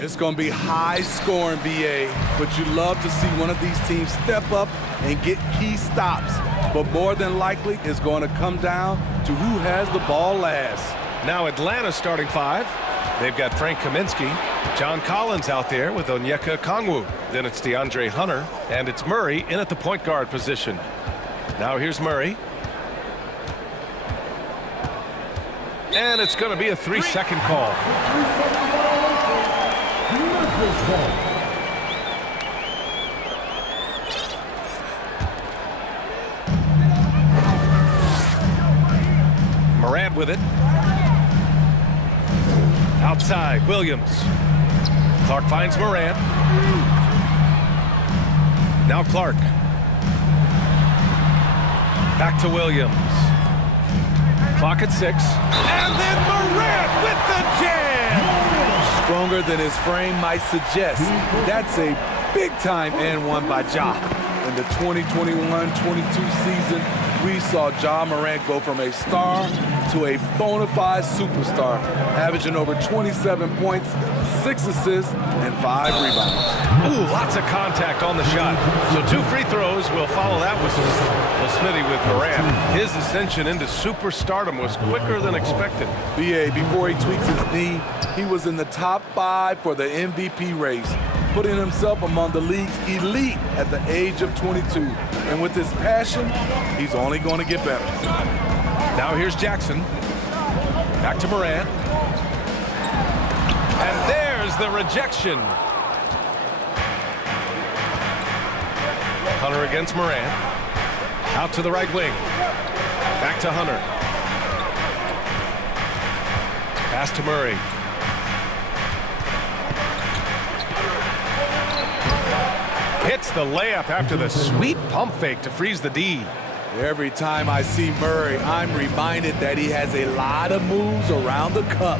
It's going to be high scoring, BA, but you love to see one of these teams step up and get key stops. But more than likely, it's going to come down to who has the ball last. Now Atlanta's starting five. They've got Frank Kaminsky, John Collins out there with Onyeka Kongwu. Then it's DeAndre Hunter, and it's Murray in at the point guard position. Now here's Murray. And it's going to be a 3-second call. Morant with it. Outside, Williams. Clark finds Morant. Now Clark. Back to Williams. Clock at 6. And then Morant with the jam! Stronger than his frame might suggest. That's a big-time and one by Ja. In the 2021-22 season, we saw Ja Morant go from a star to a bona fide superstar, averaging over 27 points, 6 assists, and 5 rebounds. Ooh, lots of contact on the shot. So 2 free throws will follow that whistle. Well, Smitty with Morant. His ascension into superstardom was quicker than expected. BA, before he tweaks his knee, he was in the top 5 for the MVP race, putting himself among the league's elite at the age of 22. And with his passion, he's only going to get better. Now here's Jackson. Back to Morant. And there's the rejection. Hunter against Morant. Out to the right wing. Back to Hunter. Pass to Murray. Hits the layup after the sweet pump fake to freeze the D. Every time I see Murray, I'm reminded that he has a lot of moves around the cup.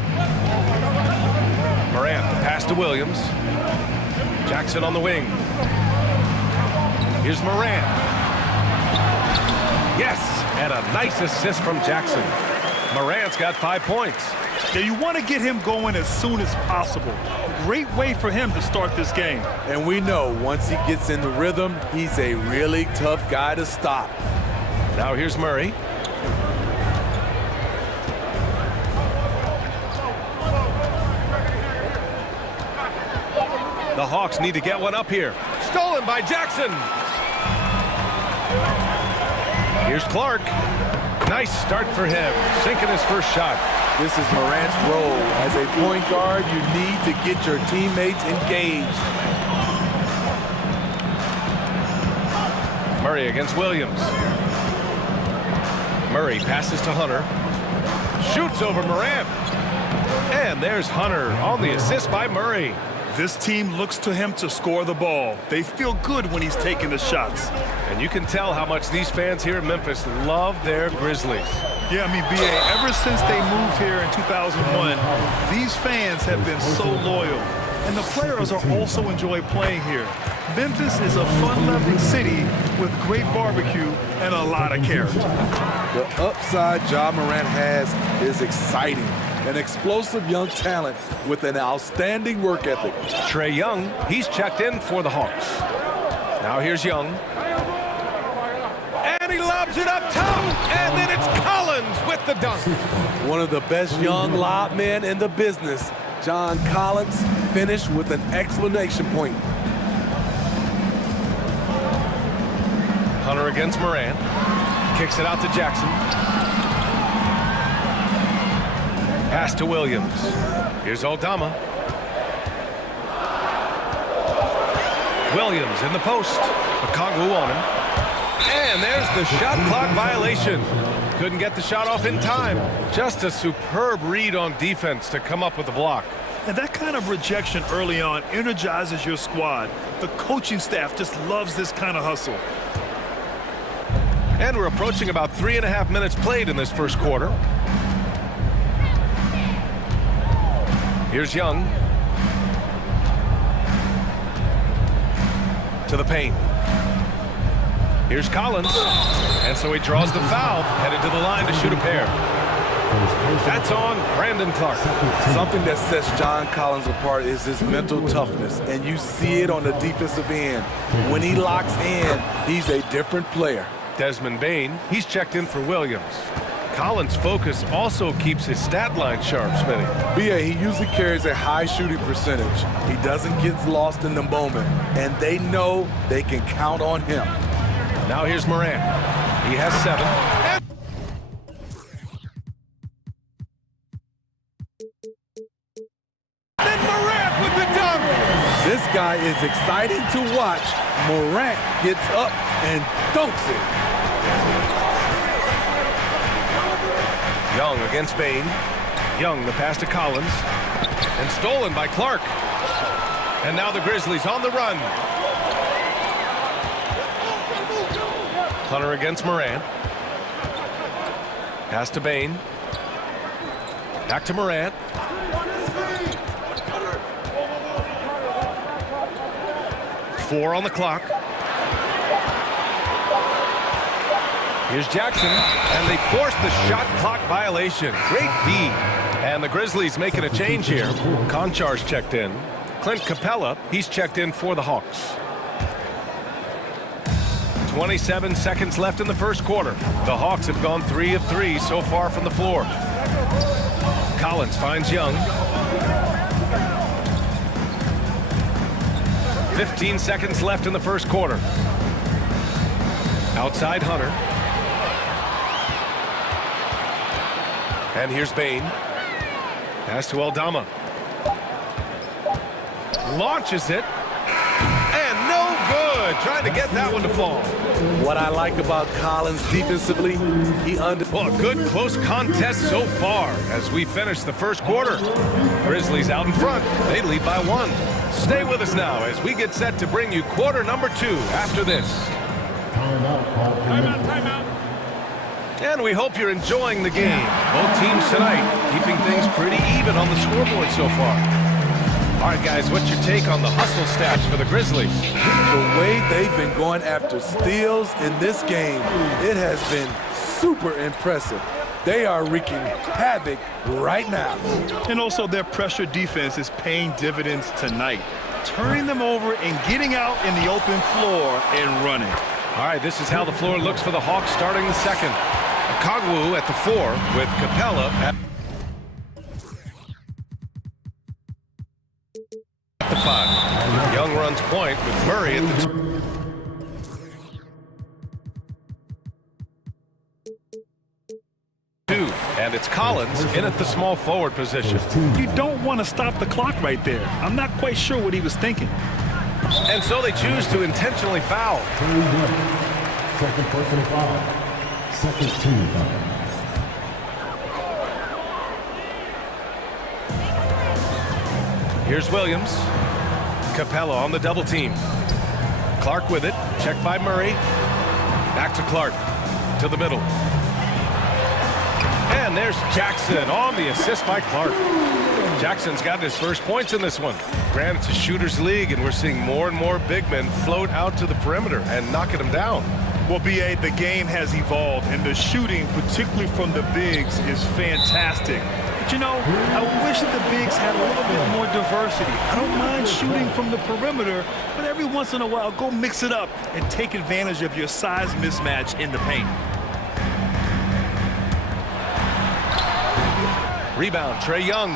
Morant, pass to Williams. Jackson on the wing. Here's Morant. Yes, and a nice assist from Jackson. Morant's got 5 points. Yeah, you want to get him going as soon as possible. Great way for him to start this game. And we know once he gets in the rhythm, he's a really tough guy to stop. Now here's Murray. The Hawks need to get one up here. Stolen by Jackson. Here's Clark. Nice start for him, sinking his first shot. This is Morant's role. As a point guard, you need to get your teammates engaged. Murray against Williams. Murray passes to Hunter. Shoots over Morant. And there's Hunter on the assist by Murray. This team looks to him to score the ball. They feel good when he's taking the shots. And you can tell how much these fans here in Memphis love their Grizzlies. Yeah, I mean, BA, ever since they moved here in 2001, these fans have been so loyal. And the players are also enjoy playing here. Memphis is a fun-loving city with great barbecue and a lot of character. The upside Ja Morant has is exciting. An explosive young talent with an outstanding work ethic. Trae Young, he's checked in for the Hawks. Now here's Young. And he lobs it up top. And then it's Collins with the dunk. One of the best young lob men in the business, John Collins, finished with an exclamation point. Hunter against Morant. Kicks it out to Jackson. Pass to Williams. Here's Aldama. Williams in the post. Okongwu on him. And there's the shot clock violation. Couldn't get the shot off in time. Just a superb read on defense to come up with the block. And that kind of rejection early on energizes your squad. The coaching staff just loves this kind of hustle. And we're approaching about 3.5 minutes played in this first quarter. Here's Young. To the paint. Here's Collins. And so he draws the foul, headed to the line to shoot a pair. That's on Brandon Clark. Something that sets John Collins apart is his mental toughness, and you see it on the defensive end. When he locks in, he's a different player. Desmond Bain, he's checked in for Williams. Collins' focus also keeps his stat line sharp, Smitty. B.A., he usually carries a high shooting percentage. He doesn't get lost in the moment, and they know they can count on him. Now here's Morant. He has 7. And Morant with the dunk! This guy is exciting to watch. Morant gets up and dunks it. Young against Bain. Young, the pass to Collins. And stolen by Clark. And now the Grizzlies on the run. Hunter against Morant. Pass to Bain. Back to Morant. Four on the clock. Here's Jackson, and they force the shot clock violation. Great D. And the Grizzlies making a change here. Konchar's checked in. Clint Capella, he's checked in for the Hawks. 27 seconds left in the first quarter. The Hawks have gone 3 of 3 so far from the floor. Collins finds Young. 15 seconds left in the first quarter. Outside Hunter. And here's Bain. Pass to Aldama. Launches it. And no good. Trying to get that one to fall. What I like about Collins defensively, Well, a good close contest so far as we finish the first quarter. Grizzlies out in front. They lead by 1. Stay with us now as we get set to bring you quarter number 2 after this. Timeout. And we hope you're enjoying the game. Both teams tonight keeping things pretty even on the scoreboard so far. All right, guys, what's your take on the hustle stats for the Grizzlies? the way they've been going after steals in this game, it has been super impressive. They are wreaking havoc right now. And also their pressure defense is paying dividends tonight, turning them over and getting out in the open floor and running. All right, this is how the floor looks for the Hawks starting the second. Kongwu at the 4 with Capella at the 5. Young runs point with Murray at the 2. And it's Collins in at the small forward position. You don't want to stop the clock right there. I'm not quite sure what he was thinking. And so they choose to intentionally foul. Second personal foul. Second team foul. Here's Williams. Capella on the double team. Clark with it. Checked by Murray. Back to Clark. To the middle. And there's Jackson on the assist by Clark. Jackson's got his first points in this one. Granted, it's a shooter's league, and we're seeing more and more big men float out to the perimeter and knocking them down. Well, B.A., the game has evolved, and the shooting, particularly from the bigs, is fantastic. But, you know, I wish that the bigs had a little bit more diversity. I don't mind shooting from the perimeter, but every once in a while, go mix it up and take advantage of your size mismatch in the paint. Rebound, Trae Young.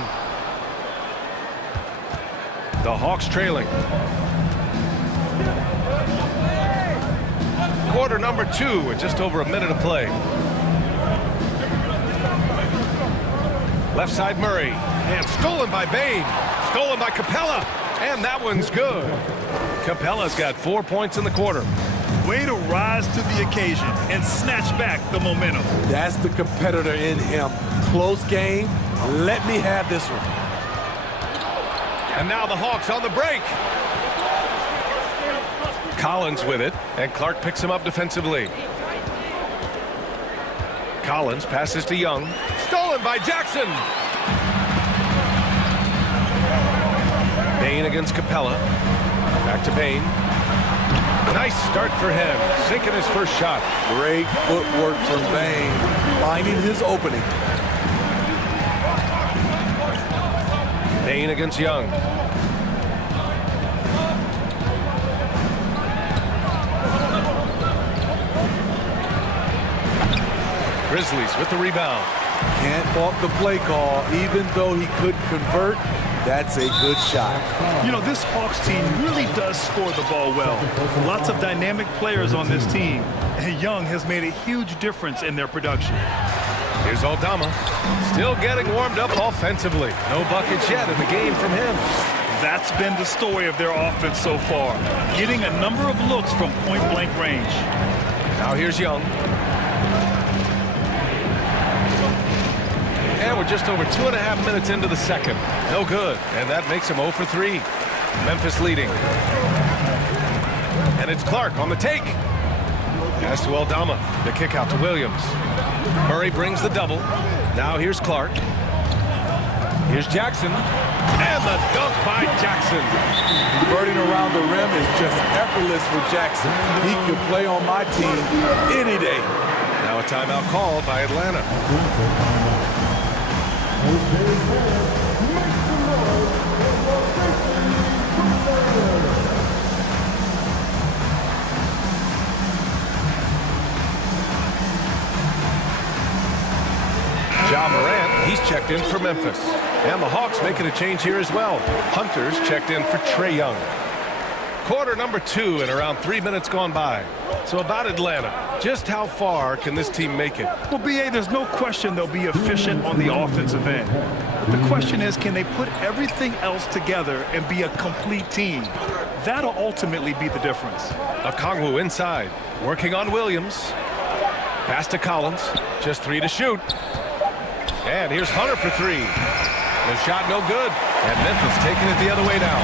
The Hawks trailing. Quarter number 2 with just over a minute of play. Left side Murray. And stolen by Bain. Stolen by Capella. And that one's good. Capella's got 4 points in the quarter. Way to rise to the occasion and snatch back the momentum. That's the competitor in him. Close game. Let me have this one. And now the Hawks on the break. Collins with it, and Clark picks him up defensively. Collins passes to Young. Stolen by Jackson. Bain against Capella. Back to Bain. Nice start for him, sinking his first shot. Great footwork from Bain, finding his opening. Bain against Young. Grizzlies with the rebound. Can't fault the play call. Even though he couldn't convert, that's a good shot. You know, this Hawks team really does score the ball well. Lots of dynamic players on this team. And Young has made a huge difference in their production. Here's Aldama. Still getting warmed up offensively. No buckets yet in the game from him. That's been the story of their offense so far. Getting a number of looks from point-blank range. Now here's Young. And we're just over 2.5 minutes into the second. No good. And that makes him 0 for 3. Memphis leading. And it's Clark on the take. Pass to Aldama. The kick out to Williams. Murray brings the double. Now here's Clark. Here's Jackson. And the dunk by Jackson. Converting around the rim is just effortless for Jackson. He could play on my team any day. Now a timeout called by Atlanta. Ja Morant, he's checked in for Memphis. And the Hawks making a change here as well. Hunter's checked in for Trae Young. Quarter number 2 and around 3 minutes gone by. So about Atlanta, just how far can this team make it? Well, B.A., there's no question they'll be efficient on the offensive end. The question is, can they put everything else together and be a complete team? That'll ultimately be the difference. Okongwu inside, working on Williams. Pass to Collins, just 3 to shoot. And here's Hunter for 3. The shot no good. And Memphis taking it the other way now.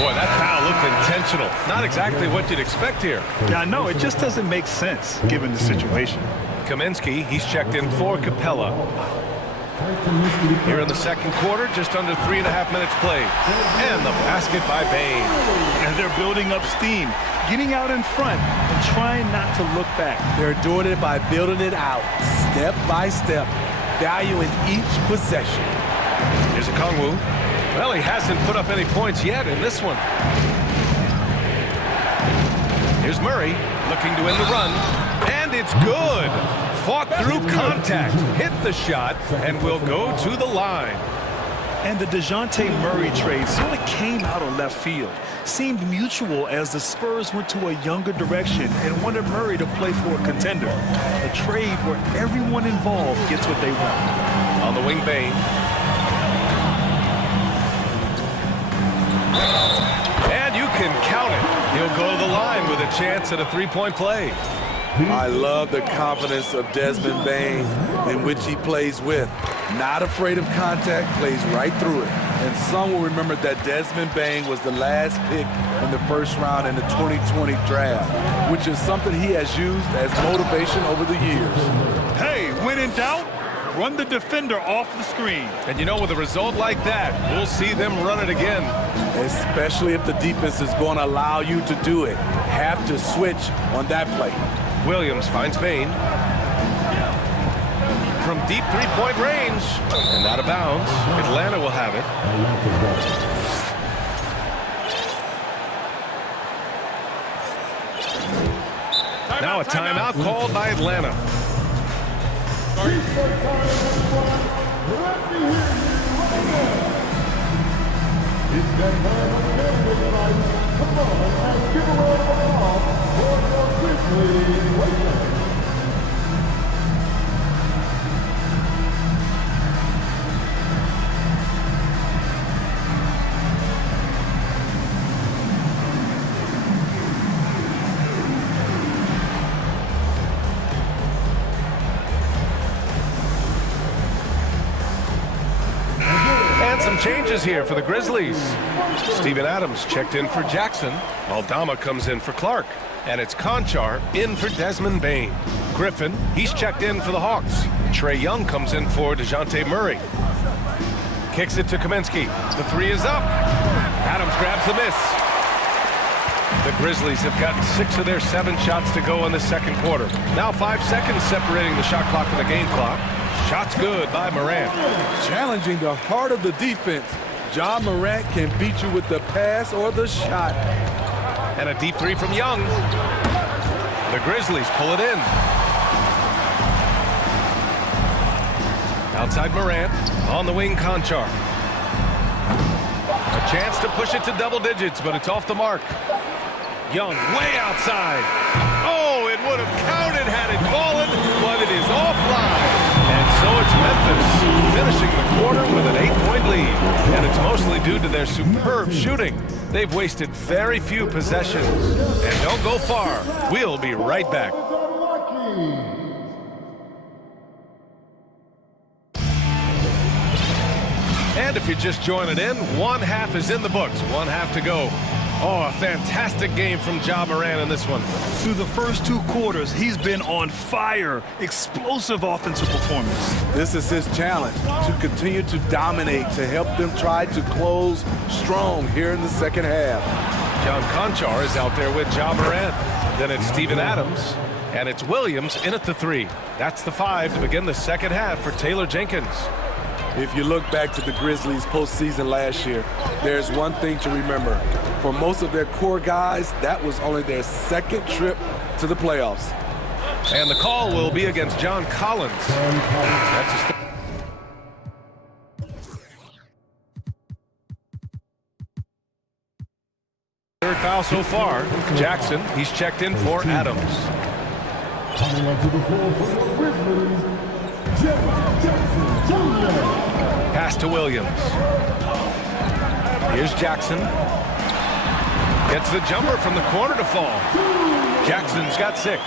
Boy, that foul looked intentional. Not exactly what you'd expect here. Yeah, I know. It just doesn't make sense given the situation. Kaminsky, he's checked in for Capella. Here in the second quarter, just under 3.5 minutes played. And the basket by Bain. And they're building up steam, getting out in front and trying not to look back. They're doing it by building it out, step by step, valuing each possession. Here's Okongwu. Well, he hasn't put up any points yet in this one. Here's Murray, looking to end the run. And it's good. Fought through contact, hit the shot, and will go to the line. And the DeJounte Murray trade sort of came out of left field. Seemed mutual as the Spurs went to a younger direction and wanted Murray to play for a contender. A trade where everyone involved gets what they want. On the wing, Bain. And you can count it. He'll go to the line with a chance at a three-point play. I love the confidence of Desmond Bain in which he plays with. Not afraid of contact, plays right through it. And some will remember that Desmond Bain was the last pick in the first round in the 2020 draft, which is something he has used as motivation over the years. Hey, when in doubt, run the defender off the screen. And you know, with a result like that, we'll see them run it again. Especially if the defense is going to allow you to do it. Have to switch on that play. Williams finds Bain. From deep three-point range. And out of bounds. Atlanta will have it. Now a timeout called by Atlanta. Come on and give a round of applause for your Grizzlies Lakers. Changes here for the Grizzlies. Steven Adams checked in for Jackson. Aldama comes in for Clark. And it's Conchar in for Desmond Bain. Griffin, he's checked in for the Hawks. Trae Young comes in for DeJounte Murray. Kicks it to Kaminsky. The 3 is up. Adams grabs the miss. The Grizzlies have gotten 6 of their 7 shots to go in the second quarter. Now 5 seconds separating the shot clock and the game clock. Shot's good by Morant. Challenging the heart of the defense. Ja Morant can beat you with the pass or the shot. And a deep three from Young. The Grizzlies pull it in. Outside Morant, on the wing Conchar. A chance to push it to double digits, but it's off the mark. Young way outside. Oh, it would have counted had it fallen, but it is offline. And so it's Memphis finishing the quarter with an 8-point lead. And it's mostly due to their superb shooting. They've wasted very few possessions. And don't go far. We'll be right back. And if you're just joining in, one half is in the books. One half to go. Oh, a fantastic game from Ja Morant in this one. Through the first 2 quarters, he's been on fire. Explosive offensive performance. This is his challenge, to continue to dominate, to help them try to close strong here in the second half. John Conchar is out there with Ja Morant. Then it's Steven Adams, and it's Williams in at the 3. That's the 5 to begin the second half for Taylor Jenkins. If you look back to the Grizzlies postseason last year, there's one thing to remember. For most of their core guys, that was only their second trip to the playoffs. And the call will be against John Collins. That's third foul so far. Jackson, he's checked in for Adams. Coming onto the floor for the Grizzlies, Jackson Jr. Pass to Williams. Here's Jackson. Gets the jumper from the corner to fall. Jackson's got 6.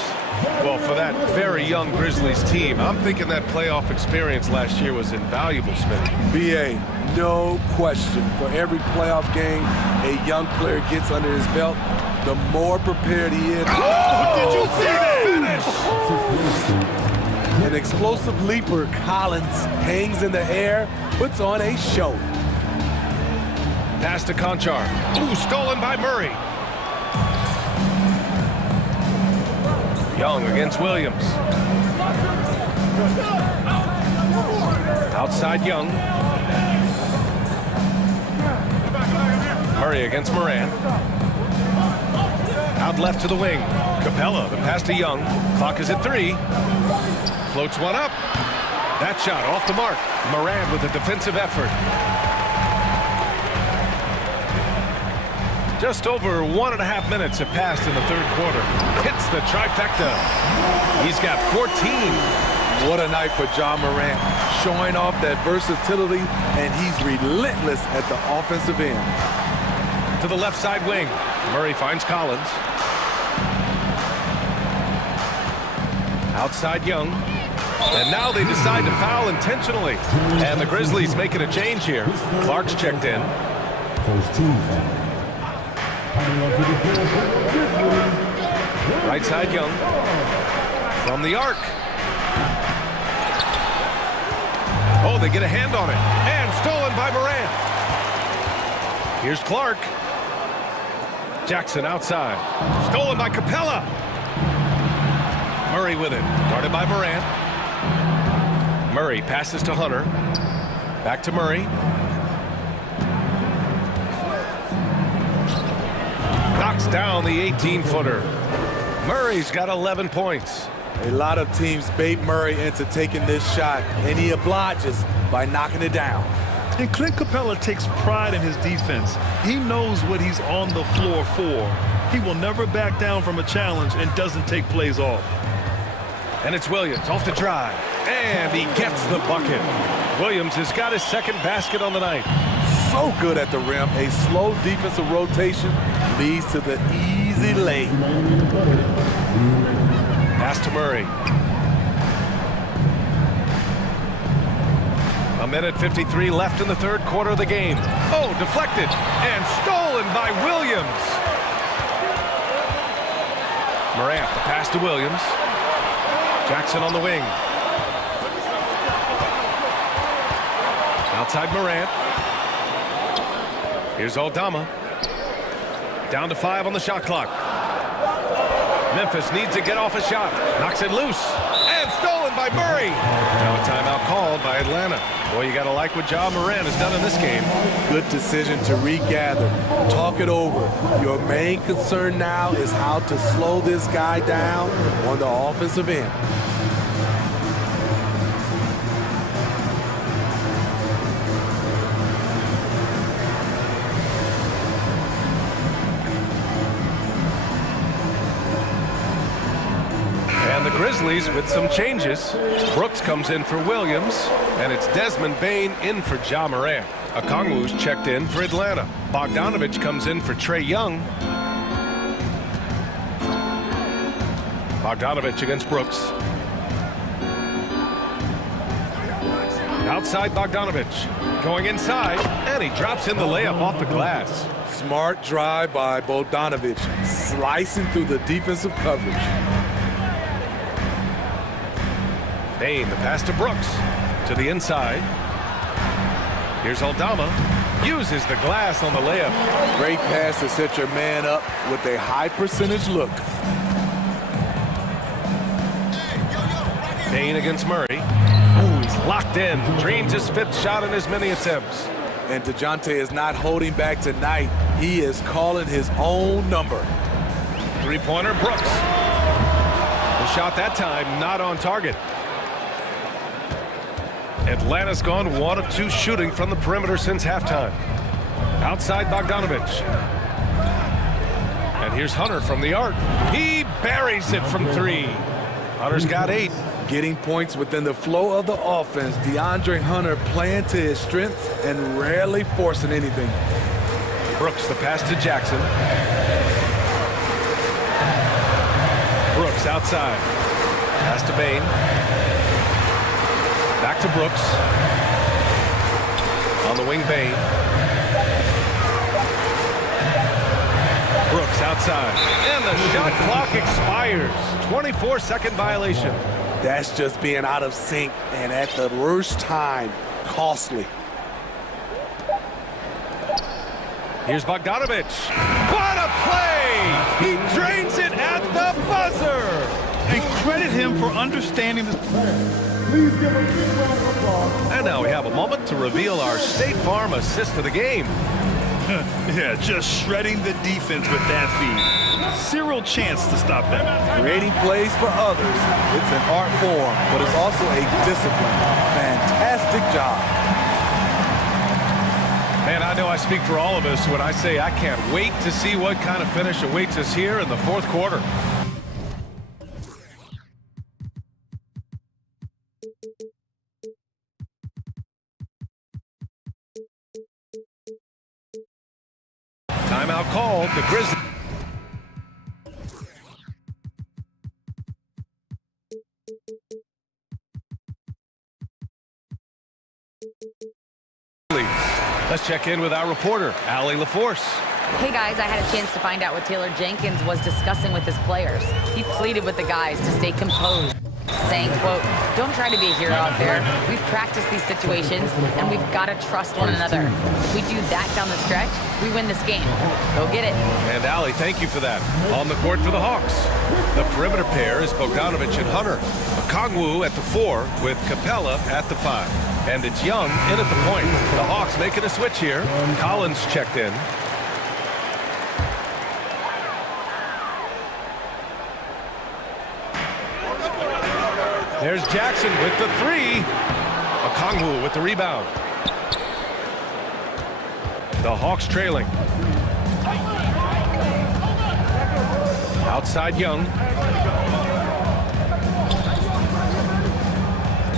Well, for that very young Grizzlies team, I'm thinking that playoff experience last year was invaluable, Smitty. BA, no question. For every playoff game a young player gets under his belt, the more prepared he is. Oh, did you see that finish? An explosive leaper, Collins hangs in the air, puts on a show. Pass to Conchar. Ooh, stolen by Murray. Young against Williams. Outside Young. Murray against Morant. Out left to the wing. Capella, the pass to Young. Clock is at 3. Floats one up. That shot off the mark. Morant with a defensive effort. Just over 1.5 minutes have passed in the third quarter. Hits the trifecta. He's got 14. What a night for Ja Morant, showing off that versatility, and he's relentless at the offensive end. To the left side wing. Murray finds Collins. Outside Young. And now they decide to foul intentionally. And the Grizzlies making a change here. Clark's checked in. Right side Young. From the arc. Oh, they get a hand on it. And stolen by Morant. Here's Clark. Jackson outside. Stolen by Capella. Murray with it. Guarded by Morant. Murray passes to Hunter. Back to Murray. Knocks down the 18-footer. Murray's got 11 points. A lot of teams bait Murray into taking this shot, and he obliges by knocking it down. And Clint Capella takes pride in his defense. He knows what he's on the floor for. He will never back down from a challenge and doesn't take plays off. And it's Williams off the drive. And he gets the bucket. Williams has got his second basket on the night. So good at the rim. A slow defensive rotation leads to the easy lay. Pass to Murray. 1:53 left in the third quarter of the game. Oh, deflected and stolen by Williams. Morant, the pass to Williams. Jackson on the wing. Outside Morant. Here's Aldama. Down to 5 on the shot clock. Memphis needs to get off a shot. Knocks it loose. And stolen by Murray. Now a timeout called by Atlanta. Boy, you got to like what Ja Morant has done in this game. Good decision to regather. Talk it over. Your main concern now is how to slow this guy down on the offensive end. And the Grizzlies with some changes. Brooks comes in for Williams, and it's Desmond Bane in for Ja Morant. Okongwu's checked in for Atlanta. Bogdanovich comes in for Trae Young. Bogdanovich against Brooks. Outside Bogdanovich. Going inside, and he drops in the layup off the glass. Smart drive by Bogdanovich, slicing through the defensive coverage. Bane, the pass to Brooks. To the inside. Here's Aldama. Uses the glass on the layup. Great pass to set your man up with a high percentage look. Bane against Murray. Ooh, he's locked in. Dreams his fifth shot in as many attempts. And DeJounte is not holding back tonight. He is calling his own number. Three-pointer, Brooks. The shot that time not on target. Atlanta's gone 1 of 2 shooting from the perimeter since halftime. Outside Bogdanovich. And here's Hunter from the arc. He buries it from 3. Hunter's got 8. Getting points within the flow of the offense. DeAndre Hunter playing to his strengths and rarely forcing anything. Brooks, the pass to Jackson. Brooks outside. Pass to Bane. Back to Brooks. On the wing, Bane. Brooks outside. And the shot clock expires. 24-second violation. That's just being out of sync and at the worst time, costly. Here's Bogdanovich. What a play! He drains it at the buzzer! And credit him for understanding this. Please give a big round of applause. And now we have a moment to reveal our State Farm assist of the game. Yeah, just shredding the defense with that feed. Zero chance to stop that. Creating plays for others. It's an art form, but it's also a discipline. Fantastic job. Man, I know I speak for all of us when I say I can't wait to see what kind of finish awaits us here in the fourth quarter. Timeout called. The Grizzlies. Let's check in with our reporter, Allie LaForce. Hey guys, I had a chance to find out what Taylor Jenkins was discussing with his players. He pleaded with the guys to stay composed, saying, quote, "Don't try to be a hero out there. We've practiced these situations, and we've got to trust one another. If we do that down the stretch, we win this game. Go get it." And Allie, thank you for that. On the court for the Hawks. The perimeter pair is Bogdanovich and Hunter. Okongwu at the 4 with Capella at the 5. And it's Young in at the point. The Hawks making a switch here. Collins checked in. There's Jackson with the 3. Okongwu with the rebound. The Hawks trailing. Outside Young.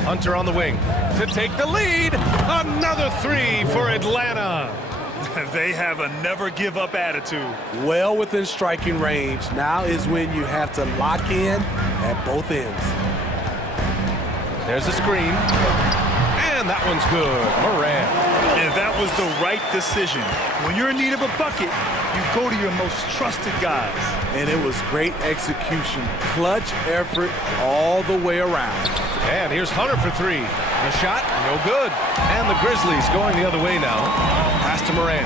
Hunter on the wing to take the lead. Another 3 for Atlanta. They have a never-give-up attitude. Well within striking range. Now is when you have to lock in at both ends. There's a screen. And that one's good. Morant. And that was the right decision. When you're in need of a bucket, you go to your most trusted guys. And it was great execution. Clutch effort all the way around. And here's Hunter for 3. The shot, no good. And the Grizzlies going the other way now. Pass to Morant.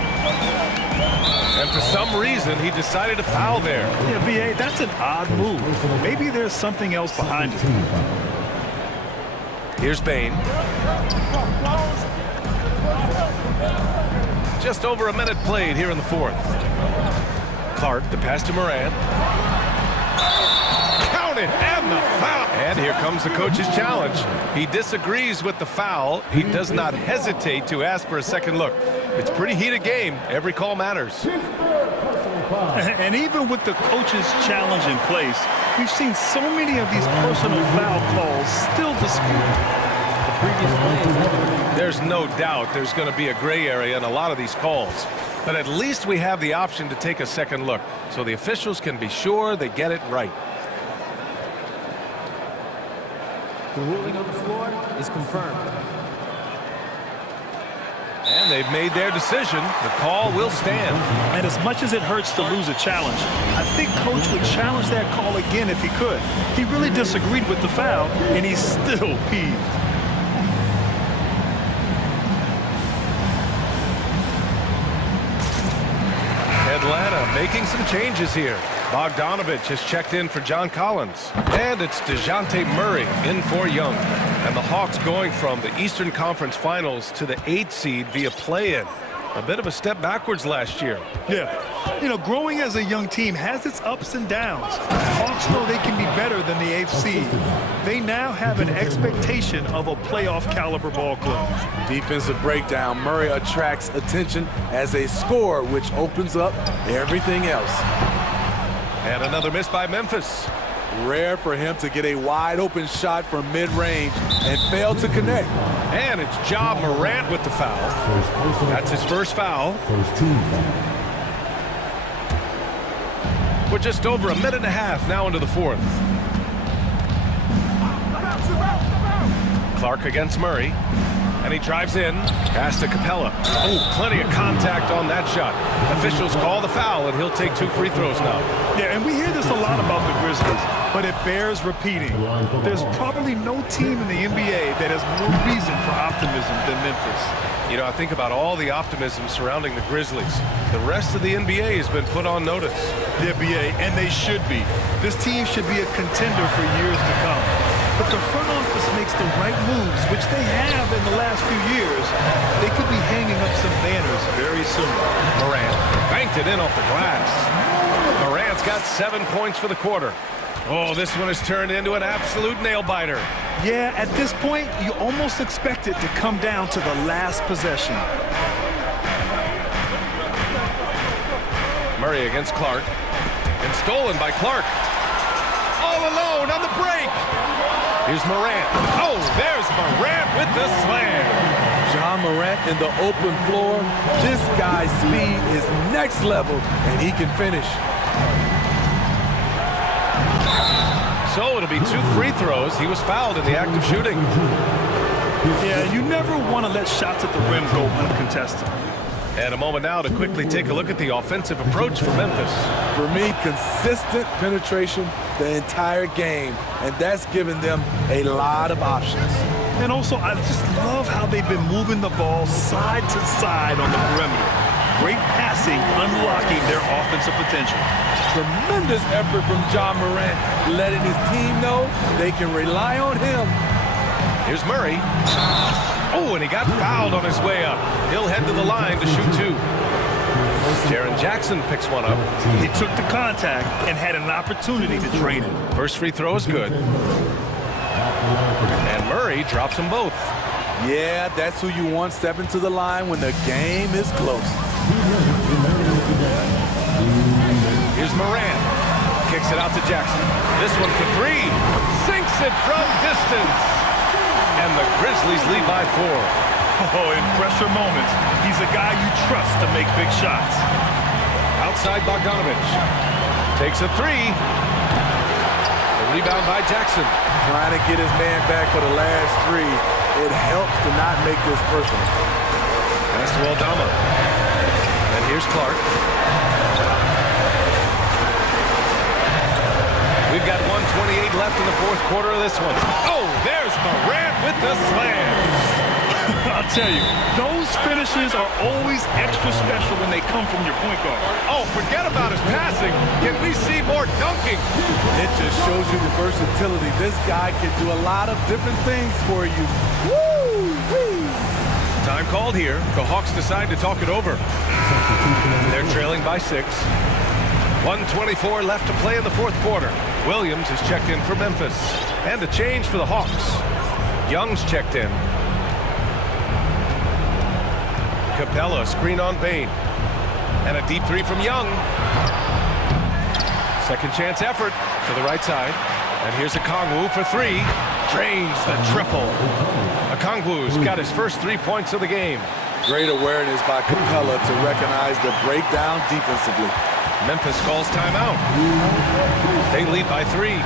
And for some reason, he decided to foul there. Yeah, B.A., that's an odd move. Maybe there's something else behind it. Here's Bain. Just over a minute played here in the fourth. Clark, the pass to Morant. Counted, and the foul. And here comes the coach's challenge. He disagrees with the foul. He does not hesitate to ask for a second look. It's a pretty heated game. Every call matters. And even with the coach's challenge in place, we've seen so many of these personal foul calls still disputed. There's no doubt there's going to be a gray area in a lot of these calls. But at least we have the option to take a second look, so the officials can be sure they get it right. The ruling on the floor is confirmed. And they've made their decision. The call will stand. And as much as it hurts to lose a challenge, I think Coach would challenge that call again if he could. He really disagreed with the foul, and he's still peeved. Atlanta making some changes here. Bogdanovich has checked in for John Collins. And it's DeJounte Murray in for Young. And the Hawks going from the Eastern Conference Finals to the 8th seed via play-in. A bit of a step backwards last year. Yeah. You know, growing as a young team has its ups and downs. Hawks know they can be better than the 8th seed. They now have an expectation of a playoff caliber ball club. Defensive breakdown. Murray attracts attention as a scorer, which opens up everything else. And another miss by Memphis. Rare for him to get a wide open shot from mid-range and fail to connect. And it's Ja Morant with the foul. That's his first foul. We're just over a minute and a half now into the fourth. Clark against Murray. And he drives in. Pass to Capella. Oh, plenty of contact on that shot. Officials call the foul, and he'll take 2 free throws now. Yeah, and we hear this a lot about the Grizzlies, but it bears repeating. There's probably no team in the NBA that has more reason for optimism than Memphis. You know, I think about all the optimism surrounding the Grizzlies. The rest of the NBA has been put on notice. The NBA, and they should be. This team should be a contender for years to come. But the front office makes the right moves, which they have in the last few years. They could be hanging up some banners very soon. Morant banked it in off the glass. Morant's got 7 points for the quarter. Oh, this one has turned into an absolute nail-biter. Yeah, at this point, you almost expect it to come down to the last possession. Murray against Clark. And stolen by Clark. All alone on the break. Here's Morant. Oh, there's Morant with the slam. John Morant in the open floor. This guy's speed is next level, and he can finish. So it'll be 2 free throws. He was fouled in the act of shooting. Yeah, you never want to let shots at the rim go uncontested. And a moment now to quickly take a look at the offensive approach for Memphis. For me, consistent penetration the entire game, and that's given them a lot of options. And also, I just love how they've been moving the ball side to side on the perimeter. Great passing, unlocking their offensive potential. Tremendous effort from John Morant, letting his team know they can rely on him. Here's Murray. Oh, and he got fouled on his way up. He'll head to the line to shoot 2. Jaren Jackson picks one up. He took the contact and had an opportunity to drain it. First free throw is good. And Murray drops them both. Yeah, that's who you want stepping to the line when the game is close. Here's Morant. Kicks it out to Jackson. This one for 3. Sinks it from distance. And the Grizzlies lead by 4. Oh, in pressure moments, he's a guy you trust to make big shots. Outside Bogdanovich. Takes a 3. The rebound by Jackson. Trying to get his man back for the last 3. It helps to not make this personal. Pass to Aldama. And here's Clark. We've got 1 1:28 left in the fourth quarter of this one. Oh, there's Morant with the slam. I'll tell you, those finishes are always extra special when they come from your point guard. Oh, forget about his passing. Can we see more dunking? It just shows you the versatility. This guy can do a lot of different things for you. Woo-wee! Time called here. The Hawks decide to talk it over. They're trailing by 6. 1:24 left to play in the fourth quarter. Williams is checked in for Memphis. And a change for the Hawks. Young's checked in. Capella, screen on Bain. And a deep three from Young. Second chance effort to the right side. And here's Okongwu for 3. Drains the triple. Okongwu's got his first 3 points of the game. Great awareness by Capella to recognize the breakdown defensively. Memphis calls timeout. They lead by 3.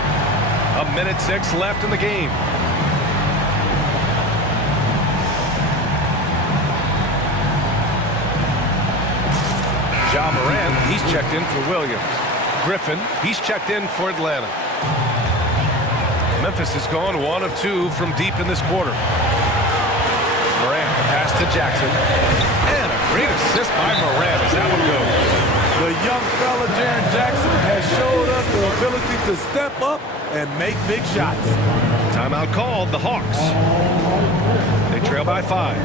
1:06 left in the game. Ja Morant, he's checked in for Williams. Griffin, he's checked in for Atlanta. Memphis is gone 1 of 2 from deep in this quarter. Morant, pass to Jackson. And a great assist by Morant as that one goes. The young fella, Jaren Jackson, has showed us the ability to step up and make big shots. Timeout called, the Hawks. They trail by 5.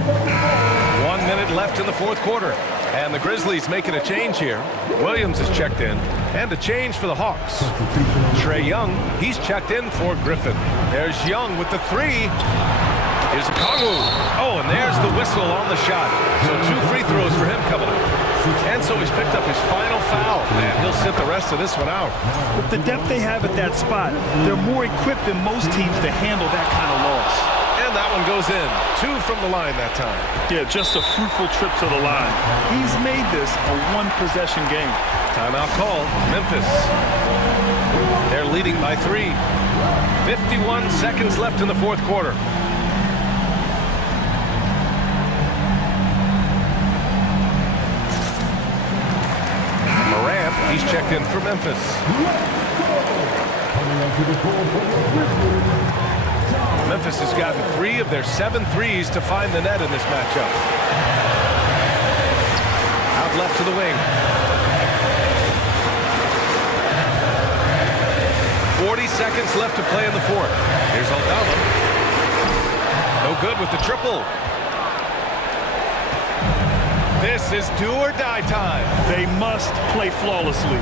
1 minute left in the fourth quarter. And the Grizzlies making a change here. Williams is checked in. And a change for the Hawks. Trae Young, he's checked in for Griffin. There's Young with the 3. Here's Okongwu. Oh, and there's the whistle on the shot. So 2 free throws for him coming up. And so he's picked up his final foul. And he'll sit the rest of this one out. With the depth they have at that spot, they're more equipped than most teams to handle that kind of loss. And that one goes in. 2 from the line that time. Yeah, just a fruitful trip to the line. He's made this a one-possession game. Timeout call, Memphis. They're leading by 3. 51 seconds left in the fourth quarter. Morant, he's checked in for Memphis. Memphis has gotten 3 of their 7 threes to find the net in this matchup. Out left to the wing. 40 seconds left to play in the fourth. Here's Aldama. No good with the triple. This is do or die time. They must play flawlessly.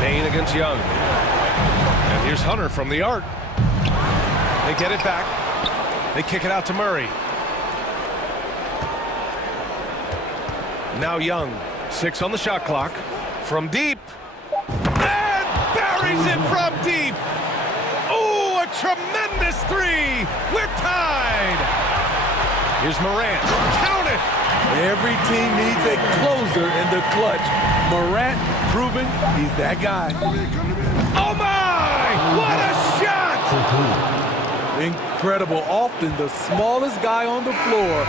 Bain against Young. And here's Hunter from the arc. They get it back. They kick it out to Murray. Now Young. 6 on the shot clock. From deep. And buries it from deep. Oh, a tremendous 3. We're tied. Here's Morant. Count it. Every team needs a closer in the clutch. Morant proving he's that guy. Oh, my! What a shot! Incredible. Often the smallest guy on the floor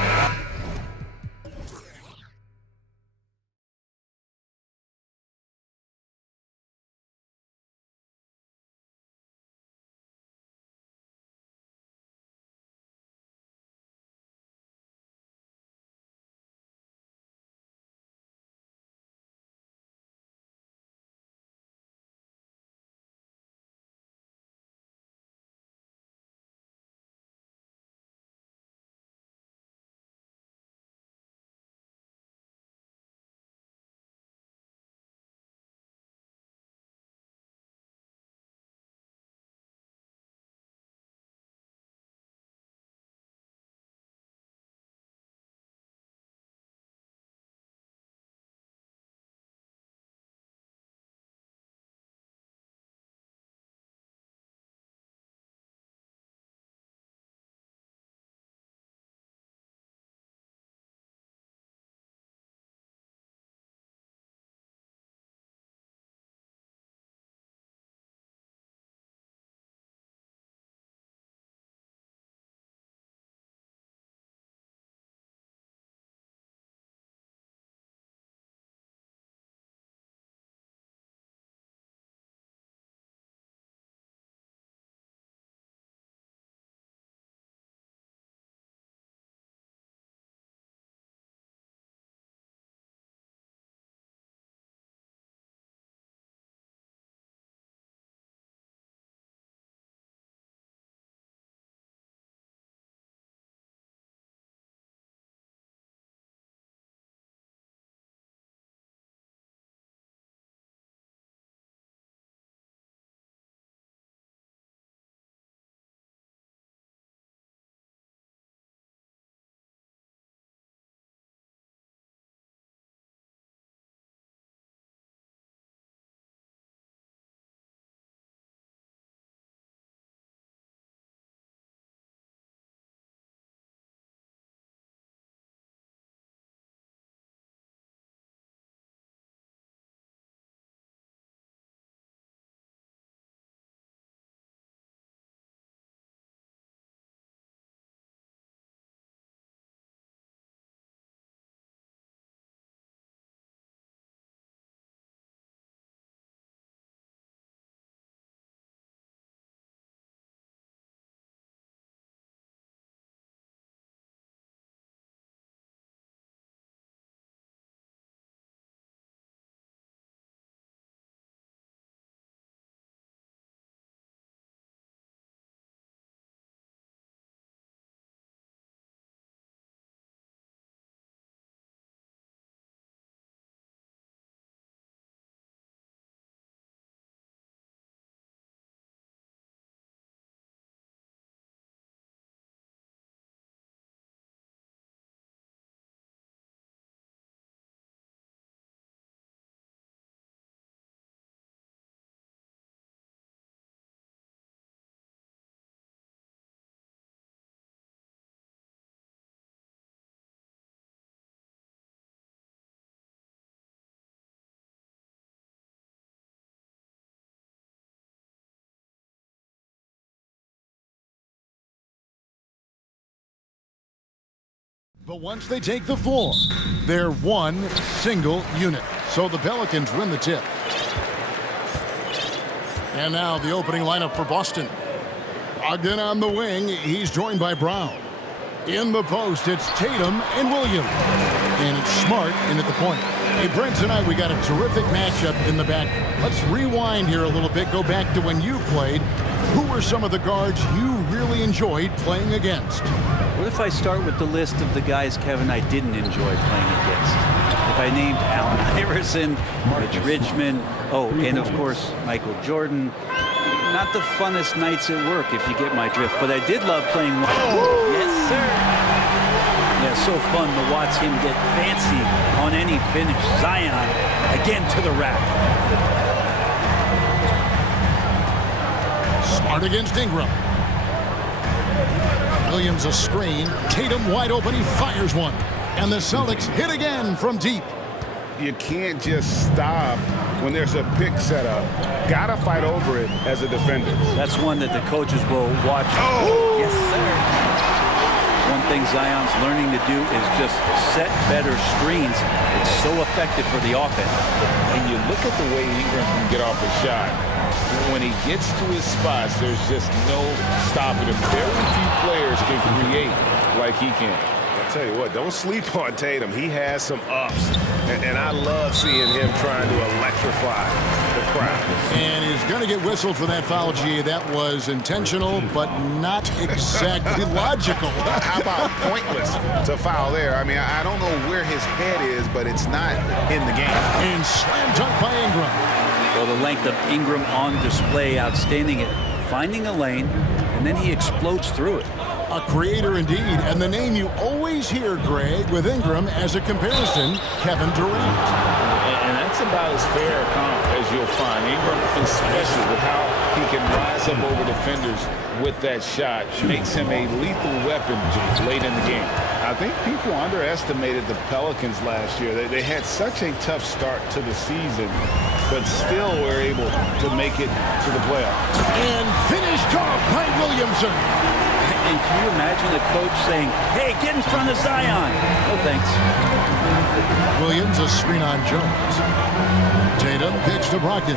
But once they take the floor, they're one single unit. So the Pelicans win the tip. And now the opening lineup for Boston. Ogden on the wing. He's joined by Brown. In the post, it's Tatum and Williams. And it's Smart in at the point. Hey, Brent, tonight we got a terrific matchup in the back. Let's rewind here a little bit. Go back to when you played. Who were some of the guards you really enjoyed playing against? What if I start with the list of the guys, Kevin, I didn't enjoy playing against? If I named Allen Iverson, Mitch Richmond, and of course, Michael Jordan. Not the funnest nights at work, if you get my drift, but I did love playing. Yes, sir. Yeah, so fun to watch him get fancy on any finish. Zion, again to the rack. Smart against Ingram. Williams a screen. Tatum wide open. He fires one. And the Celtics hit again from deep. You can't just stop when there's a pick set up. Gotta fight over it as a defender. That's one that the coaches will watch. Oh! Yes, sir. One thing Zion's learning to do is just set better screens. It's so effective for the offense. And you look at the way Ingram can get off a shot. When he gets to his spots, there's just no stopping him. Very few players can create like he can. I'll tell you what, don't sleep on Tatum. He has some ups. And I love seeing him trying to electrify the crowd. And he's going to get whistled for that foul, G. That was intentional, but not exactly logical. How about pointless to foul there? I mean, I don't know where his head is, but it's not in the game. And slam dunk by Ingram. Well, the length of Ingram on display, outstanding at finding a lane, and then he explodes through it. A creator indeed, and the name you always hear, Greg, with Ingram as a comparison, Kevin Durant. And that's about as fair a comp as you'll find. Ingram, especially with how he can rise up over defenders with that shot, makes him a lethal weapon late in the game. I think people underestimated the Pelicans last year. They had such a tough start to the season, but still were able to make it to the playoffs. And finished off by Williamson. And can you imagine the coach saying, hey, get in front of Zion? No thanks. Williams a screen on Jones. Tatum pitch to Brogdon.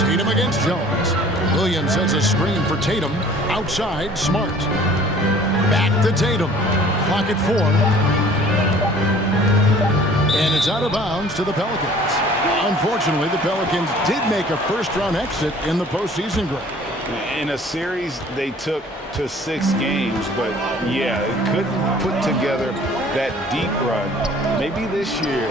Tatum against Jones. Williams sets a screen for Tatum. Outside, Smart. Back to Tatum. Clock at 4. And it's out of bounds to the Pelicans. Unfortunately, the Pelicans did make a first-round exit in the postseason, Greg. In a series they took to 6 games, but yeah, it couldn't put together that deep run. Maybe this year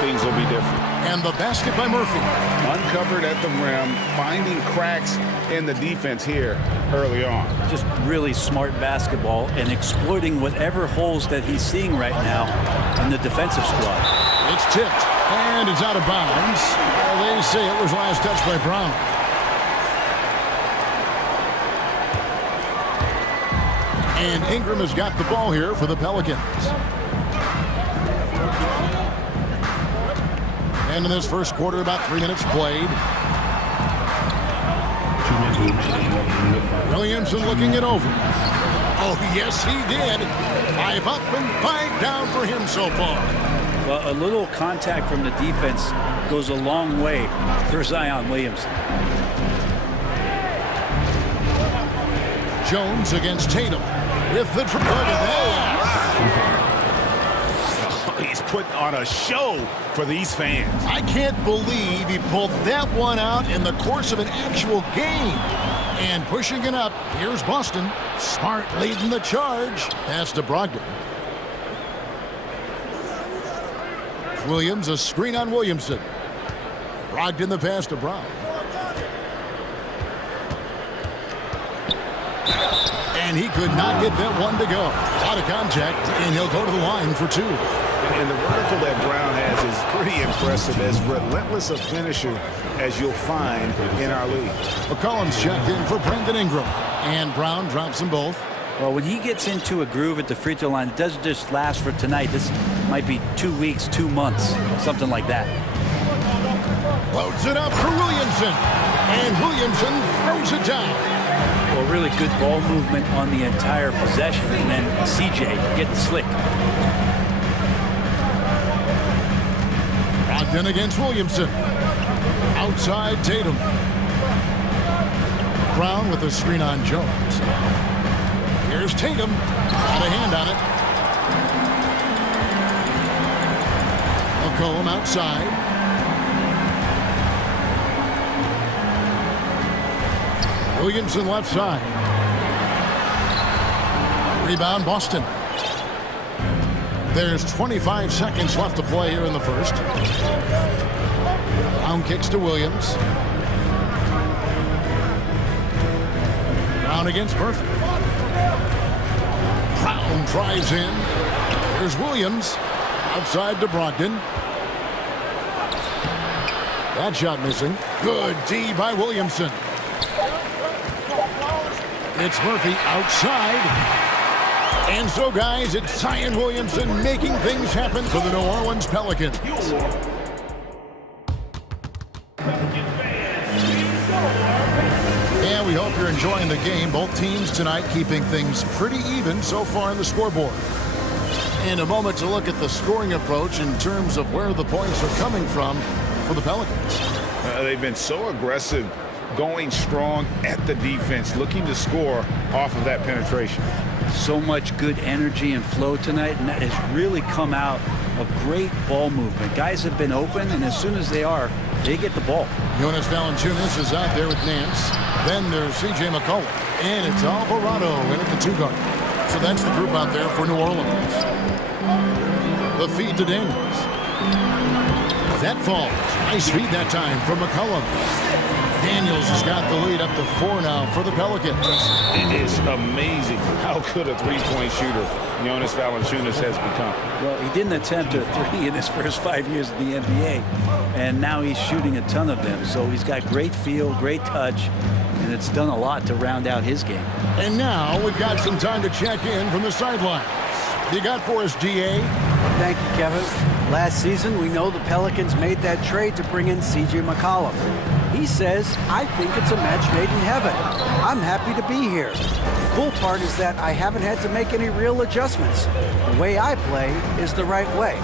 things will be different. And the basket by Murphy. Uncovered at the rim, finding cracks in the defense here early on. Just really smart basketball and exploiting whatever holes that he's seeing right now in the defensive squad. It's tipped, and it's out of bounds. They say it was last touched by Brown. And Ingram has got the ball here for the Pelicans. And in this first quarter, about 3 minutes played. Williamson looking it over. Oh, yes, he did. 5 up and 5 down for him so far. Well, a little contact from the defense goes a long way for Zion Williamson. Jones against Tatum with the look at that. He's putting on a show for these fans. I can't believe he pulled that one out in the course of an actual game. And pushing it up, here's Boston. Smart leading the charge. Pass to Brogdon. Williams, a screen on Williamson. Brogdon the pass to Brown. And he could not get that one to go. Out of contact, and he'll go to the line for 2. And the vertical that Brown has is pretty impressive, as relentless a finisher as you'll find in our league. McCollum's checked in for Brandon Ingram. And Brown drops them both. Well, when he gets into a groove at the free throw line, it doesn't just last for tonight. This might be 2 weeks, 2 months, something like that. Loads it up for Williamson. And Williamson throws it down. Well, really good ball movement on the entire possession, and then CJ getting slick. Brogdon against Williamson. Outside Tatum. Brown with a screen on Jones. Here's Tatum. Got a hand on it. McCollum outside. Williamson left side. Rebound Boston. There's 25 seconds left to play here in the first. Brown kicks to Williams. Brown against Murphy. Brown drives in. Here's Williams. Outside to Brogdon. That shot missing. Good D by Williamson. It's Murphy outside. And so, guys, it's Zion Williamson making things happen for the New Orleans Pelicans. And we hope you're enjoying the game. Both teams tonight keeping things pretty even so far on the scoreboard. In a moment to look at the scoring approach in terms of where the points are coming from for the Pelicans. They've been so aggressive, going strong at the defense, looking to score off of that penetration. So much good energy and flow tonight, and that has really come out of great ball movement. Guys have been open, and as soon as they are, they get the ball. Jonas Valanciunas is out there with Nance. Then there's C.J. McCollum. And it's Alvarado in at the 2-guard. So that's the group out there for New Orleans. The feed to Daniels. That falls. Nice feed that time from McCollum. Daniels has got the lead up to 4 now for the Pelicans. It is amazing how good a three-point shooter Jonas Valanciunas has become. Well, he didn't attempt a three in his first 5 years in the NBA, and now he's shooting a ton of them. So he's got great feel, great touch, and it's done a lot to round out his game. And now we've got some time to check in from the sidelines. You got for us, GA? Thank you, Kevin. Last season, we know the Pelicans made that trade to bring in C.J. McCollum. He says, I think it's a match made in heaven. I'm happy to be here. The cool part is that I haven't had to make any real adjustments. The way I play is the right way.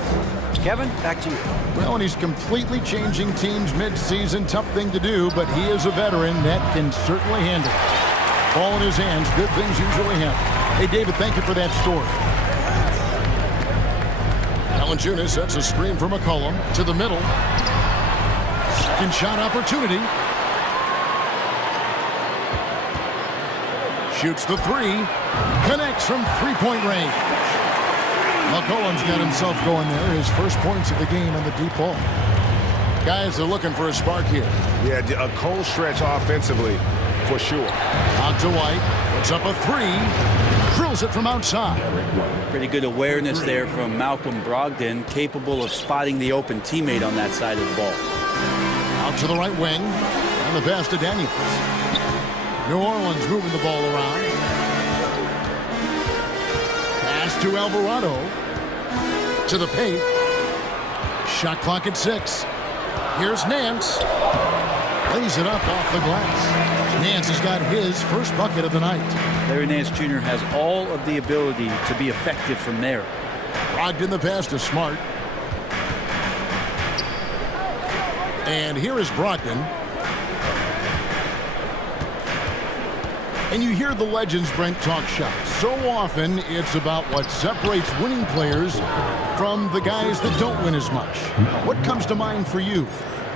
Kevin, back to you. Well, and he's completely changing teams mid-season. Tough thing to do, but he is a veteran that can certainly handle it. Ball in his hands, good things usually happen. Hey, David, thank you for that story. Valanciunas sets a screen for McCollum to the middle. Second shot opportunity. Shoots the three. Connects from three-point range. McCollum's got himself going there. His first points of the game on the deep ball. Guys are looking for a spark here. Yeah, a cold stretch offensively for sure. Out to White. Puts up a three. Drills it from outside. Pretty good awareness there from Malcolm Brogdon, capable of spotting the open teammate on that side of the ball. Out to the right wing. And the pass to Daniels. New Orleans moving the ball around. Pass to Alvarado. To the paint. Shot clock at 6. Here's Nance. Lays it up off the glass. Nance has got his first bucket of the night. Larry Nance Jr. has all of the ability to be effective from there. Brogdon the pass to Smart. And here is Brogdon. And you hear the legends, Brent, talk shop. So often it's about what separates winning players from the guys that don't win as much. What comes to mind for you?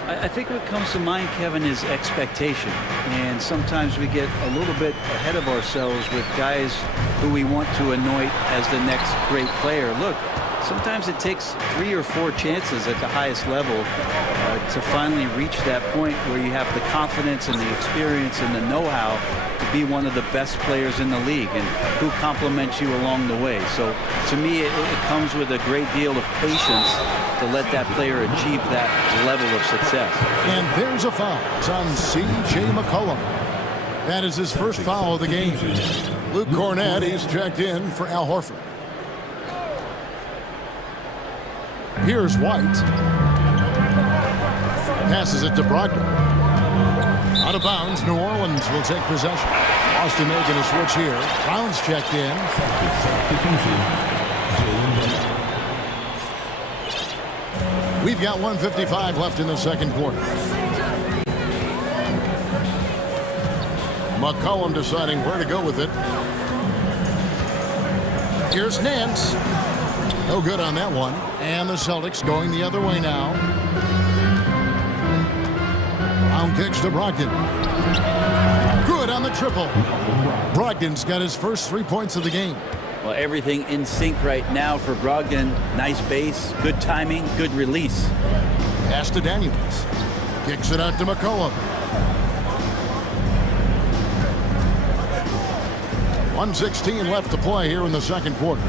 I think what comes to mind, Kevin, is expectation. And sometimes we get a little bit ahead of ourselves with guys who we want to anoint as the next great player. Look, sometimes it takes 3 or 4 chances at the highest level to finally reach that point where you have the confidence and the experience and the know-how to be one of the best players in the league, and who compliments you along the way. So to me, it comes with a great deal of patience to let that player achieve that level of success. And there's a foul. It's on C.J. McCollum. That is his first foul of the game. Luke Cornett, he's checked in for Al Horford. Here's White. Passes it to Brogdon. Out of bounds, New Orleans will take possession. Boston making a switch here. Browns checked in. We've got 1:55 left in the second quarter. McCollum deciding where to go with it. Here's Nance. No good on that one. And the Celtics going the other way now. Brown kicks to Brogdon. Good on the triple. Brogdon's got his first 3 points of the game. Well, everything in sync right now for Brogdon. Nice base, good timing, good release. Pass to Daniels. Kicks it out to McCollum. 1:16 left to play here in the second quarter.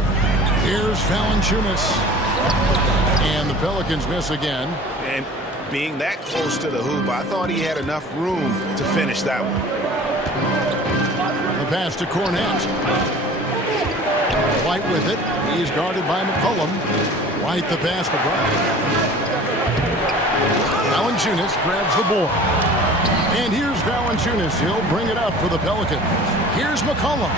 Here's Valanciunas. And the Pelicans miss again. And being that close to the hoop, I thought he had enough room to finish that one. The pass to Cornette. White with it. He's guarded by McCollum. White the pass to Brown. Valanciunas grabs the board. And here's Valanciunas. He'll bring it up for the Pelicans. Here's McCollum.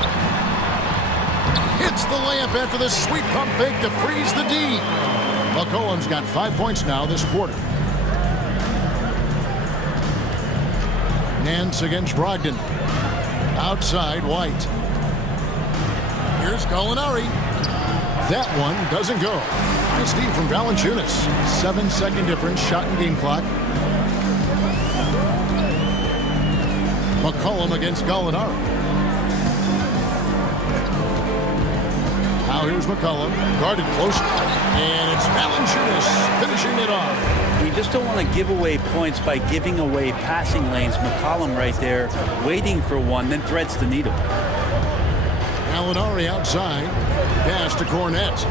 Hits the layup after the sweet pump fake to freeze the D. McCollum's got 5 points now this quarter. Nance against Brogdon. Outside, White. Here's Gallinari. That one doesn't go. Nice steal from Valanciunas. 7-second difference, shot and game clock. McCollum against Gallinari. Now here's McCollum, guarded close, and it's Valanciunas finishing it off. You just don't want to give away points by giving away passing lanes. McCollum right there, waiting for one, then threads the needle. Gallinari outside, pass to Cornette.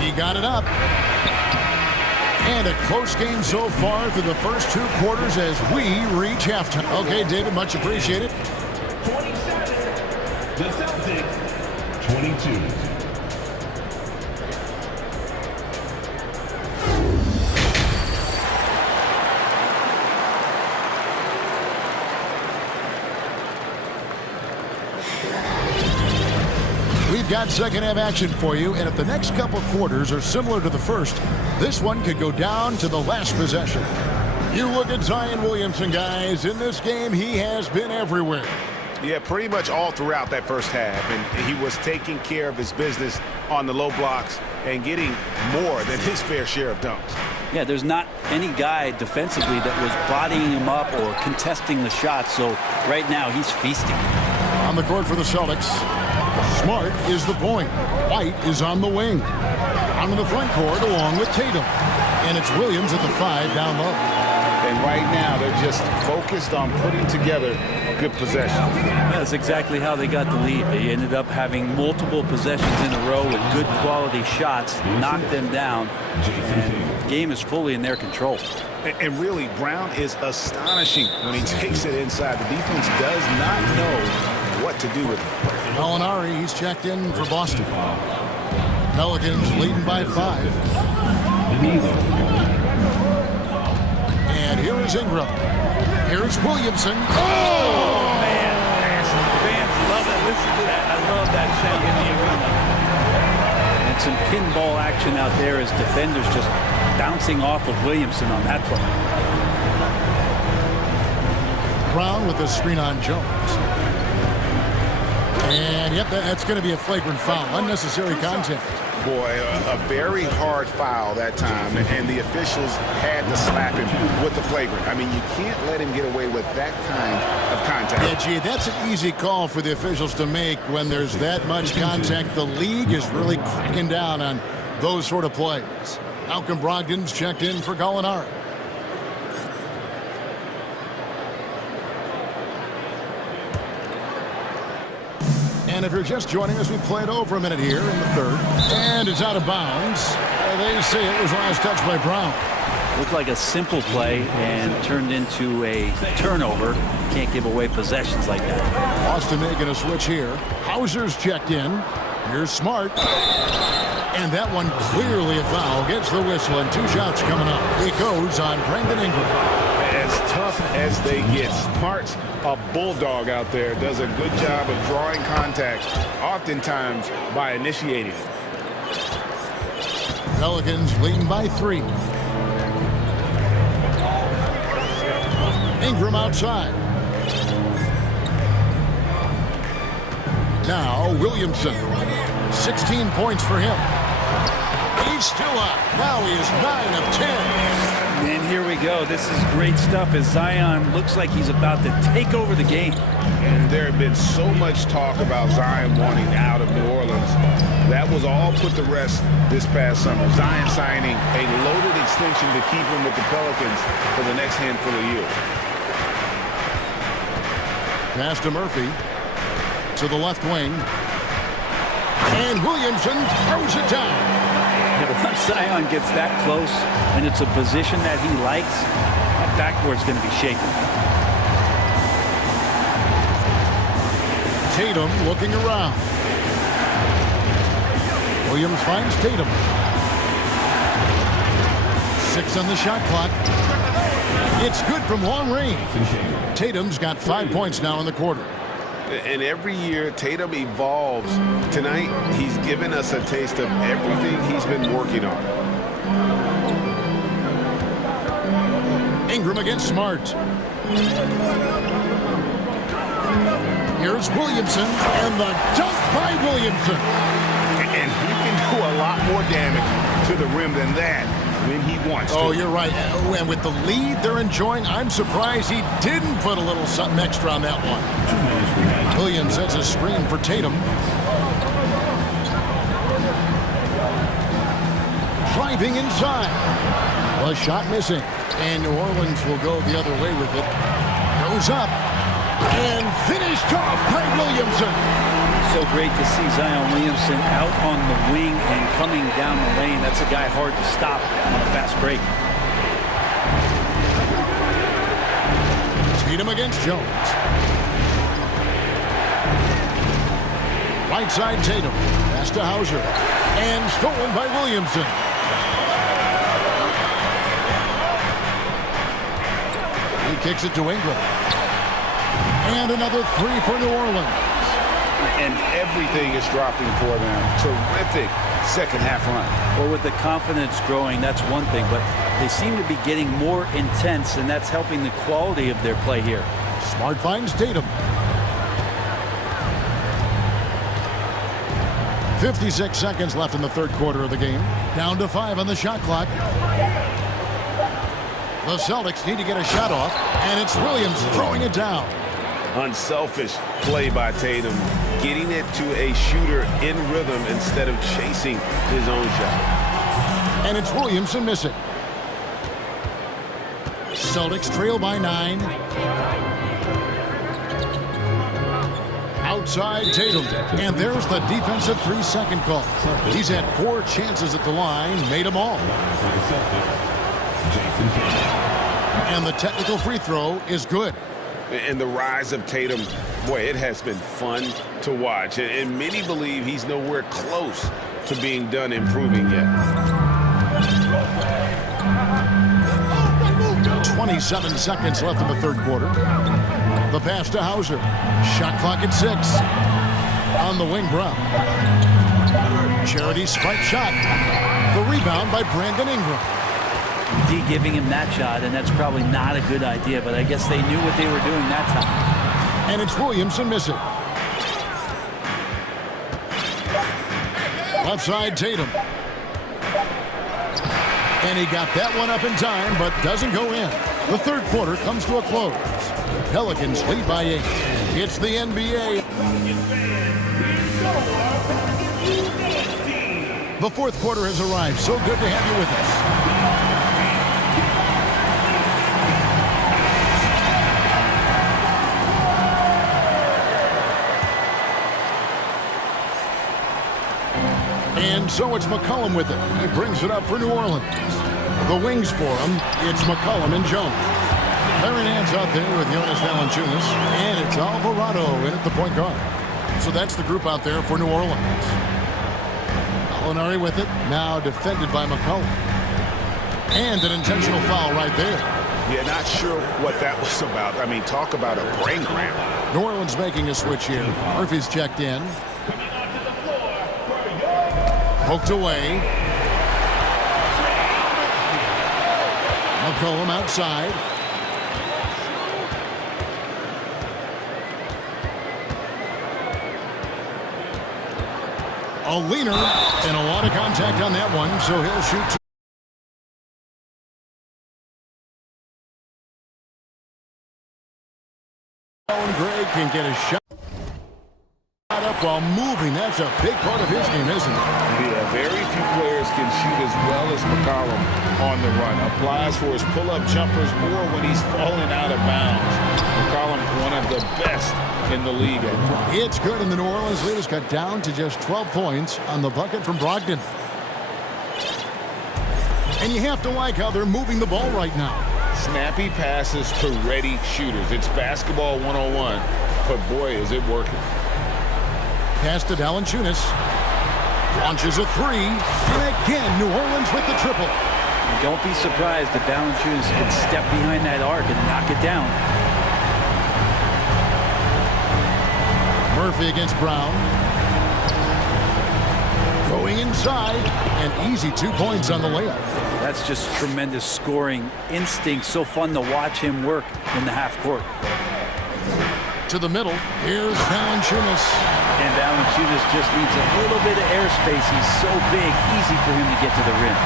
He got it up. And a close game so far through the first 2 quarters as we reach halftime. Okay, David, much appreciated. 27. The Celtics, 22. We've got second half action for you, and if the next couple quarters are similar to the first, this one could go down to the last possession. You look at Zion Williamson, guys. In this game, he has been everywhere. Yeah, pretty much all throughout that first half. And he was taking care of his business on the low blocks and getting more than his fair share of dunks. Yeah, there's not any guy defensively that was bodying him up or contesting the shots. So right now, he's feasting. On the court for the Celtics, Smart is the point. White is on the wing. Onto the front court along with Tatum. And it's Williams at the 5 down low. And right now, they're just focused on putting together good possessions. That's exactly how they got the lead. They ended up having multiple possessions in a row with good quality shots, knocked them down, and the game is fully in their control. And really, Brown is astonishing when he takes it inside. The defense does not know what to do with it. Gallinari, he's checked in for Boston. Pelicans leading by 5. And here is Ingram. Here's Williamson. Oh, man. Fans love it. Listen to that. I love that sound in the arena. And some pinball action out there as defenders just bouncing off of Williamson on that play. Brown with the screen on Jones. And, yep, that's going to be a flagrant foul. Unnecessary contact. Boy, a very hard foul that time, and the officials had to slap him with the flagrant. I mean, you can't let him get away with that kind of contact. Yeah, gee, that's an easy call for the officials to make when there's that much contact. The league is really cracking down on those sort of plays. Malcolm Brogdon's checked in for Gallinari. And if you're just joining us, we played over a minute here in the third. And it's out of bounds. They say it was last touched by Brown. Looked like a simple play and turned into a turnover. Can't give away possessions like that. Boston making a switch here. Hauser's checked in. Here's Smart. And that one clearly a foul. Gets the whistle and 2 shots coming up. It goes on Brandon Ingram. As tough as they get, Smart's a bulldog out there. Does a good job of drawing contact, oftentimes by initiating it. Pelicans leading by 3. Ingram outside. Now Williamson. 16 points for him. He's still up. Now he is 9 of 10. And here we go. This is great stuff as Zion looks like he's about to take over the game. And there had been so much talk about Zion wanting out of New Orleans. That was all put to rest this past summer. Zion signing a loaded extension to keep him with the Pelicans for the next handful of years. Pass to Murphy. To the left wing. And Williamson throws it down. Yeah, once Zion gets that close and it's a position that he likes, that backboard's going to be shaking. Tatum looking around. Williams finds Tatum. 6 on the shot clock. It's good from long range. Tatum's got 5 points now in the quarter. And every year, Tatum evolves. Tonight, he's given us a taste of everything he's been working on. Ingram against Smart. Here's Williamson, and the dunk by Williamson. And he can do a lot more damage to the rim than that when he wants to. Oh, you're right. And with the lead they're enjoying, I'm surprised he didn't put a little something extra on that one. Williams sets a screen for Tatum. Driving inside. A shot missing. And New Orleans will go the other way with it. Goes up. And finished off by Williamson. So great to see Zion Williamson out on the wing and coming down the lane. That's a guy hard to stop on a fast break. Tatum against Jones. Right side Tatum. Pass to Hauser. And stolen by Williamson. He kicks it to Ingram. And another 3 for New Orleans. And everything is dropping for them. Terrific second half run. Well, with the confidence growing, that's one thing, but they seem to be getting more intense, and that's helping the quality of their play here. Smart finds Tatum. 56 seconds left in the third quarter of the game. Down to 5 on the shot clock. The Celtics need to get a shot off, and it's Williams throwing it down. Unselfish play by Tatum, getting it to a shooter in rhythm instead of chasing his own shot. And it's Williamson missing. Celtics trail by 9. Outside Tatum. And there's the defensive 3-second call. He's had 4 chances at the line, made them all. And the technical free throw is good. And the rise of Tatum, boy, it has been fun to watch. And many believe he's nowhere close to being done improving yet. 27 seconds left in the third quarter. The pass to Hauser. Shot clock at 6. On the wing, Brown. Charity stripe shot. The rebound by Brandon Ingram. D giving him that shot, and that's probably not a good idea, but I guess they knew what they were doing that time. And it's Williamson missing. Left side Tatum. And he got that one up in time, but doesn't go in. The third quarter comes to a close. Pelicans lead by 8. It's the NBA. The fourth quarter has arrived. So good to have you with us. And so it's McCollum with it. He brings it up for New Orleans. The wings for him, it's McCollum and Jones. Larry Nance out there with Jonas Valanciunas. And it's Alvarado in at the point guard. So that's the group out there for New Orleans. Gallinari with it, now defended by McCollum. And an intentional foul right there. Yeah, not sure what that was about. I mean, talk about a brain cramp. New Orleans making a switch here. Murphy's checked in. Poked away. McCollum outside. A leaner and a lot of contact on that one, so he'll shoot. Gray can get a shot up while moving. That's a big part of his game, isn't it? Yeah, very few players can shoot as well as McCollum on the run. Applies for his pull-up jumpers more when he's falling out of bounds. McCollum, one of the best in the league. It's good, and the New Orleans lead is cut down to just 12 points on the bucket from Brogdon. And you have to like how they're moving the ball right now. Snappy passes to ready shooters. It's basketball 101, but boy, is it working. Pass to Valanciunas. Launches a three, and again, New Orleans with the triple. And don't be surprised if Valanciunas can step behind that arc and knock it down. Murphy against Brown. Going inside, and easy 2 points on the layup. That's just tremendous scoring instinct. So fun to watch him work in the half court. To the middle, here's Valanciunas. And Valanciunas just needs a little bit of airspace. He's so big, easy for him to get to the rim.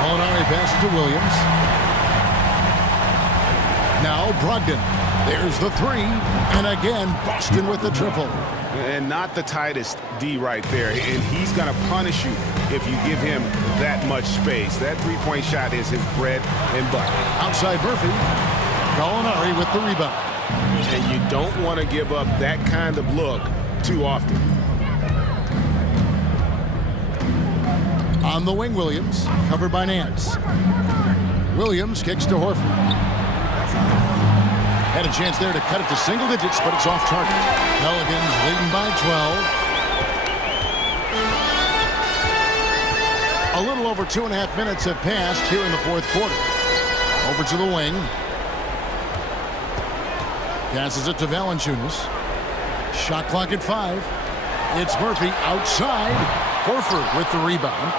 Gallinari passes to Williams. Now Brogdon. There's the three, and again, Boston with the triple. And not the tightest D right there, and he's going to punish you if you give him that much space. That three-point shot is his bread and butter. Outside Murphy. Gallinari with the rebound. And you don't want to give up that kind of look too often. On the wing, Williams, covered by Nance. Williams kicks to Horford. Had a chance there to cut it to single digits, but it's off target. Pelicans leading by 12. A little over 2.5 minutes have passed here in the fourth quarter. Over to the wing. Passes it to Valanciunas. Shot clock at 5. It's Murphy outside. Horford with the rebound.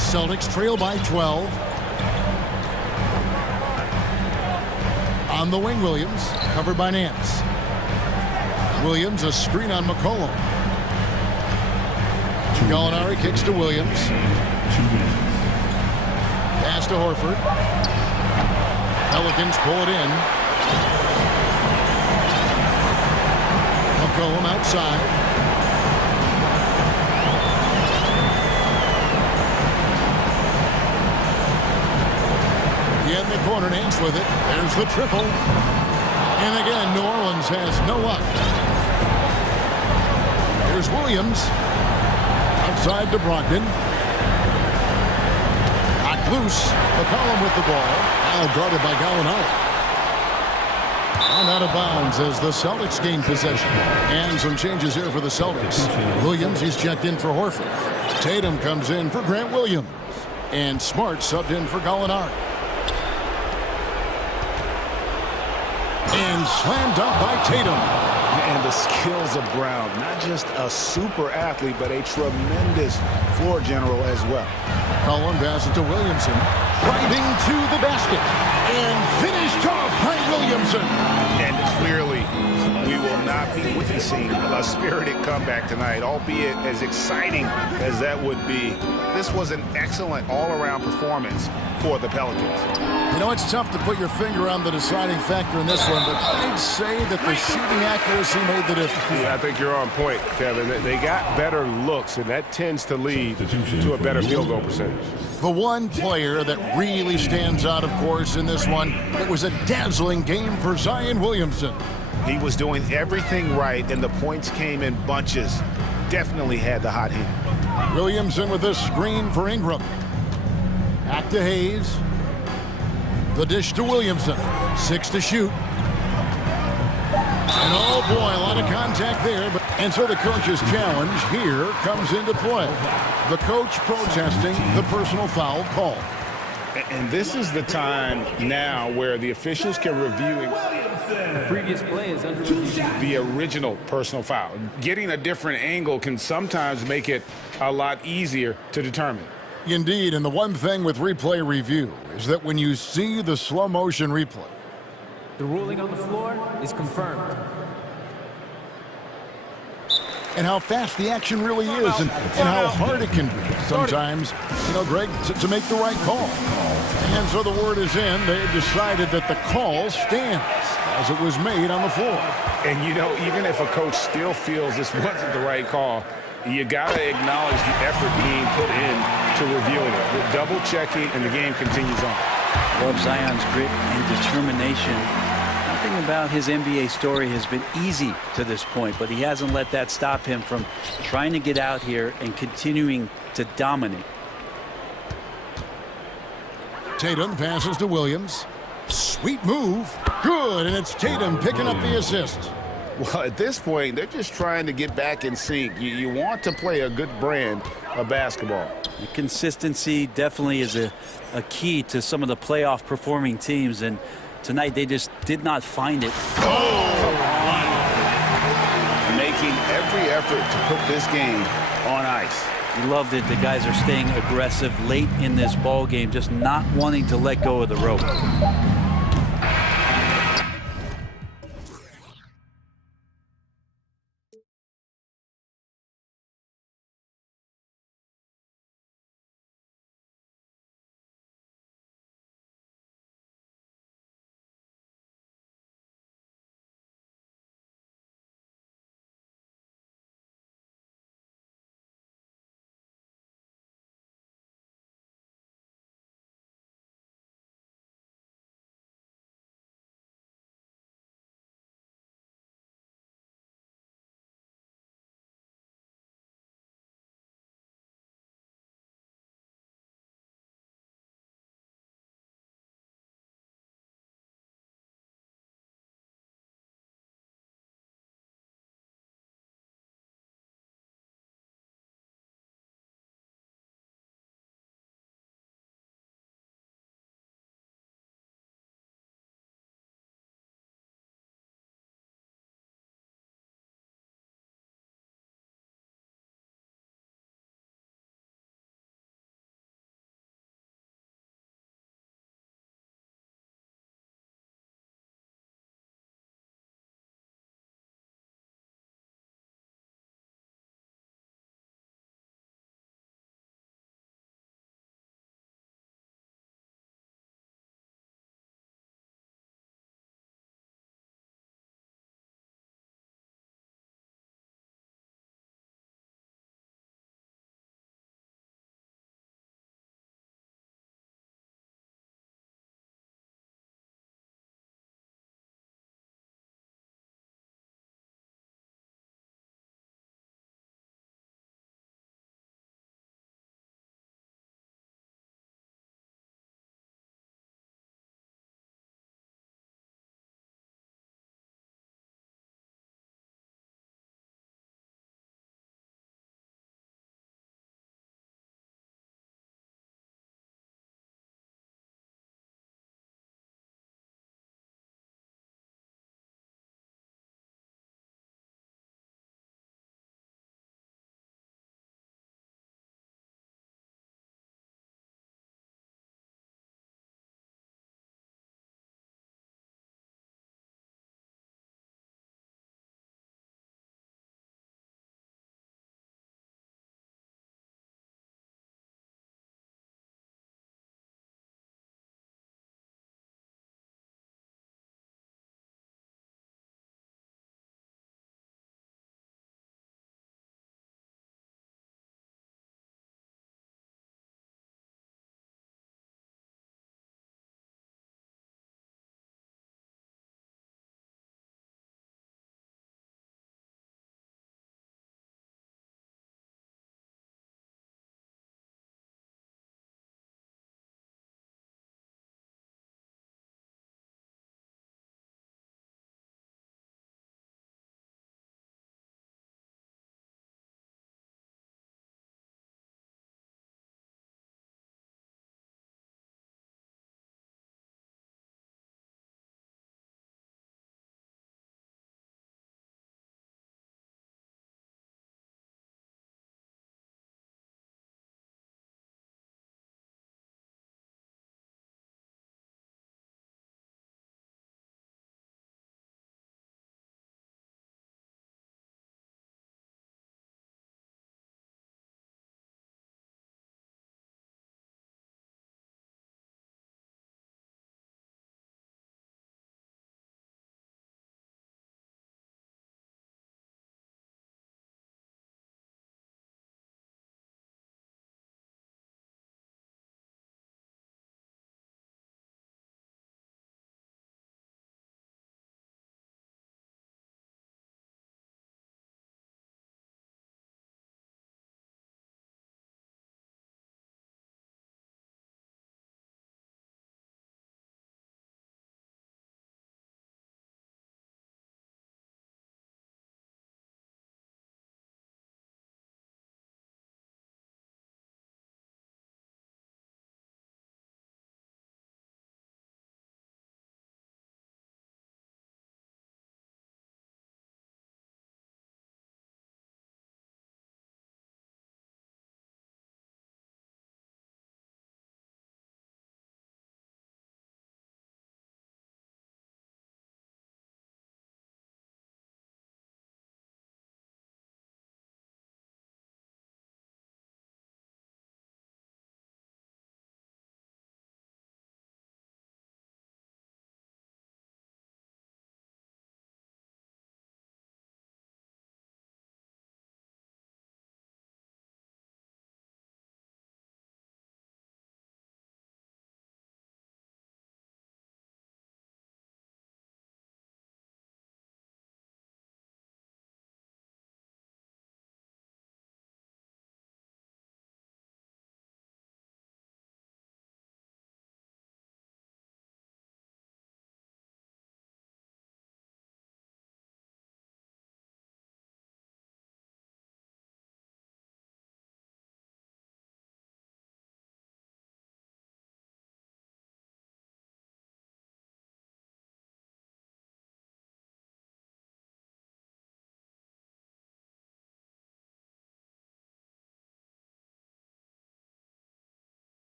Celtics trail by 12. On the wing, Williams, covered by Nance. Williams, a screen on McCollum. Gallinari kicks to Williams. Pass to Horford. Pelicans pull it in. McCollum outside. In the corner, Nance with it. There's the triple. And again, New Orleans has no luck. Here's Williams. Outside to Brogdon. Knocked loose. McCollum with the ball. Now guarded by Gallinari. And out of bounds as the Celtics gain possession. And some changes here for the Celtics. Williams, he's checked in for Horford. Tatum comes in for Grant Williams. And Smart subbed in for Gallinari. And slammed up by Tatum. And the skills of Brown, not just a super athlete, but a tremendous floor general as well. Cullen passes to Williamson. Driving to the basket. And finished off by Williamson. And clearly, we will not be witnessing a spirited comeback tonight, albeit as exciting as that would be. This was an excellent all-around performance for the Pelicans. You know, it's tough to put your finger on the deciding factor in this one, but I'd say that the shooting accuracy made the difference. Yeah, I think you're on point, Kevin. They got better looks, and that tends to lead to a better field goal percentage. The one player that really stands out, of course, in this one, it was a dazzling game for Zion Williamson. He was doing everything right, and the points came in bunches. Definitely had the hot hand. Williamson with a screen for Ingram. Back to Hayes. The dish to Williamson. 6 to shoot. And all boy, a lot of contact there. And so the coach's challenge here comes into play. The coach protesting the personal foul call. And this is the time now where the officials can review The previous play is under review. the original personal foul. Getting a different angle can sometimes make it a lot easier to determine. Indeed, and the one thing with replay review is that when you see the slow motion replay, The ruling on the floor is confirmed. and how fast the action really is and how hard it can be sometimes, Greg, to make the right call. And so the word is in. They've decided that the call stands as it was made on the floor. And, even if a coach still feels this wasn't the right call, you got to acknowledge the effort being put in to reviewing it. The double checking, and the game continues on. Love Zion's grit and determination. Nothing about his NBA story has been easy to this point, but he hasn't let that stop him from trying to get out here and continuing to dominate. Tatum passes to Williams. Sweet move. Good, and it's Tatum picking up the assist. Well, at this point, they're just trying to get back in sync. You want to play a good brand of basketball. The consistency definitely is a key to some of the playoff performing teams, and tonight they just did not find it. Making every effort to put this game on ice. You love that the guys are staying aggressive late in this ball game, just not wanting to let go of the rope.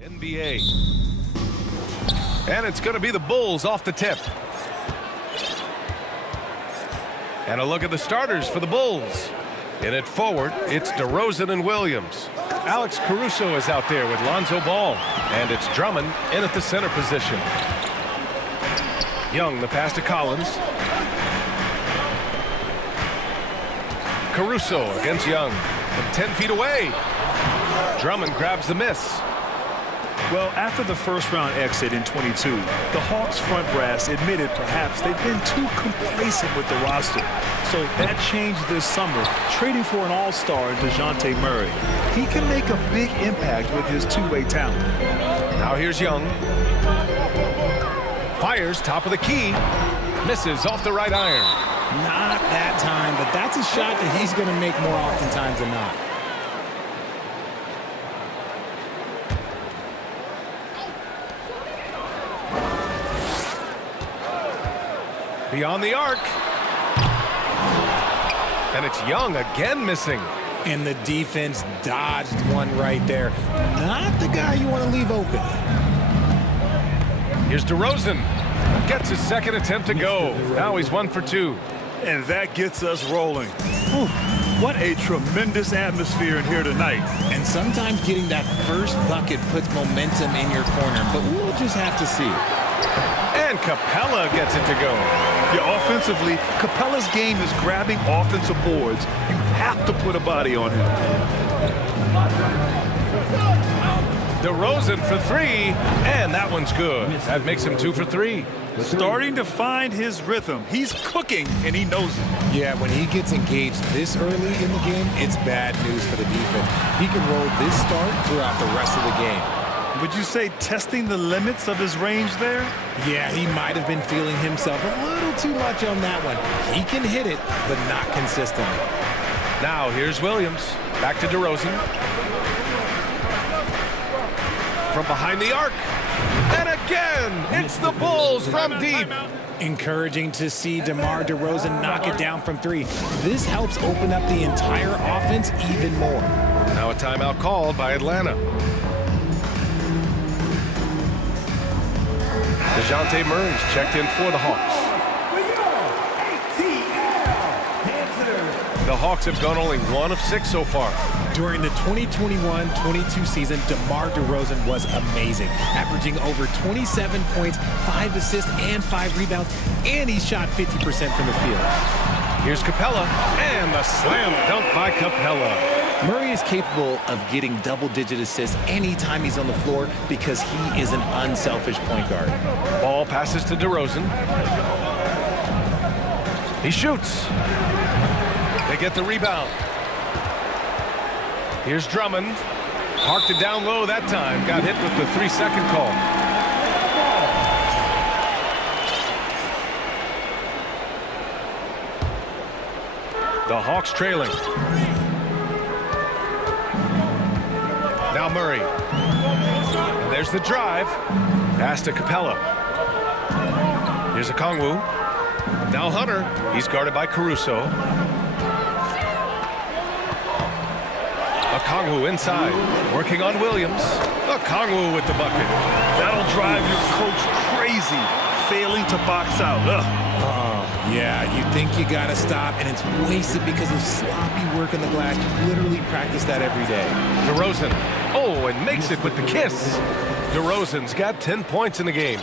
NBA. And it's going to be the Bulls off the tip. And a look at the starters for the Bulls. In it forward, it's DeRozan and Williams. Alex Caruso is out there with Lonzo Ball. And it's Drummond in at the center position. Young, the pass to Collins. Caruso against Young from 10 feet away. Drummond grabs the miss. Well, after the first-round exit in 22, the Hawks front brass admitted perhaps they've been too complacent with the roster. So that changed this summer, trading for an all-star, DeJounte Murray. He can make a big impact with his two-way talent. Now here's Young. Fires top of the key. Misses off the right iron. Not that time, but that's a shot that he's going to make more oftentimes than not. Beyond the arc. And it's Young again missing. And the defense dodged one right there. Not the guy you want to leave open. Here's DeRozan. Gets his second attempt to go. Now he's 1 for 2. And that gets us rolling. Whew, what a tremendous atmosphere in here tonight. And sometimes getting that first bucket puts momentum in your corner, but we'll just have to see. And Capella gets it to go. Yeah, offensively, Capella's game is grabbing offensive boards. You have to put a body on him. DeRozan for 3, and that one's good. That makes him 2 for 3. Starting to find his rhythm. He's cooking, and he knows it. Yeah, when he gets engaged this early in the game, it's bad news for the defense. He can roll this start throughout the rest of the game. Would you say testing the limits of his range there? Yeah, he might have been feeling himself a little too much on that one. He can hit it, but not consistently. Now here's Williams. Back to DeRozan. From behind the arc. And again, it's the Bulls from deep. Encouraging to see DeMar DeRozan knock it down from 3. This helps open up the entire offense even more. Now a timeout called by Atlanta. DeJounte Murray's checked in for the Hawks. The Hawks have gone only 1 of 6 so far. During the 2021-22 season, DeMar DeRozan was amazing, averaging over 27 points, 5 assists, and 5 rebounds, and he shot 50% from the field. Here's Capella, and the slam dunk by Capella. Murray is capable of getting double-digit assists anytime he's on the floor because he is an unselfish point guard. Ball passes to DeRozan. He shoots. They get the rebound. Here's Drummond. Parked it down low that time. Got hit with the 3-second call. The Hawks trailing. Now Murray. And there's the drive. Pass to Capella. Here's Okongwu. Now Hunter. He's guarded by Caruso. Okongwu inside. Working on Williams. Okongwu with the bucket. That'll drive your coach crazy, failing to box out. Oh, yeah, you think you got to stop, and it's wasted because of sloppy work in the glass. You literally practice that every day. DeRozan. Oh, and makes it with the kiss. DeRozan's got 10 points in the game.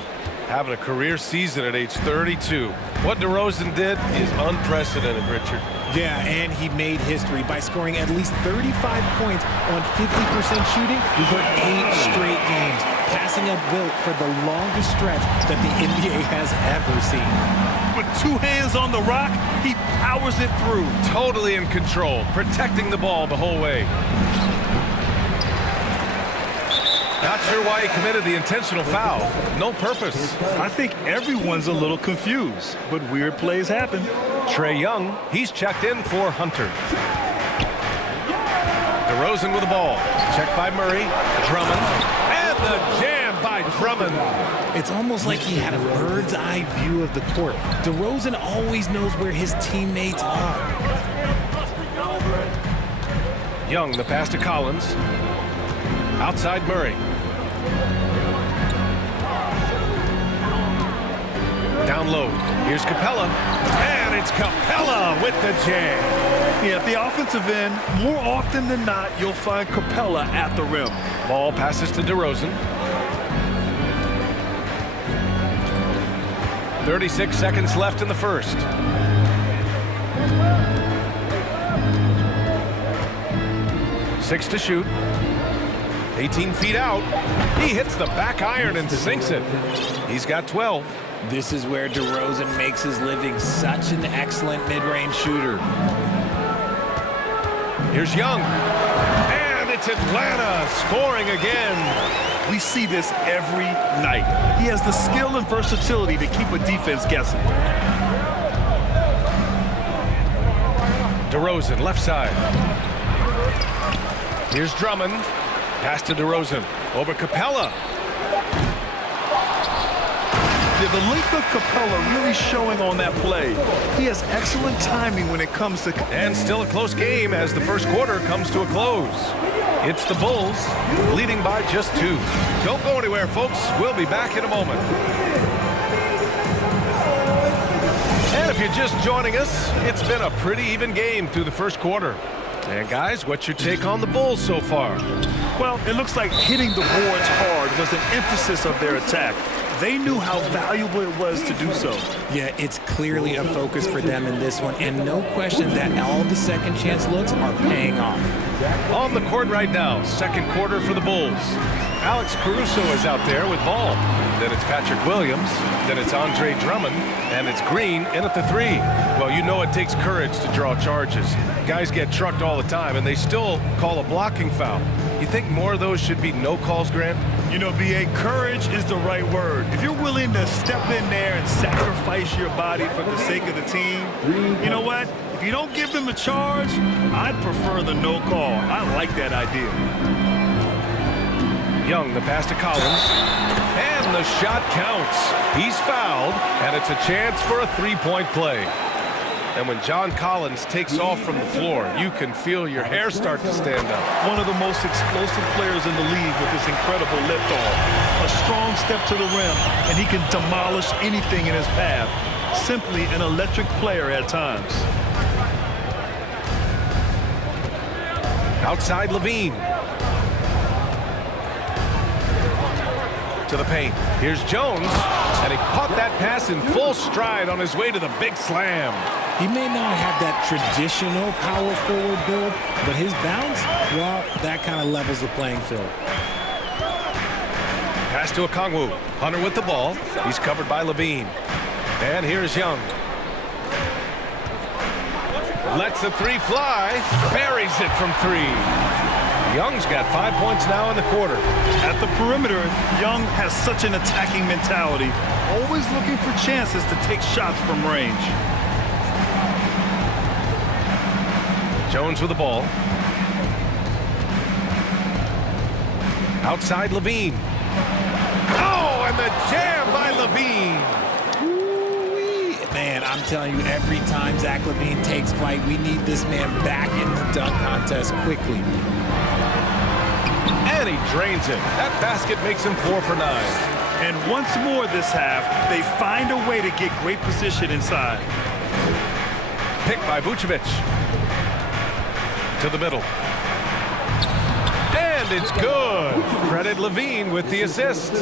Having a career season at age 32. What DeRozan did is unprecedented, Richard. Yeah, and he made history by scoring at least 35 points on 50% shooting for 8 straight games, passing up Wilt for the longest stretch that the NBA has ever seen. With 2 hands on the rock, he powers it through. Totally in control, protecting the ball the whole way. Not sure why he committed the intentional foul. No purpose. I think everyone's a little confused, but weird plays happen. Trae Young, he's checked in for Hunter. DeRozan with the ball. Checked by Murray. Drummond. And the jam by Drummond. It's almost like he had a bird's eye view of the court. DeRozan always knows where his teammates are. Young, the pass to Collins. Outside Murray. Down low. Here's Capella. And it's Capella with the jam. Yeah, at the offensive end, more often than not, you'll find Capella at the rim. Ball passes to DeRozan. 36 seconds left in the first. Six to shoot. 18 feet out. He hits the back iron and sinks it. He's got 12. This is where DeRozan makes his living. Such an excellent mid-range shooter. Here's Young. And it's Atlanta scoring again. We see this every night. He has the skill and versatility to keep a defense guessing. DeRozan, left side. Here's Drummond. Pass to DeRozan. Over Capella. Yeah, the length of Capella really showing on that play. He has excellent timing when it comes to... And still a close game as the first quarter comes to a close. It's the Bulls, leading by just 2. Don't go anywhere, folks. We'll be back in a moment. And if you're just joining us, it's been a pretty even game through the first quarter. And guys, what's your take on the Bulls so far? Well, it looks like hitting the boards hard was an emphasis of their attack. They knew how valuable it was to do so. Yeah, it's clearly a focus for them in this one, and no question that all the second chance looks are paying off. On the court right now, second quarter for the Bulls. Alex Caruso is out there with ball. Then it's Patrick Williams. Then it's Andre Drummond. And it's Green in at the 3. Well, you know it takes courage to draw charges. Guys get trucked all the time, and they still call a blocking foul. You think more of those should be no calls, Grant? You know, B.A., courage is the right word. If you're willing to step in there and sacrifice your body for the sake of the team, you know what? If you don't give them a charge, I'd prefer the no call. I like that idea. Young, the pass to Collins. And the shot counts. He's fouled, and it's a chance for a three-point play. And when John Collins takes off from the floor, you can feel your hair start to stand up. One of the most explosive players in the league with this incredible liftoff. A strong step to the rim, and he can demolish anything in his path. Simply an electric player at times. Outside Levine. To the paint. Here's Jones, and he caught that pass in full stride on his way to the big slam. He may not have that traditional power forward build, but his bounce, well, that kind of levels the playing field. Pass to Okongwu. Hunter with the ball. He's covered by Levine. And here's Young. Lets the 3 fly. Buries it from 3. Young's got 5 points now in the quarter. At the perimeter, Young has such an attacking mentality, always looking for chances to take shots from range. Jones with the ball. Outside Levine. Oh, and the jam by Levine. Man, I'm telling you, every time Zach Levine takes flight, we need this man back in the dunk contest quickly. And he drains it. That basket makes him 4 for 9. And once more this half, they find a way to get great position inside. Picked by Vucevic. To the middle. And it's good. Credit Levine with the assist.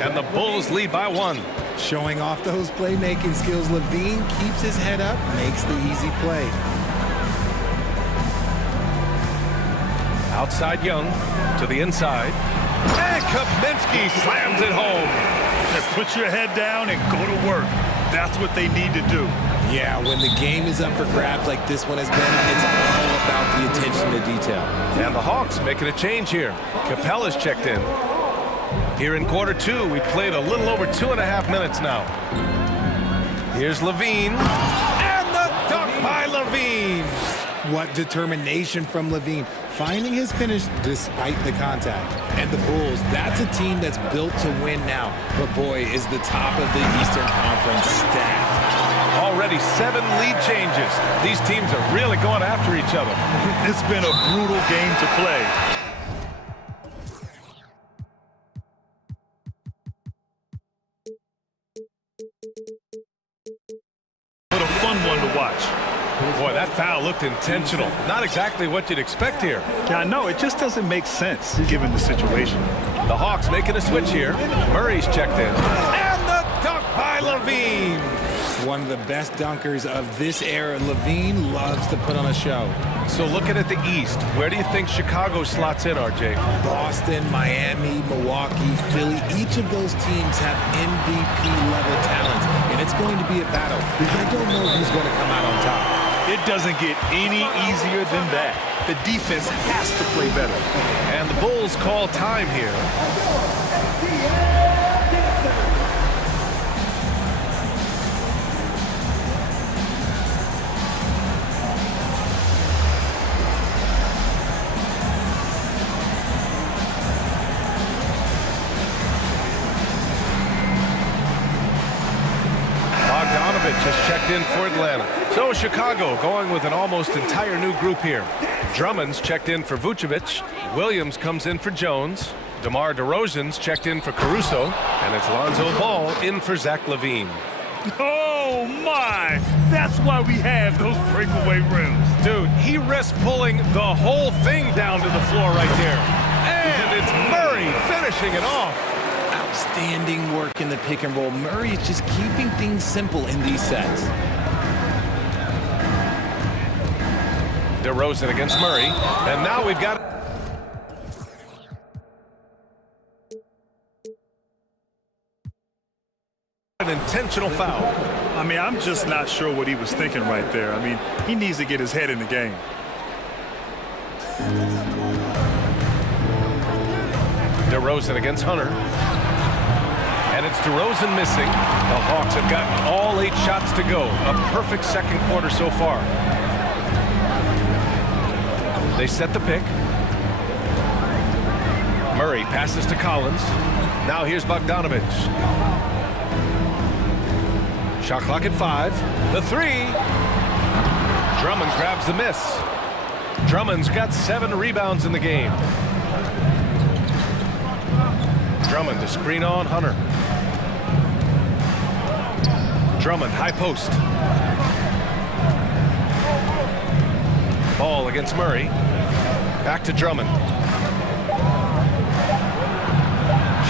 And the Bulls lead by 1. Showing off those playmaking skills, Levine keeps his head up, makes the easy play. Outside Young to the inside. And Kaminsky slams it home. Just put your head down and go to work. That's what they need to do. Yeah, when the game is up for grabs like this one has been, it's all about the attention to detail. And the Hawks making a change here. Capella's checked in. Here in quarter 2, we played a little over 2.5 minutes now. Here's Levine. And the dunk by Levine. What determination from Levine, finding his finish despite the contact. And the Bulls, that's a team that's built to win now. But boy, is the top of the Eastern Conference stacked. Already 7 lead changes. These teams are really going after each other. It's been a brutal game to play. Boy, that foul looked intentional. Not exactly what you'd expect here. Yeah, I know. It just doesn't make sense given the situation. The Hawks making a switch here. Murray's checked in. And the dunk by Levine. One of the best dunkers of this era. Levine loves to put on a show. So looking at the East, where do you think Chicago slots in, RJ? Boston, Miami, Milwaukee, Philly, each of those teams have MVP-level talent, and it's going to be a battle. I don't know who's going to come out on top. It doesn't get any easier than that. The defense has to play better. And the Bulls call time here. Just checked in for Atlanta. So Chicago going with an almost entire new group here. Drummond's checked in for Vucevic. Williams comes in for Jones. DeMar DeRozan's checked in for Caruso. And it's Lonzo Ball in for Zach LaVine. Oh, my! That's why we have those breakaway rims. Dude, he risks pulling the whole thing down to the floor right there. And it's Murray finishing it off. Outstanding work in the pick and roll. Murray is just keeping things simple in these sets. DeRozan against Murray. And now we've got an intentional foul. I mean, I'm just not sure what he was thinking right there. I mean, he needs to get his head in the game. DeRozan against Hunter. And it's DeRozan missing. The Hawks have gotten all 8 shots to go. A perfect second quarter so far. They set the pick. Murray passes to Collins. Now here's Bogdanovic. Shot clock at 5. The 3. Drummond grabs the miss. Drummond's got 7 rebounds in the game. Drummond to screen on Hunter. Drummond, high post. Ball against Murray. Back to Drummond.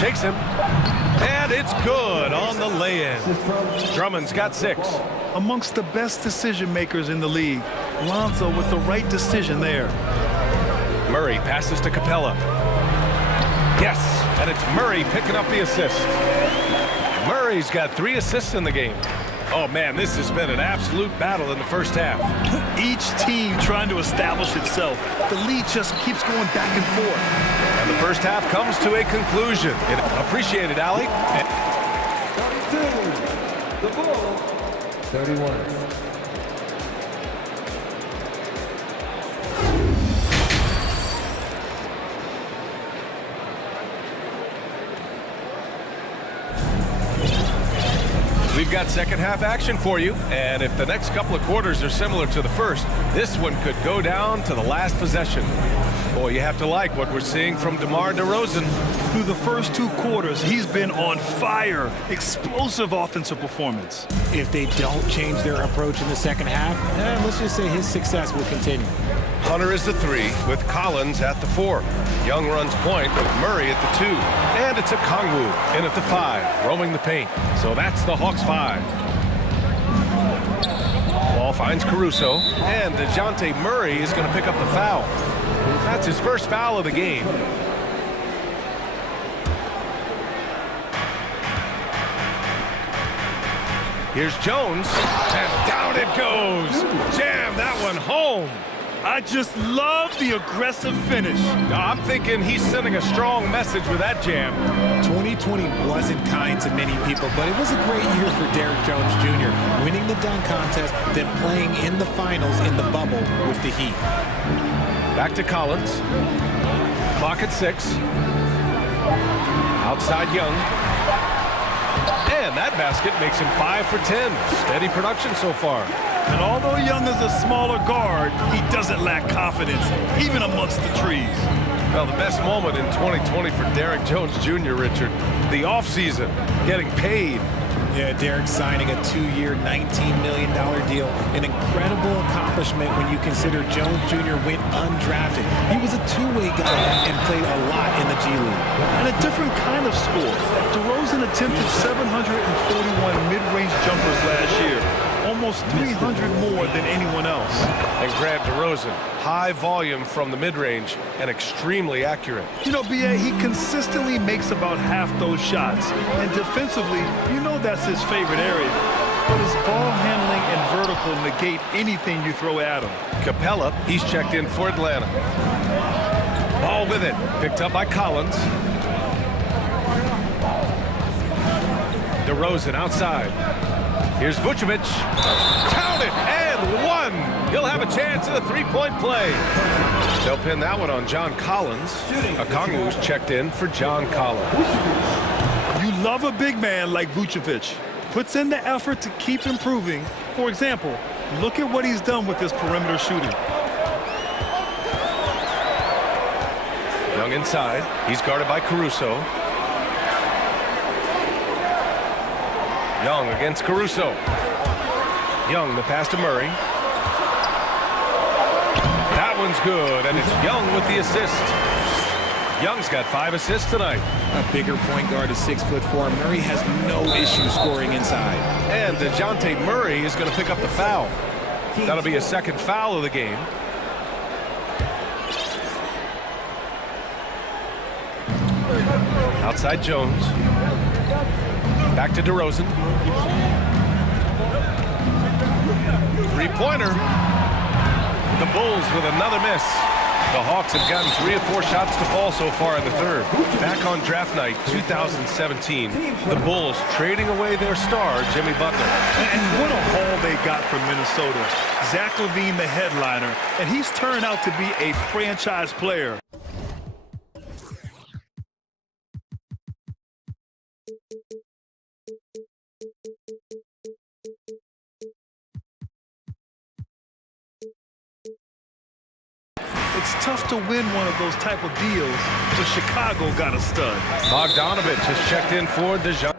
Shakes him. And it's good on the lay-in. Drummond's got 6. Amongst the best decision makers in the league, Lonzo with the right decision there. Murray passes to Capella. Yes, and it's Murray picking up the assist. Murray's got 3 assists in the game. Oh man, this has been an absolute battle in the first half. Each team trying to establish itself. The lead just keeps going back and forth. And the first half comes to a conclusion. Appreciate it, Allie. 32, the Bulls, 31. We've got second half action for you, and if the next couple of quarters are similar to the first, this one could go down to the last possession. Boy, you have to like what we're seeing from DeMar DeRozan. Through the first 2 quarters, he's been on fire. Explosive offensive performance. If they don't change their approach in the second half, let's just say his success will continue. Hunter is the 3 with Collins at the 4. Young runs point with Murray at the 2. And it's a Kongwu in at the 5, roaming the paint. So that's the Hawks 5. Ball finds Caruso, and DeJounte Murray is going to pick up the foul. That's his first foul of the game. Here's Jones, and down it goes. Jam that one home. I just love the aggressive finish. I'm thinking he's sending a strong message with that jam. 2020 wasn't kind to many people, but it was a great year for Derrick Jones Jr., winning the dunk contest, then playing in the finals in the bubble with the Heat. Back to Collins. Clock at 6. Outside Young. And that basket makes him 5 for 10. Steady production so far. And although Young is a smaller guard, he doesn't lack confidence, even amongst the trees. Well, the best moment in 2020 for Derrick Jones Jr., Richard, the offseason, getting paid. Yeah, Derek signing a 2-year, $19 million deal. An incredible accomplishment when you consider Jones Jr. went undrafted. He was a two-way guy and played a lot in the G League. And a different kind of score. DeRozan attempted 741 mid-range jumpers last year. Almost 300 more than anyone else. And Grant DeRozan, high volume from the mid-range and extremely accurate. You know, B.A., he consistently makes about half those shots. And defensively, you know that's his favorite area. But his ball handling and vertical negate anything you throw at him. Capella, he's checked in for Atlanta. Ball with it, picked up by Collins. DeRozan outside. Here's Vucevic. Count it, and one. He'll have a chance at a three-point play. They'll pin that one on John Collins. Okongwu's checked in for John Collins. You love a big man like Vucevic. Puts in the effort to keep improving. For example, look at what he's done with his perimeter shooting. Young inside. He's guarded by Caruso. Young against Caruso. Young, the pass to Murray. That one's good, and it's Young with the assist. Young's got 5 assists tonight. A bigger point guard is 6'4". Murray has no issue scoring inside. And DeJounte Murray is going to pick up the foul. That'll be a second foul of the game. Outside Jones. Back to DeRozan. Three-pointer. The Bulls with another miss. The Hawks have gotten 3 or 4 shots to fall so far in the third. Back on draft night 2017, the Bulls trading away their star, Jimmy Butler. And what a haul they got from Minnesota. Zach LaVine, the headliner, and he's turned out to be a franchise player. It's tough to win one of those type of deals, but Chicago got a stud. Bogdanovich has checked in for DeJounte.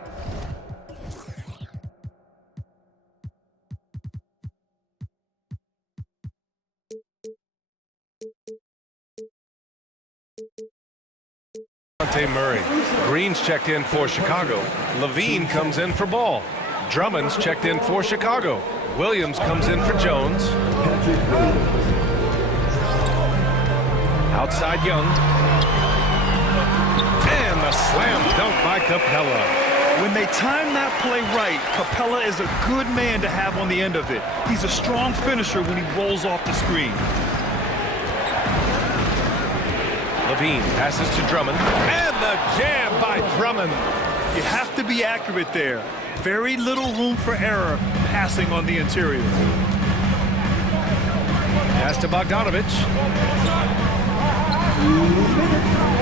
Murray. Green's checked in for Chicago. LaVine comes in for Ball. Drummond's checked in for Chicago. Williams comes in for Jones. Outside Young. And the slam dunk by Capella. When they time that play right, Capella is a good man to have on the end of it. He's a strong finisher when he rolls off the screen. LaVine passes to Drummond. And the jam by Drummond. You have to be accurate there. Very little room for error passing on the interior. Pass to Bogdanovich.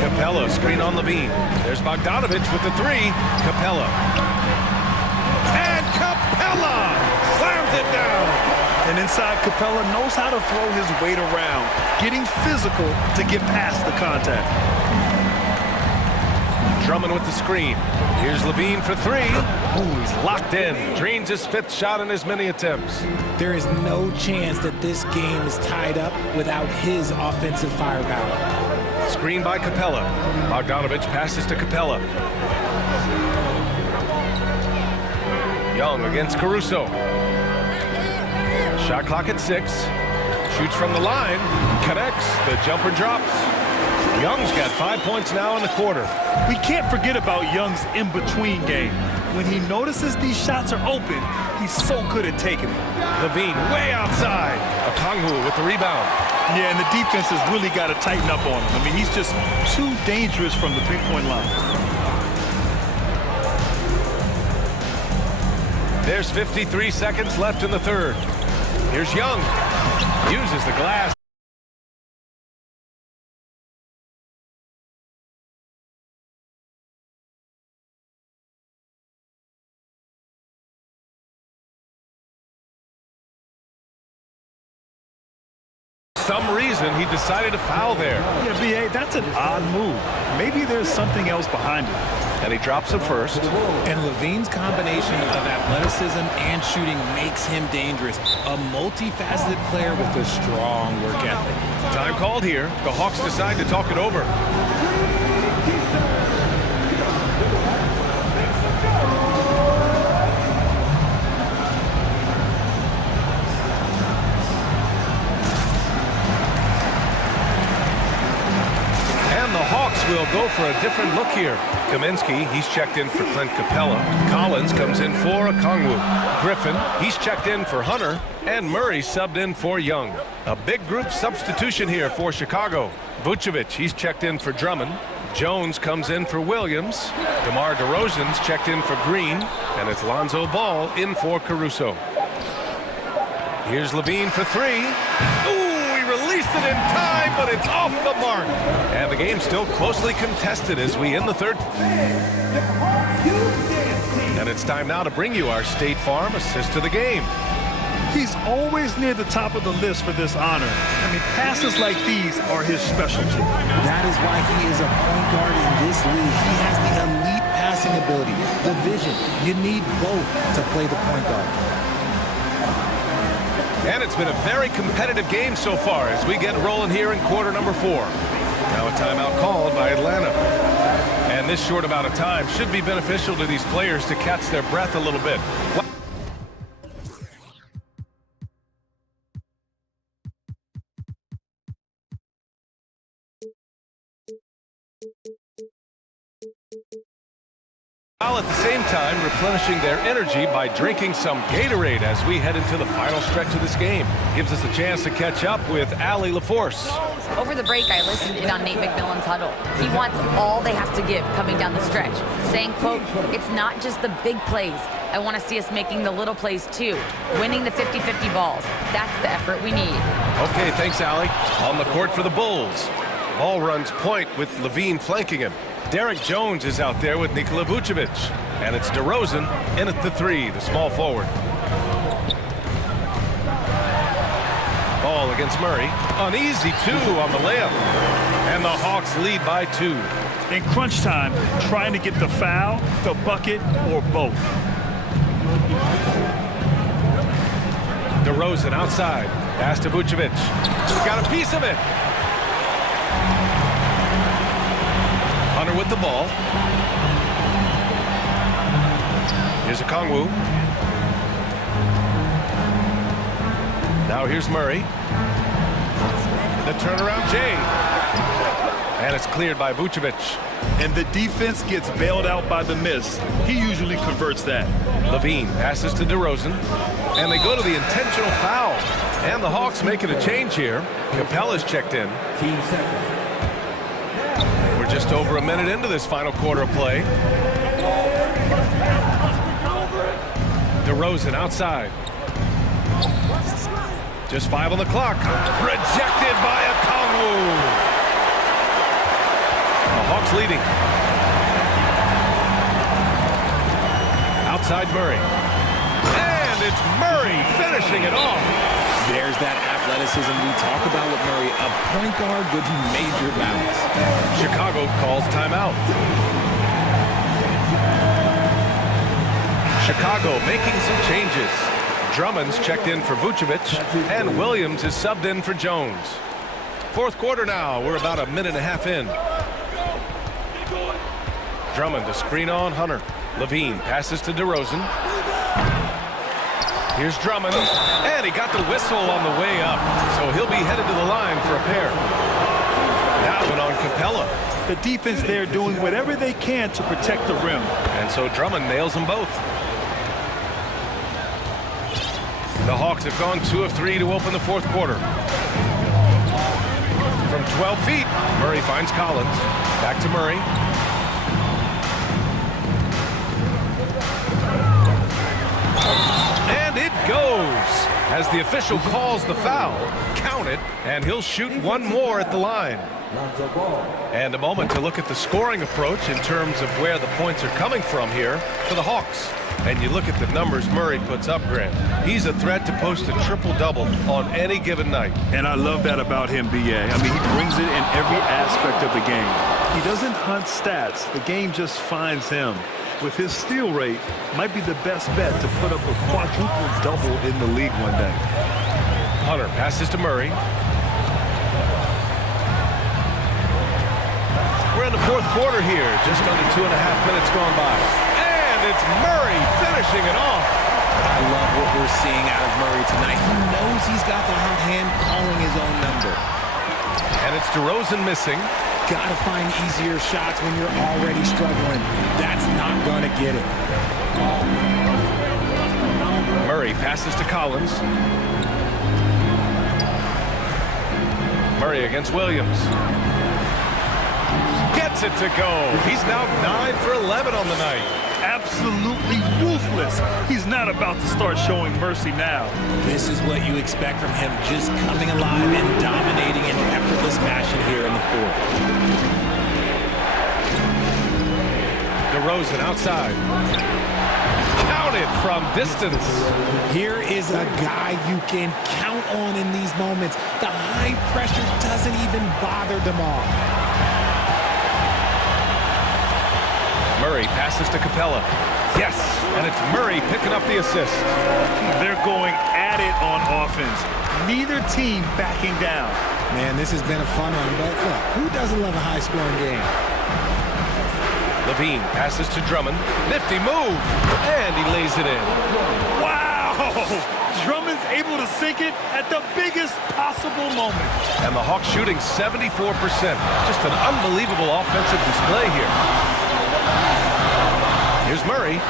Capella, screen on LaVine. There's Bogdanovich with the 3. Capella. And Capella slams it down. And inside, Capella knows how to throw his weight around, getting physical to get past the contact. Drummond with the screen. Here's LaVine for 3. Ooh, he's locked in. Drains his 5th shot in as many attempts. There is no chance that this game is tied up without his offensive firepower. Screen by Capella. Bogdanovich passes to Capella. Young against Caruso. Shot clock at 6. Shoots from the line. Connects. The jumper drops. Young's got 5 points now in the quarter. We can't forget about Young's in-between game. When he notices these shots are open, he's so good at taking them. LaVine way outside. Okongwu with the rebound. Yeah, and the defense has really got to tighten up on him. I mean, he's just too dangerous from the three-point line. There's 53 seconds left in the third. Here's Young. Uses the glass. Some reason he decided to foul there. Yeah, B.A., that's an odd move. Maybe there's something else behind it. And he drops it first. And Levine's combination of athleticism and shooting makes him dangerous. A multifaceted player with a strong work ethic. Time called here. The Hawks decide to talk it over. Will go for a different look here. Kaminsky, he's checked in for Clint Capella. Collins comes in for Okongwu. Griffin, he's checked in for Hunter. And Murray subbed in for Young. A big group substitution here for Chicago. Vucevic, he's checked in for Drummond. Jones comes in for Williams. DeMar DeRozan's checked in for Green. And it's Lonzo Ball in for Caruso. Here's Levine for three. Ooh! Released it in time, but it's off the mark. And the game's still closely contested as we end the third. And it's time now to bring you our State Farm assist to the game. He's always near the top of the list for this honor. I mean, passes like these are his specialty. That is why he is a point guard in this league. He has the elite passing ability, the vision. You need both to play the point guard. And it's been a very competitive game so far as we get rolling here in quarter number 4. Now a timeout called by Atlanta. And this short amount of time should be beneficial to these players to catch their breath a little bit. While at the same time replenishing their energy by drinking some Gatorade as we head into the final stretch of this game. Gives us a chance to catch up with Allie LaForce. Over the break, I listened in on Nate McMillan's huddle. He wants all they have to give coming down the stretch, saying, quote, it's not just the big plays. I want to see us making the little plays too, winning the 50-50 balls. That's the effort we need. Okay, thanks, Allie. On the court for the Bulls. Ball runs point with Levine flanking him. Derek Jones is out there with Nikola Vucevic. And it's DeRozan in at the three, the small forward. Ball against Murray. An easy two on the layup. And the Hawks lead by 2. In crunch time, trying to get the foul, the bucket, or both. DeRozan outside. Pass to Vucevic. Got a piece of it. Hunter with the ball. Here's Okongwu. Now here's Murray. The turnaround Jay. And it's cleared by Vucevic. And the defense gets bailed out by the miss. He usually converts that. Levine passes to DeRozan. And they go to the intentional foul. And the Hawks making a change here. Capella's checked in. We're just over a minute into this final quarter of play. DeRozan outside. Just 5 on the clock. Rejected by Okongwu. The Hawks leading. Outside Murray. And it's Murray finishing it off. There's that athleticism we talk about with Murray, a point guard with major balance. Chicago calls timeout. Chicago making some changes. Drummond's checked in for Vucevic, and Williams is subbed in for Jones. Fourth quarter now. We're about a minute and a half in. Drummond to screen on Hunter. Levine passes to DeRozan. Here's Drummond, and he got the whistle on the way up, so he'll be headed to the line for a pair. That one on Capella. The defense there doing whatever they can to protect the rim. And so Drummond nails them both. The Hawks have gone 2 of 3 to open the fourth quarter. From 12 feet, Murray finds Collins. Back to Murray. And it goes. As the official calls the foul, count it, and he'll shoot one more at the line. And a moment to look at the scoring approach in terms of where the points are coming from here for the Hawks. And you look at the numbers Murray puts up, Grant. He's a threat to post a triple-double on any given night. And I love that about him, B.A. I mean, he brings it in every aspect of the game. He doesn't hunt stats. The game just finds him. With his steal rate, might be the best bet to put up a quadruple double in the league one day. Hunter passes to Murray. We're in the fourth quarter here, just under 2.5 minutes gone by. And it's Murray finishing it off. I love what we're seeing out of Murray tonight. He knows he's got the hot hand calling his own number. And it's DeRozan missing. Gotta find easier shots when you're already struggling. That's not gonna get it. Murray passes to Collins. Murray against Williams. Gets it to go. He's now 9 for 11 on the night. Absolutely ruthless. He's not about to start showing mercy now. This is what you expect from him, just coming alive and dominating in effortless fashion here in the fourth. DeRozan outside. Counted from distance. Here is a guy you can count on in these moments. The high pressure doesn't even bother DeMar. Murray passes to Capella. Yes, and it's Murray picking up the assist. They're going at it on offense. Neither team backing down. Man, this has been a fun one, but look, who doesn't love a high-scoring game? Levine passes to Drummond. Nifty move, and he lays it in. Wow! Drummond's able to sink it at the biggest possible moment. And the Hawks shooting 74%. Just an unbelievable offensive display here. Here's Murray.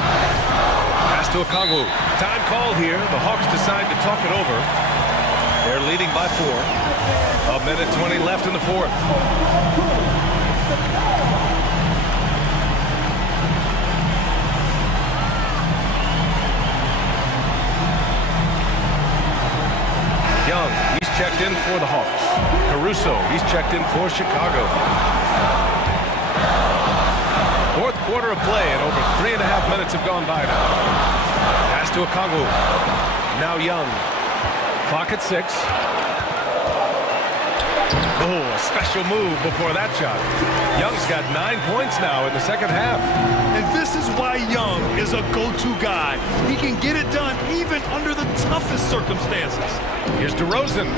Pass to Okongwu. Time called here. The Hawks decide to talk it over. They're leading by 4. 1:20 left in the fourth. Young, he's checked in for the Hawks. Caruso, he's checked in for Chicago. Fourth quarter of play, and over 3.5 minutes have gone by now. Pass to Okongwu. Now Young. Clock at 6. Oh, a special move before that shot. Young's got 9 points now in the second half. And this is why Young is a go-to guy. He can get it done even under the toughest circumstances. Here's DeRozan.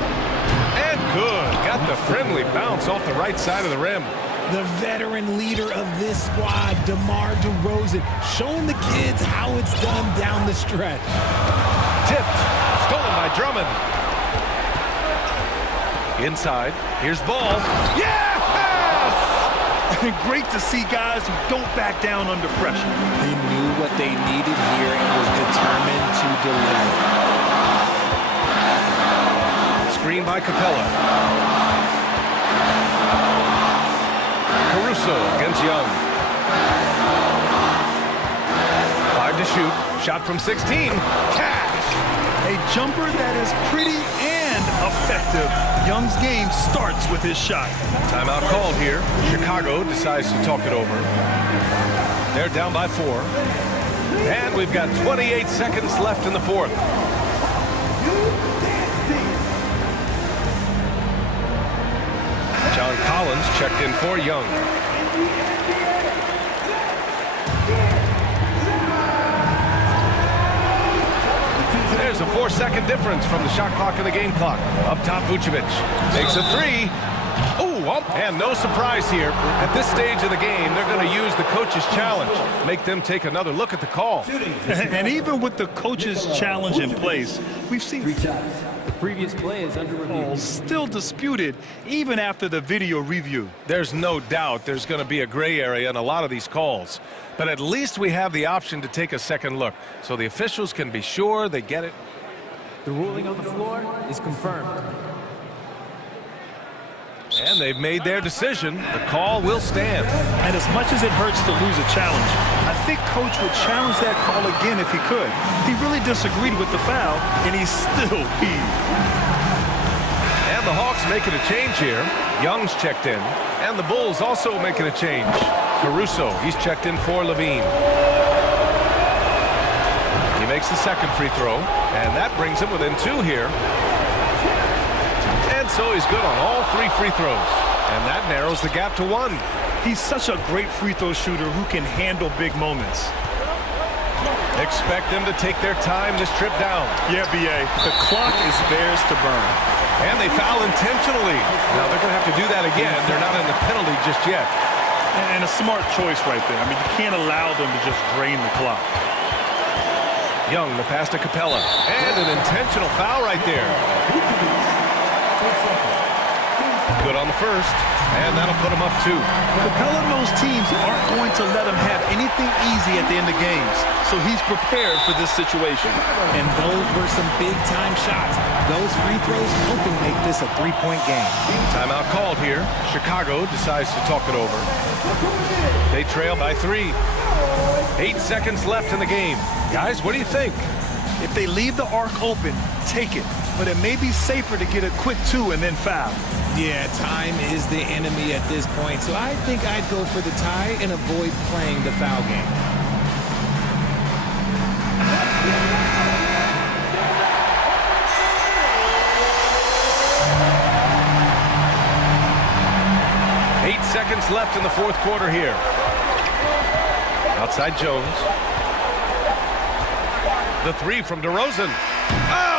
And good. Got the friendly bounce off the right side of the rim. The veteran leader of this squad, DeMar DeRozan, showing the kids how it's done down the stretch. Tipped. Stolen by Drummond. Inside. Here's Ball. Yes! Great to see guys who don't back down under pressure. He knew what they needed here and was determined to deliver. Screen by Capella. Caruso against Young. 5 to shoot. Shot from 16. Cash! A jumper that is pretty and effective. Young's game starts with his shot. Timeout called here. Chicago decides to talk it over. They're down by 4. And we've got 28 seconds left in the fourth. John Collins checked in for Young. There's a 4-second difference from the shot clock and the game clock. Up top, Vucevic takes a 3. Oh, and no surprise here. At this stage of the game, they're going to use the coach's challenge. Make them take another look at the call. And even with the coach's challenge in place, we've seen the previous play is under review. Still disputed even after the video review. There's no doubt there's going to be a gray area in a lot of these calls. But at least we have the option to take a second look, so the officials can be sure they get it. The ruling on the floor is confirmed. And they've made their decision. The call will stand. And as much as it hurts to lose a challenge, I think Coach would challenge that call again if he could. He really disagreed with the foul, and he's still peeved. And the Hawks making a change here. Young's checked in. And the Bulls also making a change. Caruso, he's checked in for Levine. He makes the second free throw, and that brings him within 2 here. And so he's good on all 3 free throws. And that narrows the gap to 1. He's such a great free throw shooter who can handle big moments. Expect them to take their time this trip down. Yeah, B.A. The clock is theirs to burn. And they foul intentionally. Now they're going to have to do that again. They're not in the penalty just yet. And a smart choice right there. I mean, you can't allow them to just drain the clock. Young, the pass to Capella. And an intentional foul right there. Good on the first. And that'll put him up 2. Capella knows teams aren't going to let him have anything easy at the end of games. So he's prepared for this situation. And those were some big-time shots. Those free throws helping make this a 3-point game. Timeout called here. Chicago decides to talk it over. They trail by 3. 8 seconds left in the game. Guys, what do you think? If they leave the arc open, take it. But it may be safer to get a quick 2 and then foul. Yeah, time is the enemy at this point, so I think I'd go for the tie and avoid playing the foul game. Eight seconds left in the fourth quarter here. Outside Jones. The 3 from DeRozan. Oh!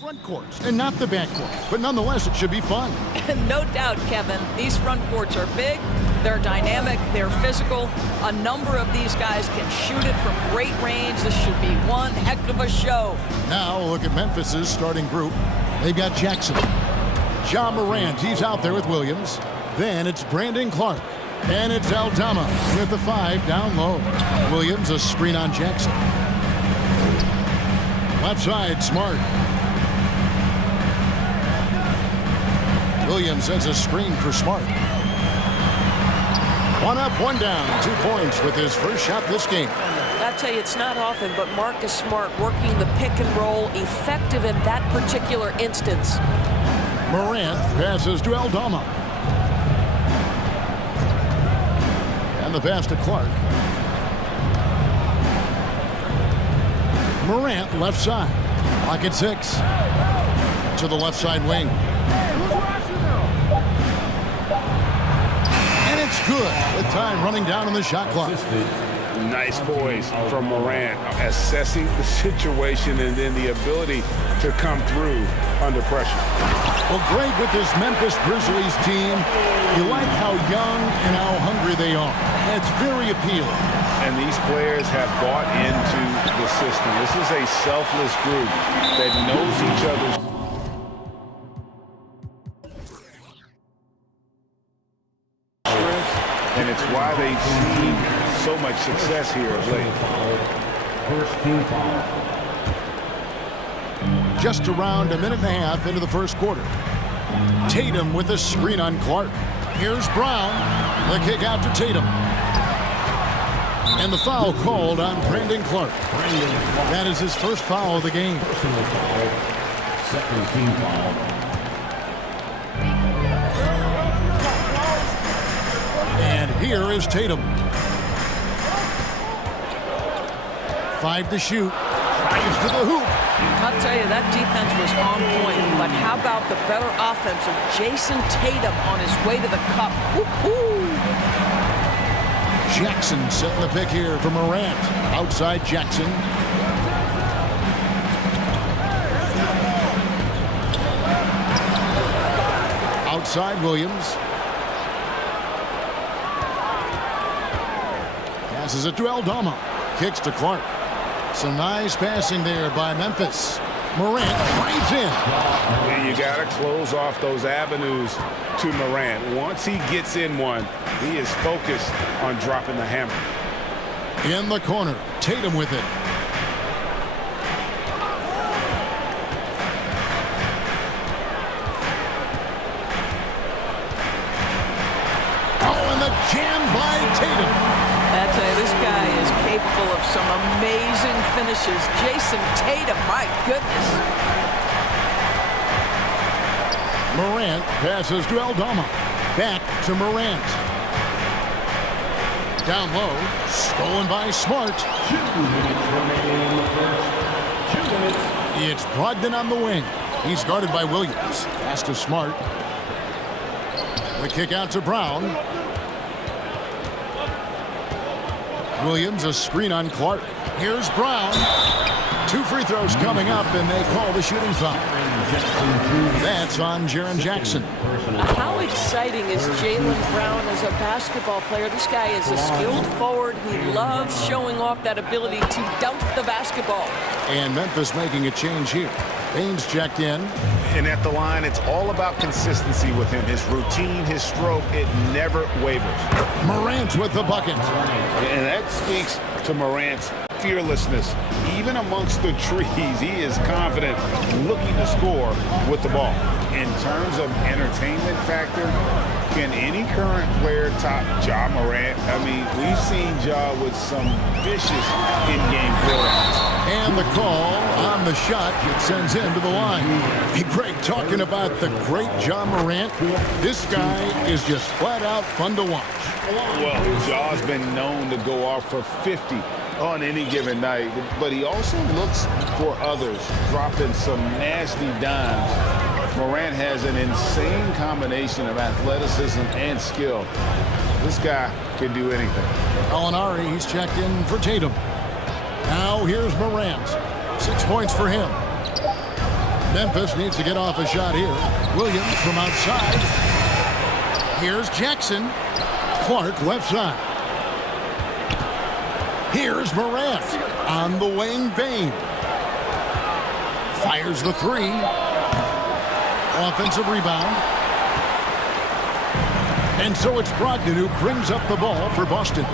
Front courts and not the back court, but nonetheless, it should be fun. No doubt, Kevin. These front courts are big, they're dynamic, they're physical. A number of these guys can shoot it from great range. This should be one heck of a show. Now look at Memphis's starting group. They've got Jackson, Ja Morant, he's out there with Williams. Then it's Brandon Clark, and it's Aldama with the 5 down low. Williams, a screen on Jackson. Left side, Smart. Williams sends a screen for Smart. 1 up, 1 down, 2 points with his first shot this game. I tell you, it's not often, but Marcus Smart working the pick and roll, effective in that particular instance. Morant passes to Aldama. And the pass to Clark. Morant left side. Clock at 6. To the left side wing. And it's good with time running down on the shot clock. Nice poise from Morant, assessing the situation and then the ability to come through under pressure. Well, Greg, with this Memphis Grizzlies team, you like how young and how hungry they are. That's very appealing. And these players have bought into the system. This is a selfless group that knows each other's. And it's why they've seen so much success here of late. First team foul. Just around a minute and a half into the first quarter. Tatum with a screen on Clark. Here's Brown. The kick out to Tatum. And the foul called on Brandon Clark. That is his first foul of the game. Personal foul. Second team foul. And here is Tatum. 5 to shoot. Drives to the hoop. I'll tell you, that defense was on point, but how about the better offense of Jason Tatum on his way to the cup? Woo-hoo! Jackson setting the pick here for Morant. Outside Jackson. Outside Williams. Passes it to Aldama. Kicks to Clark. Some nice passing there by Memphis. Morant drives in. And you got to close off those avenues to Morant. Once he gets in one, he is focused on dropping the hammer. In the corner, Tatum with it. Oh, and the jam by Tatum. I tell you, this guy is capable of some amazing finishes. Jason Tatum, my goodness. Morant passes to Aldama. Back to Morant. Down low, stolen by Smart. 2 minutes remaining in the first. 2 minutes. It's Brogdon on the wing. He's guarded by Williams. Pass to Smart. The kick out to Brown. Williams, a screen on Clark. Here's Brown. 2 free throws coming up, and they call the shooting foul. That's on Jaren Jackson. How exciting is Jaylen Brown as a basketball player? This guy is a skilled forward. He loves showing off that ability to dunk the basketball. And Memphis making a change here. Baines checked in. And at the line, it's all about consistency with him. His routine, his stroke, it never wavers. Morant with the bucket. And that speaks to Morant's fearlessness. Even amongst the trees, he is confident, looking to score with the ball. In terms of entertainment factor, can any current player top Ja Morant? I mean, we've seen Ja with some vicious in-game throwdowns. And the call on the shot that sends him to the line. Hey, Greg, talking about the great Ja Morant, this guy is just flat out fun to watch. Well, Ja's been known to go off for 50 on any given night, but he also looks for others, dropping some nasty dimes. Morant has an insane combination of athleticism and skill. This guy can do anything. Alinari, he's checked in for Tatum. Now here's Morant. 6 points for him. Memphis needs to get off a shot here. Williams from outside. Here's Jackson. Clark left side. Here's Morant on the wing. Bain fires the three. Offensive rebound. And so it's Brogdon who brings up the ball for Boston.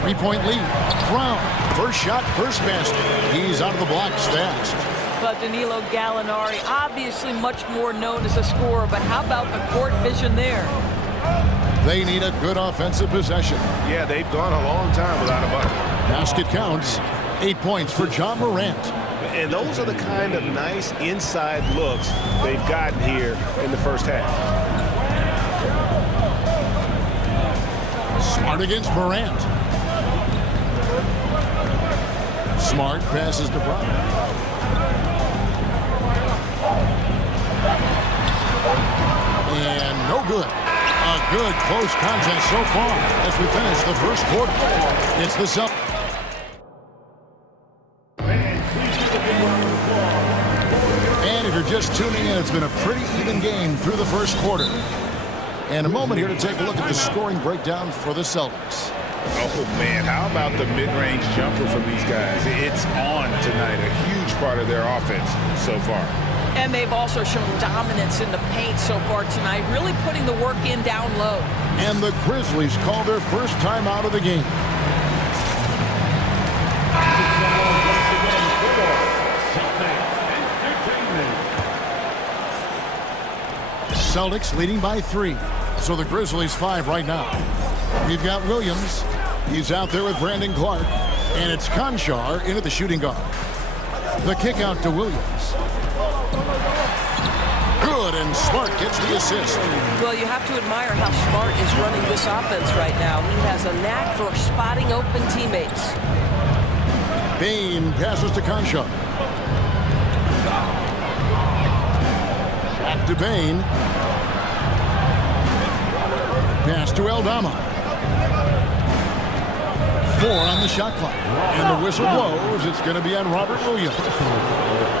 3-point lead. Brown, first shot, first basket. He's out of the blocks fast. But Danilo Gallinari, obviously much more known as a scorer, but how about the court vision there? They need a good offensive possession. Yeah, they've gone a long time without a bucket. Basket counts. 8 points for John Morant. And those are the kind of nice inside looks they've gotten here in the first half. Smart against Morant. Smart passes to Brown. And no good. A good close contest so far as we finish the first quarter. It's the Celtics. And if you're just tuning in, it's been a pretty even game through the first quarter. And a moment here to take a look at the scoring breakdown for the Celtics. Oh, man, how about the mid-range jumper from these guys? It's on tonight, a huge part of their offense so far. And they've also shown dominance in the paint so far tonight, really putting the work in down low. And the Grizzlies call their first time out of the game. Celtics leading by 3. So the Grizzlies 5 right now. We've got Williams. He's out there with Brandon Clark. And it's Conchar into the shooting guard. The kick out to Williams. Good, and Smart gets the assist. Well, you have to admire how Smart is running this offense right now. He has a knack for spotting open teammates. Bain passes to Conchar. Back to Bain. Pass to Aldama. 4 on the shot clock. And the whistle blows. It's going to be on Robert Williams.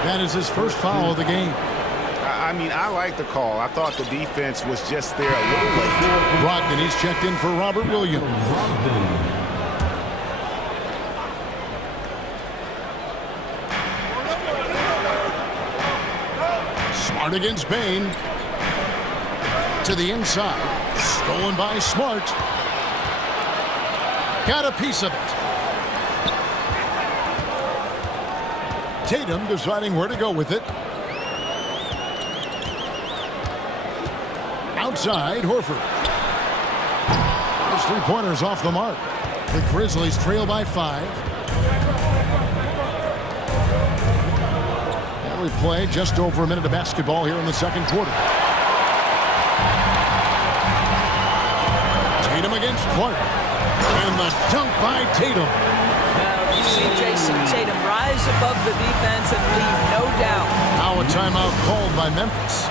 That is his first foul of the game. I mean, I like the call. I thought the defense was just there a little late. Brogdon, he's checked in for Robert Williams. Smart against Bain. To the inside. Stolen by Smart. Got a piece of it. Tatum deciding where to go with it. Outside, Horford. Those three-pointers off the mark. The Grizzlies trail by 5. And we play just over a minute of basketball here in the second quarter. Tatum against Clark. And the dunk by Tatum. Now, you see Jason Tatum rise above the defense and leave no doubt. Now a timeout called by Memphis.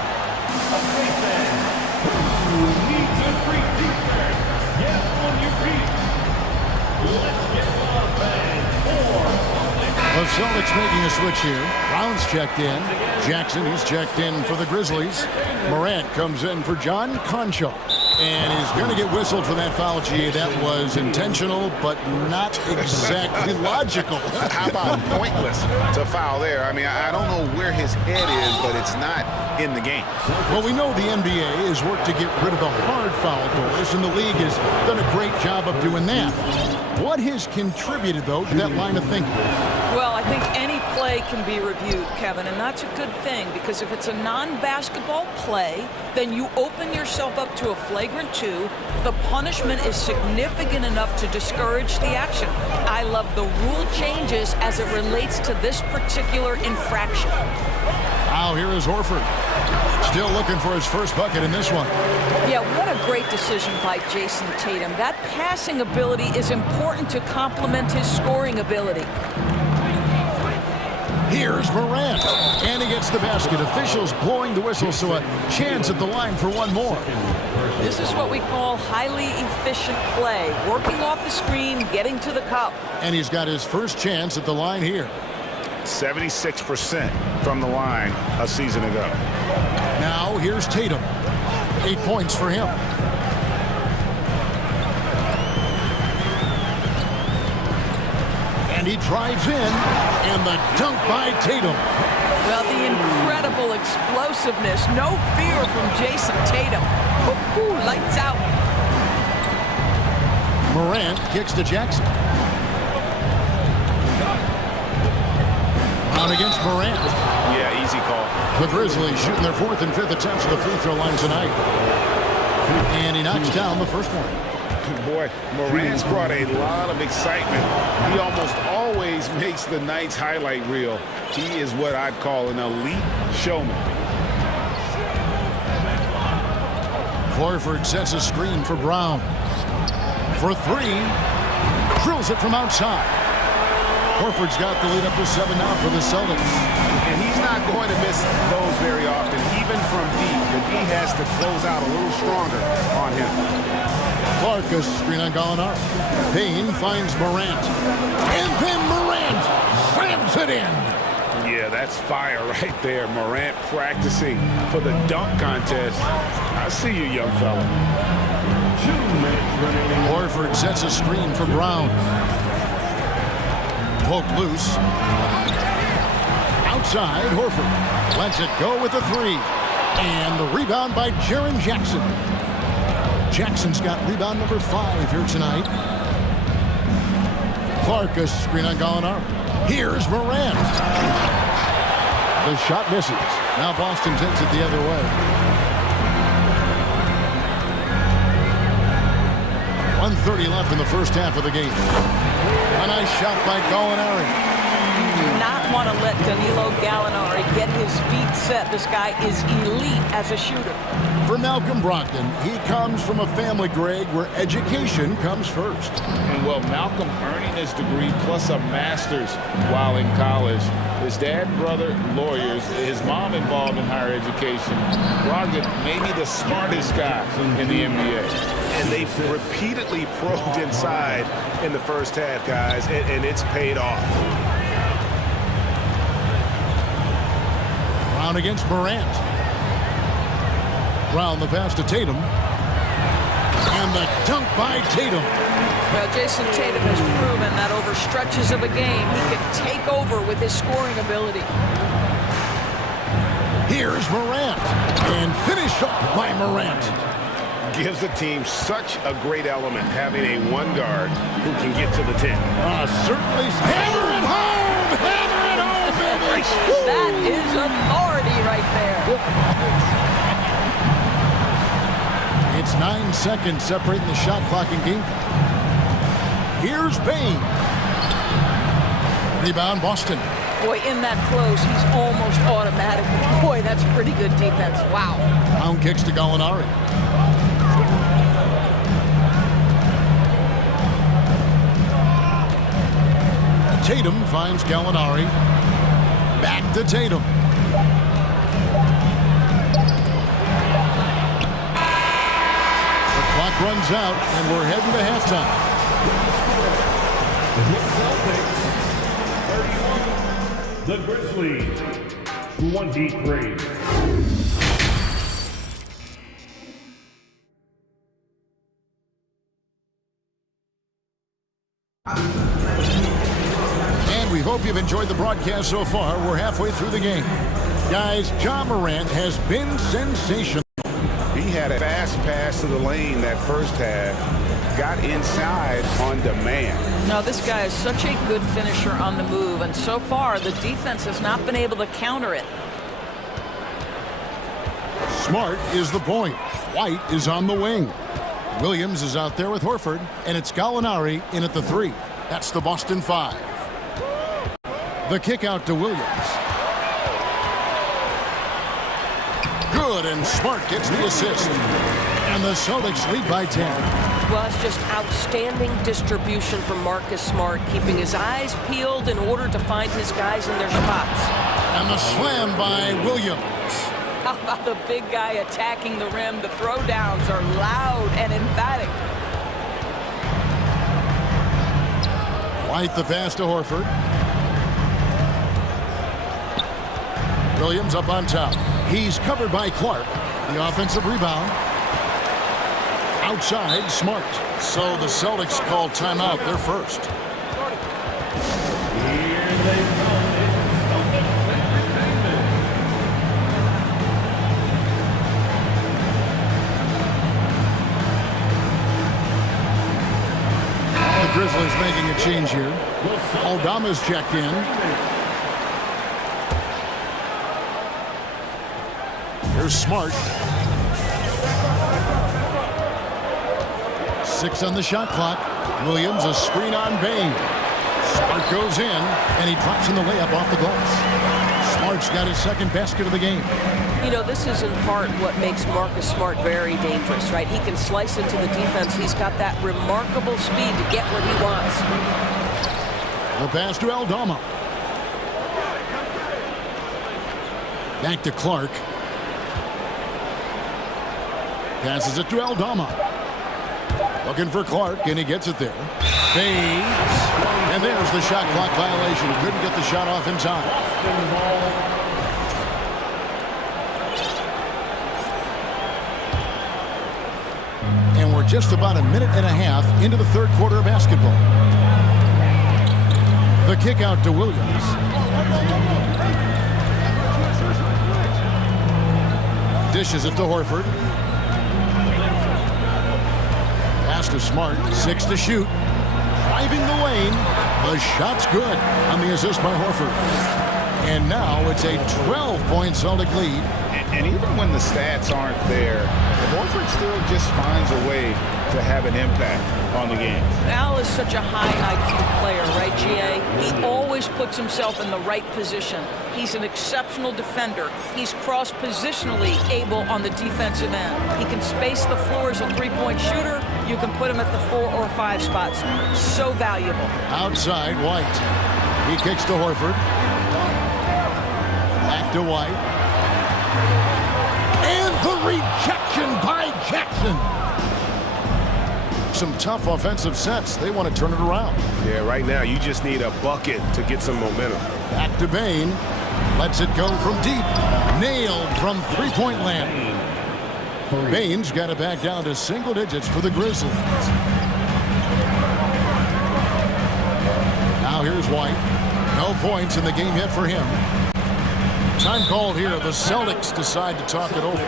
The Celtics making a switch here. Brown's checked in. Jackson, he's checked in for the Grizzlies. Morant comes in for John Conchar. And he's going to get whistled for that foul, G. That was intentional, but not exactly logical. How about pointless to foul there? I mean, I don't know where his head is, but it's not in the game. Well, we know the NBA has worked to get rid of the hard foul doors, and the league has done a great job of doing that. What has contributed, though, to that line of thinking? Well, I think any play can be reviewed, Kevin, and that's a good thing, because if it's a non-basketball play, then you open yourself up to a flagrant 2. The punishment is significant enough to discourage the action. I love the rule changes as it relates to this particular infraction. Now here is Horford. Still looking for his first bucket in this one. Yeah, what a great decision by Jason Tatum. That passing ability is important to complement his scoring ability. Here's Morant, and he gets the basket. Officials blowing the whistle, so a chance at the line for one more. This is what we call highly efficient play. Working off the screen, getting to the cup. And he's got his first chance at the line here. 76% from the line a season ago. Now here's Tatum. 8 points for him. And he drives in, and the dunk by Tatum. Well, the incredible explosiveness, no fear from Jason Tatum. Woo-hoo, lights out. Morant kicks to Jackson. Brown against Morant. Yeah, easy call. The Grizzlies shooting their 4th and 5th attempts at the free throw line tonight. And he knocks down the first one. Boy, Morant's brought a lot of excitement. He almost always makes the night's highlight reel. He is what I'd call an elite showman. Horford sets a screen for Brown. For 3, drills it from outside. Horford's got the lead up to 7 now for the Celtics. And he's not going to miss those very often, even from deep. The D has to close out a little stronger on him. Clark, a screen on Gallinari. Payne finds Morant. And then Morant slams it in. Yeah, that's fire right there. Morant practicing for the dunk contest. I see you, young fella. Horford sets a screen for Brown. Poke loose. Outside, Horford lets it go with a 3. And the rebound by Jaren Jackson. Jackson's got rebound number 5 here tonight. Clark, a screen on Gallinari. Here's Morant. The shot misses. Now Boston takes it the other way. 1:30 left in the first half of the game. A nice shot by Gallinari. Do not want to let Danilo Gallinari get his feet set. This guy is elite as a shooter. For Malcolm Brogdon, he comes from a family, Greg, where education comes first. And well, Malcolm earning his degree plus a master's while in college. His dad and brother, lawyers. His mom involved in higher education. Brogdon, maybe the smartest guy in the NBA. And they've repeatedly probed inside in the first half, guys, and it's paid off. Brown against Morant. Brown the pass to Tatum. And the dunk by Tatum. Well, Jason Tatum has proven that over stretches of a game, he can take over with his scoring ability. Here's Morant. And finished off by Morant. Gives the team such a great element having a one guard who can get to the 10. Certainly. Hammer it home! Hammer it home, baby! That is authority right there. It's 9 seconds separating the shot clock and game. Here's Payne. Rebound, Boston. Boy, in that close, he's almost automatic. Boy, that's pretty good defense. Wow. Brown kicks to Gallinari. Tatum finds Gallinari. Back to Tatum. The clock runs out, and we're heading to halftime. The Grizzlies, 23. We hope you've enjoyed the broadcast so far. We're halfway through the game. Guys, Ja Morant has been sensational. He had a fast pass to the lane that first half. Got inside on demand. No, this guy is such a good finisher on the move, and so far the defense has not been able to counter it. Smart is the point. White is on the wing. Williams is out there with Horford, and it's Gallinari in at the 3. That's the Boston 5. The kick out to Williams. Good, and Smart gets the assist. And the Celtics lead by 10. Well, it's just outstanding distribution from Marcus Smart, keeping his eyes peeled in order to find his guys in their spots. And the slam by Williams. How about the big guy attacking the rim? The throwdowns are loud and emphatic. White the pass to Horford. Williams up on top. He's covered by Clark. The offensive rebound. Outside, Smart. So the Celtics call timeout. They're first. The Grizzlies making a change here. Aldama's checked in. Here's Smart. 6 on the shot clock. Williams, a screen on Bain. Smart goes in, and he drops in the layup off the glass. Smart's got his second basket of the game. You know, this is in part what makes Marcus Smart very dangerous, right? He can slice into the defense. He's got that remarkable speed to get what he wants. The pass to Aldama. Back to Clark. Passes it to Aldama. Looking for Clark, and he gets it there. Fades. And there's the shot clock violation. Couldn't get the shot off in time. And we're just about a minute and a half into the third quarter of basketball. The kick out to Williams. Dishes it to Horford. Pass to Smart. 6 to shoot. Driving the lane. The shot's good on the assist by Horford. And now it's a 12-point Celtic lead. And even when the stats aren't there, Horford still just finds a way to have an impact on the game. Al is such a high IQ player, right, GA? He always puts himself in the right position. He's an exceptional defender. He's cross-positionally able on the defensive end. He can space the floor as a three-point shooter. You can put him at the 4 or 5 spots. So valuable. Outside, White. He kicks to Horford. Back to White. And the rejection by Jackson. Some tough offensive sets. They want to turn it around. Yeah, right now you just need a bucket to get some momentum. Back to Bain. Lets it go from deep. Nailed from three-point land. Bain's got it back down to single digits for the Grizzlies. Now here's White. No points in the game yet for him. Time called here. The Celtics decide to talk it over.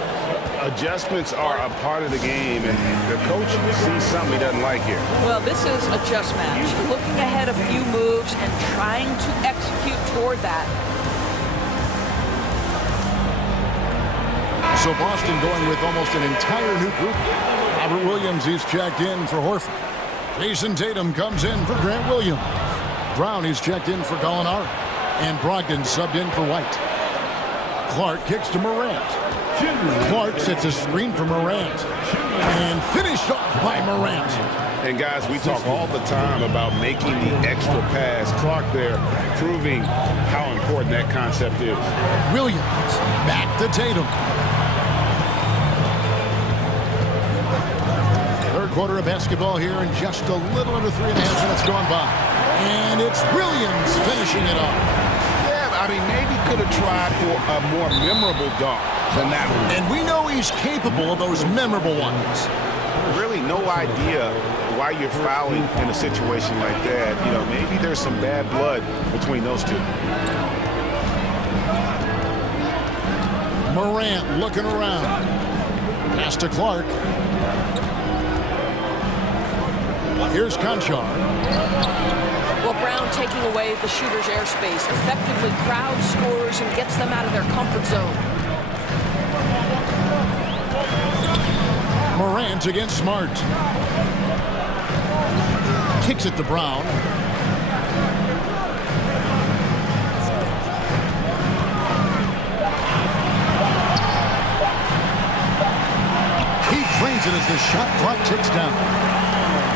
Adjustments are a part of the game, and the coach sees something he doesn't like here. Well, this is a chess match. Looking ahead a few moves and trying to execute toward that. So Boston going with almost an entire new group. Robert Williams, he's checked in for Horford. Jason Tatum comes in for Grant Williams. Brown, he's checked in for Gallinari. And Brogdon subbed in for White. Clark kicks to Morant. Clark sets a screen for Morant. And finished off by Morant. And guys, we talk all the time about making the extra pass. Clark there proving how important that concept is. Williams back to Tatum. Third quarter of basketball here, and just a little under 3.5 minutes gone by. And it's Williams finishing it off. Yeah, I mean, maybe could have tried for a more memorable dunk than that one. And we know he's capable of those memorable ones. Really no idea why you're fouling in a situation like that. You know, maybe there's some bad blood between those two. Morant looking around. Pass to Clark. Here's Conchar. Well, Brown taking away the shooter's airspace effectively crowds scorers and gets them out of their comfort zone. Morant against Smart. Kicks it to Brown. He drains it as the shot clock ticks down.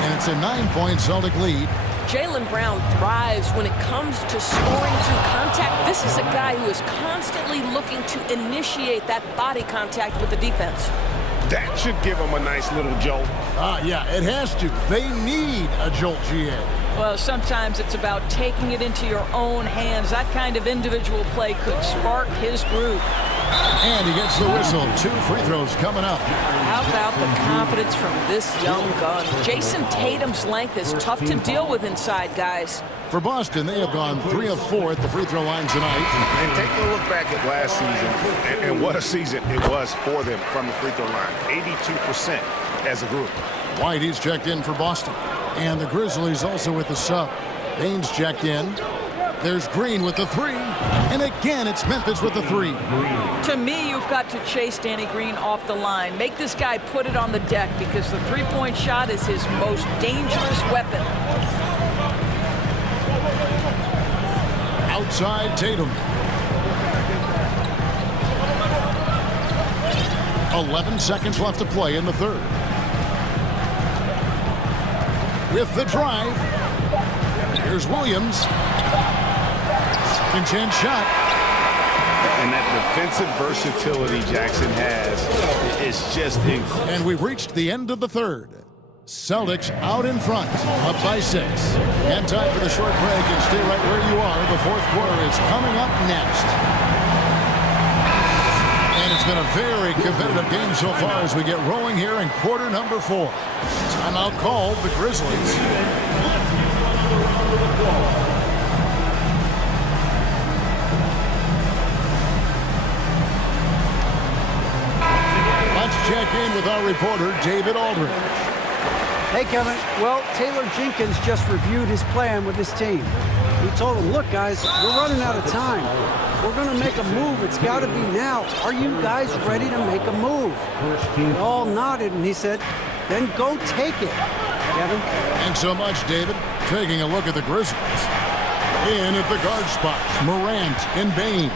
And it's a 9-point Celtic lead. Jaylen Brown thrives when it comes to scoring through contact. This is a guy who is constantly looking to initiate that body contact with the defense. That should give them a nice little jolt. Yeah, it has to. They need a jolt, GA. Well, sometimes it's about taking it into your own hands. That kind of individual play could spark his groove. And he gets the whistle. 2 free throws coming up. How about the confidence from this young gun? Jason Tatum's length is tough to deal with inside, guys. For Boston, they have gone 3 of 4 at the free throw line tonight. And take a look back at last season, and what a season it was for them from the free throw line. 82% as a group. Whitey's checked in for Boston. And the Grizzlies also with the sub. Baines checked in. There's Green with the 3. And again, it's Memphis with the 3. To me, you've got to chase Danny Green off the line. Make this guy put it on the deck because the three-point shot is his most dangerous weapon. Outside Tatum. 11 seconds left to play in the third. With the drive. Here's Williams. Second chance shot. And that defensive versatility Jackson has is just incredible. And we've reached the end of the third. Celtics out in front, up by 6. And time for the short break, and stay right where you are. The fourth quarter is coming up next. And it's been a very competitive game so far as we get rolling here in quarter number 4. Timeout called, the Grizzlies. Let's check in with our reporter, David Aldridge. Hey, Kevin. Well, Taylor Jenkins just reviewed his plan with his team. He told them, look, guys, we're running out of time. We're going to make a move. It's got to be now. Are you guys ready to make a move? They all nodded, and he said, then go take it. Kevin? Thanks so much, David. Taking a look at the Grizzlies. In at the guard spots, Morant and Bain.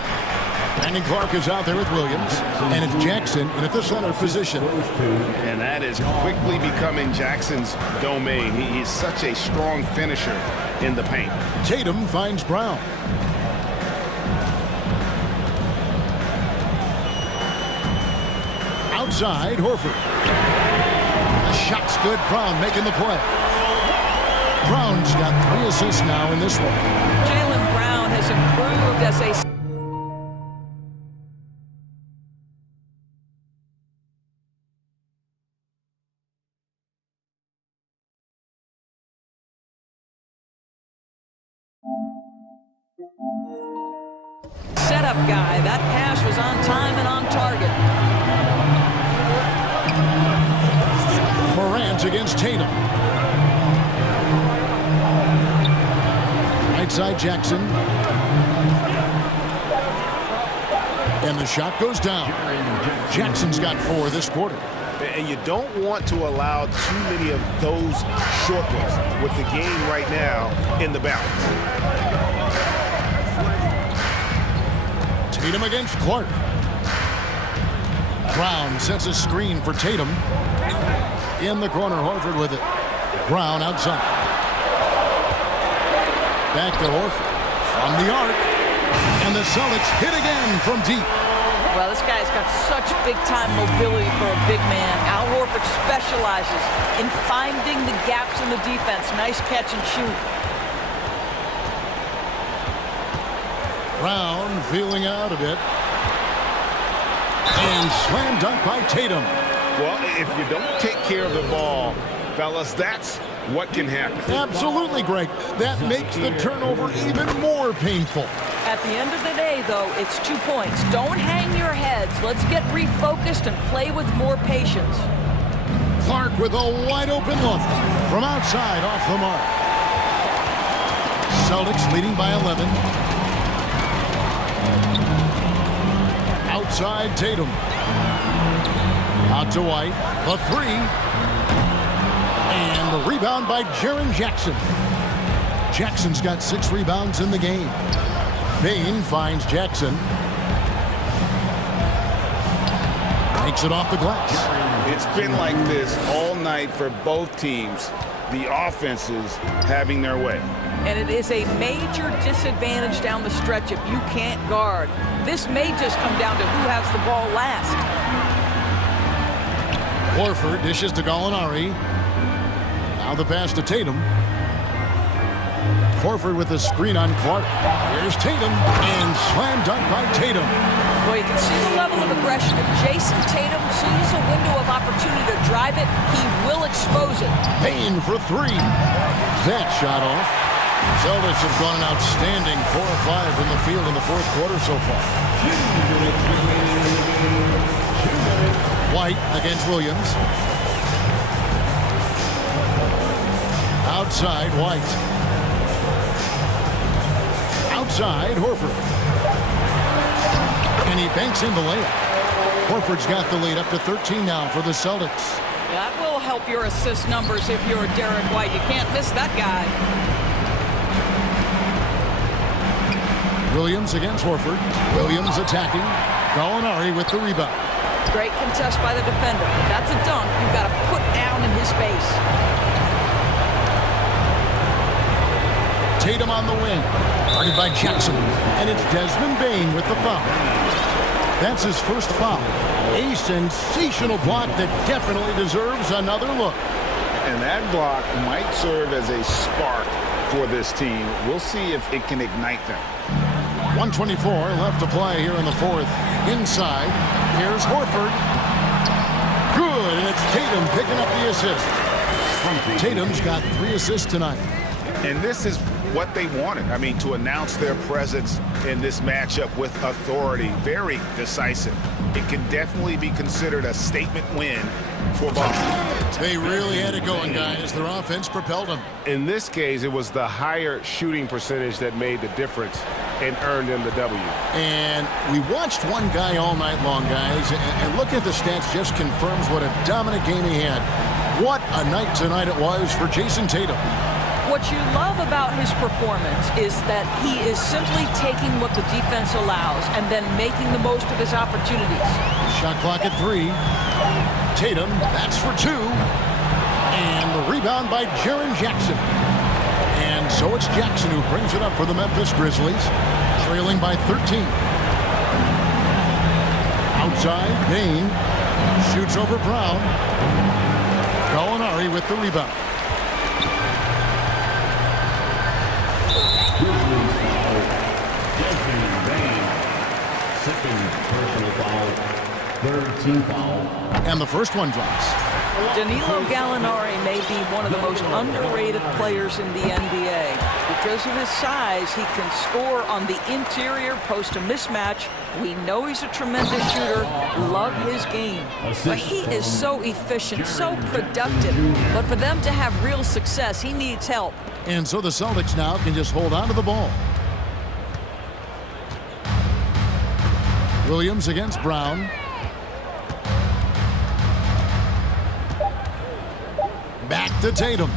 Brandon Clark is out there with Williams, and it's Jackson in at the center position. And that is quickly becoming Jackson's domain. He is such a strong finisher in the paint. Tatum finds Brown. Outside, Horford. The shot's good. Brown making the play. Brown's got 3 assists now in this one. Jaylen Brown has improved as a setup guy. That pass was on time and on target. Morant against Tatum. Right side Jackson. And the shot goes down. Jackson's got 4 this quarter. And you don't want to allow too many of those short ones with the game right now in the balance. Tatum against Clark. Brown sets a screen for Tatum. In the corner, Horford with it. Brown outside. Back to Horford. From the arc. And the Celtics hit again from deep. Well, this guy's got such big-time mobility for a big man. Al Horford specializes in finding the gaps in the defense. Nice catch and shoot. Brown feeling out a bit. And slam dunk by Tatum. Well, if you don't take care of the ball, fellas, that's what can happen. Absolutely, Greg. That makes the turnover even more painful. At the end of the day, though, it's 2 points. Don't hang your heads. Let's get refocused and play with more patience. Clark with a wide-open look from outside off the mark. Celtics leading by 11. Outside Tatum. Out to White. The 3. And the rebound by Jaren Jackson. Jackson's got 6 rebounds in the game. Bain finds Jackson. Takes it off the glass. It's been like this all night for both teams. The offenses having their way. And it is a major disadvantage down the stretch if you can't guard. This may just come down to who has the ball last. Horford dishes to Gallinari. Now the pass to Tatum. Horford with the screen on Clark. Here's Tatum, and slam dunk by Tatum. Well, you can see the level of aggression. If Jason Tatum sees a window of opportunity to drive it, he will expose it. Payne for three. That shot off. Celtics have gone an outstanding 4 of 5 from the field in the fourth quarter so far. White against Williams. Outside, White. Outside, Horford. And he banks in the layup. Horford's got the lead up to 13 now for the Celtics. That will help your assist numbers if you're Derek White. You can't miss that guy. Williams against Horford. Williams attacking. Gallinari with the rebound. Great contest by the defender. If that's a dunk, you've got to put down in his face. Tatum on the wing. Guarded by Jackson. And it's Desmond Bane with the foul. That's his first foul. A sensational block that definitely deserves another look. And that block might serve as a spark for this team. We'll see if it can ignite them. 1:24 left to play here in the fourth. Inside, here's Horford. Good, and it's Tatum picking up the assist. Tatum's got 3 assists tonight. And this is what they wanted. I mean, to announce their presence in this matchup with authority. Very decisive. It can definitely be considered a statement win for Boston. They really had it going, guys. Their offense propelled them. In this case, it was the higher shooting percentage that made the difference and earned them the W. And we watched one guy all night long, guys, and looking at the stats just confirms what a dominant game he had. What a night tonight it was for Jason Tatum. What you love about his performance is that he is simply taking what the defense allows and then making the most of his opportunities. Shot clock at 3. Tatum, that's for 2. And the rebound by Jaren Jackson. And so it's Jackson who brings it up for the Memphis Grizzlies, trailing by 13. Outside, Bane shoots over Brown. Gallinari with the rebound. Second personal foul, third team foul. And the first one drops. Danilo Gallinari may be one of the most underrated players in the NBA. Because of his size, he can score on the interior, post a mismatch. We know he's a tremendous shooter. Love his game. But he is so efficient, so productive. But for them to have real success, he needs help. And so the Celtics now can just hold on to the ball. Williams against Brown. Back to Tatum.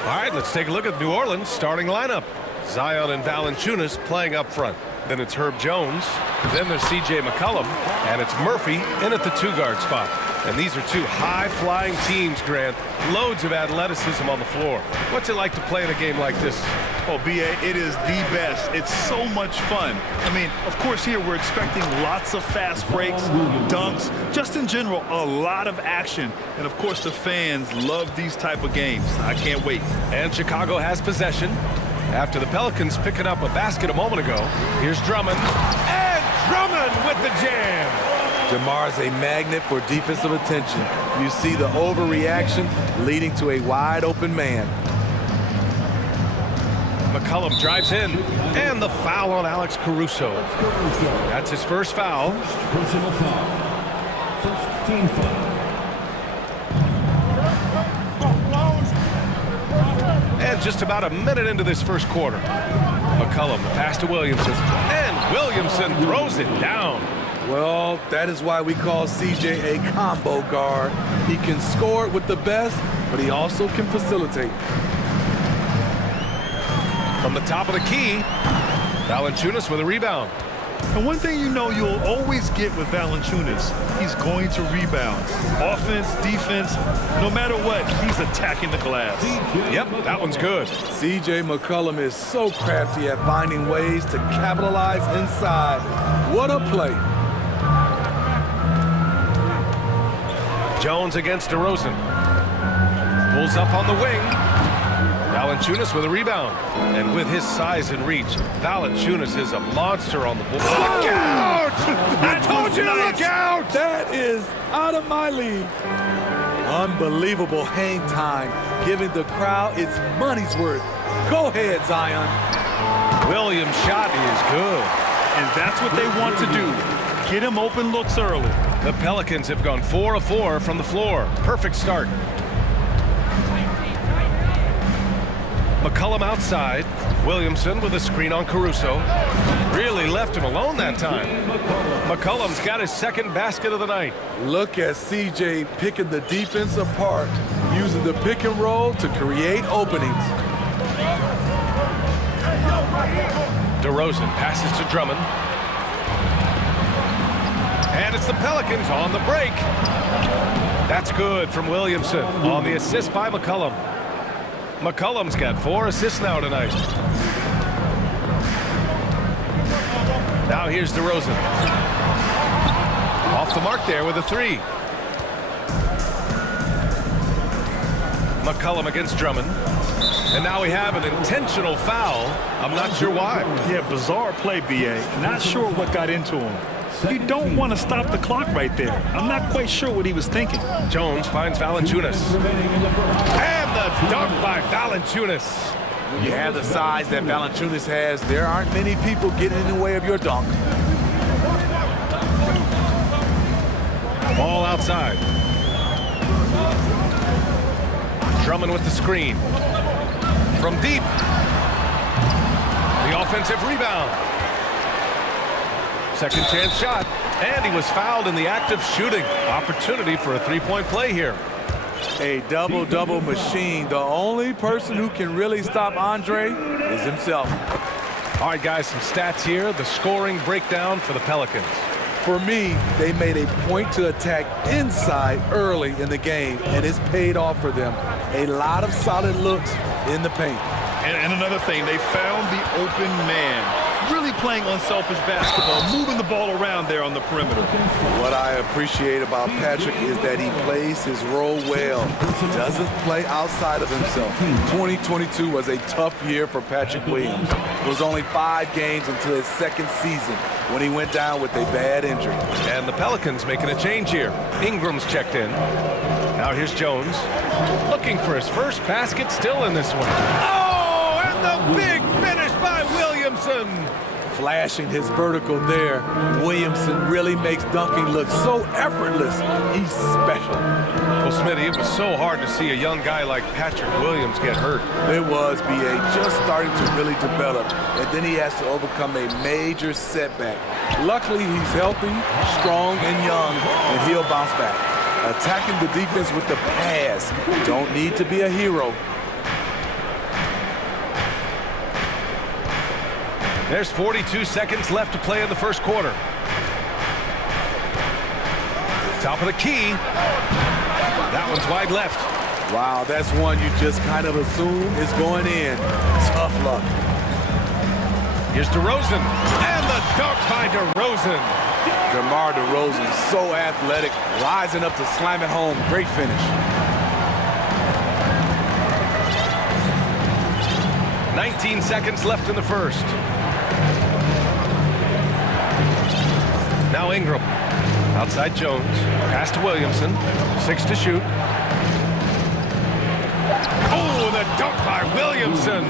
All right, let's take a look at New Orleans' starting lineup. Zion and Valanciunas playing up front. Then it's Herb Jones. Then there's C.J. McCollum. And it's Murphy in at the two-guard spot. And these are two high-flying teams, Grant. Loads of athleticism on the floor. What's it like to play in a game like this? Oh, B.A., it is the best. It's so much fun. I mean, of course, here we're expecting lots of fast breaks, dunks, just in general, a lot of action. And, of course, the fans love these type of games. I can't wait. And Chicago has possession. After the Pelicans picking up a basket a moment ago, here's Drummond. And Drummond with the jam. DeMar's a magnet for defensive attention. You see the overreaction leading to a wide-open man. McCollum drives in, and the foul on Alex Caruso. That's his first foul. Personal foul. First team foul. And just about a minute into this first quarter, McCollum, the pass to Williamson, and Williamson throws it down. Well, that is why we call CJ a combo guard. He can score it with the best, but he also can facilitate. From the top of the key, Valanciunas with a rebound. And one thing you know you'll always get with Valanciunas, he's going to rebound. Offense, defense, no matter what, he's attacking the glass. Yep, that one's good. CJ McCollum is so crafty at finding ways to capitalize inside. What a play. Jones against DeRozan. Pulls up on the wing. Valanciunas with a rebound. And with his size and reach, Valanciunas is a monster on the board. Look out! I told you to look out! That is out of my league. Unbelievable hang time, giving the crowd its money's worth. Go ahead, Zion. Williams' shot is good. And that's what they want to do. Get him open looks early. The Pelicans have gone 4 of 4 from the floor. Perfect start. McCollum outside. Williamson with a screen on Caruso. Really left him alone that time. McCollum's got his second basket of the night. Look at CJ picking the defense apart, using the pick and roll to create openings. DeRozan passes to Drummond. And it's the Pelicans on the break. That's good from Williamson on the assist by McCollum. McCollum's got 4 assists now tonight. Now here's DeRozan. Off the mark there with a 3. McCollum against Drummond. And now we have an intentional foul. I'm not sure why. Yeah, bizarre play, B.A. Not sure what got into him. You don't want to stop the clock right there. I'm not quite sure what he was thinking. Jones finds Valanciunas. And the dunk by Valanciunas. When you have the size that Valanciunas has, there aren't many people getting in the way of your dunk. Ball outside. Drummond with the screen. From deep. The offensive rebound. Second chance shot. And he was fouled in the act of shooting. Opportunity for a three-point play here. A double-double machine. The only person who can really stop Andre is himself. All right, guys, some stats here. The scoring breakdown for the Pelicans. For me, they made a point to attack inside early in the game, and it's paid off for them. A lot of solid looks in the paint. And another thing, they found the open man. Really playing unselfish basketball, moving the ball around there on the perimeter. What I appreciate about Patrick is that he plays his role well. He doesn't play outside of himself. 2022 was a tough year for Patrick Williams. It was only 5 games until his second season when he went down with a bad injury. And the Pelicans making a change here. Ingram's checked in. Now here's Jones. Looking for his first basket still in this one. Oh, and the big finish by Williamson. Flashing his vertical there, Williamson really makes dunking look so effortless. He's special. Well, Smitty, it was so hard to see a young guy like Patrick Williams get hurt. It was, B.A., just starting to really develop, and then he has to overcome a major setback. Luckily, he's healthy, strong, and young, and he'll bounce back. Attacking the defense with the pass. Don't need to be a hero. There's 42 seconds left to play in the first quarter. Top of the key. That one's wide left. Wow, that's one you just kind of assume is going in. Tough luck. Here's DeRozan. And the dunk by DeRozan. DeMar DeRozan, so athletic, rising up to slam it home. Great finish. 19 seconds left in the first. Now Ingram. Outside Jones. Pass to Williamson. 6 to shoot. Oh, the dunk by Williamson.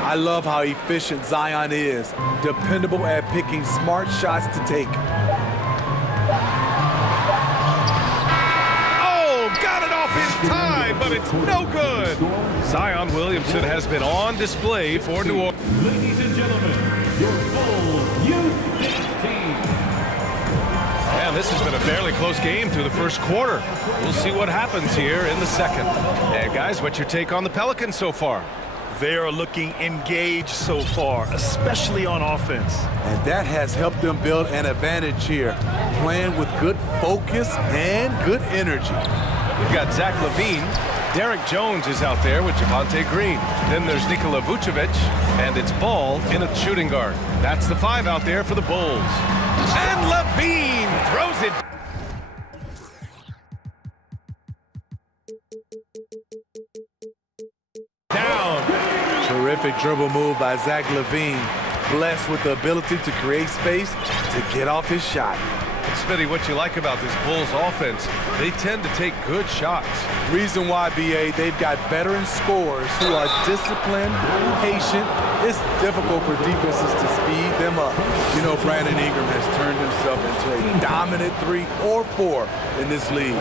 I love how efficient Zion is. Dependable at picking smart shots to take. Oh, got it off his time, but it's no good. Zion Williamson has been on display for New Orleans. Ladies and gentlemen, your full youth dance team. And this has been a fairly close game through the first quarter. We'll see what happens here in the second. And guys, what's your take on the Pelicans so far? They are looking engaged so far, especially on offense. And that has helped them build an advantage here, playing with good focus and good energy. We've got Zach LaVine. Derek Jones is out there with Javonte Green. Then there's Nikola Vucevic, and it's Ball in at shooting guard. That's the 5 out there for the Bulls. And LaVine throws it. Down. Terrific dribble move by Zach LaVine. Blessed with the ability to create space to get off his shot. Smitty, what you like about this Bulls offense, they tend to take good shots. Reason why, BA, they've got veteran scorers who are disciplined, patient. It's difficult for defenses to speed them up. You know, Brandon Ingram has turned himself into a dominant 3 or 4 in this league.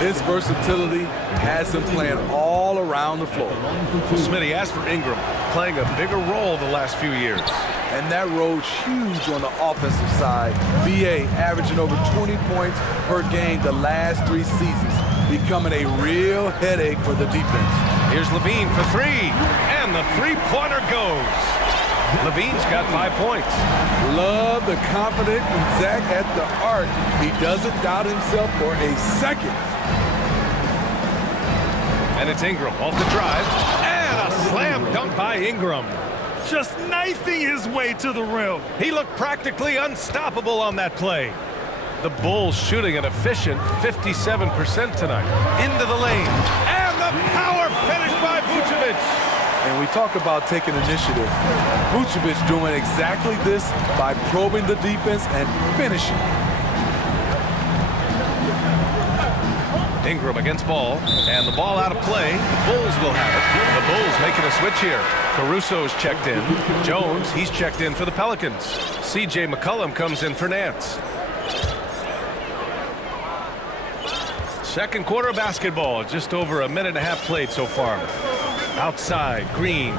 His versatility has him playing all around the floor. Well, Smitty, as for Ingram, playing a bigger role the last few years. And that role's huge on the offensive side. BA averaging over 20 points per game the last 3 seasons, becoming a real headache for the defense. Here's LaVine for 3, and the three-pointer goes. LaVine's got 5 points. Love the confidence in Zach at the arc. He doesn't doubt himself for a second. And it's Ingram off the drive, and a slam dunk by Ingram. Just knifing his way to the rim. He looked practically unstoppable on that play. The Bulls shooting an efficient 57% tonight. Into the lane. And the power finish by Vucevic. And we talk about taking initiative. Vucevic doing exactly this by probing the defense and finishing. Ingram against Ball, and the ball out of play. The Bulls will have it. The Bulls making a switch here. Caruso's checked in. Jones, he's checked in for the Pelicans. CJ McCollum comes in for Nance. Second quarter of basketball, just over a minute and a half played so far. Outside, Green.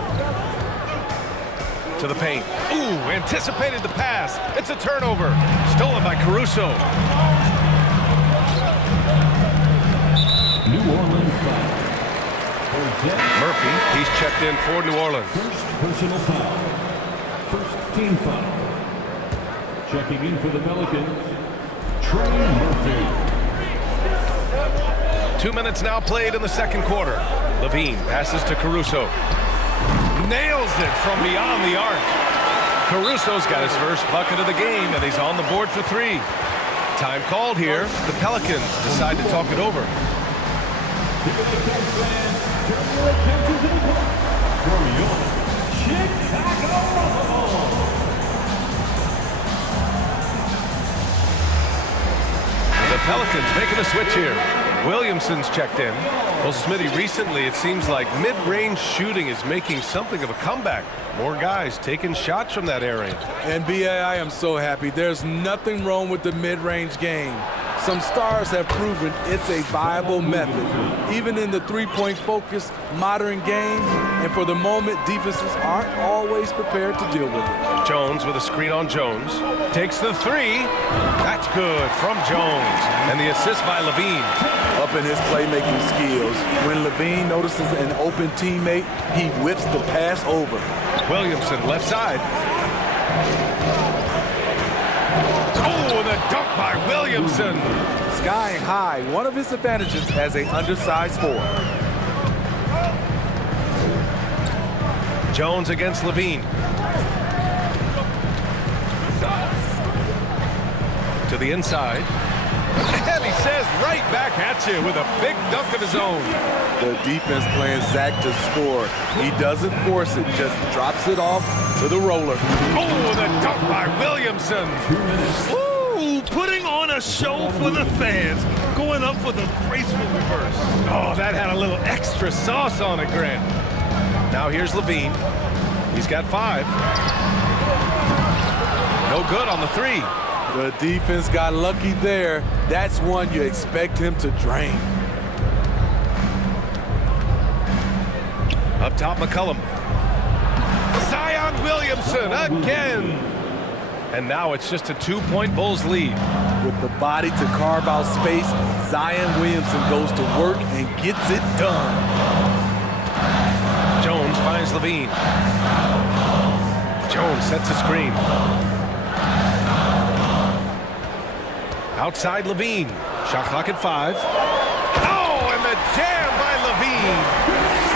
To the paint. Ooh, anticipated the pass. It's a turnover. Stolen by Caruso. New Orleans foul. Murphy, he's checked in for New Orleans. First personal foul. First team foul. Checking in for the Pelicans, Trey Murphy. 2 minutes now played in the second quarter. LaVine passes to Caruso. Nails it from beyond the arc. Caruso's got his first bucket of the game, and he's on the board for 3. Time called here. The Pelicans decide to talk it over. The Pelicans making a switch here. Williamson's checked in. Well, Smitty, recently it seems like mid-range shooting is making something of a comeback. More guys taking shots from that area. And BA, I am so happy. There's nothing wrong with the mid-range game. Some stars have proven it's a viable method, even in the three-point focused modern game. And for the moment, defenses aren't always prepared to deal with it. Jones with a screen on Jones. Takes the 3. That's good from Jones. And the assist by LaVine. Up in his playmaking skills. When LaVine notices an open teammate, he whips the pass over. Williamson left side. Oh, the dunk by Williamson. Skying high, one of his advantages as an undersized forward. Jones against Levine. To the inside. And he says right back at you with a big dunk of his own. The defense playing Zach to score. He doesn't force it, just drops it off to the roller. Oh, the dunk by Williamson. Ooh, putting on a show for the fans, going up for the graceful reverse. Oh, that had a little extra sauce on it, Grant. Now here's Levine. He's got 5. No good on the 3. The defense got lucky there. That's one you expect him to drain. Up top, McCollum. Zion Williamson again. And now it's just a 2-point Bulls lead. With the body to carve out space, Zion Williamson goes to work and gets it done. Jones finds Levine. Jones sets a screen. Outside Levine. Shot clock at 5. Oh, and the jam by Levine.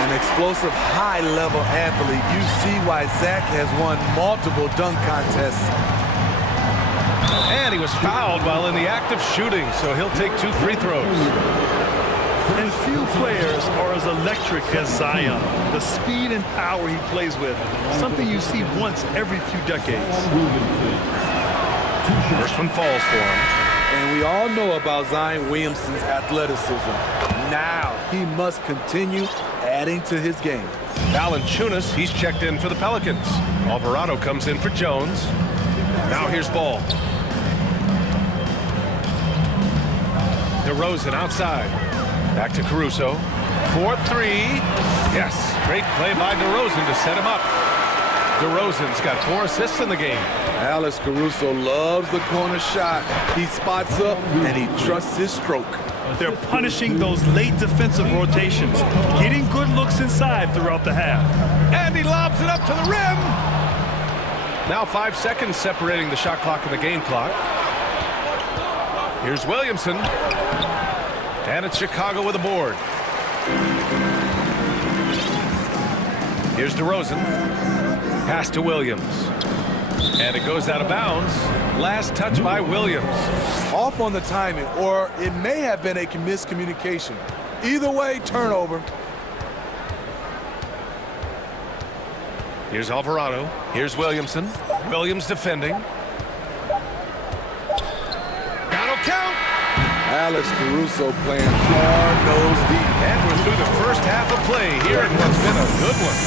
An explosive high-level athlete. You see why Zach has won multiple dunk contests. And he was fouled while in the act of shooting, so he'll take 2 free throws. And few players are as electric as Zion. The speed and power he plays with, something you see once every few decades. First one falls for him. And we all know about Zion Williamson's athleticism. Now he must continue adding to his game. Valanciunas, he's checked in for the Pelicans. Alvarado comes in for Jones. Now here's Ball. DeRozan outside. Back to Caruso. 4-3. Yes, great play by DeRozan to set him up. DeRozan's got 4 assists in the game. Alex Caruso loves the corner shot. He spots up and he trusts his stroke. They're punishing those late defensive rotations, getting good looks inside throughout the half. And he lobs it up to the rim. Now 5 seconds separating the shot clock and the game clock. Here's Williamson. And it's Chicago with a board. Here's DeRozan. Pass to Williams. And it goes out of bounds. Last touch by Williams. Off on the timing, or it may have been a miscommunication. Either way, turnover. Here's Alvarado. Here's Williamson. Williams defending. That'll count. Alex Caruso playing hard-nosed deep. And we're through the first half of play here in what's been a good one.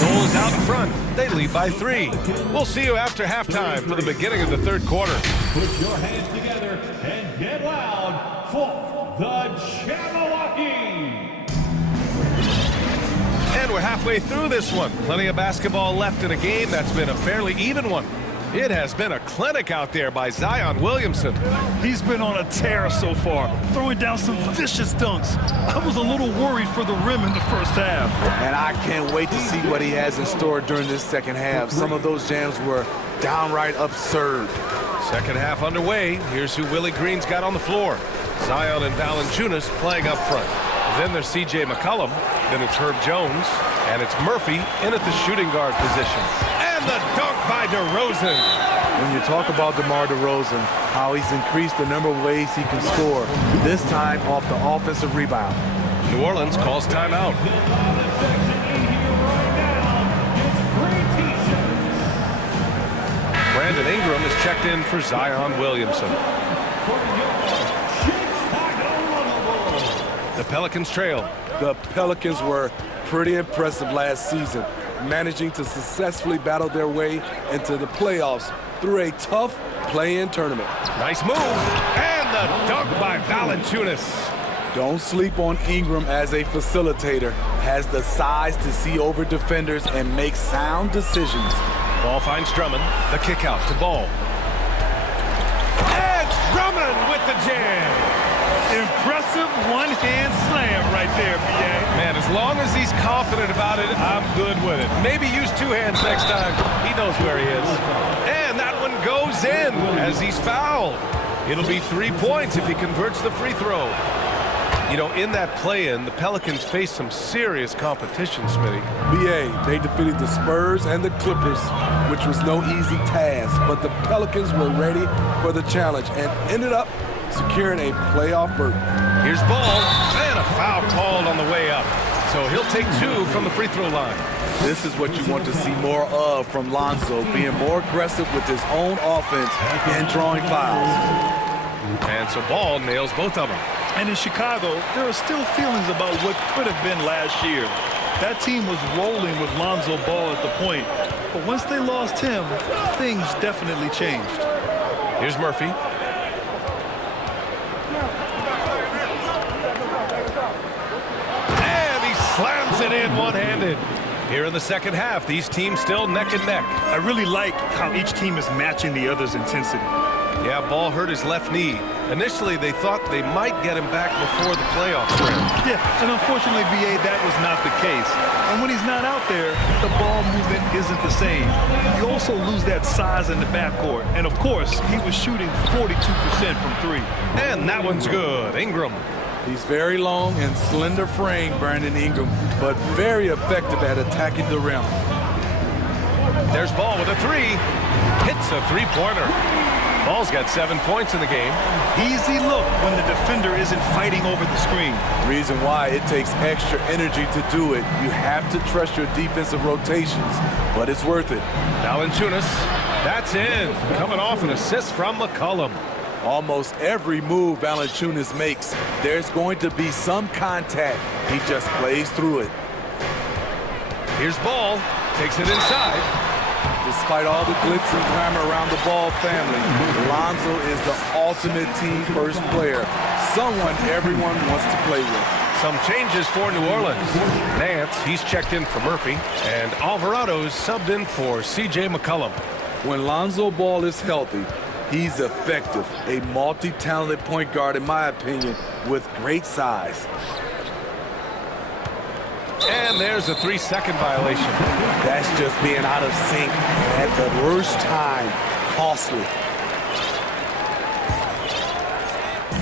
Bulls out in front. They lead by 3. We'll see you after halftime for the beginning of the third quarter. Put your hands together and get loud for the Jabberwocky. And we're halfway through this one. Plenty of basketball left in a game that's been a fairly even one. It has been a clinic out there by Zion Williamson. He's been on a tear so far, throwing down some vicious dunks. I was a little worried for the rim in the first half. And I can't wait to see what he has in store during this second half. Some of those jams were downright absurd. Second half underway. Here's who Willie Green's got on the floor. Zion and Valanciunas playing up front. Then there's C.J. McCollum. Then it's Herb Jones. And it's Murphy in at the shooting guard position. And the dunk by DeRozan. When you talk about DeMar DeRozan, how he's increased the number of ways he can score, this time off the offensive rebound. New Orleans calls timeout. Brandon Ingram is checked in for Zion Williamson. The Pelicans trail. The Pelicans were pretty impressive last season, managing to successfully battle their way into the playoffs through a tough play-in tournament. Nice move, and the dunk by Valanciunas. Don't sleep on Ingram as a facilitator. Has the size to see over defenders and make sound decisions. Ball finds Drummond, the kick out to Ball. And Drummond with the jam. Impressive one-hand slam right there, B.A. Man, as long as he's confident about it, I'm good with it. Maybe use 2 hands next time. He knows where he is. And that goes in as he's fouled. It'll be 3 points if he converts the free throw. You know, in that play-in, the Pelicans faced some serious competition, Smitty. BA, they defeated the Spurs and the Clippers, which was no easy task, but the Pelicans were ready for the challenge and ended up securing a playoff berth. Here's Ball, and a foul called on the way up. So he'll take 2 from the free throw line. This is what you want to see more of from Lonzo, being more aggressive with his own offense and drawing fouls. And so Ball nails both of them. And in Chicago, there are still feelings about what could have been last year. That team was rolling with Lonzo Ball at the point. But once they lost him, things definitely changed. Here's Murphy. And he slams it in one-handed. Here in the second half, these teams still neck and neck. I really like how each team is matching the other's intensity. Yeah, Ball hurt his left knee. Initially, they thought they might get him back before the playoff stretch. Yeah, and unfortunately, BA, that was not the case. And when he's not out there, the ball movement isn't the same. You also lose that size in the backcourt. And of course, he was shooting 42% from 3. And that one's good. Ingram. He's very long and slender frame, Brandon Ingram, but very effective at attacking the rim. There's Ball with a 3. Hits a three-pointer. Ball's got 7 points in the game. Easy look when the defender isn't fighting over the screen. Reason why it takes extra energy to do it. You have to trust your defensive rotations, but it's worth it. Valanciunas, that's in. Coming off an assist from McCollum. Almost every move Valanciunas makes, there's going to be some contact. He just plays through it. Here's Ball. Takes it inside. Despite all the glitz and glamour around the Ball family, Lonzo is the ultimate team-first player, someone everyone wants to play with. Some changes for New Orleans. Nance, he's checked in for Murphy, and Alvarado's subbed in for C.J. McCollum. When Lonzo Ball is healthy, he's effective, a multi-talented point guard, in my opinion, with great size. And there's a 3-second violation. That's just being out of sync and at the worst time. Costly.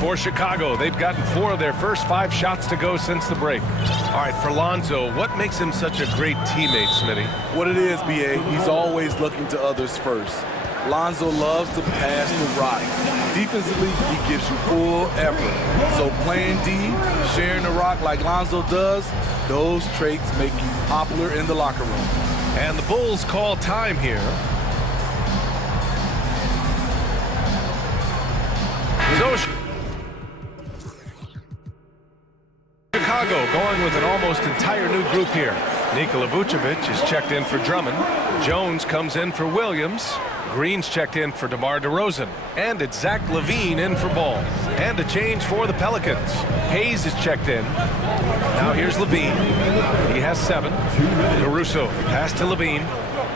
For Chicago, they've gotten 4 of their first 5 shots to go since the break. All right, for Lonzo, what makes him such a great teammate, Smitty? What it is, BA, he's always looking to others first. Lonzo loves to pass the rock. Defensively, he gives you full effort. So playing D, sharing the rock like Lonzo does, those traits make you popular in the locker room. And the Bulls call time here. So Chicago going with an almost entire new group here. Nikola Vucevic is checked in for Drummond. Jones comes in for Williams. Green's checked in for DeMar DeRozan. And it's Zach LaVine in for Ball. And a change for the Pelicans. Hayes is checked in. Now here's LaVine. He has 7. Caruso, pass to LaVine.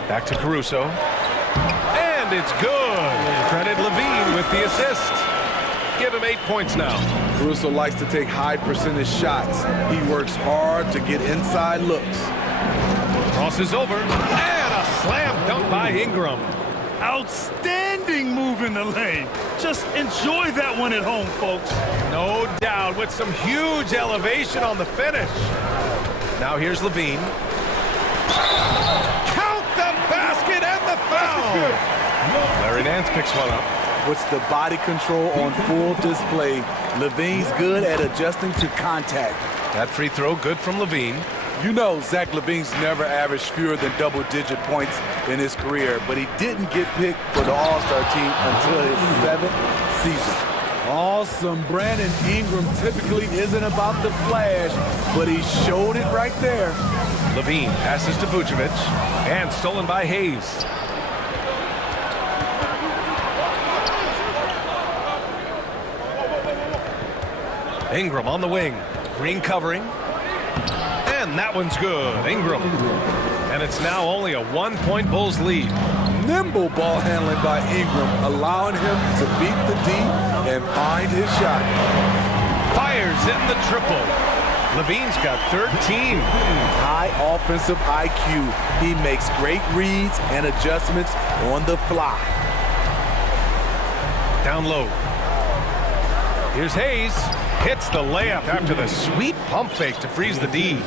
Back to Caruso. And it's good. Credit LaVine with the assist. Give him 8 points now. Caruso likes to take high percentage shots. He works hard to get inside looks. Crosses over. And a slam dunk by Ingram. Outstanding move in the lane. Just enjoy that one at home, folks. No doubt, with some huge elevation on the finish. Now here's LaVine. Count the basket and the foul. Larry Nance picks one up. With the body control on full display, LaVine's good at adjusting to contact. That free throw good from LaVine. You know Zach LaVine's never averaged fewer than double-digit points in his career, but he didn't get picked for the All-Star team until his 7th season. Awesome. Brandon Ingram typically isn't about the flash, but he showed it right there. LaVine passes to Vucevic, and stolen by Hayes. Ingram on the wing. Green covering. And that one's good. Ingram. And it's now only a 1-point Bulls lead. Nimble ball handling by Ingram, allowing him to beat the D and find his shot. Fires in the triple. LaVine's got 13. High offensive IQ. He makes great reads and adjustments on the fly. Down low. Here's Hayes. Hits the layup after the sweet pump fake to freeze the D.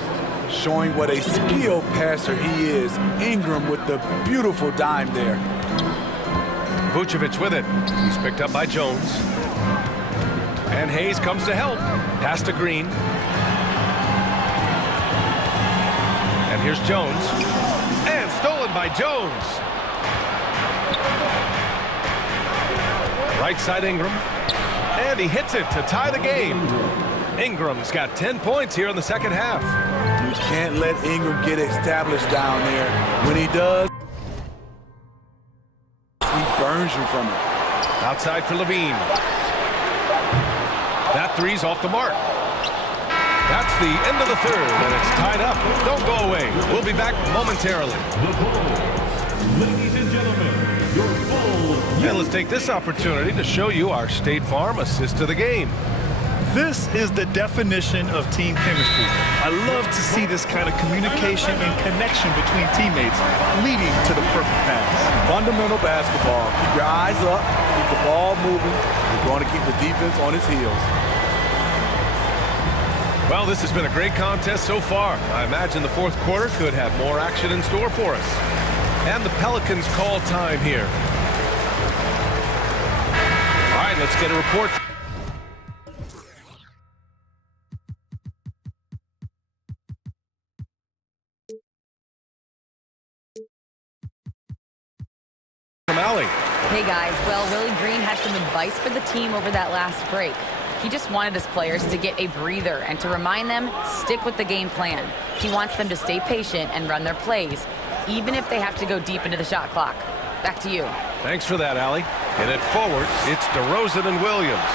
Showing what a skilled passer he is. Ingram with the beautiful dime there. Vucevic with it. He's picked up by Jones. And Hayes comes to help. Pass to Green. And here's Jones. And stolen by Jones. Right side Ingram. And he hits it to tie the game. Ingram's got 10 points here in the second half. You can't let Ingram get established down there. When he does, he burns you from it. Outside for Levine. That three's off the mark. That's the end of the third, and it's tied up. Don't go away. We'll be back momentarily. Ladies and gentlemen, your Bulls. And let's take this opportunity to show you our State Farm assist to the game. This is the definition of team chemistry. I love to see this kind of communication and connection between teammates leading to the perfect pass. Fundamental basketball. Keep your eyes up, keep the ball moving. You're going to keep the defense on its heels. Well, this has been a great contest so far. I imagine the fourth quarter could have more action in store for us. And the Pelicans call time here. All right, let's get a report. Hey guys, well, Willie Green had some advice for the team over that last break. He just wanted his players to get a breather and to remind them, stick with the game plan. He wants them to stay patient and run their plays, even if they have to go deep into the shot clock. Back to you. Thanks for that, Allie. And at forward, it's DeRozan and Williams.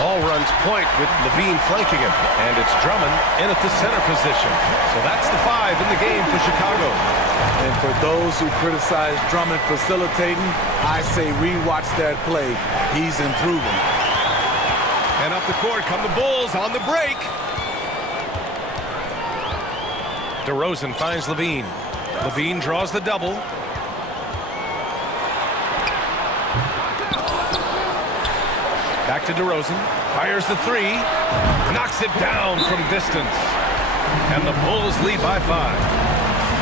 All runs point with Levine flanking him. And it's Drummond in at the center position. So that's the 5 in the game for Chicago. And for those who criticize Drummond facilitating, I say rewatch that play. He's improving. And up the court come the Bulls on the break. DeRozan finds Levine. Levine draws the double. Back to DeRozan. Fires the 3. Knocks it down from distance. And the Bulls lead by 5.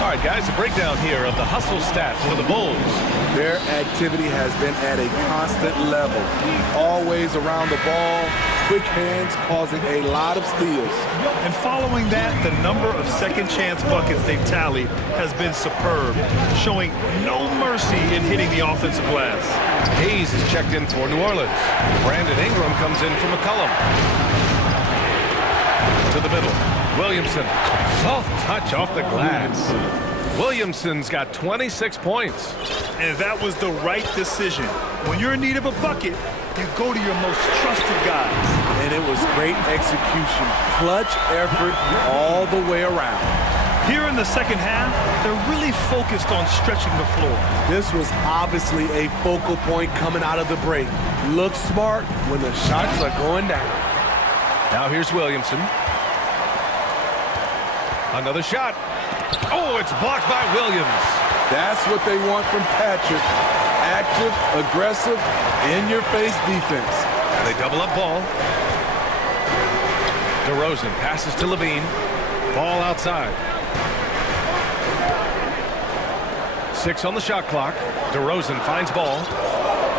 All right, guys, a breakdown here of the hustle stats for the Bulls. Their activity has been at a constant level. Always around the ball, quick hands causing a lot of steals. And following that, the number of second chance buckets they've tallied has been superb, showing no mercy in hitting the offensive glass. Hayes is checked in for New Orleans. Brandon Ingram comes in for McCollum. To the middle. Williamson, soft touch off the glass. Williamson's got 26 points. And that was the right decision. When you're in need of a bucket, you go to your most trusted guys. And it was great execution. Clutch effort all the way around. Here in the second half, they're really focused on stretching the floor. This was obviously a focal point coming out of the break. Look smart when the shots are going down. Now here's Williamson. Another shot. Oh, it's blocked by Williams. That's what they want from Patrick. Active, aggressive, in-your-face defense. And they double up ball. DeRozan passes to Levine. Ball outside. 6 on the shot clock. DeRozan finds ball.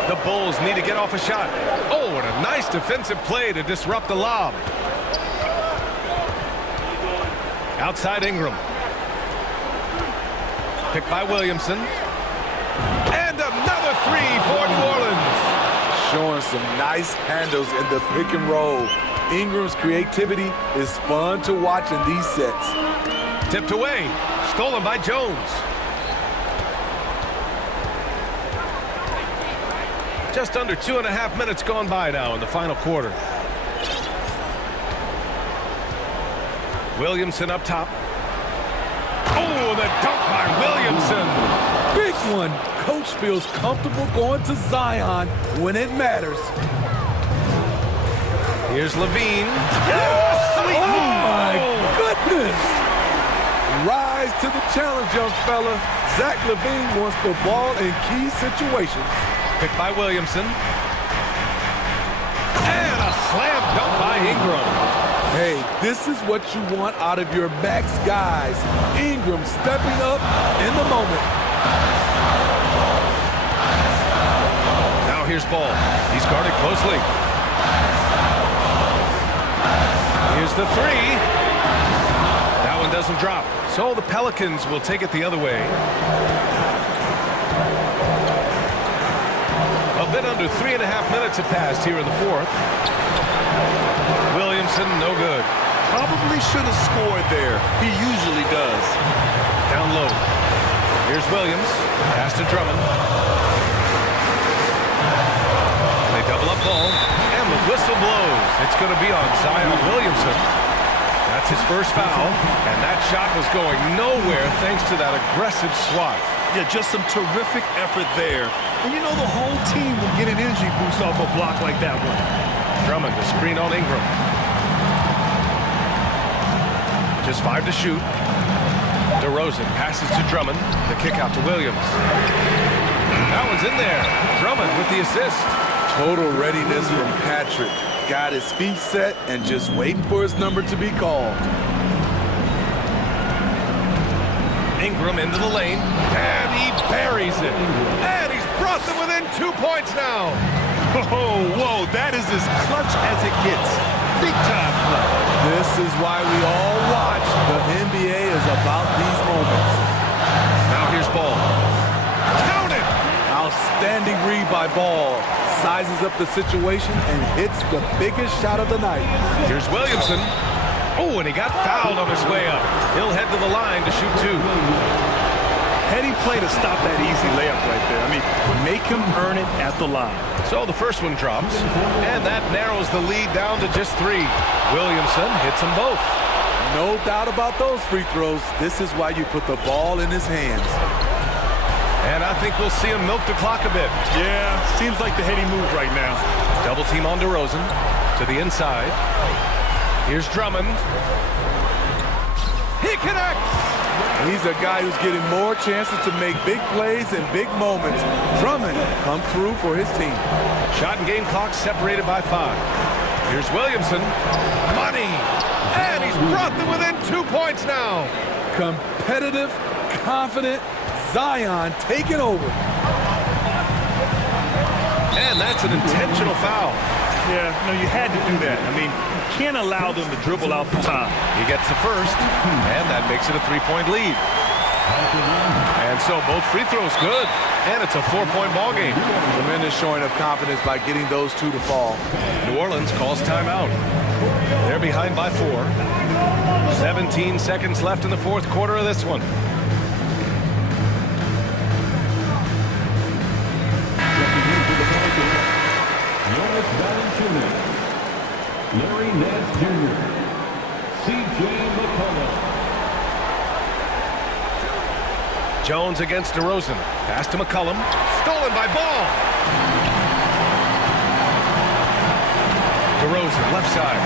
The Bulls need to get off a shot. Oh, and a nice defensive play to disrupt the lob. Outside Ingram. Picked by Williamson. And another 3 for New Orleans. Showing some nice handles in the pick and roll. Ingram's creativity is fun to watch in these sets. Tipped away. Stolen by Jones. Just under 2.5 minutes gone by now in the final quarter. Williamson up top. Oh, the dunk by Williamson. Big one. Coach feels comfortable going to Zion when it matters. Here's Levine. Oh, my goodness. Rise to the challenge, young fella. Zach LaVine wants the ball in key situations. Picked by Williamson. Ingram. Hey, this is what you want out of your backs guys. Ingram stepping up in the moment. Now here's Ball. He's guarded closely. Here's the three. That one doesn't drop. So the Pelicans will take it the other way. A bit under 3.5 minutes have passed here in the fourth. Williamson, no good. Probably should have scored there. He usually does. Down low. Here's Williams. Pass to Drummond. And they double up Ball. And the whistle blows. It's going to be on Zion Williamson. That's his first foul. And that shot was going nowhere thanks to that aggressive swat. Yeah, just some terrific effort there. And you know the whole team will get an energy boost off a block like that one. Drummond, the screen on Ingram. Just 5 to shoot. DeRozan passes to Drummond. The kick out to Williams. That one's in there. Drummond with the assist. Total readiness from Patrick. Got his feet set and just waiting for his number to be called. Ingram into the lane. And he buries it. And he's brought them within 2 points now. Oh, whoa, that is as clutch as it gets. Big time play. This is why we all watch. The NBA is about these moments. Now here's Ball. Count it! Outstanding read by Ball. Sizes up the situation and hits the biggest shot of the night. Here's Williamson. Oh, and he got fouled on his way up. He'll head to the line to shoot 2. Heady play to stop that easy layup right there. I mean, make him earn it at the line. So the first one drops, and that narrows the lead down to just 3. Williamson hits them both. No doubt about those free throws. This is why you put the ball in his hands. And I think we'll see him milk the clock a bit. Yeah, seems like the heady move right now. Double team on DeRozan to the inside. Here's Drummond. He connects! He's a guy who's getting more chances to make big plays and big moments. Drummond comes through for his team. Shot and game clock separated by 5. Here's Williamson. Money! And he's brought them within 2 points now. Competitive, confident, Zion taking over. And that's an intentional foul. Yeah, no, you had to do that. I mean, you can't allow them to dribble out the time. He gets the first, and that makes it a 3-point lead. And so both free throws good, and it's a 4-point ball game. Tremendous showing of confidence by getting those 2 to fall. New Orleans calls timeout. They're behind by 4. 17 seconds left in the fourth quarter of this one. Larry Nance Jr., C.J. McCollum. Jones against DeRozan. Pass to McCollum. Stolen by Ball. DeRozan, left side.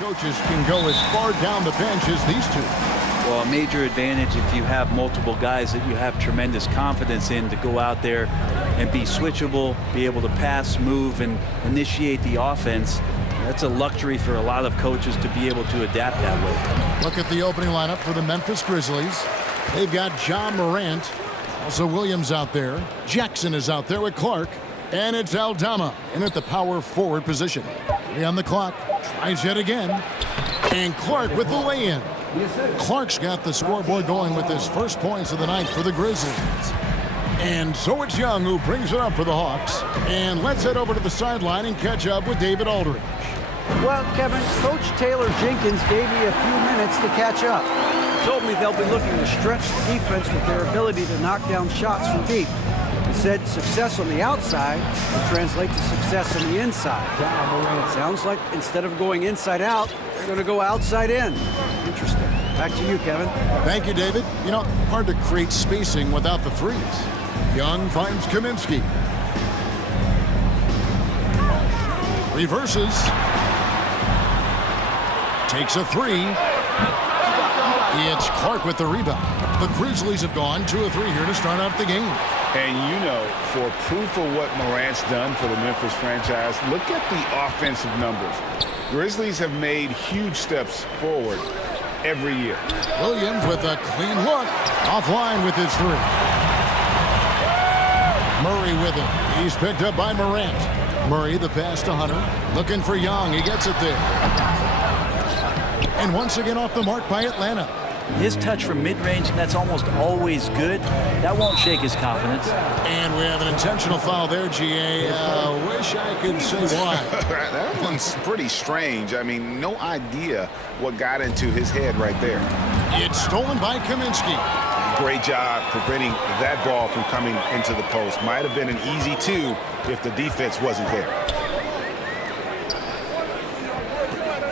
coaches can go as far down the bench as these two. Well, a major advantage if you have multiple guys that you have tremendous confidence in to go out there and be switchable, be able to pass, move, and initiate the offense. That's a luxury for a lot of coaches to be able to adapt that way. Look at the opening lineup for the Memphis Grizzlies. They've got John Morant, also Williams out there. Jackson is out there with Clark. And it's Aldama in at the power forward position. 3 on the clock. Tries yet again. And Clark with the lay-in. Clark's got the scoreboard going with his first points of the night for the Grizzlies. And so it's Young who brings it up for the Hawks. And let's head over to the sideline and catch up with David Aldridge. Well, Kevin, Coach Taylor Jenkins gave me a few minutes to catch up. He told me they'll be looking to stretch the defense with their ability to knock down shots from deep. He said success on the outside will translate to success on the inside. Sounds like instead of going inside out, they're going to go outside in. Interesting. Back to you, Kevin. Thank you, David. You know, hard to create spacing without the threes. Young finds Kaminsky. Reverses. Takes a three. It's Clark with the rebound. The Grizzlies have gone 2 of 3 here to start out the game. And you know, for proof of what Morant's done for the Memphis franchise, look at the offensive numbers. Grizzlies have made huge steps forward every year. Williams with a clean look. Offline with his 3. Murray with it. He's picked up by Morant. Murray, the pass to Hunter. Looking for Young. He gets it there. And once again off the mark by Atlanta. His touch from mid-range, that's almost always good. That won't shake his confidence. And we have an intentional foul there, GA. Wish I could say why. That one's pretty strange. I mean, no idea what got into his head right there. It's stolen by Kaminsky. Great job preventing that ball from coming into the post. Might have been an easy 2 if the defense wasn't there.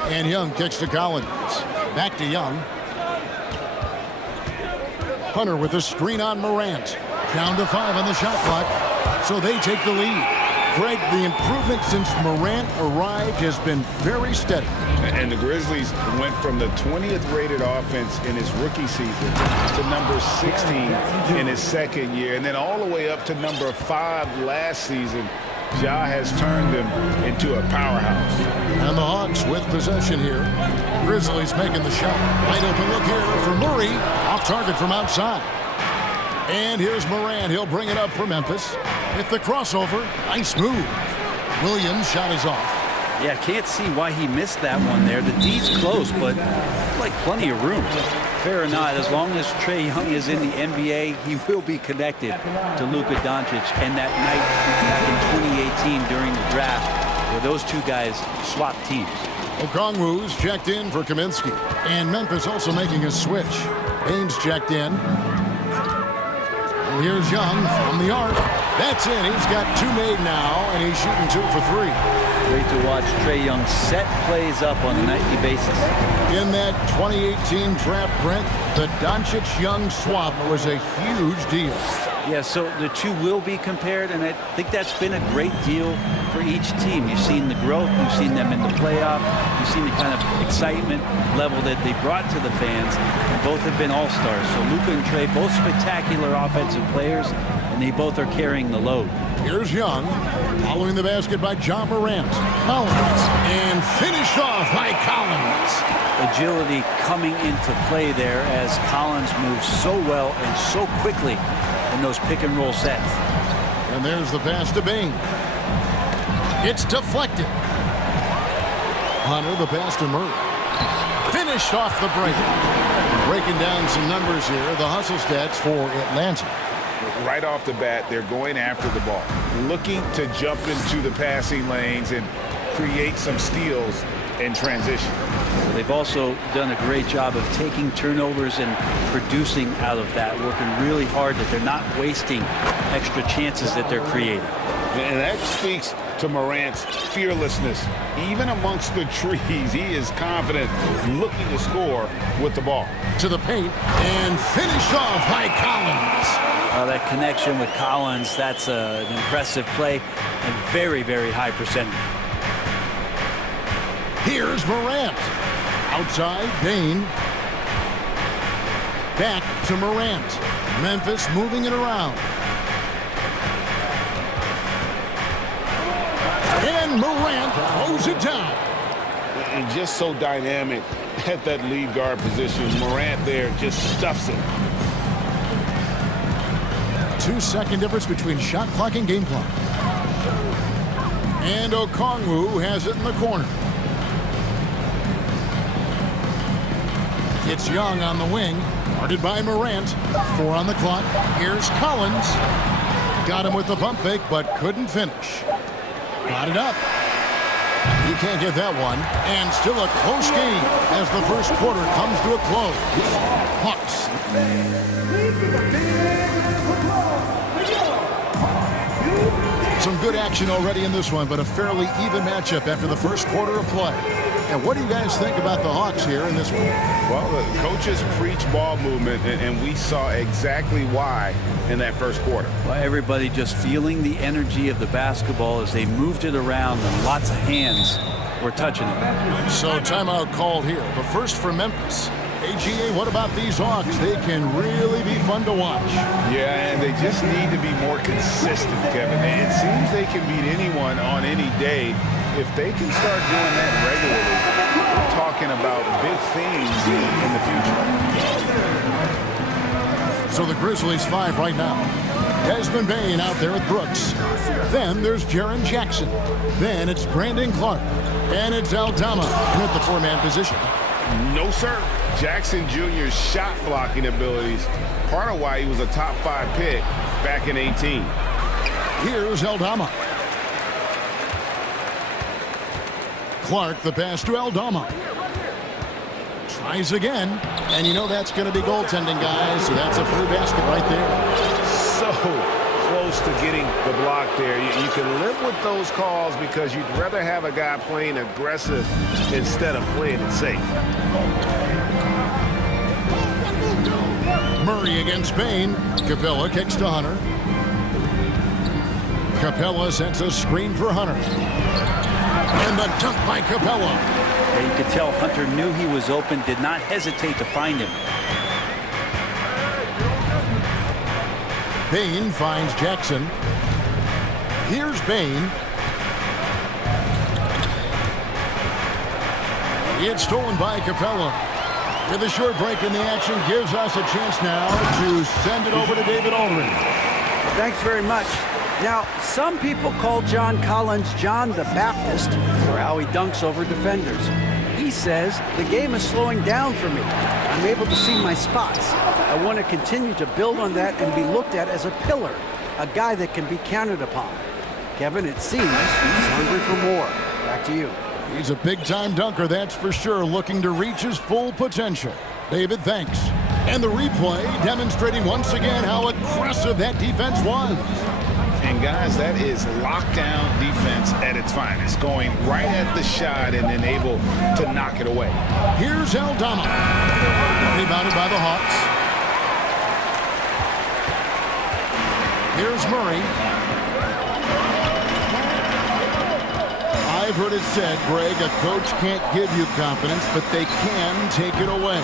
And Young kicks to Collins. Back to Young. Hunter with a screen on Morant. Down to 5 on the shot clock. So they take the lead. Greg, the improvement since Morant arrived has been very steady. And the Grizzlies went from the 20th rated offense in his rookie season to number 16 in his second year. And then all the way up to number 5 last season. Ja has turned them into a powerhouse. And the Hawks with possession here. Grizzlies making the shot. Wide open look here for Murray. Off target from outside. And here's Morant. He'll bring it up for Memphis. With the crossover. Nice move. Williams' shot is off. Yeah, can't see why he missed that one there. The D's close, but like plenty of room. Fair or not, as long as Trae Young is in the NBA, he will be connected to Luka Doncic. And that night back in 2018 during the draft, where those two guys swapped teams. Okongwu's checked in for Kaminsky. And Memphis also making a switch. Baines checked in. And here's Young from the arc. That's it. He's got 2 made now, and he's shooting 2 for 3. Great to watch Trae Young set plays up on a nightly basis. In that 2018 draft, Brent, the Doncic-Young swap was a huge deal. Yeah, so the two will be compared, and I think that's been a great deal for each team. You've seen the growth, you've seen them in the playoff, you've seen the kind of excitement level that they brought to the fans, and both have been all-stars. So Luka and Trae, both spectacular offensive players, and they both are carrying the load. Here's Young, following the basket by John Morant. Collins, and finished off by Collins. Agility coming into play there as Collins moves so well and so quickly in those pick-and-roll sets. And there's the pass to Bain. It's deflected. Hunter, the pass to Murray. Finished off the break. Breaking down some numbers here, the hustle stats for Atlanta. Right off the bat, they're going after the ball, looking to jump into the passing lanes and create some steals in transition. They've also done a great job of taking turnovers and producing out of that, working really hard that they're not wasting extra chances that they're creating. And that speaks to Morant's fearlessness. Even amongst the trees, he is confident, looking to score with the ball. To the paint, and finished off by Collins. That connection with Collins, that's an impressive play and very, very high percentage. Here's Morant. Outside, Bain. Back to Morant. Memphis moving it around. And Morant throws it down. And just so dynamic at that lead guard position. Morant there just stuffs it. 2-second difference between shot clock and game clock. And Okongwu has it in the corner. It's Young on the wing, guarded by Morant. 4 on the clock. Here's Collins. Got him with the pump fake, but couldn't finish. Got it up. You can't get that one. And still a close game as the first quarter comes to a close. Hawks. Some good action already in this one, but a fairly even matchup after the first quarter of play. And what do you guys think about the Hawks here in this one? Well, the coaches preach ball movement, and we saw exactly why in that first quarter. Well, everybody just feeling the energy of the basketball as they moved it around, and lots of hands were touching it. So timeout called here. The first for Memphis. AGA, what about these Hawks? They can really be fun to watch. Yeah, and they just need to be more consistent, Kevin. It seems they can beat anyone on any day. If they can start doing that regularly, we're talking about big things in the future. So the Grizzlies 5 right now. Desmond Bain out there with Brooks. Then there's Jaren Jackson. Then it's Brandon Clark. And it's Aldama in at the 4-man position. No, sir. Jackson Jr.'s shot blocking abilities, part of why he was a top 5 pick back in 18. Here's Aldama. Clark, the pass to Aldama. Tries again. And you know that's going to be goaltending, guys. So that's a free basket right there. So close to getting the block there. You can live with those calls because you'd rather have a guy playing aggressive instead of playing it safe. Murray against Bain. Capella kicks to Hunter. Capella sends a screen for Hunter. And the dunk by Capella. Yeah, you could tell Hunter knew he was open, did not hesitate to find him. Bain finds Jackson. Here's Bain. It's stolen by Capella. With a short break in the action, gives us a chance now to send it over to David Aldridge. Thanks very much. Now, some people call John Collins John the Baptist for how he dunks over defenders. He says, the game is slowing down for me. I'm able to see my spots. I want to continue to build on that and be looked at as a pillar, a guy that can be counted upon. Kevin, it seems he's hungry for more. Back to you. He's a big-time dunker, that's for sure, looking to reach his full potential. David, thanks. And the replay demonstrating once again how aggressive that defense was. And guys, that is lockdown defense at its finest, going right at the shot and then able to knock it away. Here's Aldama. Rebounded by the Hawks. Here's Murray. I've heard it said, Greg, a coach can't give you confidence, but they can take it away.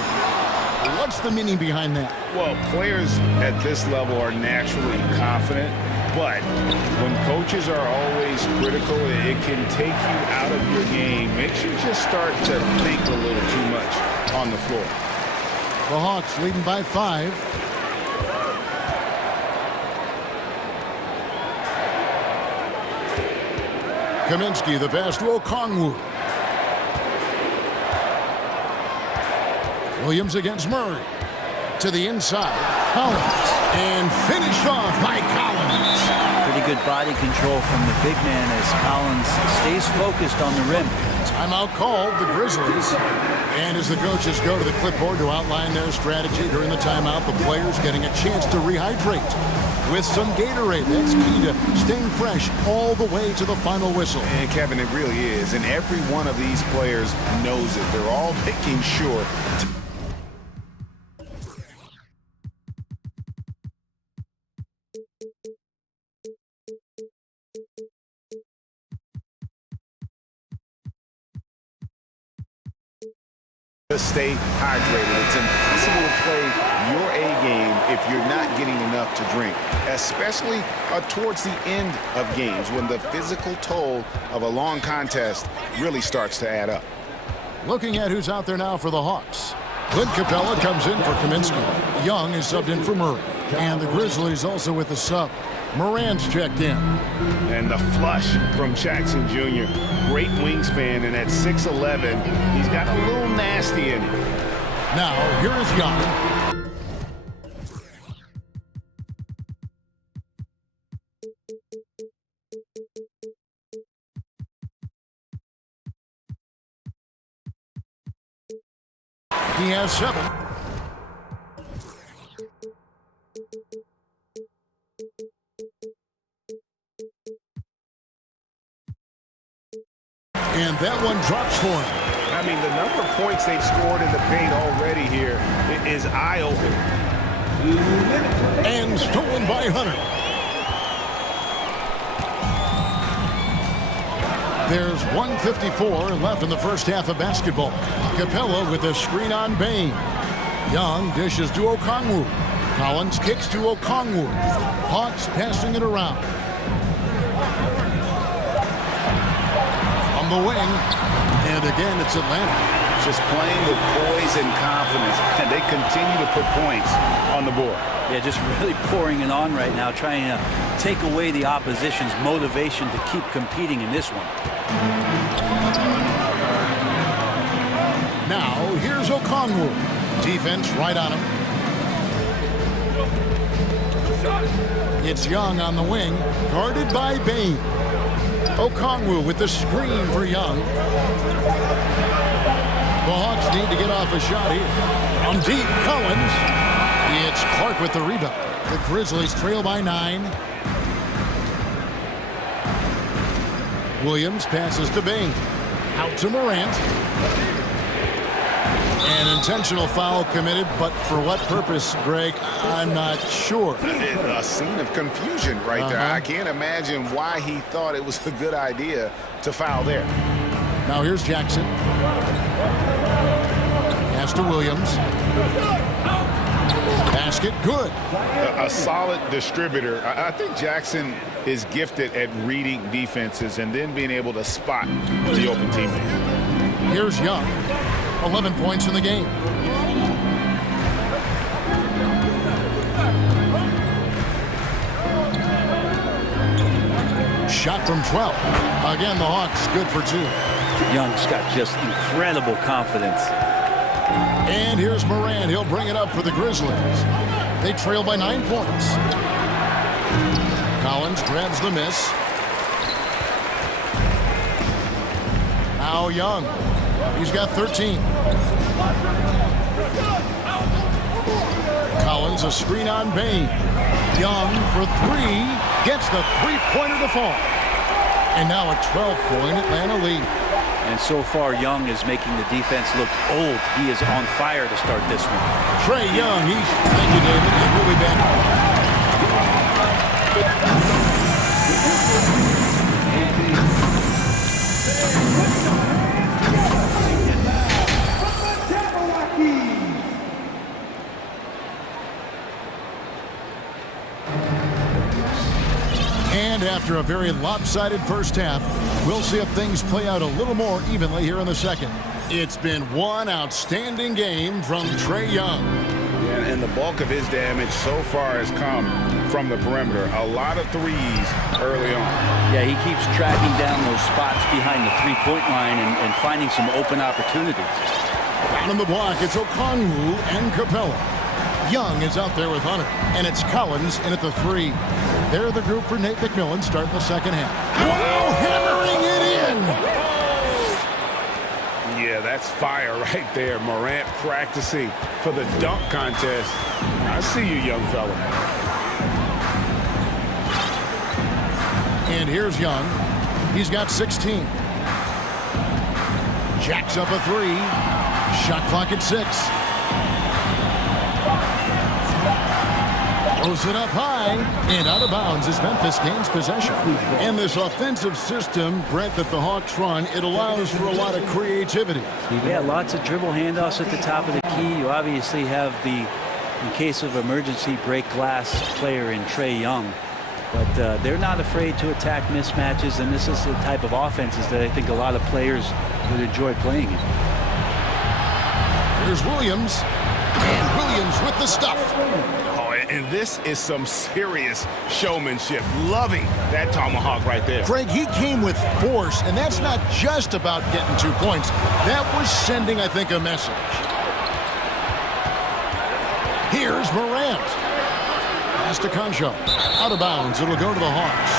What's the meaning behind that? Well, players at this level are naturally confident, but when coaches are always critical, it can take you out of your game. Makes you just start to think a little too much on the floor. The Hawks leading by 5. Kaminsky, the pass to Okongwu. Williams against Murray. To the inside. Collins. And finished off by Collins. Pretty good body control from the big man as Collins stays focused on the rim. Timeout called, the Grizzlies. And as the coaches go to the clipboard to outline their strategy during the timeout, the players getting a chance to rehydrate with some Gatorade. That's key to staying fresh all the way to the final whistle. And Kevin, it really is. And every one of these players knows it. They're all making sure to Just stay hydrated. It's impossible to play your A game if you're not getting enough to drink, especially towards the end of games when the physical toll of a long contest really starts to add up. Looking at who's out there now for the Hawks. Clint Capella comes in for Kaminsky. Young is subbed in for Murray. And the Grizzlies also with the sub. Morant's checked in. And the flush from Jackson Jr. Great wingspan, and at 6'11", he's got a little nasty in it. Now, here is Young. He has 7. And that one drops for him. I mean, the number of points they've scored in the paint already here is eye-opening. And stolen by Hunter. There's 1:54 left in the first half of basketball. Capella with a screen on Bain. Young dishes to Okongwu. Collins kicks to Okongwu. Hawks passing it around. On the wing. And again, it's Atlanta. Just playing with poise and confidence. And they continue to put points on the board. Yeah, just really pouring it on right now, trying to take away the opposition's motivation to keep competing in this one. Now, here's Okongwu. Defense right on him. It's Young on the wing, guarded by Bain. Okongwu with the screen for Young. The Hawks need to get off a shot here. On deep, Collins. It's Clark with the rebound. The Grizzlies trail by 9. Williams passes to Bain. Out to Morant. An intentional foul committed, but for what purpose, Greg? I'm not sure. A scene of confusion right there. I can't imagine why he thought it was a good idea to foul there. Now here's Jackson. Pass to Williams. Basket good. A solid distributor. I think Jackson is gifted at reading defenses and then being able to spot the open teammate. Here's Young. 11 points in the game. Shot from 12. Again, the Hawks good for 2. Young's got just incredible confidence. And here's Morant. He'll bring it up for the Grizzlies. They trail by 9 points. Collins grabs the miss. Now Young. He's got 13. Collins a screen on Bain. Young for 3. Gets the three-pointer to fall. And now a 12-point Atlanta lead. And so far, Young is making the defense look old. He is on fire to start this one. Trae Young, thank you, David. And we'll be back. And after a very lopsided first half, we'll see if things play out a little more evenly here in the second. It's been one outstanding game from Trae Young. Yeah, and the bulk of his damage so far has come from the perimeter. A lot of threes early on. Yeah, he keeps tracking down those spots behind the three-point line and finding some open opportunities. Down in the block, it's Okongwu and Capella. Young is out there with Hunter, and it's Collins in at the 3. They're the group for Nate McMillan starting the second half. Wow, hammering it in! Yeah, that's fire right there. Morant practicing for the dunk contest. I see you, young fella. And here's Young. He's got 16. Jacks up a 3. Shot clock at 6. Throws it up high and out of bounds as Memphis gains possession. And this offensive system, Brent, that the Hawks run, it allows for a lot of creativity. Yeah, lots of dribble handoffs at the top of the key. You obviously have the, in case of emergency, break glass player in Trae Young. But they're not afraid to attack mismatches, and this is the type of offenses that I think a lot of players would enjoy playing in. Here's Williams, and Williams with the stuff. Oh, and this is some serious showmanship. Loving that tomahawk right there. Greg, he came with force, and that's not just about getting 2 points. That was sending, I think, a message. Here's Morant. Pass to Concho. Out of bounds. It'll go to the Hawks.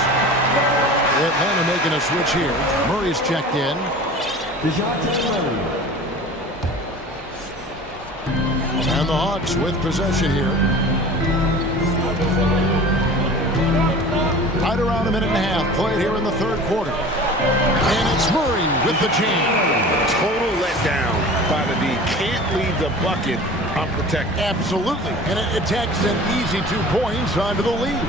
Atlanta making a switch here. Murray's checked in. And the Hawks with possession here. Right around a minute and a half played here in the third quarter. And it's Murray with the jam. Total letdown by the D. Can't leave the bucket unprotected. Absolutely. And it attacks an easy 2 points onto the lead.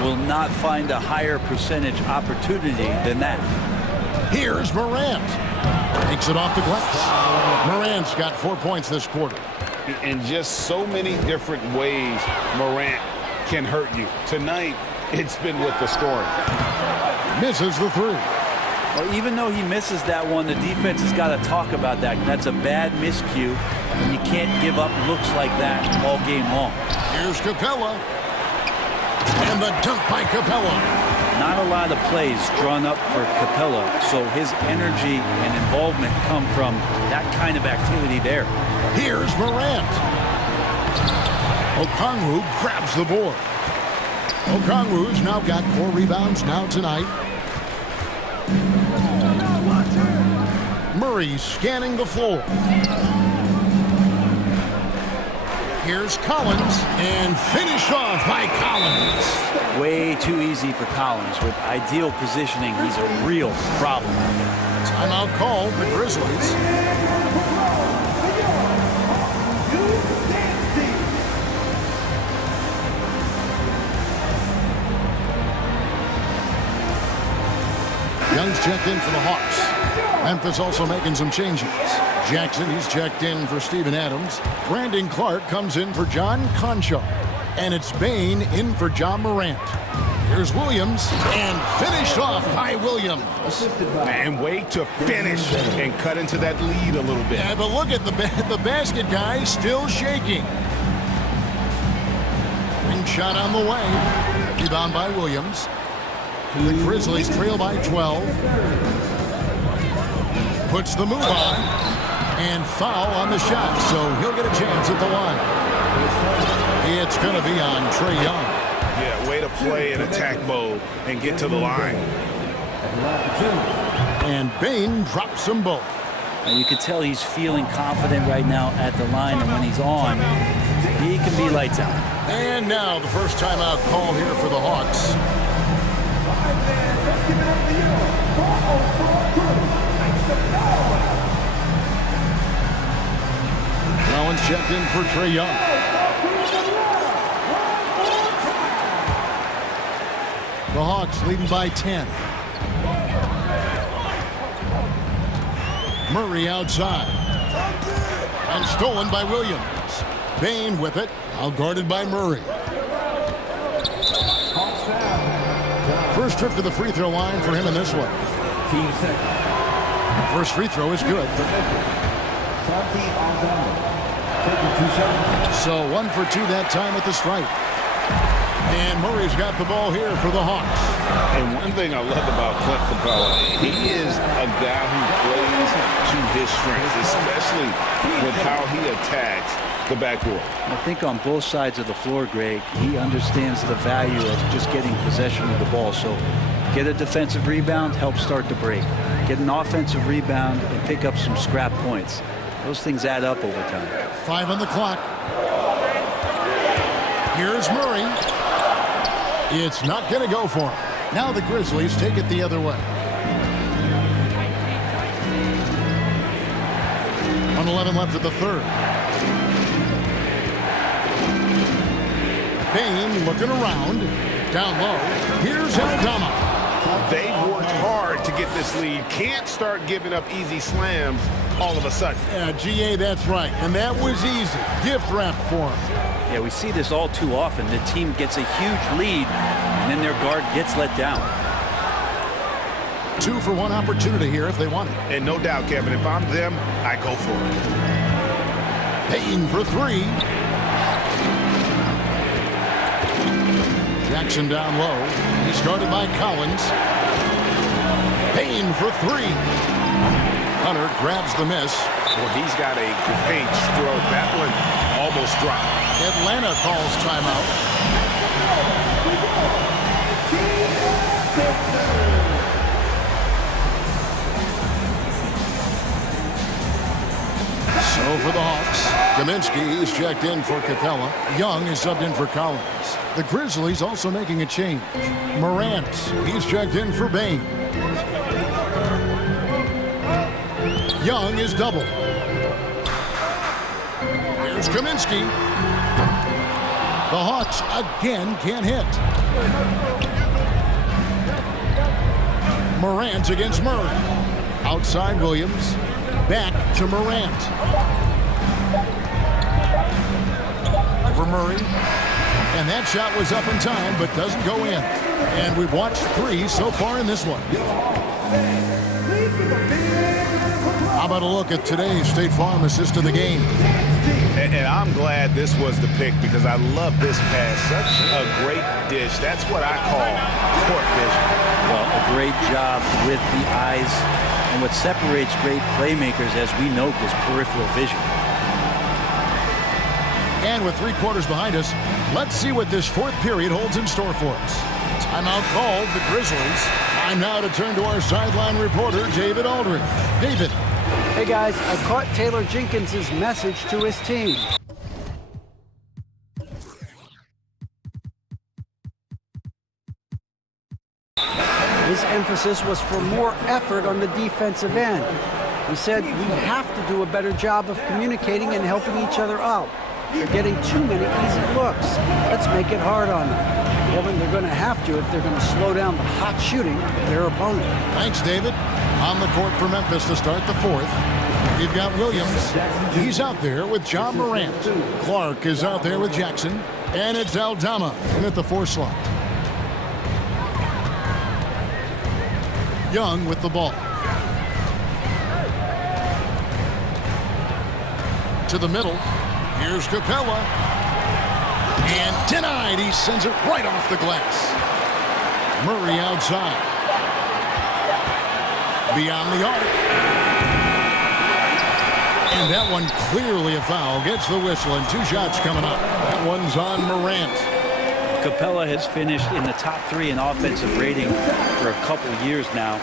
Will not find a higher percentage opportunity than that. Here's Morant. Takes it off the glass. Morant's got 4 points this quarter. In just so many different ways, Morant can hurt you. Tonight, it's been with the scoring. Misses the three. Well, even though he misses that one, the defense has got to talk about that. That's a bad miscue, and you can't give up looks like that all game long. Here's Capella. And the dunk by Capella. Not a lot of plays drawn up for Capella, so his energy and involvement come from that kind of activity there. Here's Morant. Okongwu grabs the board. Okongwu's now got 4 rebounds now tonight. Murray scanning the floor. Here's Collins, and finished off by Collins. Way too easy for Collins. With ideal positioning, he's a real problem. Timeout called the Grizzlies. Young's checked in for the Hawks. Memphis also making some changes. Jackson, he's checked in for Steven Adams. Brandon Clark comes in for John Concho. And it's Bain in for John Morant. Here's Williams, and finished off by Williams. And wait to finish and cut into that lead a little bit. Yeah, but look at the basket guy still shaking. Ring shot on the way. Rebound by Williams. The Grizzlies trail by 12. Puts the move on. And foul on the shot, so he'll get a chance at the line. It's going to be on Trae Young. Yeah, way to play in attack mode and get to the line. And Bain drops them both. And you can tell he's feeling confident right now at the line, and when he's on, he can be lights out. And now the first timeout call here for the Hawks. Collins checked in for Trae Young. The Hawks leading by 10. Murray outside. And stolen by Williams. Bain with it. Now guarded by Murray. First trip to the free throw line for him in this one. First free throw is good. So 1 for 2 that time at the stripe. And Murray's got the ball here for the Hawks. And one thing I love about Clint Capella, he is a guy who plays to his strengths, especially with how he attacks the backboard. I think on both sides of the floor, Greg, he understands the value of just getting possession of the ball. So get a defensive rebound, help start the break. Get an offensive rebound and pick up some scrap points. Those things add up over time. 5 on the clock. Here's Murray. It's not going to go for him. Now the Grizzlies take it the other way. 1:11 left of the third. Bain looking around. Down low. Here's Aldama. They worked hard to get this lead. Can't start giving up easy slams all of a sudden. Yeah, GA, that's right. And that was easy. Gift wrap for him. Yeah, we see this all too often. The team gets a huge lead, and then their guard gets let down. 2 for 1 opportunity here if they want it. And no doubt, Kevin, if I'm them, I go for it. Payton for 3. Jackson down low. He started by Collins. Payton for 3. Hunter grabs the miss. Well, he's got a great stroke. That one almost dropped. Atlanta calls timeout. So for the Hawks, Kaminsky is checked in for Capella. Young is subbed in for Collins. The Grizzlies also making a change. Morant, he's checked in for Bain. Young is double. Here's Kaminsky. The Hawks again can't hit. Morant against Murray. Outside Williams. Back to Morant. For Murray. And that shot was up in time, but doesn't go in. And we've watched 3 so far in this one. How about a look at today's State Farm assist of the game? And I'm glad this was the pick because I love this pass. Such a great dish. That's what I call court vision. Well, a great job with the eyes. And what separates great playmakers, as we note, is peripheral vision. And with 3 quarters behind us, let's see what this 4th period holds in store for us. Timeout called, the Grizzlies. Time now to turn to our sideline reporter, David Aldridge. David. Hey guys, I caught Taylor Jenkins' message to his team. His emphasis was for more effort on the defensive end. He said we have to do a better job of communicating and helping each other out. They're getting too many easy looks. Let's make it hard on them. Kevin, they're going to have to if they're going to slow down the hot shooting of their opponent. Thanks, David. On the court for Memphis to start the 4th. You've got Williams. He's out there with John Morant. Clark is out there with Jackson. And it's Aldama in at the 4 slot. Young with the ball. To the middle. Here's Capella. And denied. He sends it right off the glass. Murray outside. Beyond the arc. And that one clearly a foul. Gets the whistle and 2 shots coming up. That one's on Morant. Capella has finished in the top 3 in offensive rating for a couple years now.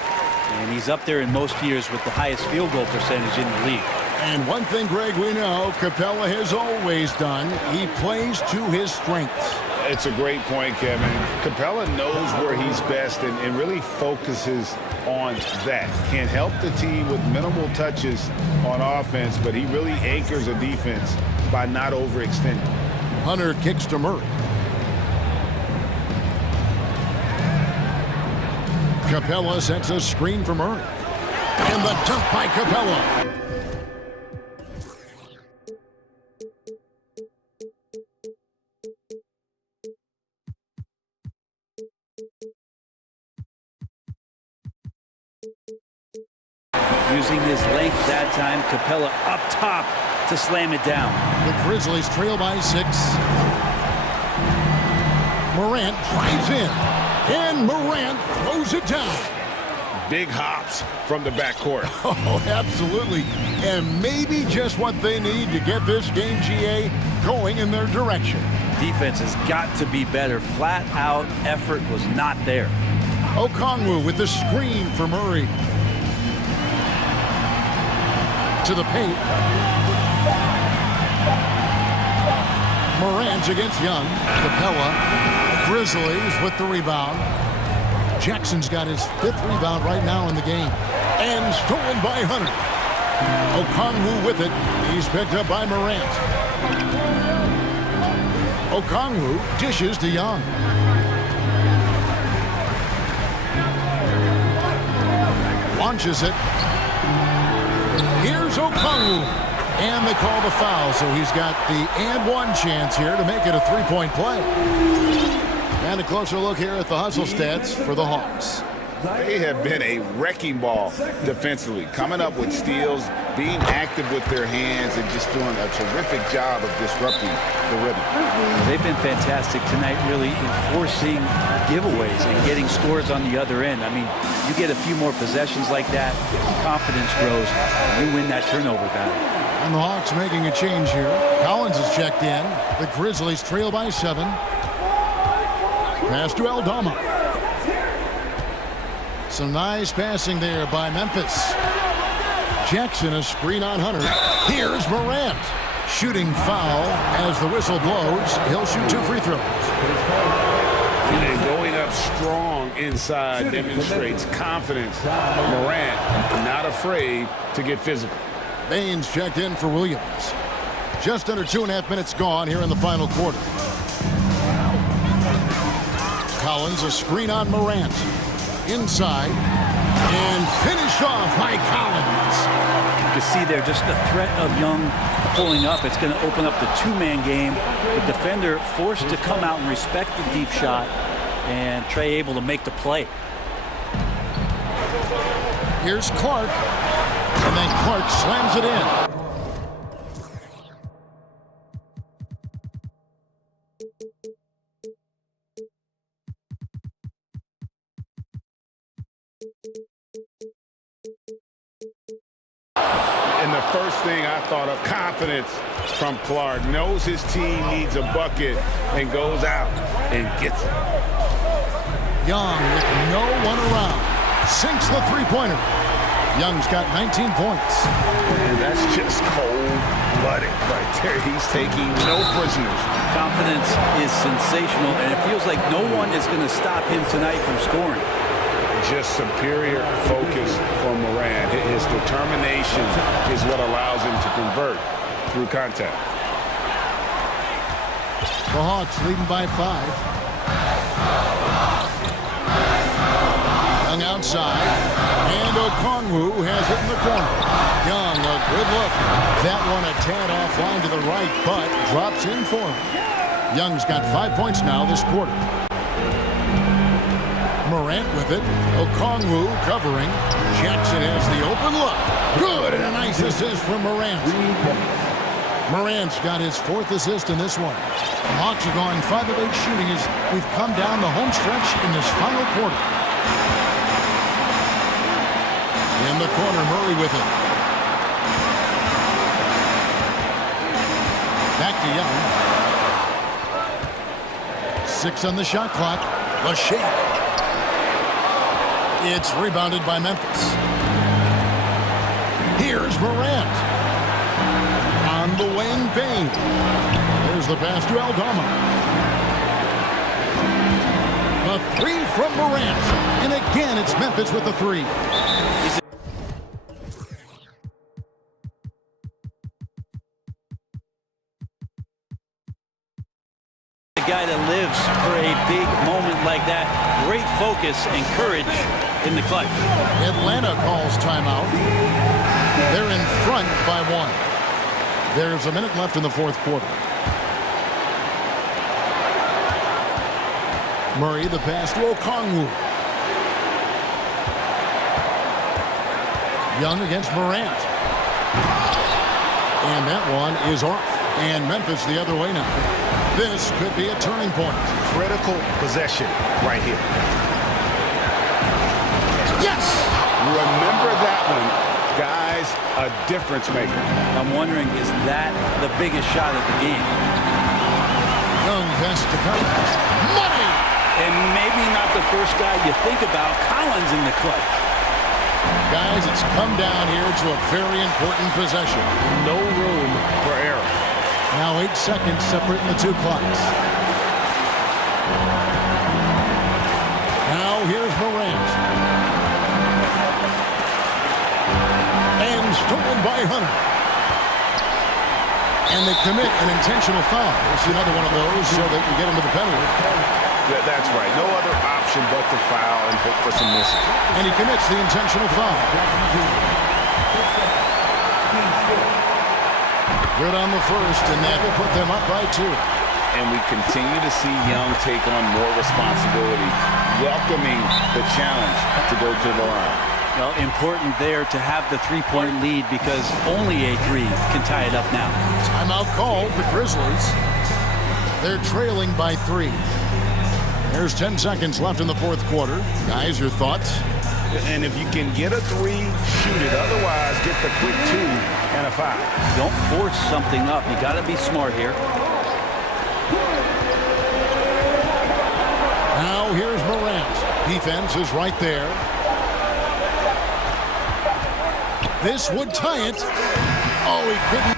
And he's up there in most years with the highest field goal percentage in the league. And one thing, Greg, we know Capella has always done, he plays to his strengths. It's a great point, Kevin. Capella knows where he's best and really focuses on that. Can help the team with minimal touches on offense, but he really anchors a defense by not overextending. Hunter kicks to Murray. Capella sets a screen for Murray. And the dunk by Capella. Using his length that time, Capella up top to slam it down. The Grizzlies trail by 6. Morant drives in. And Morant throws it down. Big hops from the backcourt. Oh, absolutely. And maybe just what they need to get this game, GA, going in their direction. Defense has got to be better. Flat out effort was not there. Okongwu with the screen for Murray. To the paint. Morant against Young. Capella. Grizzlies with the rebound. Jackson's got his 5th rebound right now in the game. And stolen by Hunter. Okongwu with it. He's picked up by Morant. Okongwu dishes to Young. Launches it. Here's Okongwu. And they call the foul, so he's got the and one chance here to make it a three-point play. And a closer look here at the hustle stats for the Hawks. They have been a wrecking ball defensively, coming up with steals, being active with their hands, and just doing a terrific job of disrupting the rhythm. They've been fantastic tonight, really enforcing giveaways and getting scores on the other end. I mean, you get a few more possessions like that, confidence grows, you win that turnover battle. And the Hawks making a change here. Collins is checked in. The Grizzlies trail by 7. Pass to Aldama. Some nice passing there by Memphis. Jackson, a screen on Hunter. Here's Morant. Shooting foul as the whistle blows. He'll shoot 2 free throws. And going up strong inside demonstrates confidence. Morant not afraid to get physical. Baines checked in for Williams. Just under 2.5 minutes gone here in the final quarter. Collins, a screen on Morant. Inside. And finished off by Collins. You can see there just the threat of Young pulling up. It's going to open up the two-man game. The defender forced to come out and respect the deep shot. And Trey able to make the play. Here's Clark. And then Clark slams it in. And the first thing I thought of, confidence from Clark. Knows his team needs a bucket and goes out and gets it. Young with no one around. Sinks the three-pointer. Young's got 19 points. And that's just cold-blooded right there. He's taking no prisoners. Confidence is sensational, and it feels like no one is going to stop him tonight from scoring. Just superior focus from Morant. His determination is what allows him to convert through contact. The Hawks leading by 5. Young outside. And Okongwu has it in the corner. Young, a good look. That one a tad offline to the right, but drops in for him. Young's got 5 points now this quarter. Morant with it. Okongwu covering. Jackson has the open look. Good, and a nice assist from Morant. Morant's got his 4th assist in this one. The Hawks are going 5 of 8 shooting as we've come down the home stretch in this final quarter. In the corner, Murray with it. Back to Young. 6 on the shot clock. The shake. It's rebounded by Memphis. Here's Morant. On the wing, Bain. There's the pass to Aldama. A 3 from Morant. And again, it's Memphis with the 3. Guy that lives for a big moment like that. Great focus and courage in the clutch. Atlanta calls timeout. They're in front by 1. There's a minute left in the 4th quarter. Murray, the pass to Okongwu. Young against Morant. And that one is off. And Memphis the other way now. This could be a turning point. Critical possession right here. Yes! Remember that one, guys, a difference maker. I'm wondering, is that the biggest shot of the game? Young pass to Collins. Money! And maybe not the first guy you think about. Collins in the clutch. Guys, it's come down here to a very important possession. No room for error. Now 8 seconds separating the 2 clocks. Now here's Morant. And stolen by Hunter. And they commit an intentional foul. It's another one of those so they can get into the penalty. Yeah, that's right. No other option but to foul and hope for some misses. And he commits the intentional foul. Good on the first, and that will put them up by 2. And we continue to see Young take on more responsibility, welcoming the challenge to go to the line. Well, important there to have the three-point lead because only a 3 can tie it up now. Timeout called the Grizzlies. They're trailing by 3. There's 10 seconds left in the fourth quarter. Guys, your thoughts? And if you can get a 3, shoot it. Otherwise, get the quick 2 and a foul. Don't force something up. You got to be smart here. Now here's Morant. Defense is right there. This would tie it. Oh, he couldn't.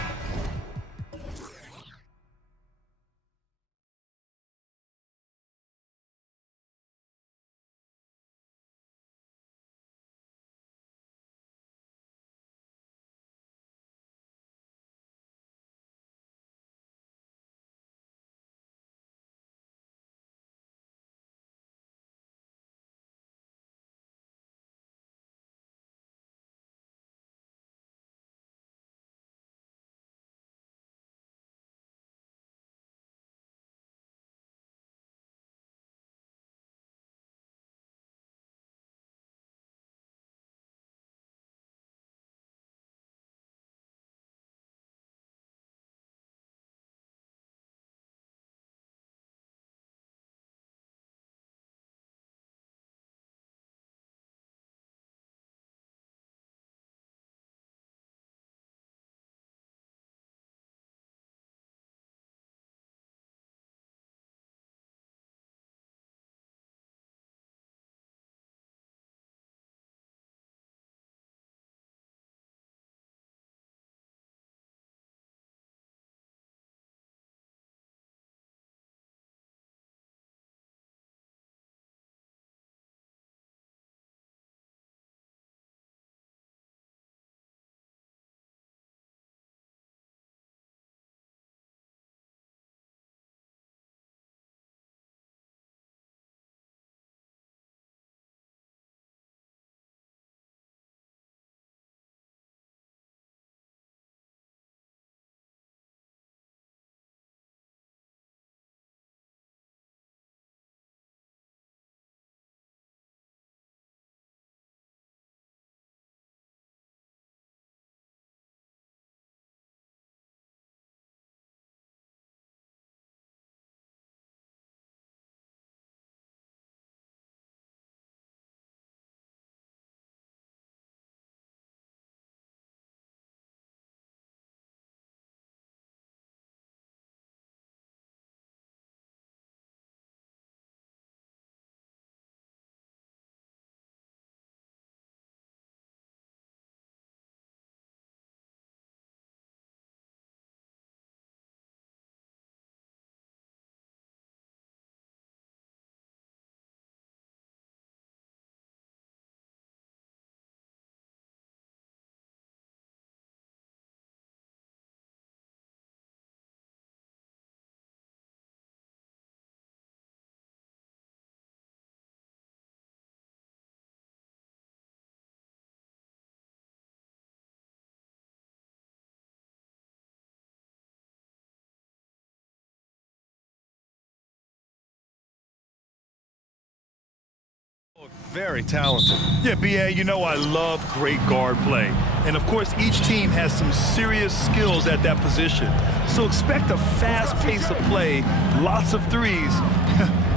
Very talented. Yeah, B.A., you know I love great guard play. And, of course, each team has some serious skills at that position. So expect a fast pace of play, lots of threes.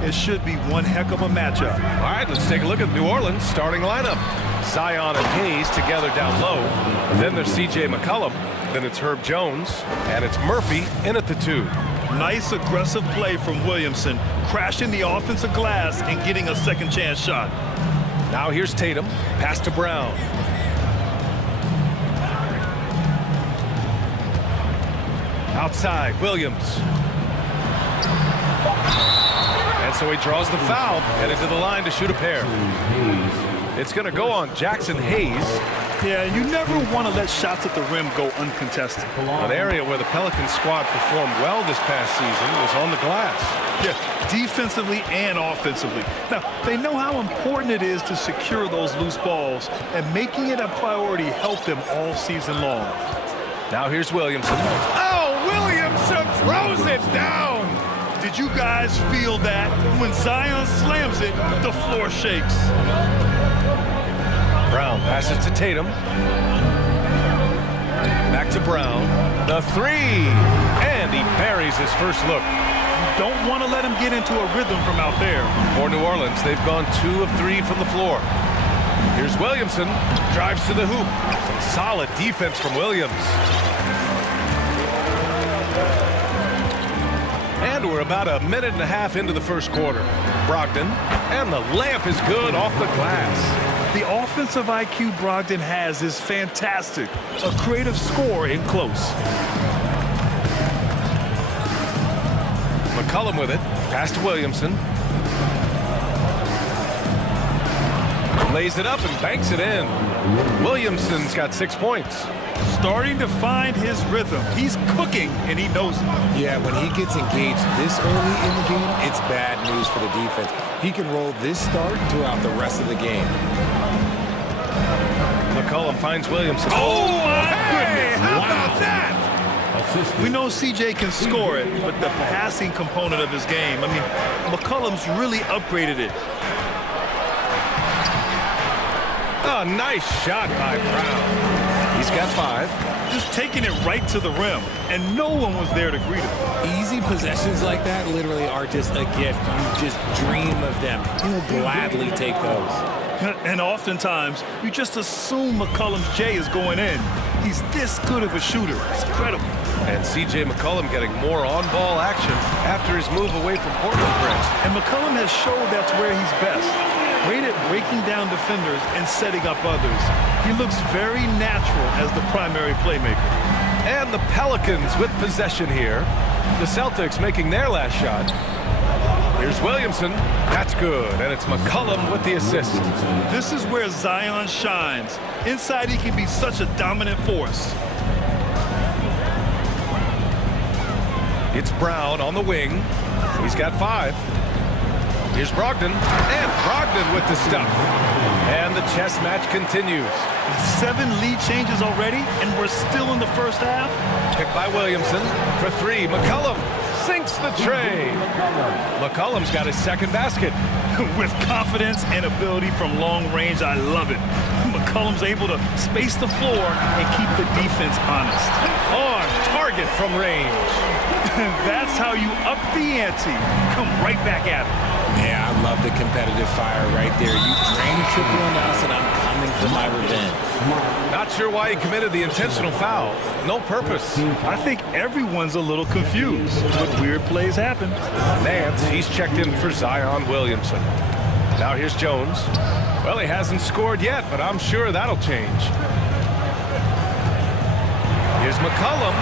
It should be one heck of a matchup. All right, let's take a look at New Orleans' starting lineup. Zion and Hayes together down low. Then there's C.J. McCollum. Then it's Herb Jones. And it's Murphy in at the 2. Nice aggressive play from Williamson, crashing the offensive glass and getting a second chance shot. Now here's Tatum, pass to Brown. Outside, Williams. And so he draws the foul, headed to the line to shoot a pair. It's going to go on Jackson Hayes. Yeah, you never want to let shots at the rim go uncontested. An area where the Pelicans squad performed well this past season was on the glass. Yeah, defensively and offensively. Now, they know how important it is to secure those loose balls, and making it a priority helped them all season long. Now here's Williamson. Oh, Williamson throws it down! Did you guys feel that? When Zion slams it, the floor shakes. Brown passes to Tatum. Back to Brown. The three! And he buries his first look. You don't want to let him get into a rhythm from out there. For New Orleans, they've gone 2 of 3 from the floor. Here's Williamson. Drives to the hoop. Some solid defense from Williams. And we're about a minute and a half into the first quarter. Brogdon, and the layup is good off the glass. The offensive IQ Brogdon has is fantastic. A creative scorer in close. McCollum with it. Pass to Williamson. Lays it up and banks it in. Williamson's got 6 points. Starting to find his rhythm. He's cooking, and he knows it. Yeah, when he gets engaged this early in the game, it's bad news for the defense. He can roll this start throughout the rest of the game. McCollum finds Williamson. Oh, my goodness. How about that? We know CJ can score it, but the passing component of his game, I mean, McCollum's really upgraded it. A nice shot by Brown. He's got 5. Just taking it right to the rim, and no one was there to greet him. Easy possessions like that literally are just a gift. You just dream of them. He'll gladly take those. And oftentimes, you just assume McCollum's J is going in. He's this good of a shooter. It's incredible. And C.J. McCollum getting more on-ball action after his move away from Portland Brent. And McCollum has showed that's where he's best. Great at breaking down defenders and setting up others. He looks very natural as the primary playmaker. And the Pelicans with possession here. The Celtics making their last shot. Here's Williamson. That's good. And it's McCollum with the assist. This is where Zion shines. Inside, he can be such a dominant force. It's Brown on the wing. He's got 5. Here's Brogdon. And Brogdon with the stuff. And the chess match continues. 7 lead changes already, and we're still in the first half. Picked by Williamson for 3. McCollum sinks the tray. McCollum's got his second basket. With confidence and ability from long range, I love it. McCollum's able to space the floor and keep the defense honest. On target from range. That's how you up the ante. Come right back at him. Yeah, I love the competitive fire right there. You drain triple on us, and I'm coming for my revenge. Not sure why he committed the intentional foul. No purpose. I think everyone's a little confused, but weird plays happen. Nance, he's checked in for Zion Williamson. Now here's Jones. Well, he hasn't scored yet, but I'm sure that'll change. Here's McCollum.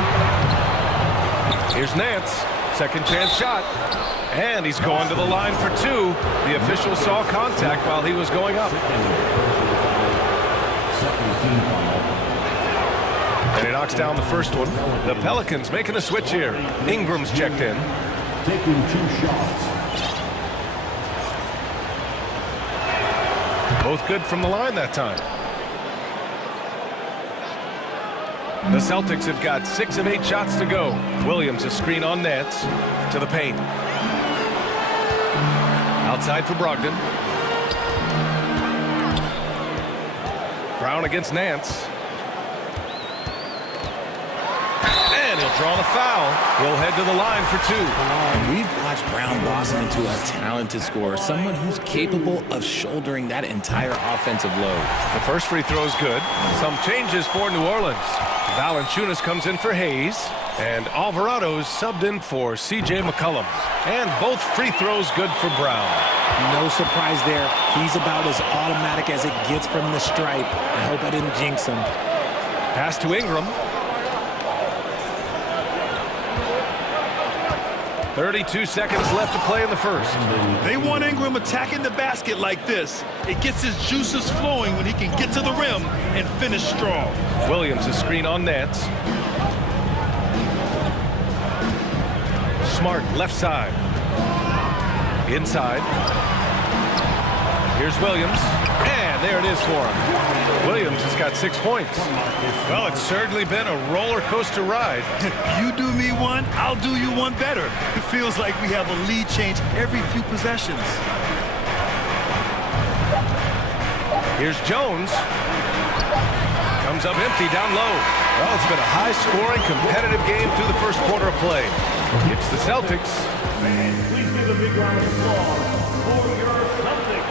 Here's Nance. Second chance shot. And he's going to the line for 2. The official saw contact while he was going up. And he knocks down the first one. The Pelicans making a switch here. Ingram's checked in. Taking 2 shots. Both good from the line that time. The Celtics have got 6 of 8 shots to go. Williams a screen on Nance to the paint. Outside for Brogdon. Brown against Nance. And he'll draw the foul. He'll head to the line for 2. And we've watched Brown blossom into a talented scorer, someone who's capable of shouldering that entire offensive load. The first free throw is good. Some changes for New Orleans. Valanciunas comes in for Hayes, and Alvarado's subbed in for C.J. McCollum. And both free throws good for Brown. No surprise there. He's about as automatic as it gets from the stripe. I hope I didn't jinx him. Pass to Ingram. 32 seconds left to play in the first. They want Ingram attacking the basket like this. It gets his juices flowing when he can get to the rim and finish strong. Williams, a screen on Nance. Smart, left side. Inside. Here's Williams. And there it is for him. Williams has got 6 points. Well, it's certainly been a roller coaster ride. You do me one, I'll do you one better. It feels like we have a lead change every few possessions. Here's Jones. Comes up empty down low. Well, it's been a high-scoring, competitive game through the first quarter of play. It's the Celtics. Please give a big round of applause for your Celtics.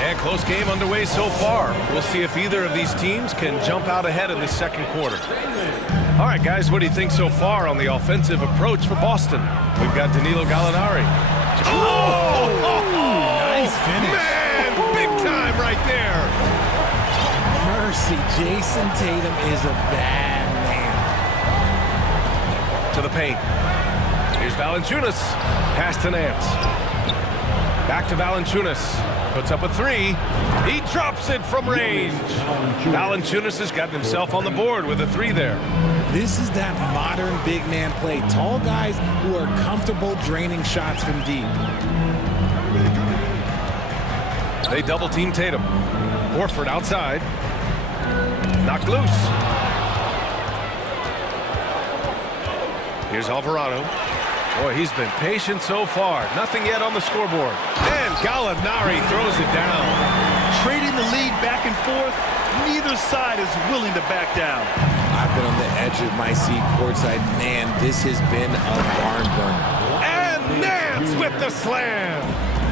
And close game underway so far. We'll see if either of these teams can jump out ahead in the second quarter. All right, guys, what do you think so far on the offensive approach for Boston? We've got Danilo Gallinari. Nice finish. Man, big time right there. Mercy, Jason Tatum is a bad man. To the paint. Here's Valanciunas. Pass to Nance. Back to Valanciunas. Puts up a three. He drops it from range. Valanciunas has gotten himself on the board with a three there. This is that modern big man play. Tall guys who are comfortable draining shots from deep. They double team Tatum. Horford outside. Knocked loose. Here's Alvarado. Boy, he's been patient so far. Nothing yet on the scoreboard. And Gallinari throws it down. Trading the lead back and forth, neither side is willing to back down. I've been on the edge of my seat courtside. Man, this has been a barn burner. And Nance with the slam.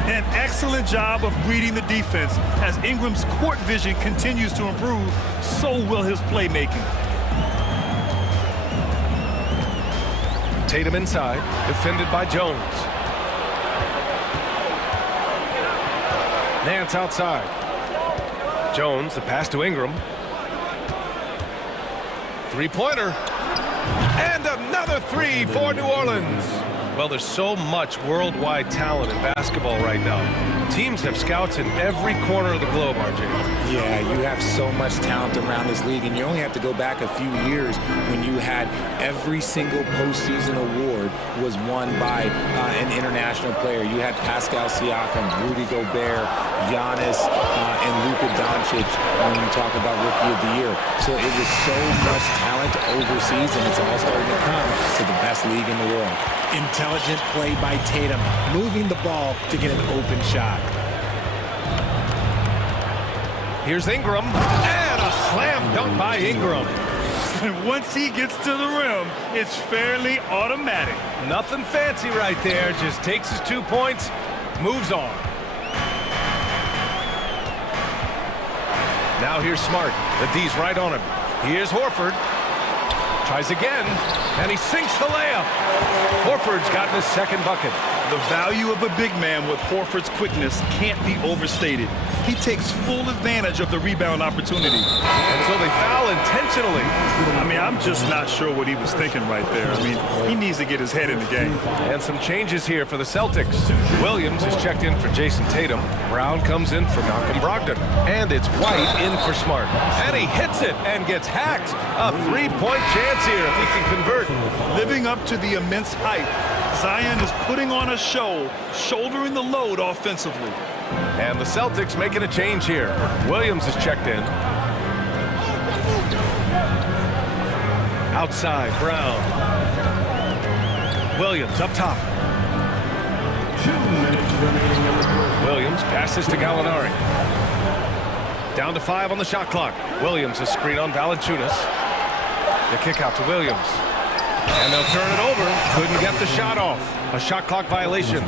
An excellent job of reading the defense. As Ingram's court vision continues to improve, so will his playmaking. Tatum inside, defended by Jones. Nance outside. Jones, the pass to Ingram. Three-pointer. And another three for New Orleans. Well, there's so much worldwide talent in basketball right now. Teams have scouts in every corner of the globe, RJ. Yeah, you have so much talent around this league, and you only have to go back a few years when you had every single postseason award was won by an international player. You had Pascal Siakam, Rudy Gobert, Giannis, and Luka Doncic when you talk about Rookie of the Year. So it was so much talent overseas, and it's all starting to come to the best league in the world. Intelligent play by Tatum, moving the ball to get an open shot. Here's Ingram, and a slam dunk by Ingram. And once he gets to the rim, it's fairly automatic. Nothing fancy right there, just takes his 2 points, moves on. Now here's Smart, the D's right on him. Here's Horford. Tries again, and he sinks the layup. Horford's gotten his second bucket. The value of a big man with Horford's quickness can't be overstated. He takes full advantage of the rebound opportunity. And so they foul intentionally. I mean, I'm just not sure what he was thinking right there. I mean, he needs to get his head in the game. And some changes here for the Celtics. Williams is checked in for Jason Tatum. Brown comes in for Malcolm Brogdon. And it's White in for Smart. And he hits it and gets hacked. A three-point chance here if he can convert. Living up to the immense hype, Zion is putting on a show, shouldering the load offensively. And the Celtics making a change here. Williams is checked in. Outside, Brown. Williams up top. 2 minutes remaining in the first. Williams passes to Gallinari. Down to 5 on the shot clock. Williams, a screen on Valanciunas. The kick out to Williams. And they'll turn it over. Couldn't get the shot off. A shot clock violation.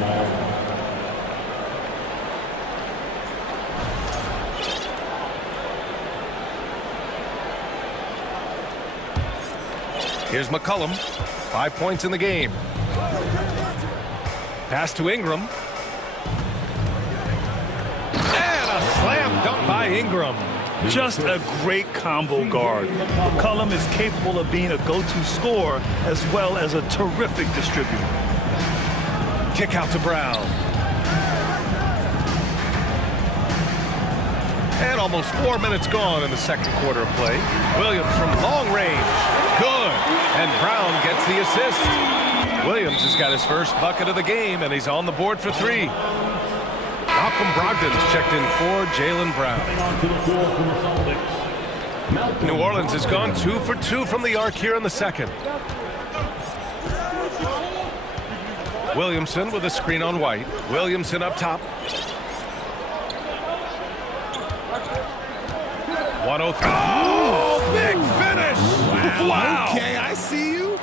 Here's McCollum. 5 points in the game. Pass to Ingram. And a slam dunk by Ingram. Just a great combo guard. McCollum is capable of being a go-to scorer as well as a terrific distributor. Kick out to Brown. And almost 4 minutes gone in the second quarter of play. Williams from long range. Good. And Brown gets the assist. Williams has got his first bucket of the game, and he's on the board for 3. Malcolm Brogdon's checked in for Jaylen Brown. New Orleans has gone 2 for 2 from the arc here in the second. Williamson with a screen on White. Williamson up top. 103. Oh, big finish! Wow. Okay, I see you.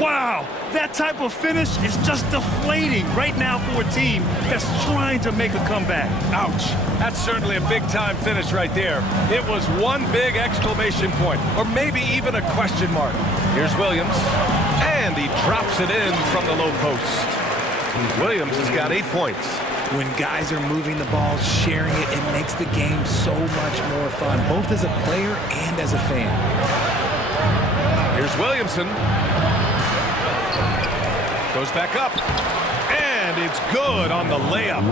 Wow, that type of finish is just deflating right now for a team that's trying to make a comeback. Ouch. That's certainly a big-time finish right there. It was one big exclamation point, or maybe even a question mark. Here's Williams, and he drops it in from the low post. Williams has got 8 points. When guys are moving the ball, sharing it, it makes the game so much more fun, both as a player and as a fan. Here's Williamson. Goes back up, and it's good on the layup.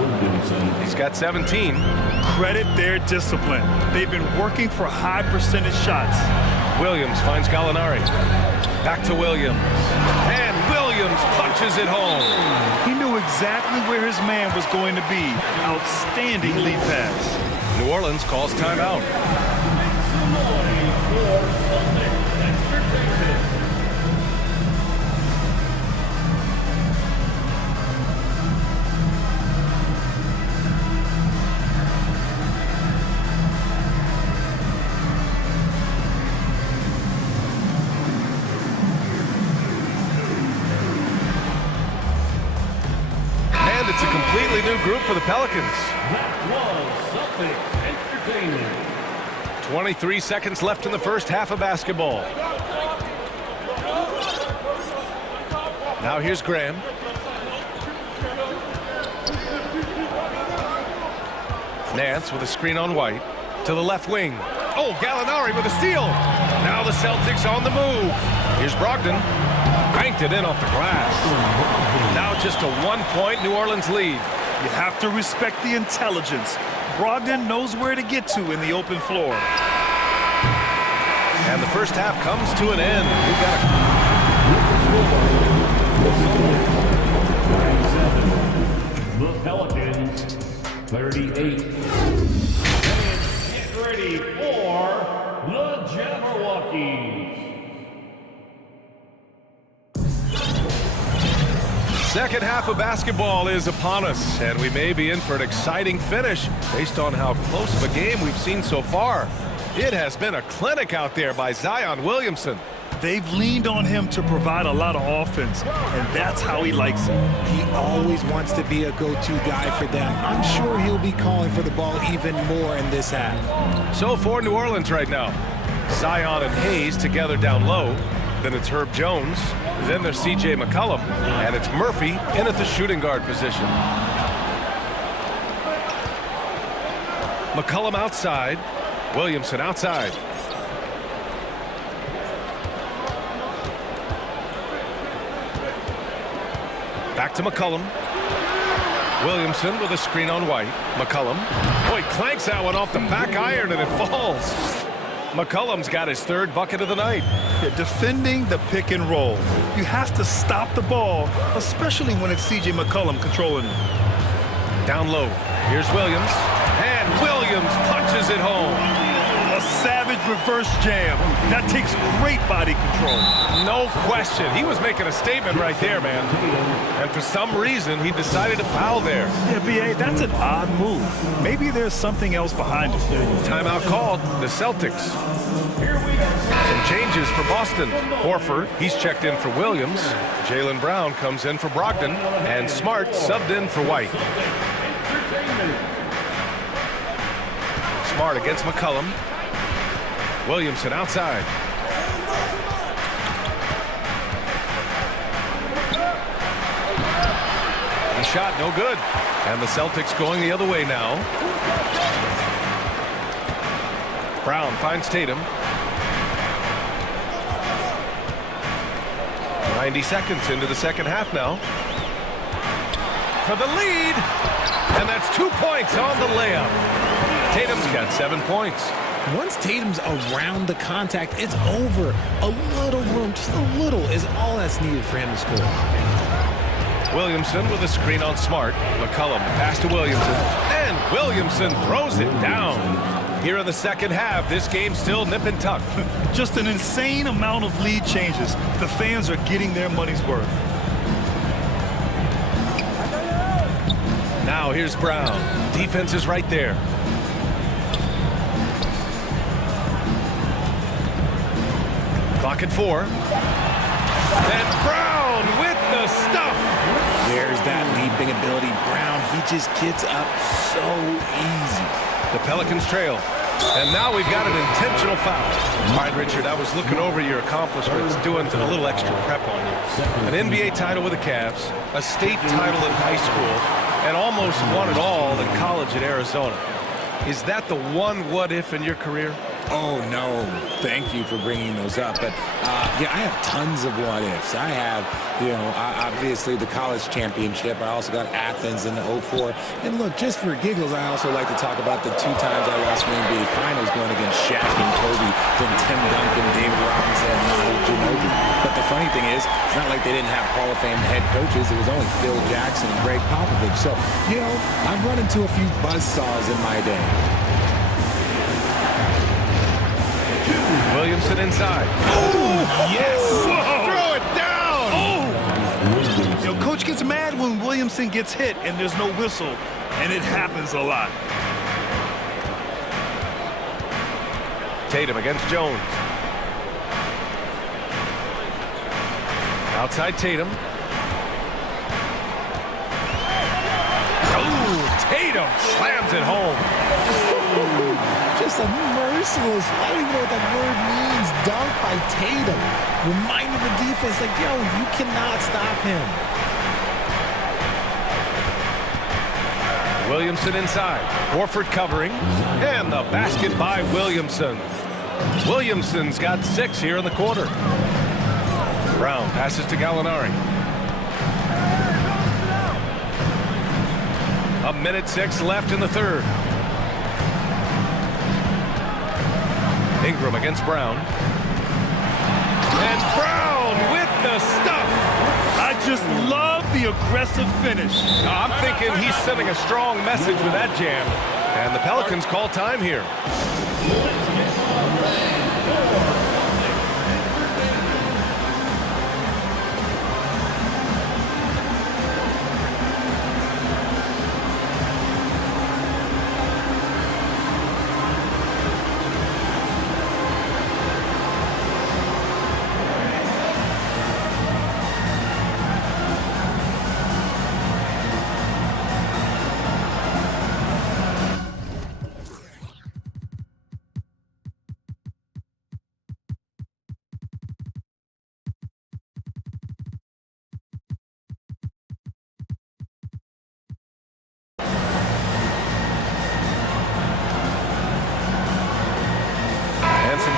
He's got 17. Credit their discipline. They've been working for high percentage shots. Williams finds Gallinari. Back to Williams. And Williams punches it home. He knew exactly where his man was going to be. Outstanding lead pass. New Orleans calls timeout. It's a completely new group for the Pelicans. That was Celtics Entertainment. 23 seconds left in the first half of basketball. Now here's Graham. Nance with a screen on White. To the left wing. Oh, Gallinari with a steal. Now the Celtics on the move. Here's Brogdon. Banked it in off the glass. Now just a 1-point New Orleans lead. You have to respect the intelligence. Brogdon knows where to get to in the open floor. And the first half comes to an end. We've got the Pelicans 38. Get ready for the Jabberwockies. Second half of basketball is upon us, and we may be in for an exciting finish based on how close of a game we've seen so far. It has been a clinic out there by Zion Williamson. They've leaned on him to provide a lot of offense, and that's how he likes it. He always wants to be a go-to guy for them. I'm sure he'll be calling for the ball even more in this half. So for New Orleans right now, Zion and Hayes together down low. Then it's Herb Jones. Then there's C.J. McCollum. And it's Murphy in at the shooting guard position. McCollum outside. Williamson outside. Back to McCollum. Williamson with a screen on White. McCollum. Boy, clanks that one off the back iron and it falls. McCollum's got his third bucket of the night. Yeah, defending the pick and roll. You have to stop the ball, especially when it's C.J. McCollum controlling it. Down low. Here's Williams. And Williams punches it home. A savage reverse jam. That takes great body control. No question. He was making a statement right there, man. And for some reason, he decided to foul there. Yeah, B.A., that's an odd move. Maybe there's something else behind it. Timeout called. The Celtics. Some changes for Boston. Horford, he's checked in for Williams. Jaylen Brown comes in for Brogdon. And Smart subbed in for White. Smart against McCollum. Williamson outside. The shot no good. And the Celtics going the other way now. Brown finds Tatum. 90 seconds into the second half now. For the lead. And that's 2 points on the layup. Tatum's got 7 points. Once Tatum's around the contact, it's over. A little room, just a little, is all that's needed for him to score. Williamson with a screen on Smart. McCollum pass to Williamson. And Williamson throws it down. Here in the second half, this game's still nip and tuck. Just an insane amount of lead changes. The fans are getting their money's worth. Now here's Brown. Defense is right there. Clock at 4. And Brown with the stuff. There's that leaping ability. Brown, he just gets up so easy. The Pelicans trail. And now we've got an intentional foul. All right, Richard, I was looking over your accomplishments, doing a little extra prep on you. An NBA title with the Cavs, a state title in high school, and almost won it all in college at Arizona. Is that the one what-if in your career? Oh, no. Thank you for bringing those up. But, yeah, I have tons of what-ifs. I have, obviously the college championship. I also got Athens in the 04. And, look, just for giggles, I also like to talk about the 2 times I lost in the NBA Finals going against Shaq and Kobe, then Tim Duncan, David Robinson, and Manu Ginobili. But the funny thing is, it's not like they didn't have Hall of Fame head coaches. It was only Phil Jackson and Greg Popovich. So, I've run into a few buzzsaws in my day. Williamson inside. Oh, yes! Whoa. Throw it down! Oh! Coach gets mad when Williamson gets hit and there's no whistle, and it happens a lot. Tatum against Jones. Outside Tatum. Oh, Tatum slams it home. Just a merciless, I don't even know what that word means, dunk by Tatum. Reminding the defense, like, you cannot stop him. Williamson inside. Horford covering. And the basket by Williamson. Williamson's got 6 here in the quarter. Brown passes to Gallinari. 1:06 left in the third. Ingram against Brown. And Brown with the stuff. I just love the aggressive finish. I'm thinking he's sending a strong message with that jam. And the Pelicans call time here.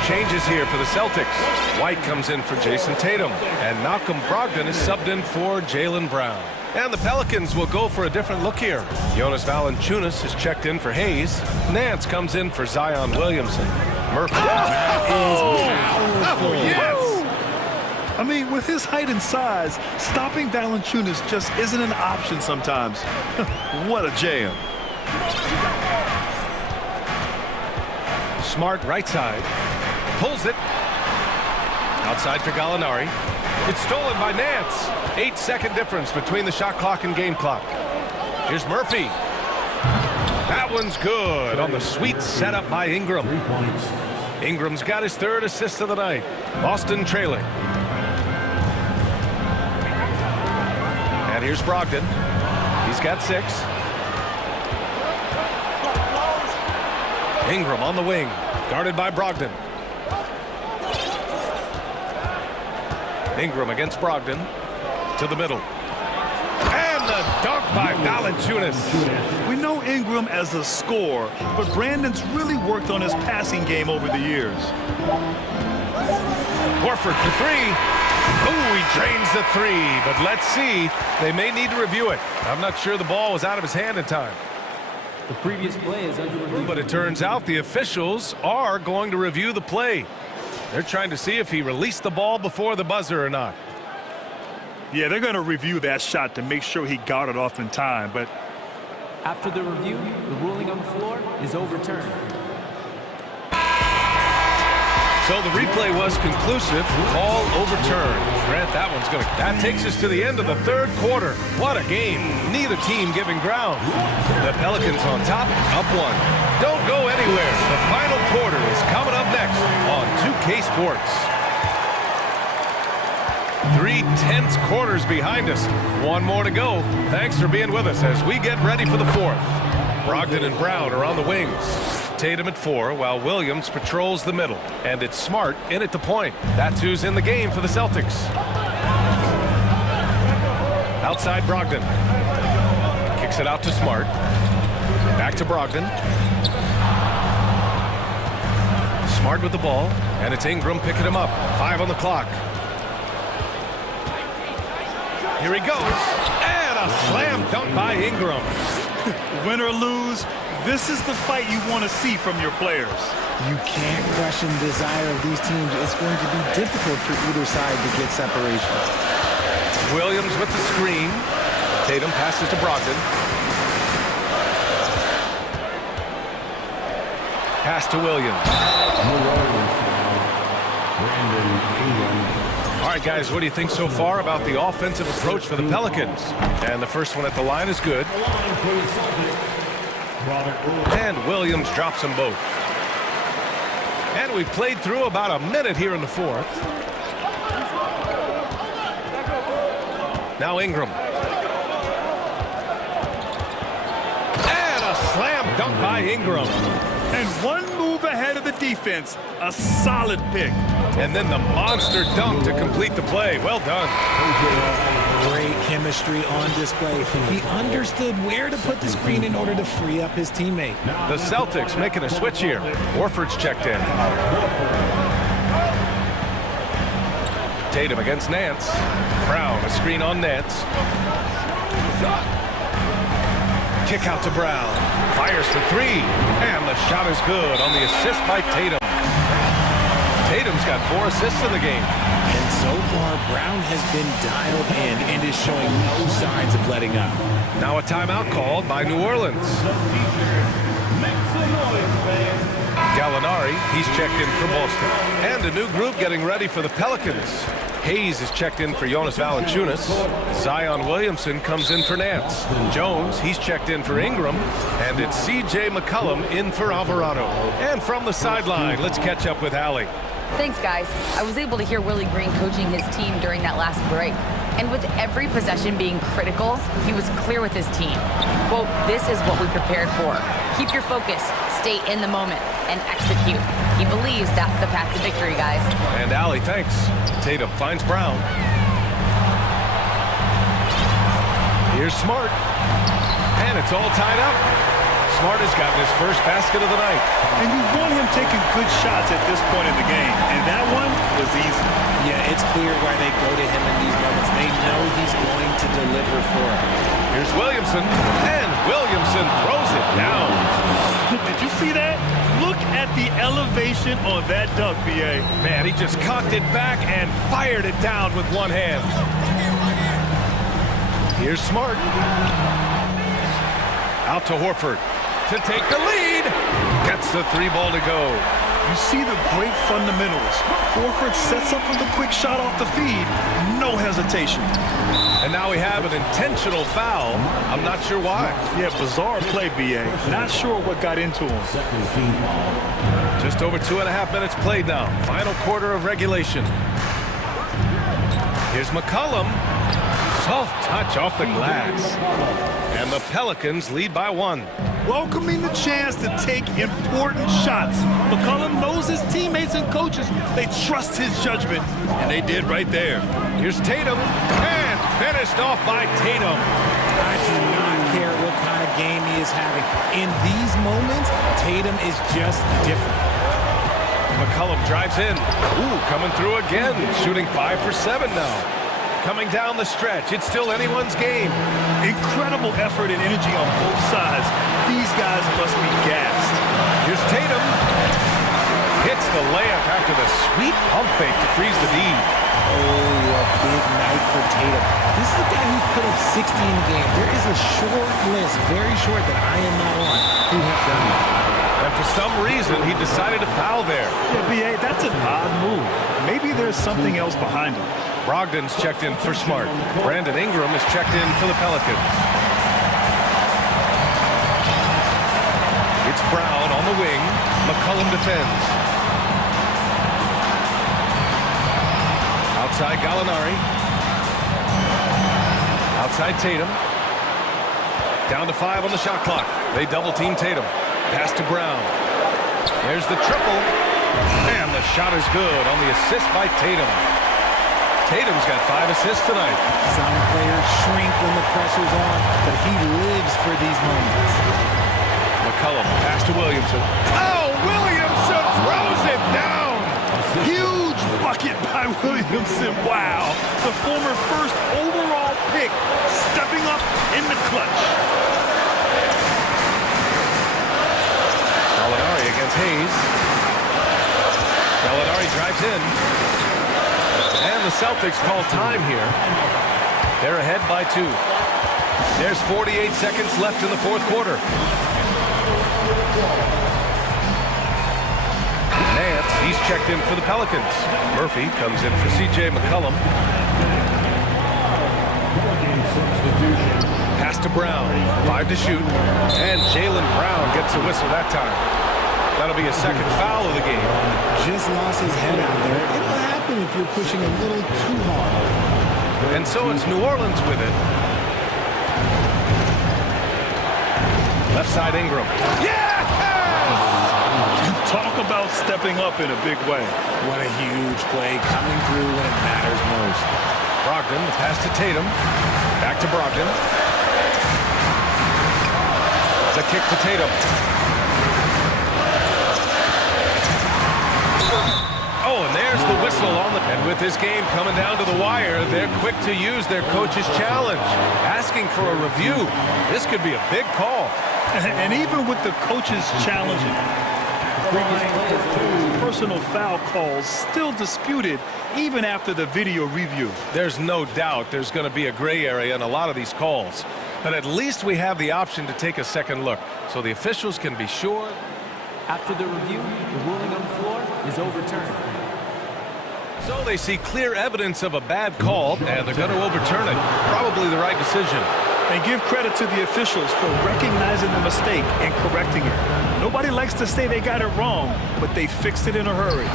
Changes here for the Celtics. White comes in for Jason Tatum. And Malcolm Brogdon is subbed in for Jaylen Brown. And the Pelicans will go for a different look here. Jonas Valanciunas is checked in for Hayes. Nance comes in for Zion Williamson. Murphy. Yes! I mean, with his height and size, stopping Valanciunas just isn't an option sometimes. What a jam. Smart right side. Pulls it. Outside for Gallinari. It's stolen by Nance. 8-second difference between the shot clock and game clock. Here's Murphy. That one's good on the sweet setup by Ingram. Ingram's got his 3rd assist of the night. Boston trailing. And here's Brogdon. He's got 6. Ingram on the wing. Guarded by Brogdon. Ingram against Brogdon. To the middle. And the dunk by Valanciunas. We know Ingram as a scorer, but Brandon's really worked on his passing game over the years. Horford for three. Oh, he drains the three, but let's see. They may need to review it. I'm not sure the ball was out of his hand in time. The previous play is under review. But it turns out the officials are going to review the play. They're trying to see if he released the ball before the buzzer or not. Yeah, they're going to review that shot to make sure he got it off in time, but After the review, the ruling on the floor is overturned. So the replay was conclusive. Call overturned. Grant, that takes us to the end of the third quarter. What a game. Neither team giving ground. The Pelicans on top, up one. Don't go anywhere. The final quarter is coming up next on 2K Sports. 3 tense quarters behind us. One more to go. Thanks for being with us as we get ready for the fourth. Brogdon and Brown are on the wings. Tatum at 4, while Williams patrols the middle. And it's Smart in at the point. That's who's in the game for the Celtics. Outside Brogdon. Kicks it out to Smart. Back to Brogdon. Smart with the ball. And it's Ingram picking him up. 5 on the clock. Here he goes. And a slam dunk by Ingram. win or lose, this is the fight you want to see from your players. You can't question the desire of these teams. It's going to be difficult for either side to get separation. Williams with the screen. Tatum passes to Brogdon. Pass to Williams. All right, guys, what do you think so far about the offensive approach for the Pelicans? And the first one at the line is good. And Williams drops them both. And we've played through about a minute here in the fourth. Now Ingram. And a slam dunk by Ingram. And one move ahead of the defense. A solid pick. And then the monster dunk to complete the play. Well done. Great chemistry on display. He understood where to put the screen in order to free up his teammate. The Celtics making a switch here. Horford's checked in. Tatum against Nance. Brown, a screen on Nance. Kick out to Brown. Fires for 3. And the shot is good on the assist by Tatum. Tatum's got 4 assists in the game. And so far, Brown has been dialed in and is showing no signs of letting up. Now a timeout called by New Orleans. Gallinari, he's checked in for Boston. And a new group getting ready for the Pelicans. Hayes is checked in for Jonas Valanciunas. Zion Williamson comes in for Nance. Jones, he's checked in for Ingram. And it's C.J. McCollum in for Alvarado. And from the sideline, let's catch up with Allie. Thanks, guys. I was able to hear Willie Green coaching his team during that last break. And with every possession being critical, he was clear with his team. Quote, "This is what we prepared for. Keep your focus, stay in the moment, and execute." He believes that's the path to victory, guys. And Allie, thanks. Tatum finds Brown. Here's Smart. And it's all tied up. Smart has gotten his first basket of the night. And you want him taking good shots at this point in the game. And that one was easy. Yeah, it's clear why they go to him in these moments. They know he's going to deliver for them. Here's Williamson. And Williamson throws it down. Did you see that? Look at the elevation on that dunk, B.A. Man, he just cocked it back and fired it down with one hand. Here's Smart. Out to Horford to take the lead. Gets the 3 ball to go. You see the great fundamentals. Horford sets up with a quick shot off the feed. No hesitation. And now we have an intentional foul. I'm not sure why. Yeah, bizarre play, B.A. Not sure what got into him. Just over 2.5 minutes played now. Final quarter of regulation. Here's McCollum. Soft touch off the glass. And the Pelicans lead by 1. Welcoming the chance to take important shots. McCollum knows his teammates and coaches. They trust his judgment, and they did right there. Here's Tatum. And finished off by Tatum. I do not what kind of game he is having. In these moments, Tatum is just different. McCollum drives in. Ooh, coming through again. Shooting 5 for 7 now. Coming down the stretch. It's still anyone's game. Incredible effort and energy on both sides. These guys must be gassed. Here's Tatum. Hits the layup after the sweet pump fake to freeze the lead. Oh, a big night for Tatum. This is a guy who's put up 60 in the game. There is a short list, very short, that I am not on, who have done that. And for some reason, he decided to foul there. Yeah, B.A., that's an odd move. Maybe there's something else behind him. Brogdon's checked in for Smart. Brandon Ingram is checked in for the Pelicans. It's Brown on the wing. McCollum defends. Outside Gallinari. Outside Tatum. Down to 5 on the shot clock. They double-team Tatum. Pass to Brown. There's the triple. And the shot is good on the assist by Tatum. Tatum's got 5 assists tonight. Some players shrink when the pressure's on, but he lives for these moments. McCollum, pass to Williamson. Oh, Williamson throws it down! Huge bucket by Williamson. Wow. The former first overall pick stepping up in the clutch. Gallinari against Hayes. Gallinari drives in. And the Celtics call time here. They're ahead by 2. There's 48 seconds left in the fourth quarter. Nance, he's checked in for the Pelicans. Murphy comes in for C.J. McCollum. Pass to Brown. 5 to shoot. And Jaylen Brown gets a whistle that time. That'll be a second foul of the game. Just lost his head out there. It'll happen if you're pushing a little too hard. And so it's New Orleans with it. Left side Ingram. Yes! Talk about stepping up in a big way. What a huge play, coming through when it matters most. Brogdon, the pass to Tatum. Back to Brogdon. The kick to Tatum. Oh, and there's the whistle on the... And with this game coming down to the wire, they're quick to use their coach's challenge. Asking for a review. This could be a big call. And even with the coaches challenging, personal foul calls still disputed even after the video review. There's no doubt there's going to be a gray area in a lot of these calls. But at least we have the option to take a second look, so the officials can be sure. After the review, the ruling on the floor is overturned. So they see clear evidence of a bad call, and they're going to overturn it. Probably the right decision. And give credit to the officials for recognizing the mistake and correcting it. Nobody likes to say they got it wrong, but they fixed it in a hurry.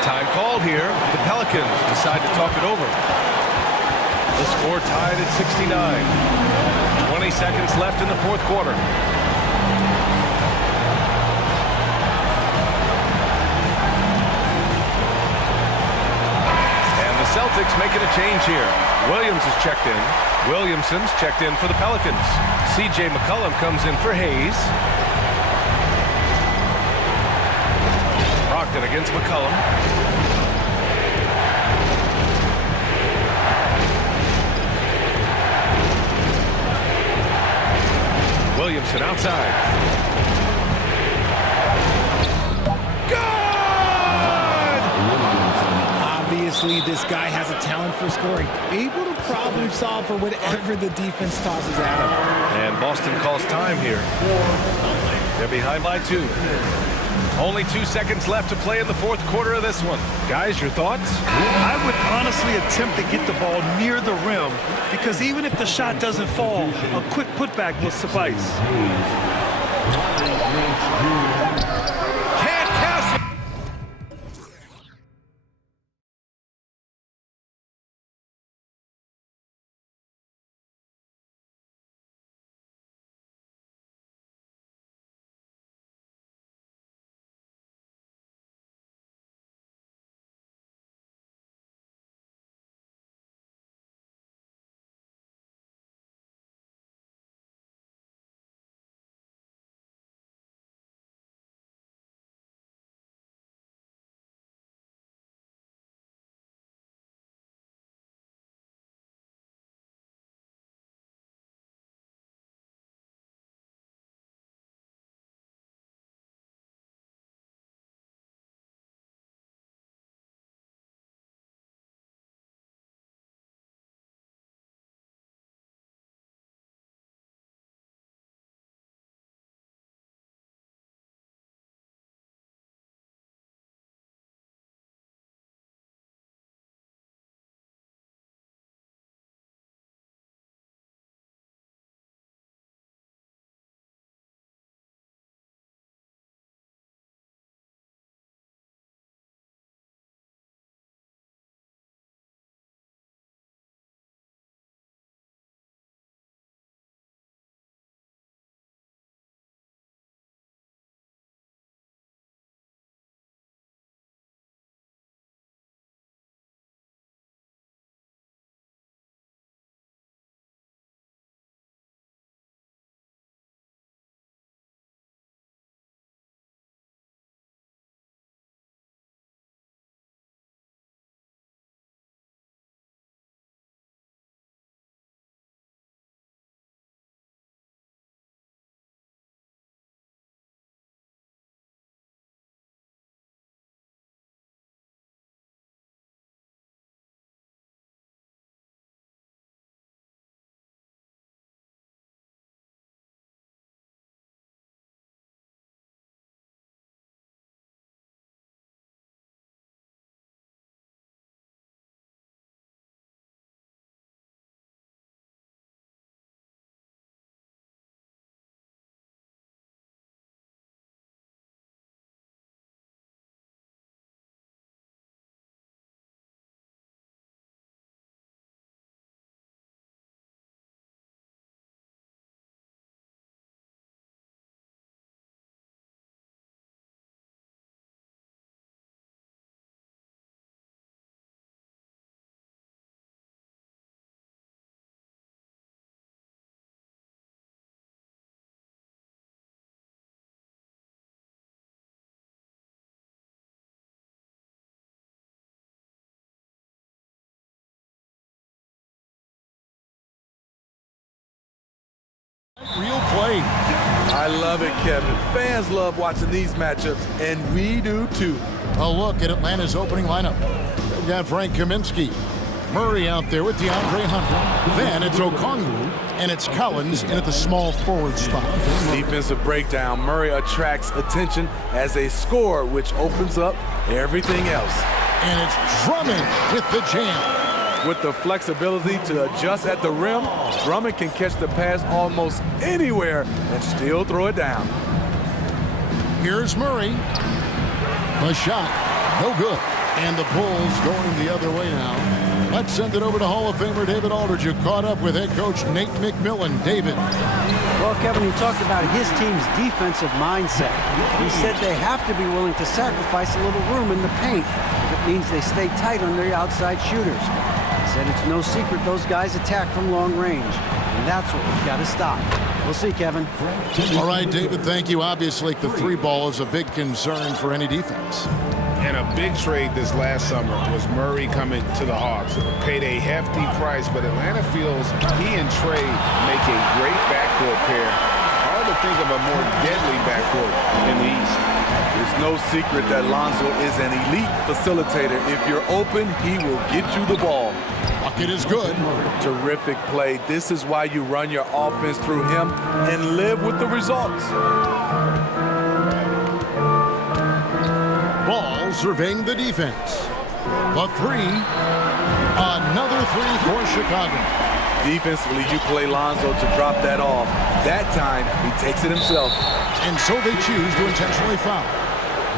Time called here. The Pelicans decide to talk it over. The score tied at 69. 20 seconds left in the fourth quarter. Celtics making a change here. Williams is checked in. Williamson's checked in for the Pelicans. C.J. McCollum comes in for Hayes. Brogdon against McCollum. Williamson outside. Obviously, this guy has a talent for scoring, able to problem solve for whatever the defense tosses at him. And Boston calls time here. They're behind by 2. Only 2 seconds left to play in the fourth quarter of this one. Guys, your thoughts? I would honestly attempt to get the ball near the rim, because even if the shot doesn't fall, a quick putback will suffice. play. I love it, Kevin. Fans love watching these matchups, and we do too. A look at Atlanta's opening lineup. They've got Frank Kaminsky. Murray out there with DeAndre Hunter. Then it's Okongwu, and it's Collins in at the small forward spot. Defensive breakdown. Murray attracts attention as a scorer, which opens up everything else. And it's Drummond with the jam. With the flexibility to adjust at the rim, Drummond can catch the pass almost anywhere and still throw it down. Here's Murray. The shot, no good. And the Bulls going the other way now. Let's send it over to Hall of Famer David Aldridge, who caught up with head coach Nate McMillan. David. Well, Kevin, he talked about his team's defensive mindset. He said they have to be willing to sacrifice a little room in the paint if it means they stay tight on their outside shooters. He said it's no secret those guys attack from long range, and that's what we've got to stop. We'll see, Kevin. All right, David, thank you. Obviously, the three ball is a big concern for any defense. And a big trade this last summer was Murray coming to the Hawks. Paid a hefty price, but Atlanta feels he and Trey make a great backcourt pair. Hard to think of a more deadly backcourt in the East. It's no secret that Lonzo is an elite facilitator. If you're open, he will get you the ball. Bucket is good. Terrific play. This is why you run your offense through him and live with the results. Ball surveying the defense. The three. Another three for Chicago. Defensively, you play Lonzo to drop that off. That time, he takes it himself. And so they choose to intentionally foul.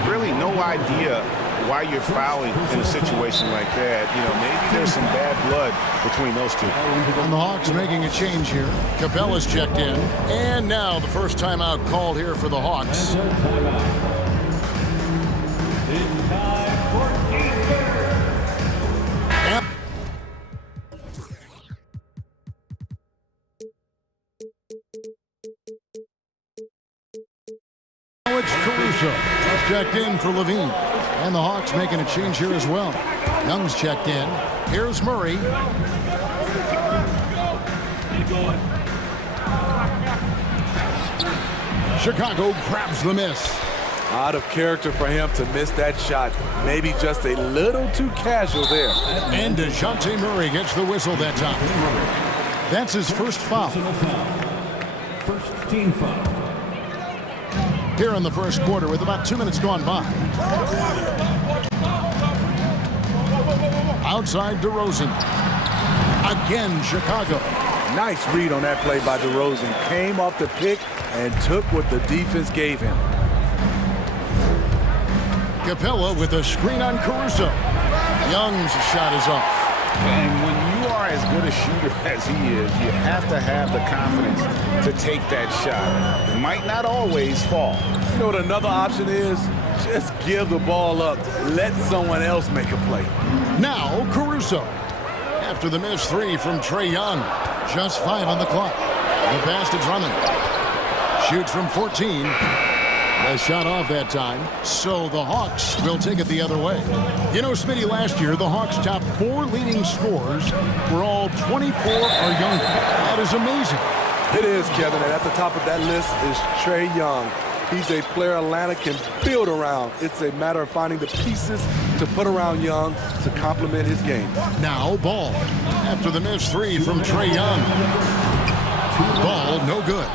Really no idea why you're fouling in a situation like that. You know, maybe there's some bad blood between those two. And the Hawks making a change here. Capella's checked in. And now the first timeout called here for the Hawks. Alex Caruso checked in for Levine. And the Hawks making a change here as well. Young's checked in. Here's Murray. Chicago grabs the miss. Out of character for him to miss that shot. Maybe just a little too casual there. And DeJounte Murray gets the whistle that time. That's his first foul. First team foul. Here in the first quarter with about 2 minutes gone by. Outside DeRozan. Again, Chicago. Nice read on that play by DeRozan. Came off the pick and took what the defense gave him. Capella with a screen on Caruso. Young's shot is off. And when you are as good a shooter as he is, you have to have the confidence to take that shot. It might not always fall. You know what another option is? Just give the ball up. Let someone else make a play. Now Caruso. After the missed three from Trae Young. Just 5 on the clock. The pass to Drummond. Shoots from 14. The shot off that time, so the Hawks will take it the other way. You know, Smitty, last year, the Hawks' top 4 leading scorers were all 24 or younger. That is amazing. It is, Kevin, and at the top of that list is Trae Young. He's a player Atlanta can build around. It's a matter of finding the pieces to put around Young to complement his game. Now Ball. After the missed three from Trae Young. Ball, no good.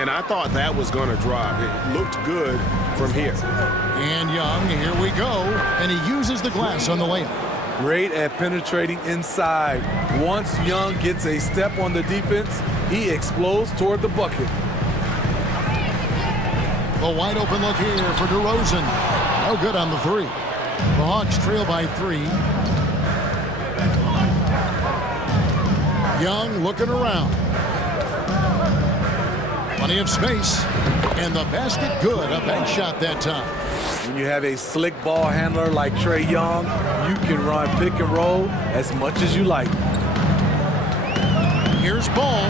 And I thought that was going to drop. It looked good from here. And Young, here we go. And he uses the glass on the layup. Great at penetrating inside. Once Young gets a step on the defense, he explodes toward the bucket. The wide open look here for DeRozan. No good on the three. The Hawks trail by 3. Young looking around. Plenty of space. And the basket good. A bank shot that time. When you have a slick ball handler like Trae Young, you can run pick and roll as much as you like. Here's Ball.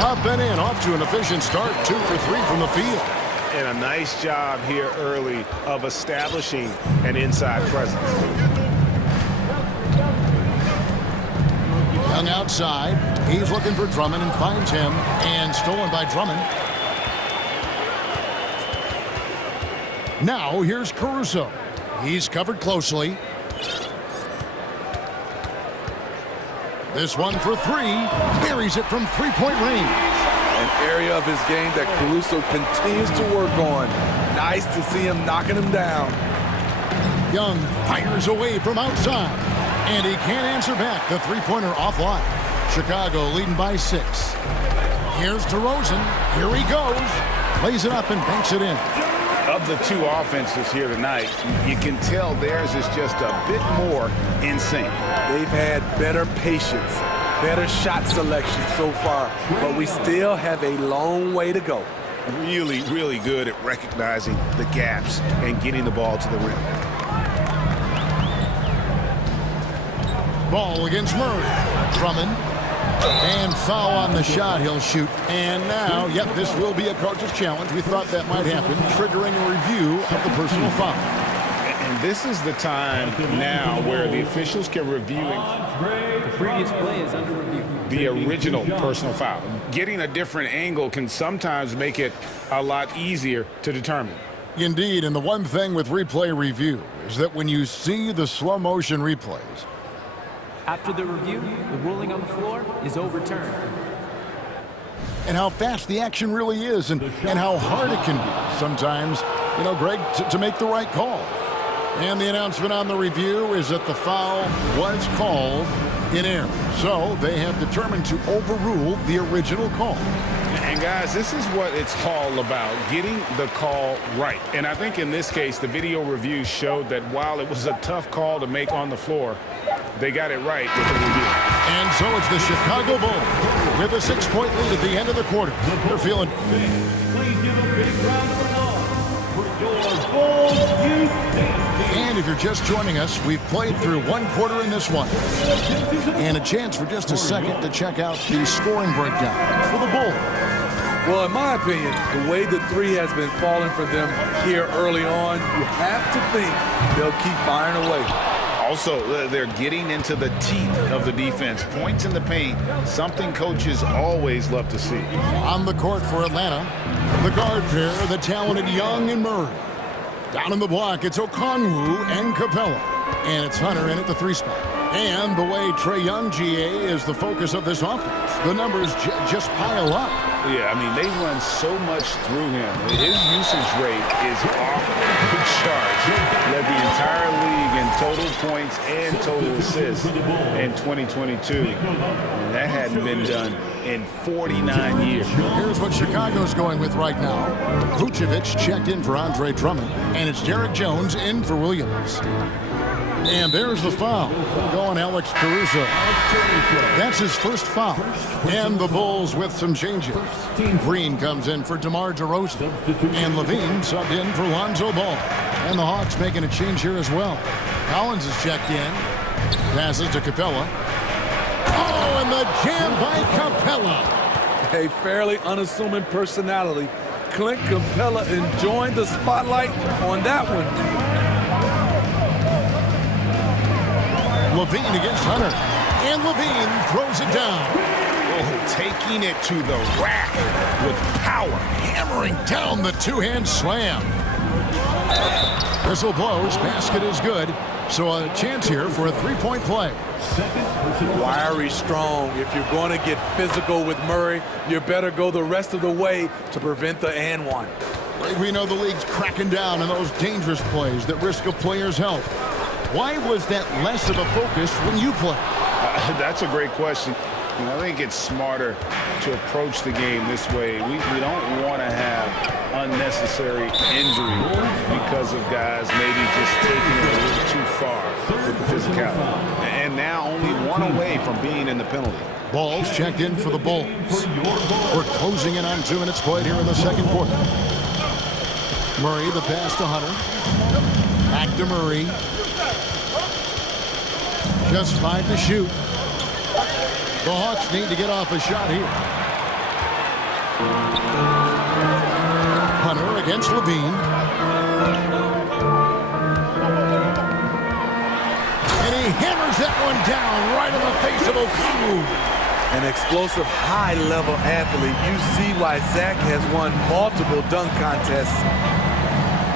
Up and in. Off to an efficient start. 2 for 3 from the field. And a nice job here early of establishing an inside presence. Young outside. He's looking for Drummond and finds him. And stolen by Drummond. Now here's Caruso. He's covered closely. This one for three. Buries it from three-point range. An area of his game that Caruso continues to work on. Nice to see him knocking him down. Young fires away from outside. And he can't answer back. The three-pointer offline. Chicago leading by 6. Here's DeRozan. Here he goes. Lays it up and banks it in. Of the two offenses here tonight, you can tell theirs is just a bit more in sync. They've had better patience, better shot selection so far, but we still have a long way to go. Really, really good at recognizing the gaps and getting the ball to the rim. Ball against Murray. Drummond. And foul on the shot. He'll shoot. And now, yep, this will be a coach's challenge. We thought that might happen, triggering a review of the personal foul. And this is the time now where the officials can review The previous play is under review. the original personal foul. Getting a different angle can sometimes make it a lot easier to determine. Indeed, and the one thing with replay review is that when you see the slow motion replays, After the review, the ruling on the floor is overturned. and how fast the action really is and how hard it can be sometimes, you know, Greg, to make the right call. And the announcement on the review is that the foul was called in error. So they have determined to overrule the original call. And guys, this is what it's all about, getting the call right. And I think in this case, the video review showed that while it was a tough call to make on the floor, they got it right with the review. And so it's the Chicago Bulls with a 6-point lead at the end of the quarter. They're feeling. Please give a big round of applause for your Bulls Youth Team. And if you're just joining us, we've played through one quarter in this one. And a chance for just a second to check out the scoring breakdown for the Bulls. Well, in my opinion, the way the three has been falling for them here early on, you have to think they'll keep firing away. Also, they're getting into the teeth of the defense. Points in the paint, something coaches always love to see. On the court for Atlanta, the guard pair, the talented Young and Murray. Down in the block, it's Okongwu and Capella. And it's Hunter in at the 3 spot. And the way Trae Young, GA, is the focus of this offense, the numbers just pile up. Yeah, I mean, they run so much through him. His usage rate is off the charts. Led the entire league in total points and total assists in 2022. And that hadn't been done in 49 years. Here's what Chicago's going with right now. Vucevic checked in for Andre Drummond, and it's Derek Jones in for Williams. And there's the foul. Going Alex Caruso. That's his first foul. And the Bulls with some changes. Green comes in for DeMar DeRozan. And Levine subbed in for Lonzo Ball. And the Hawks making a change here as well. Collins is checked in. Passes to Capella. Oh, and the jam by Capella. A fairly unassuming personality. Clint Capella enjoying the spotlight on that one. Levine against Hunter. And Levine throws it down. Oh, taking it to the rack with power. Hammering down the two-hand slam. Whistle blows. Basket is good. So a chance here for a three-point play. Wiry strong. If you're going to get physical with Murray, you better go the rest of the way to prevent the and one. We know the league's cracking down on those dangerous plays that risk a player's health. Why was that less of a focus when you play? That's a great question. You know, I think it's smarter to approach the game this way. We don't want to have unnecessary injury because of guys maybe just taking it a little too far with the physicality. And now only one away from being in the penalty. Ball's checked in for the Bulls. We're closing in on 2 minutes played here in the second quarter. Murray, the pass to Hunter. Back to Murray. Just 5 to shoot. The Hawks need to get off a shot here. Hunter against Levine. And he hammers that one down right in the face of Okongwu. An explosive high-level athlete. You see why Zach has won multiple dunk contests.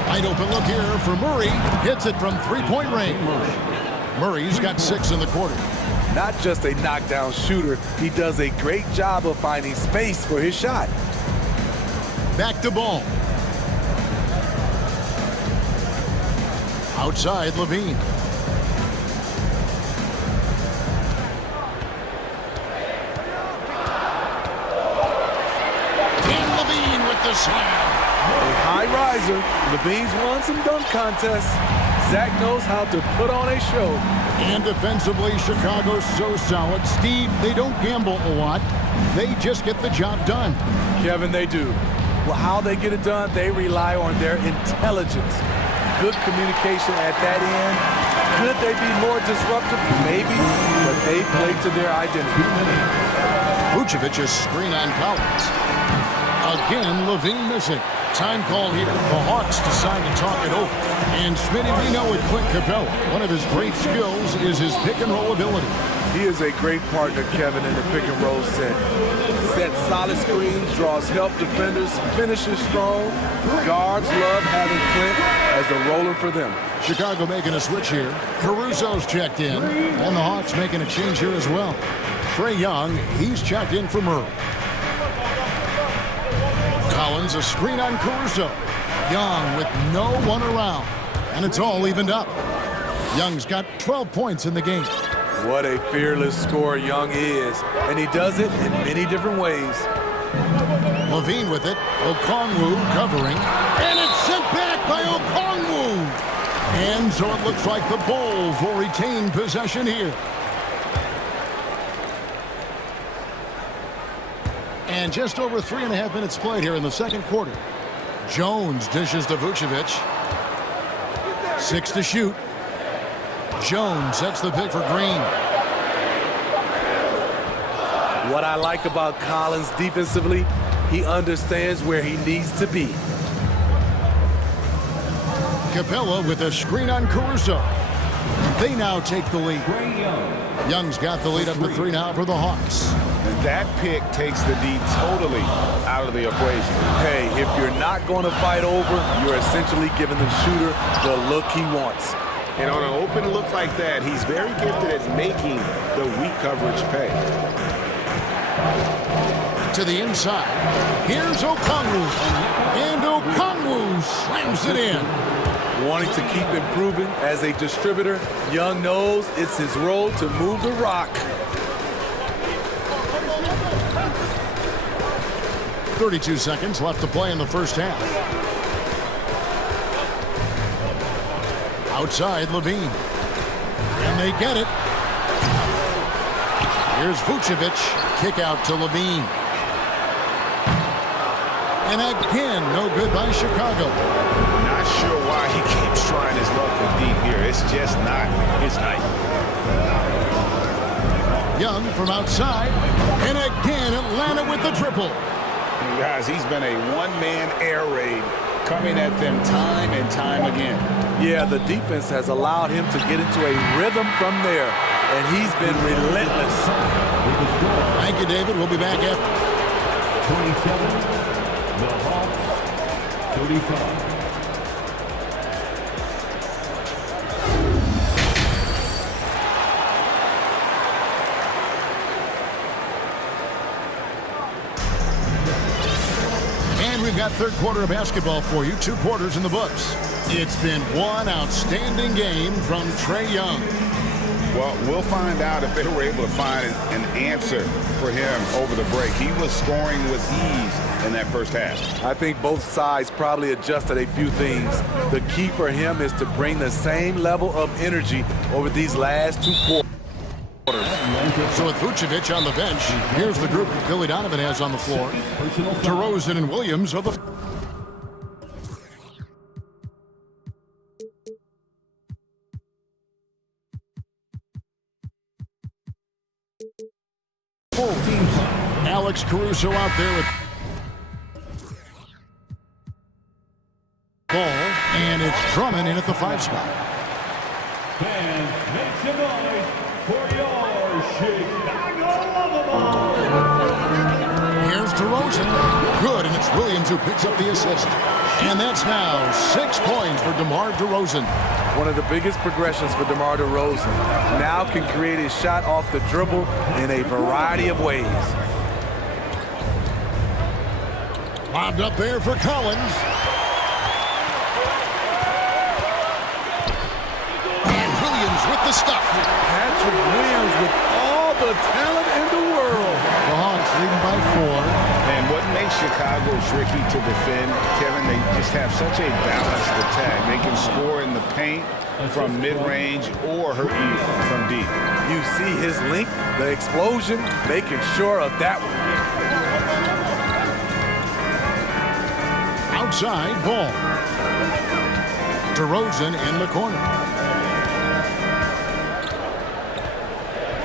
Wide open look here for Murray. Hits it from three-point range. Murray's got 6 in the quarter. Not just a knockdown shooter, he does a great job of finding space for his shot. Back to Ball. Outside, Levine. And Levine with the slam. A high riser. Levine's won some dunk contests. Zach knows how to put on a show. And defensively, Chicago's so solid. Steve, they don't gamble a lot. They just get the job done. Kevin, they do. Well, how they get it done, they rely on their intelligence. Good communication at that end. Could they be more disruptive? Maybe, but they play to their identity. Vucevic's screen on Collins. Again, Levine missing. Time call here. The Hawks decide to talk it over. And Smitty, we know with Clint Capella, one of his great skills is his pick-and-roll ability. He is a great partner, Kevin, in the pick-and-roll set. Sets solid screens, draws help defenders, finishes strong. Guards love having Clint as a roller for them. Chicago making a switch here. Caruso's checked in. And the Hawks making a change here as well. Trae Young, he's checked in for Murray. Collins, a screen on Caruso. Young with no one around. And it's all evened up. Young's got 12 points in the game. What a fearless scorer Young is. And he does it in many different ways. Levine with it. Okongwu covering. And it's sent back by Okongwu. And so it looks like the Bulls will retain possession here. And just over 3.5 minutes played here in the second quarter. Jones dishes to Vucevic. 6 to shoot. Jones sets the pick for Green. What I like about Collins defensively, he understands where he needs to be. Capella with a screen on Caruso. They now take the lead. Young's got the lead up to 3 now for the Hawks. And that pick takes the D totally out of the equation. Hey, if you're not going to fight over, you're essentially giving the shooter the look he wants. And on an open look like that, he's very gifted at making the weak coverage pay. To the inside. Here's Okongwu. And Okongwu slams it in. Wanting to keep improving as a distributor, Young knows it's his role to move the rock. 32 seconds left to play in the first half. Outside, Levine. And they get it. Here's Vucevic. Kick out to Levine. And again, no good by Chicago. Not sure why he keeps trying his luck from deep here. It's just not his night. Young from outside. And again, Atlanta with the triple. And guys, he's been a one-man air raid coming at them time and time again. Yeah, the defense has allowed him to get into a rhythm from there, and he's been relentless. Thank you, David. We'll be back after. 27, the Hawks, 35. We've got third quarter of basketball for you. 2 quarters in the books. It's been one outstanding game from Trae Young. Well, we'll find out if they were able to find an answer for him over the break. He was scoring with ease in that first half. I think both sides probably adjusted a few things. The key for him is to bring the same level of energy over these last 2 quarters. So with Vucevic on the bench, here's the group that Billy Donovan has on the floor. DeRozan and Williams are the... Full team. Alex Caruso out there with... ball, and it's Drummond in at the 5 spot. Fans, make some noise for your Chicago Lovable. Here's DeRozan. Good, and it's It's Williams who picks up the assist. And that's now 6 points for DeMar DeRozan. One of the biggest progressions for DeMar DeRozan. Now can create his shot off the dribble in a variety of ways. Lobbed up there for Collins. And Williams with the stuff. Patrick Williams with all the talent in the world. The Hawks leading by 4. And what makes Chicago tricky to defend, Kevin, they just have such a balanced attack. They can score in the paint from mid-range or hurt you from deep. You see his length, the explosion, making sure of that one. Outside ball. DeRozan in the corner.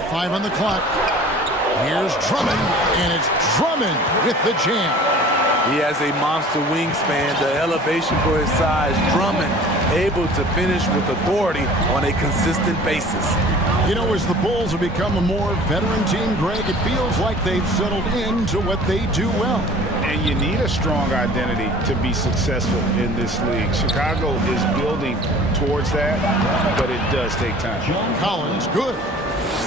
5 on the clock. Here's Drummond, and it's Drummond with the jam. He has a monster wingspan, the elevation for his size. Drummond able to finish with authority on a consistent basis. You know, as the Bulls have become a more veteran team, Greg, it feels like they've settled into what they do well. And you need a strong identity to be successful in this league. Chicago is building towards that, but it does take time. Collins, good.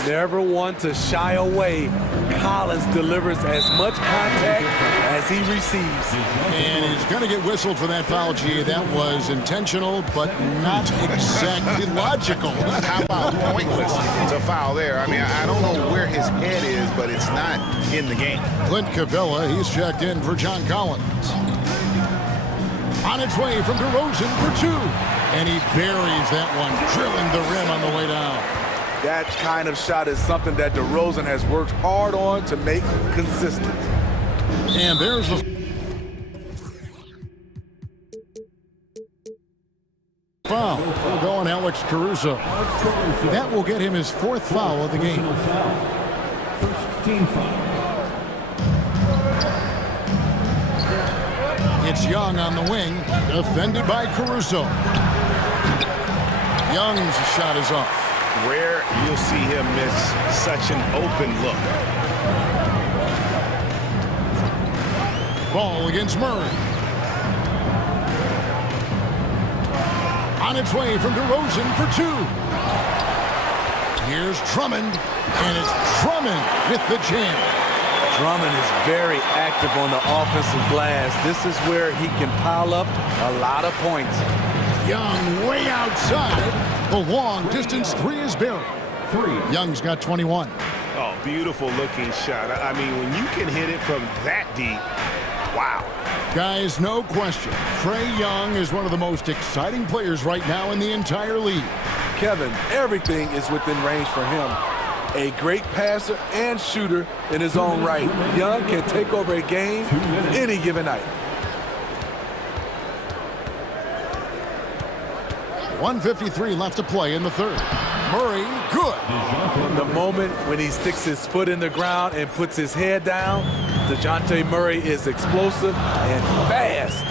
Never one to shy away. Collins delivers as much contact as he receives. And he's going to get whistled for that foul, G. That was intentional, but not exactly logical. How about pointless? It's a foul there. I mean, I don't know where his head is, but it's not in the game. Clint Capella, he's checked in for John Collins. On its way from DeRozan for 2. And he buries that one, drilling the rim on the way down. That kind of shot is something that DeRozan has worked hard on to make consistent. And there's the foul. Going Alex Caruso. That will get him his 4th foul of the game. First team foul. It's Young on the wing, defended by Caruso. Young's shot is off. Rare you'll see him miss such an open look. Ball against Murray. On its way from DeRozan for 2. Here's Drummond, and it's Drummond with the jam. Drummond is very active on the offensive glass. This is where he can pile up a lot of points. Young way outside. The long distance 3 is buried. Young's got 21. Oh, beautiful looking shot. I mean, when you can hit it from that deep, wow. Guys, no question. Trae Young is one of the most exciting players right now in the entire league. Kevin, everything is within range for him. A great passer and shooter in his own right. Young can take over a game any given night. 1:53 left to play in the 3rd. Murray, good. From the moment when he sticks his foot in the ground and puts his head down, DeJounte Murray is explosive and fast.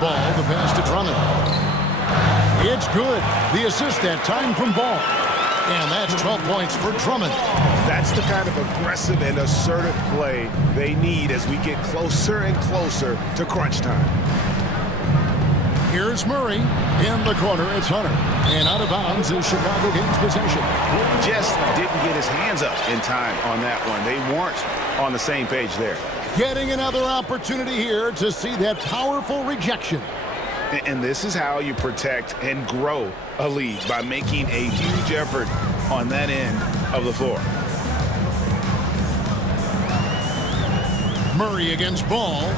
Ball, the pass to Drummond. It's good. The assist that time from Ball. And that's 12 points for Drummond. That's the kind of aggressive and assertive play they need as we get closer and closer to crunch time. Here's Murray. In the corner, it's Hunter. And out of bounds is Chicago gains possession. Just didn't get his hands up in time on that one. They weren't on the same page there. Getting another opportunity here to see that powerful rejection. And this is how you protect and grow a lead, by making a huge effort on that end of the floor. Murray against Ball.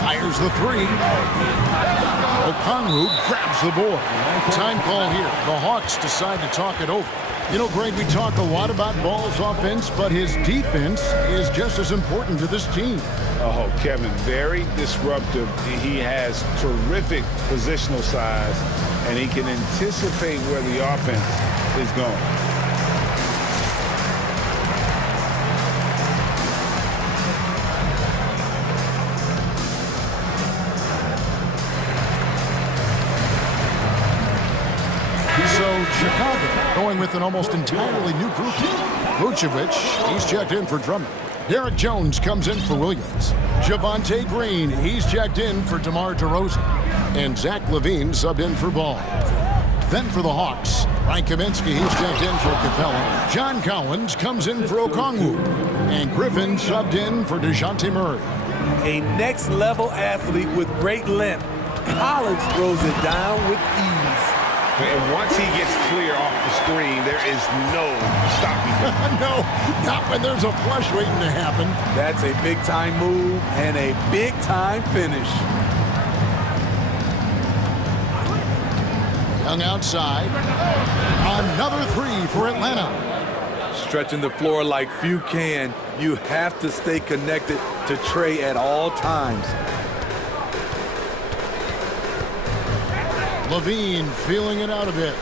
Fires the 3. Okongwu grabs the board. Time call here. The Hawks decide to talk it over. You know, Greg, we talk a lot about Ball's offense, but his defense is just as important to this team. Oh, Kevin, very disruptive. He has terrific positional size, and he can anticipate where the offense is going. So Chicago going with an almost entirely new group. Vucevic, he's checked in for Drummond. Derek Jones comes in for Williams. Javonte Green, he's checked in for DeMar DeRozan. And Zach LaVine subbed in for Ball. Then for the Hawks, Frank Kaminsky, he's checked in for Capella. John Collins comes in for Okongwu. And Griffin subbed in for DeJounte Murray. A next-level athlete with great length. Collins throws it down with ease. And once he gets clear off the screen, there is no stopping him. No, not when there's a flush waiting to happen. That's a big-time move and a big-time finish. Young outside. Another three for Atlanta. Stretching the floor like few can, you have to stay connected to Trey at all times. LaVine feeling it out a bit.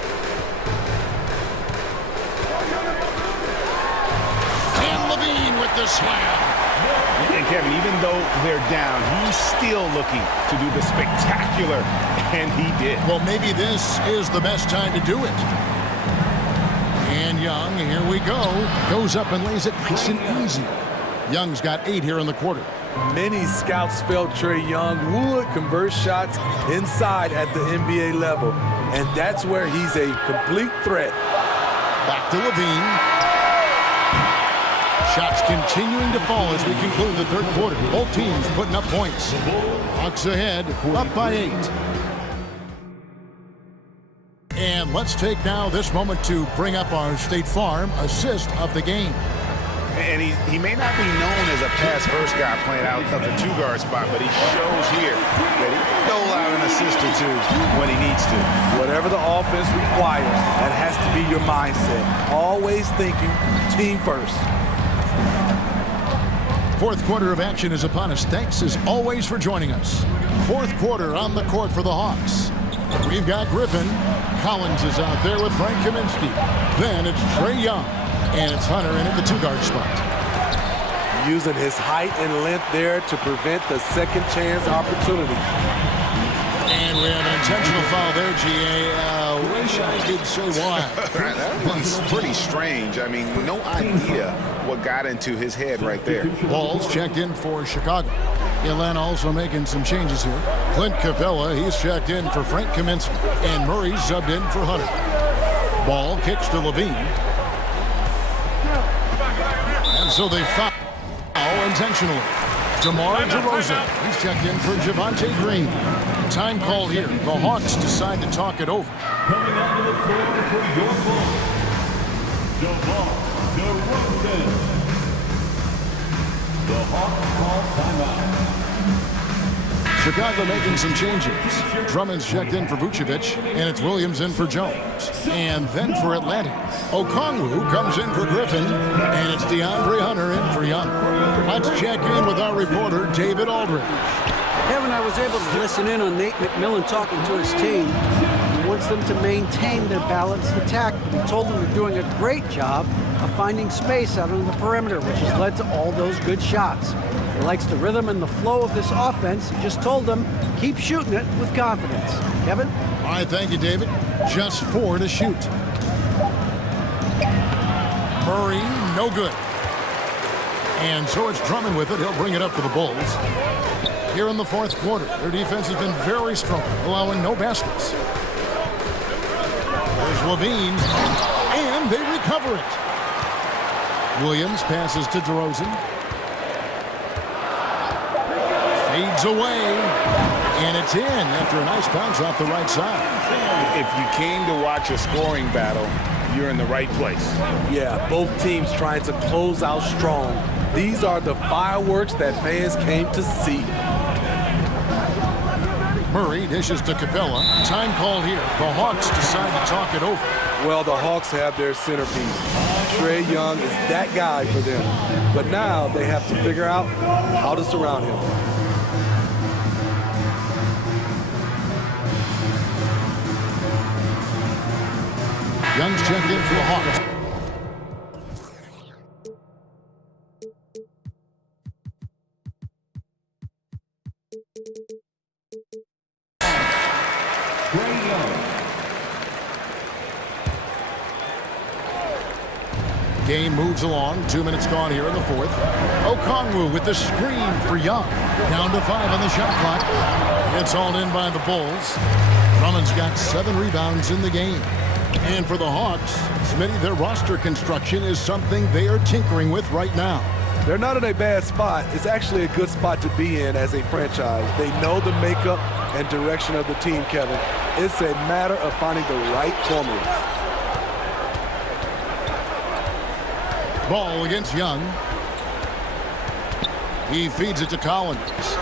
And LaVine with the slam. And Kevin, even though they're down, he's still looking to do the spectacular, and he did. Well, maybe this is the best time to do it. And Young, here we go. Goes up and lays it nice and easy. Young's got 8 here in the quarter. Many scouts felt Trae Young would convert shots inside at the NBA level, and that's where he's a complete threat. Back to LaVine. Shots continuing to fall as we conclude the third quarter. Both teams putting up points. Hawks ahead, up by 8. And let's take now this moment to bring up our State Farm assist of the game. And he may not be known as a pass-first guy playing out of the two-guard spot, but he shows here that he can dole out an assist or two when he needs to. Whatever the offense requires, that has to be your mindset. Always thinking team first. Fourth quarter of action is upon us. Thanks as always for joining us. Fourth quarter on the court for the Hawks. We've got Griffin. Collins is out there with Frank Kaminsky. Then it's Trae Young. And it's Hunter in at the two-guard spot. Using his height and length there to prevent the second chance opportunity. And we have an intentional foul there, G.A. Wish I could say why. That was pretty strange. I mean, no idea what got into his head right there. Ball's checked in for Chicago. Atlanta also making some changes here. Clint Capella, he's checked in for Frank Kaminsky. And Murray subbed in for Hunter. Ball kicks to LaVine. And so they foul intentionally. DeMar DeRozan, he's checked in for Javonte Green. Time called here. The Hawks decide to talk it over. Coming onto the floor for your ball, DeMar DeRozan. The Hawks call timeout. Chicago making some changes. Drummond's checked in for Vucevic, and it's Williams in for Jones. And then for Atlanta, Okongwu comes in for Griffin, and it's DeAndre Hunter in for Young. Let's check in with our reporter, David Aldridge. Kevin, I was able to listen in on Nate McMillan talking to his team. He wants them to maintain their balanced attack. He told them they're doing a great job of finding space out on the perimeter, which has led to all those good shots. He likes the rhythm and the flow of this offense. He just told them, keep shooting it with confidence. Kevin? All right, thank you, David. Just 4 to shoot. Murray, no good. And so it's Drummond with it. He'll bring it up for the Bulls. Here in the fourth quarter, their defense has been very strong, allowing no baskets. There's LaVine, and they recover it. Williams passes to DeRozan. Fades away, and it's in after a nice bounce off the right side. If you came to watch a scoring battle, you're in the right place. Yeah, both teams trying to close out strong. These are the fireworks that fans came to see. Murray dishes to Capella. Time called here. The Hawks decide to talk it over. Well, the Hawks have their centerpiece. Trae Young is that guy for them. But now they have to figure out how to surround him. Young's checked in for the Hawks. Game moves along. 2 minutes gone here in the fourth. Okongwu with the screen for Young. Down to 5 on the shot clock. It's hauled in by the Bulls. Drummond's got 7 rebounds in the game. And for the Hawks, Smitty, their roster construction is something they are tinkering with right now. They're not in a bad spot. It's actually a good spot to be in as a franchise. They know the makeup and direction of the team, Kevin. It's a matter of finding the right formula. Ball against Young. He feeds it to Collins.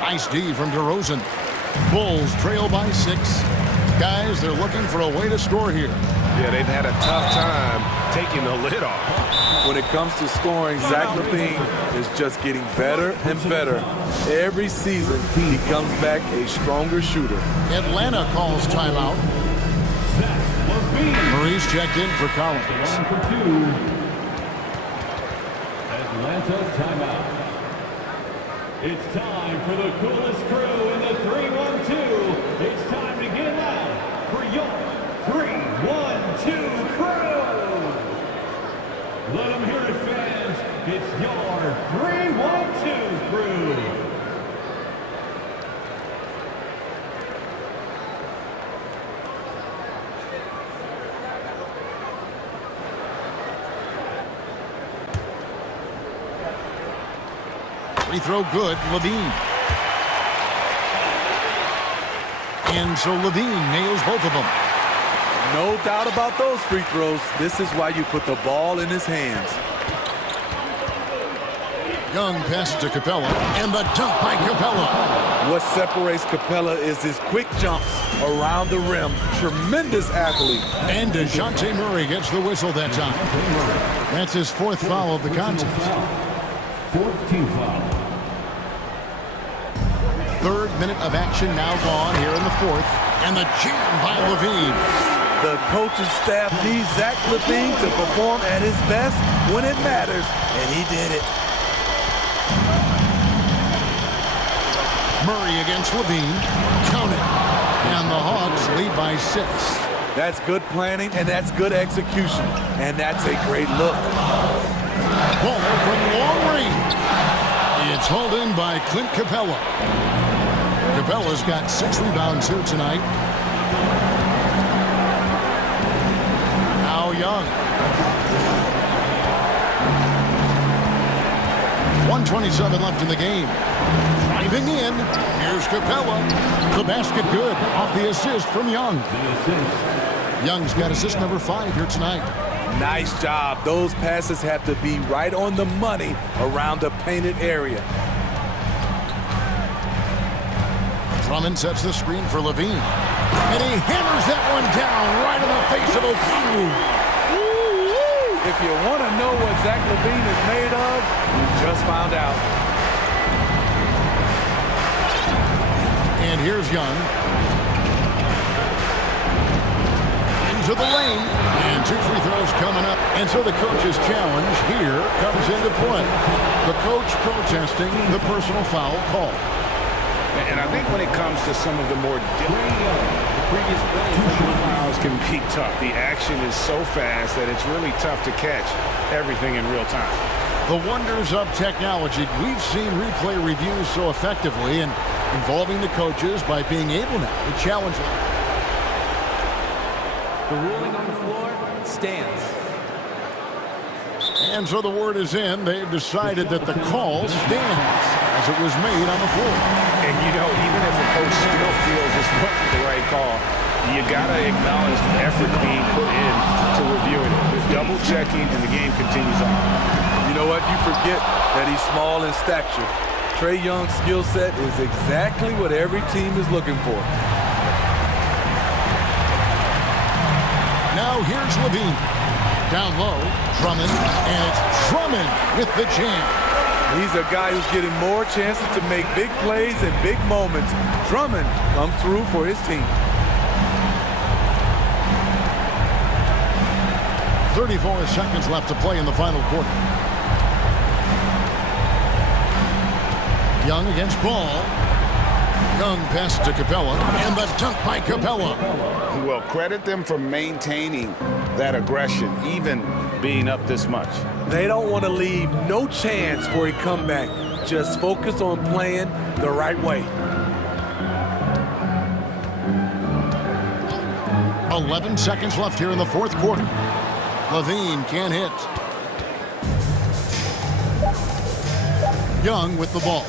Nice D from DeRozan. Bulls trail by 6. Guys, they're looking for a way to score here. Yeah, they've had a tough time taking the lid off. When it comes to scoring, Zach LaVine is just getting better and better. Every season, he comes back a stronger shooter. Atlanta calls timeout. Murray's checked in for Collins. Atlanta timeout. It's time for the coolest crew in the 3-1-2. It's time to get loud for your 3-1-2 crew. Let them hear it, fans. It's your 3-1-2 crew. Free throw good, LaVine. And so LaVine nails both of them. No doubt about those free throws. This is why you put the ball in his hands. Young passes to Capella, and the dunk by Capella. What separates Capella is his quick jumps around the rim. Tremendous athlete. And DeJounte Murray gets the whistle that time. That's his 4th foul of the contest. 4th team foul. 3rd minute of action now gone here in the 4th. And the jam by LaVine. The coaching staff needs Zach LaVine to perform at his best when it matters, and he did it. Murray against LaVine. Count it. And the Hawks lead by 6. That's good planning, and that's good execution. And that's a great look. Ball from long range. It's hauled in by Clint Capella. Capella's got 6 rebounds here tonight. Now Young. 1:27 left in the game. Driving in. Here's Capella. The basket good. Off the assist from Young. Young's got assist number 5 here tonight. Nice job. Those passes have to be right on the money around the painted area. Drummond sets the screen for LaVine. And he hammers that one down right in the face of Okongwu. If you want to know what Zach LaVine is made of, you just found out. And here's Young. Into the lane. And 2 free throws coming up. And so the coach's challenge here comes into play. The coach protesting the personal foul call. And I think when it comes to some of the more difficult, the previous fouls can be tough. The action is so fast that it's really tough to catch everything in real time. The wonders of technology. We've seen replay reviews so effectively and involving the coaches by being able now to challenge them. The ruling on the floor stands. And so the word is in. They've decided that the call stands as it was made on the floor. And, you know, even if a coach still feels this wasn't the right call, you got to acknowledge the effort being put in to reviewing it. With double-checking, and the game continues on. You know what? You forget that he's small in stature. Trae Young's skill set is exactly what every team is looking for. Now here's LaVine. Down low, Drummond, and it's Drummond with the jam. He's a guy who's getting more chances to make big plays and big moments. Drummond comes through for his team. 34 seconds left to play in the final quarter. Young against Ball. Young passes to Capella, and the dunk by Capella. Well, credit them for maintaining that aggression, even being up this much. They don't want to leave no chance for a comeback. Just focus on playing the right way. 11 seconds left here in the fourth quarter. Levine can't hit. Young with the ball.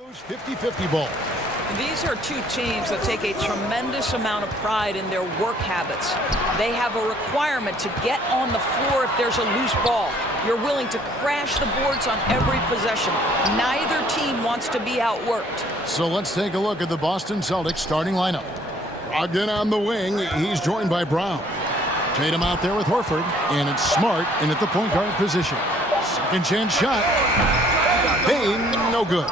50-50 ball. These are two teams that take a tremendous amount of pride in their work habits. They have a requirement to get on the floor if there's a loose ball. You're willing to crash the boards on every possession. Neither team wants to be outworked. So let's take a look at the Boston Celtics starting lineup. Ogden on the wing. He's joined by Brown. Tatum out there with Horford, and it's Smart in at the point guard position. Second chance shot. Bain, no good.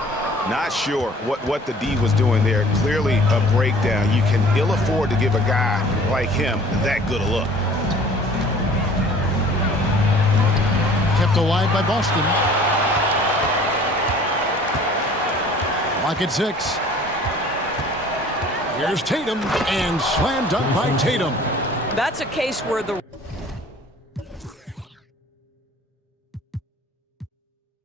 Not sure what the D was doing there. Clearly a breakdown. You can ill afford to give a guy like him that good a look. Kept alive by Boston. Lock at 6. Here's Tatum, and slam dunk by Tatum. That's a case where the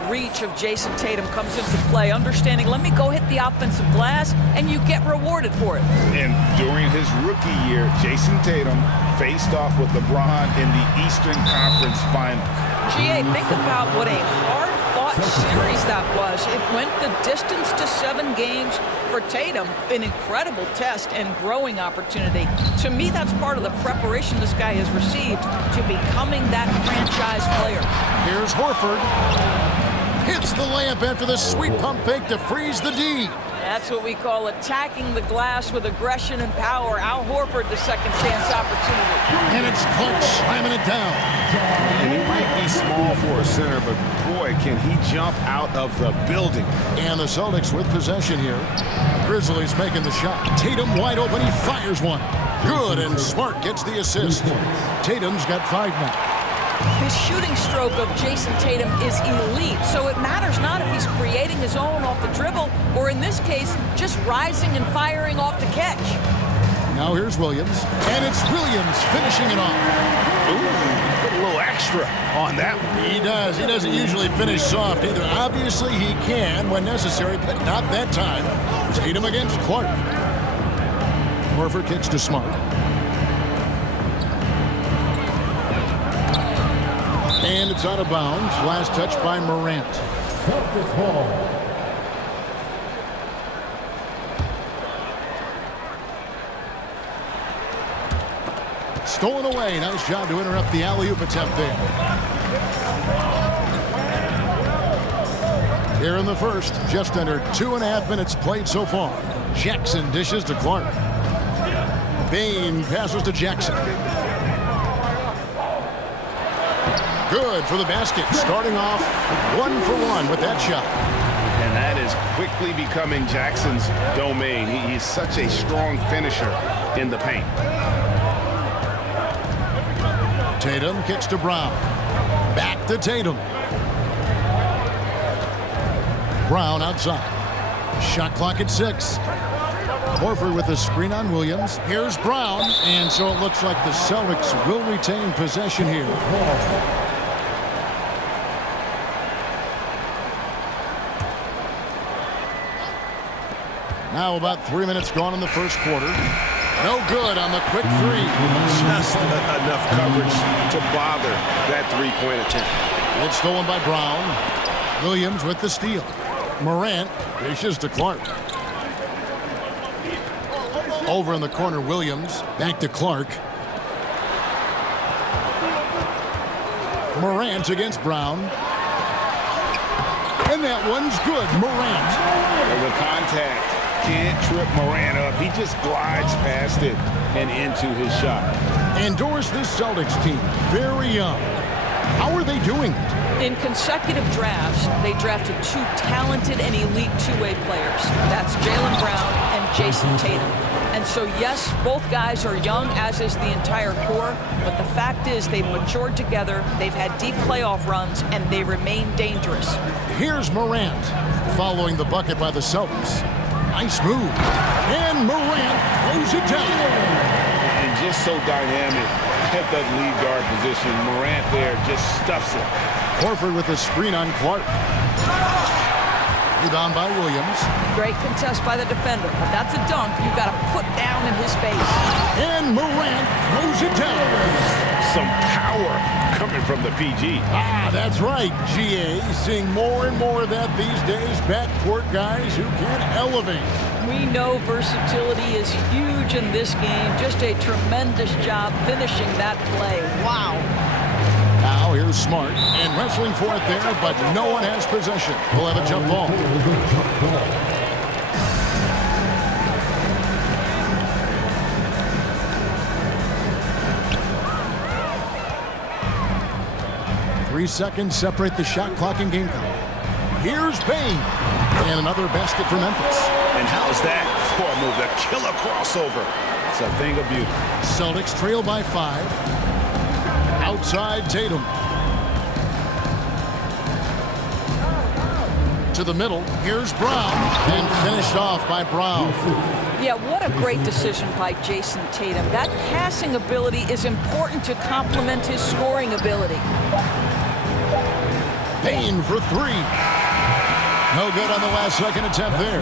reach of Jason Tatum comes into play. Understanding, let me go hit the offensive glass, and you get rewarded for it. And during his rookie year, Jason Tatum faced off with LeBron in the Eastern Conference Final. GA, think about what a hard-fought series that was. It went the distance to 7 games. For Tatum, an incredible test and growing opportunity. To me, that's part of the preparation this guy has received to becoming that franchise player. Here's Horford. Hits the layup after the sweet pump fake to freeze the D. That's what we call attacking the glass with aggression and power. Al Horford, the second chance opportunity. And it's Clark slamming it down. And he might be small for a center, but boy, can he jump out of the building. And the Celtics with possession here. Grizzlies making the shot. Tatum wide open, he fires one. Good, and Smart gets the assist. Tatum's got 5 now. His shooting stroke of Jason Tatum is elite, so it matters not if he's creating his own off the dribble, or in this case, just rising and firing off the catch. Now here's Williams, and it's Williams finishing it off. Ooh, put a little extra on that one. He does. He doesn't usually finish soft either. Obviously, he can when necessary, but not that time. Tatum against Clark. Horford kicks to Smart. And it's out of bounds. Last touch by Morant. Stolen away. Nice job to interrupt the alley-oop attempt there. Here in the first, just under 2.5 minutes played so far. Jackson dishes to Clark. Bain passes to Jackson. Good for the basket. Starting off 1-for-1 with that shot. And that is quickly becoming Jackson's domain. He's such a strong finisher in the paint. Tatum kicks to Brown. Back to Tatum. Brown outside. Shot clock at 6. Horford with a screen on Williams. Here's Brown. And so it looks like the Celtics will retain possession here. Now about 3 minutes gone in the first quarter. No good on the quick 3. Just enough coverage to bother that 3-point attempt. It's stolen by Brown. Williams with the steal. Morant dishes to Clark. Over in the corner, Williams. Back to Clark. Morant against Brown. And that one's good. Morant. The contact can't trip Morant up. He just glides past it and into his shot. Endorse this Celtics team. Very young. How are they doing it? In consecutive drafts, they drafted 2 talented and elite two-way players. That's Jaylen Brown and Jason Tatum. And so, yes, both guys are young, as is the entire core, but the fact is they've matured together, they've had deep playoff runs, and they remain dangerous. Here's Morant following the bucket by the Celtics. Nice move. And Morant throws it down. And just so dynamic at that lead guard position. Morant there just stuffs it. Horford with a screen on Clark. Rebound by Williams. Great contest by the defender, but that's a dunk you've got to put down in his face. And Morant throws it down. Some power coming from the PG. That's right, GA. Seeing more and more of that these days. Backcourt guys who can elevate. We know versatility is huge in this game. Just a tremendous job finishing that play. Wow. Now here's Smart, and wrestling for it there, but no one has possession. We'll have a jump ball. 3 seconds separate the shot clock and game clock. Here's Bain, and another basket for Memphis. And how's that for a move? The killer crossover. It's a thing of beauty. Celtics trail by 5. Outside Tatum. To the middle, here's Brown, and finished off by Brown. Yeah, what a great decision by Jason Tatum. That passing ability is important to complement his scoring ability. Bain for 3. No good on the last second attempt there.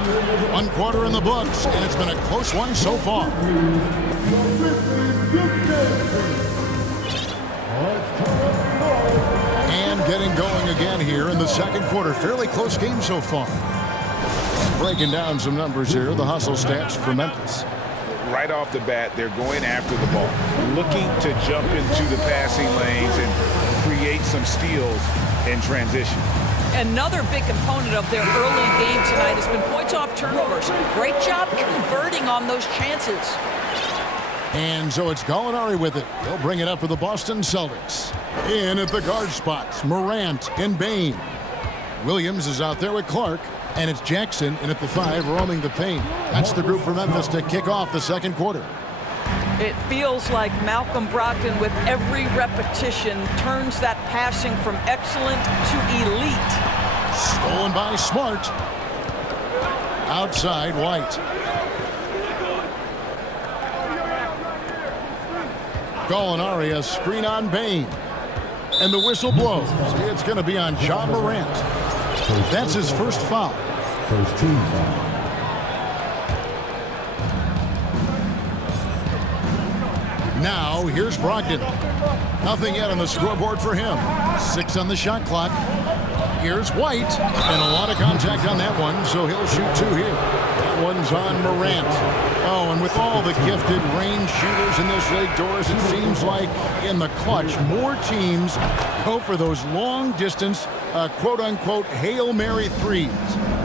1 quarter in the books, and it's been a close one so far. And getting going again here in the second quarter. Fairly close game so far. Breaking down some numbers here, the hustle stats for Memphis. Right off the bat, they're going after the ball, looking to jump into the passing lanes and create some steals in transition. Another big component of their early game tonight has been points off turnovers. Great job converting on those chances. And so it's Gallinari with it. They'll bring it up for the Boston Celtics. In at the guard spots, Morant and Bain. Williams is out there with Clark, and it's Jackson in at the 5 roaming the paint. That's the group for Memphis to kick off the second quarter. It feels like Malcolm Brogdon, with every repetition, turns that passing from excellent to elite. Stolen by Smart. Outside White. Gallinari, a screen on Bain. And the whistle blows. It's going to be on John Morant. That's his first foul. First team foul. Now, here's Brogdon. Nothing yet on the scoreboard for him. 6 on the shot clock. Here's White. And a lot of contact on that one, so he'll shoot 2 here. That one's on Morant. Oh, and with all the gifted range shooters in this league, Doris, it seems like in the clutch, more teams go for those long-distance, quote-unquote, Hail Mary threes,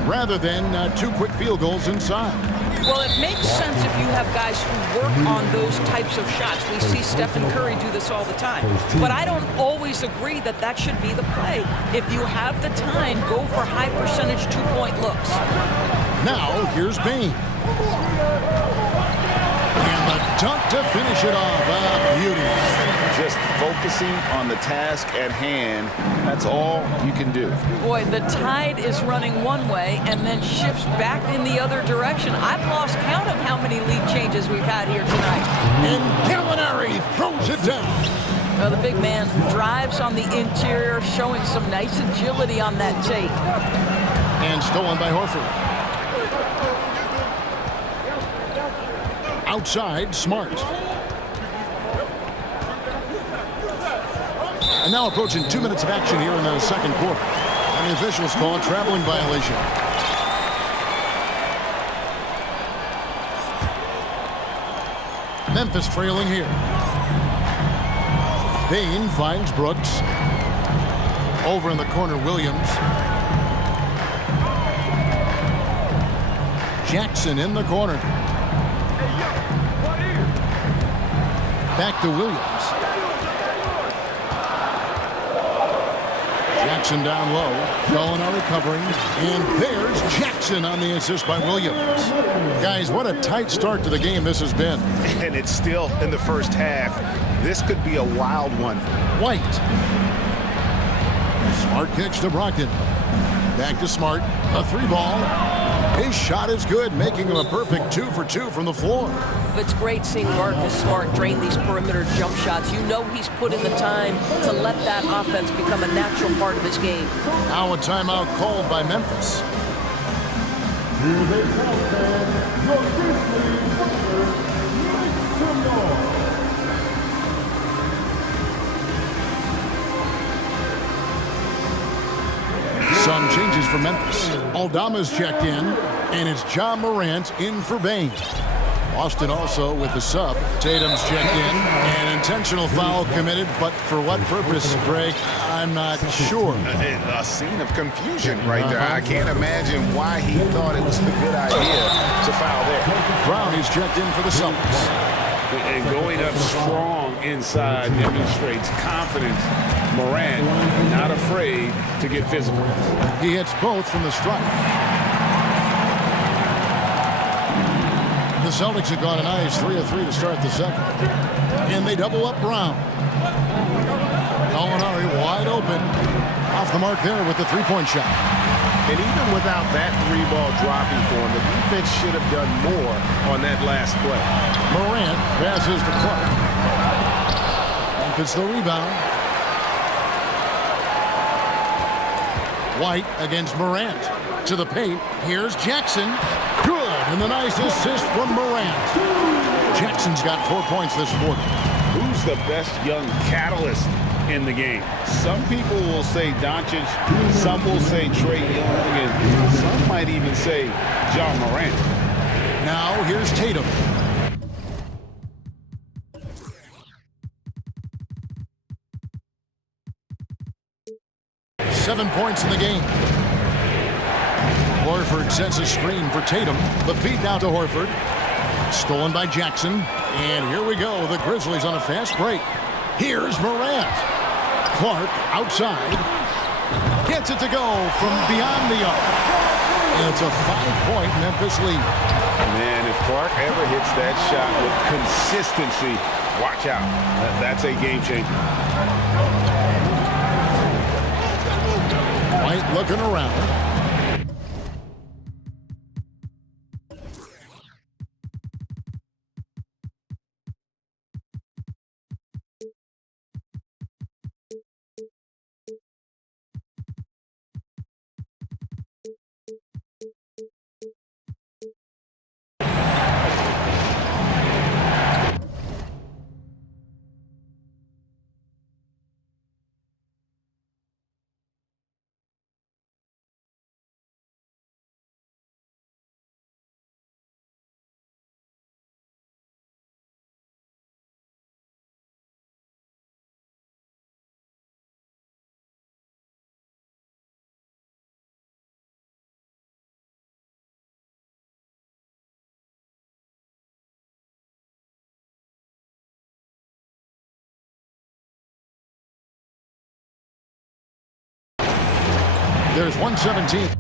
rather than 2 quick field goals inside. Well, it makes sense if you have guys who work on those types of shots. We see Stephen Curry do this all the time. But I don't always agree that that should be the play. If you have the time, go for high-percentage 2-point looks. Now, here's Bain. And the dunk to finish it off. Beauty. Just focusing on the task at hand. That's all you can do. Boy, the tide is running one way and then shifts back in the other direction. I've lost count of how many lead changes we've had here tonight. And Gallinari throws it down. Well, the big man drives on the interior, showing some nice agility on that tape. And stolen by Horford. Outside, Smart. And now approaching 2 minutes of action here in the second quarter. And the officials call a traveling violation. Memphis trailing here. Bain finds Brooks. Over in the corner, Williams. Jackson in the corner. Back to Williams. Jackson down low. Gallinari covering. And there's Jackson on the assist by Williams. Guys, what a tight start to the game this has been. And it's still in the first half. This could be a wild one. White. Smart kicks to Brogdon. Back to Smart. A 3-ball. His shot is good, making him a perfect 2 for 2 from the floor. It's great seeing Marcus Smart drain these perimeter jump shots. You know he's put in the time to let that offense become a natural part of his game. Now a timeout called by Memphis. Here they come, fans. Your Grizzly Butler, Maximo. Some changes for Memphis. Aldama's checked in, and it's John Morant in for Bain. Boston also with the sub. Tatum's checked in. An intentional foul committed, but for what purpose, Greg? I'm not sure. A scene of confusion right there. I can't imagine why he thought it was a good idea to foul there. Brown is checked in for the Celtics. And going up strong inside demonstrates confidence. Morant not afraid to get physical. He hits both from the stripe. The Celtics have gone a nice 3 of 3 to start the second. And they double up Brown. Gallinari wide open. Off the mark there with the three-point shot. And even without that three-ball dropping for him, the defense should have done more on that last play. Morant passes to Clark. Memphis the rebound. White against Morant. To the paint. Here's Jackson. Good. And the nice assist from Morant. Jackson's got 4 points this quarter. Who's the best young catalyst in the game? Some people will say Doncic. Some will say Trae Young. And some might even say John Morant. Now here's Tatum. Seven points in the game. Horford sets a screen for Tatum. The feed now to Horford. Stolen by Jackson. And here we go. The Grizzlies on a fast break. Here's Morant. Clark outside. Gets it to go from beyond the arc. And it's a 5-point Memphis lead. Man, if Clark ever hits that shot with consistency, watch out. That's a game changer. White looking around. There's 117.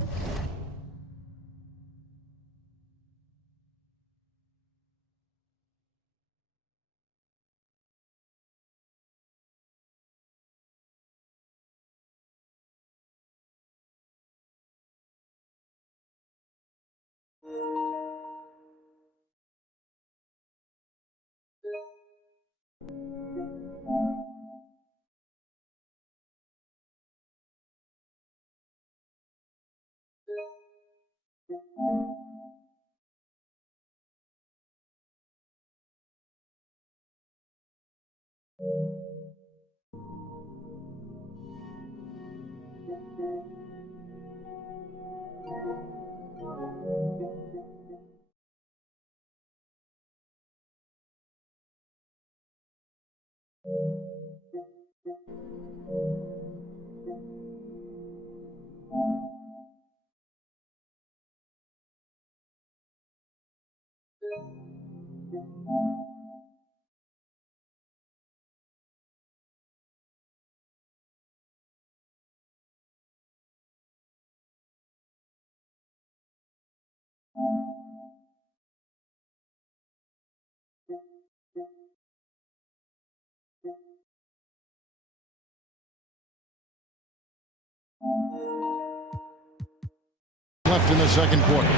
Left in the second quarter.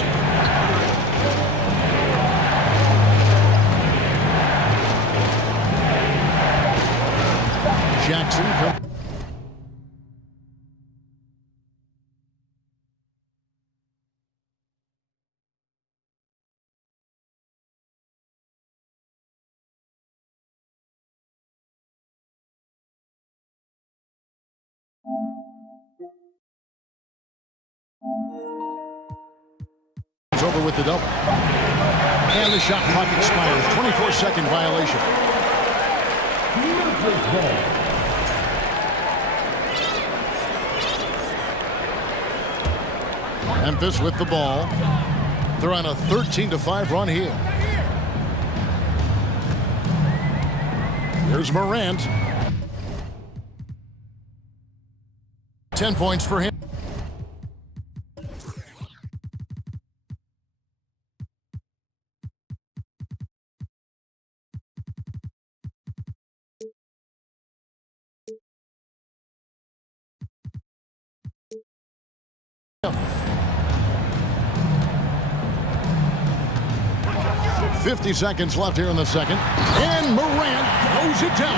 Jackson. over with the double. And the shot clock expires. 24-second violation. Memphis with the ball. They're on a 13-5 run here. Here's Morant. 10 points for him. Yeah. 50 seconds left here in the second. And Morant throws it down.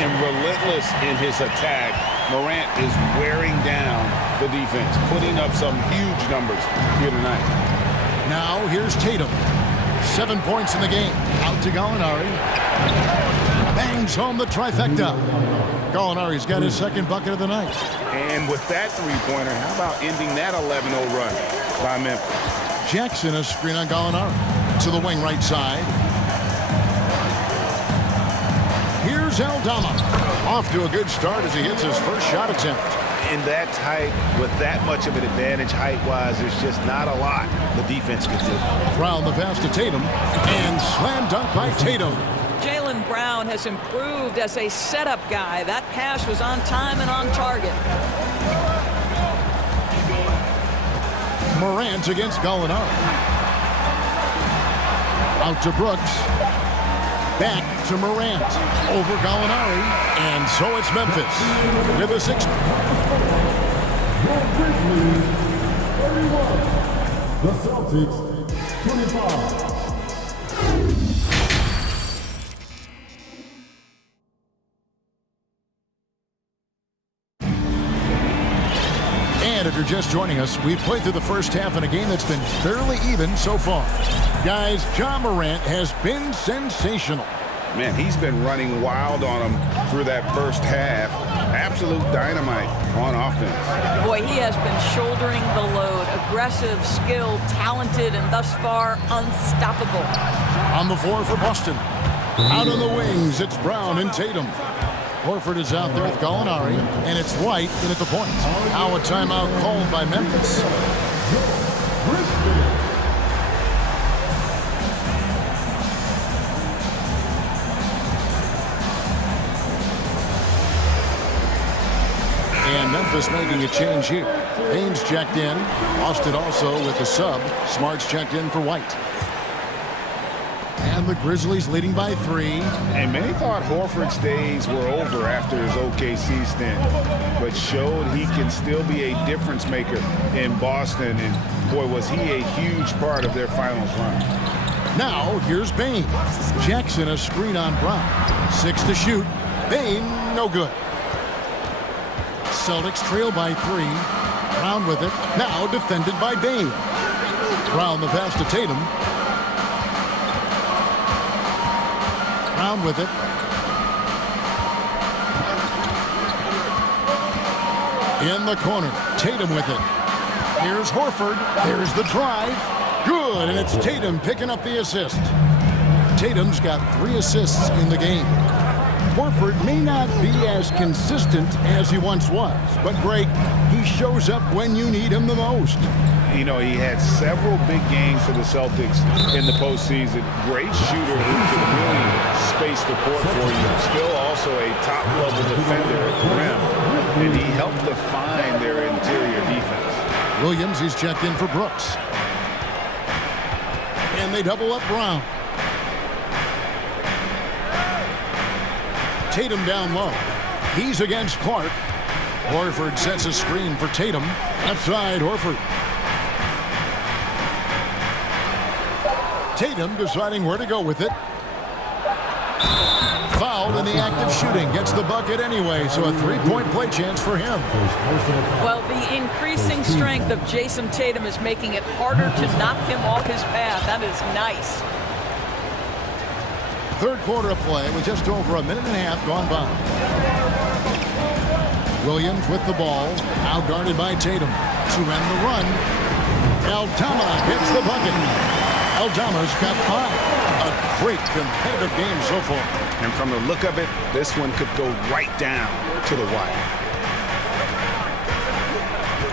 And relentless in his attack, Morant is wearing down the defense, putting up some huge numbers here tonight. Now here's Tatum. 7 points in the game. Out to Gallinari. Bangs home the trifecta. Gallinari's got his second bucket of the night. And with that three-pointer, how about ending that 11-0 run by Memphis? Jackson, a screen on Gallinari. To the wing right side. Here's Aldama. Off to a good start as he hits his first shot attempt. In that tight, with that much of an advantage height-wise, there's just not a lot the defense can do. Brown the pass to Tatum. And slam dunk by Tatum. Jaylen Brown has improved as a setup guy. That pass was on time and on target. Morant against Gallinari. Out to Brooks. Back to Morant. Over Gallinari. And so it's Memphis. With a 6. The Celtics, 25. And if you're just joining us, we've played through the first half in a game that's been fairly even so far. Guys, Ja Morant has been sensational. Man, he's been running wild on him through that first half. Absolute dynamite on offense. Boy, he has been shouldering the load. Aggressive, skilled, talented, and thus far unstoppable. On the floor for Boston. Out on the wings, it's Brown and Tatum. Horford is out there with Gallinari, and it's White in at the point. Now a timeout called by Memphis. And Memphis making a change here. Haynes checked in. Austin also with the sub. Smart's checked in for White. And the Grizzlies leading by 3. And many thought Horford's days were over after his OKC stint, but showed he can still be a difference maker in Boston. And boy, was he a huge part of their finals run. Now here's Bane. Jackson a screen on Brown. 6 to shoot. Bane no good. Celtics trail by 3. Brown with it. Now defended by Bane. Brown the pass to Tatum. Brown with it. In the corner. Tatum with it. Here's Horford. There's the drive. Good, and it's Tatum picking up the assist. Tatum's got 3 assists in the game. Horford may not be as consistent as he once was, but Greg, he shows up when you need him the most. You know, he had several big games for the Celtics in the postseason. Great shooter who can really space the court for you. Still also a top-level defender at the rim, and he helped define their interior defense. Williams, he's checked in for Brooks. And they double up Brown. Tatum down low. He's against Clark. Horford sets a screen for Tatum. Left side, Horford. Tatum deciding where to go with it. Fouled in the act of shooting. Gets the bucket anyway, so a 3-point play chance for him. Well, the increasing strength of Jason Tatum is making it harder to knock him off his path. That is nice. Third quarter of play with just over a minute and a half gone by. Williams with the ball. Now guarded by Tatum. To end the run. Aldama hits the bucket. Aldama's got 5. A great competitive game so far. And from the look of it, this one could go right down to the wire.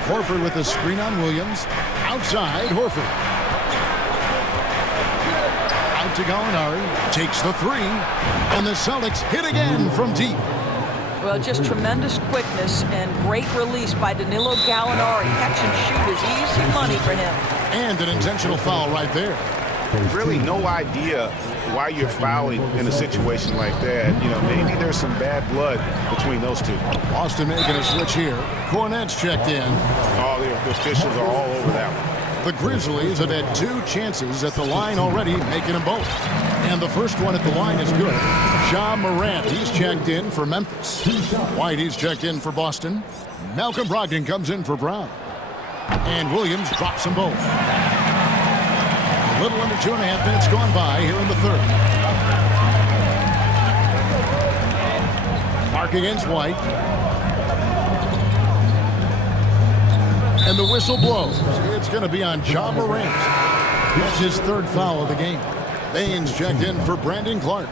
Horford with the screen on Williams. Outside, Horford. Out to Gallinari. Takes the 3. And the Celtics hit again from deep. Well, just tremendous quickness and great release by Danilo Gallinari. Catch and shoot is easy money for him. And an intentional foul right there. Really no idea why you're fouling in a situation like that. You know, maybe there's some bad blood between those two. Boston making a switch here. Cornette's checked in. All the officials are all over that one. The Grizzlies have had 2 chances at the line already, making them both. And the first one at the line is good. Ja Morant, he's checked in for Memphis. White, he's checked in for Boston. Malcolm Brogdon comes in for Brown. And Williams drops them both. A little under 2.5 minutes gone by here in the third. Clark against White. And the whistle blows. It's going to be on Ja Morant. That's his 3rd foul of the game. Baines checked in for Brandon Clark.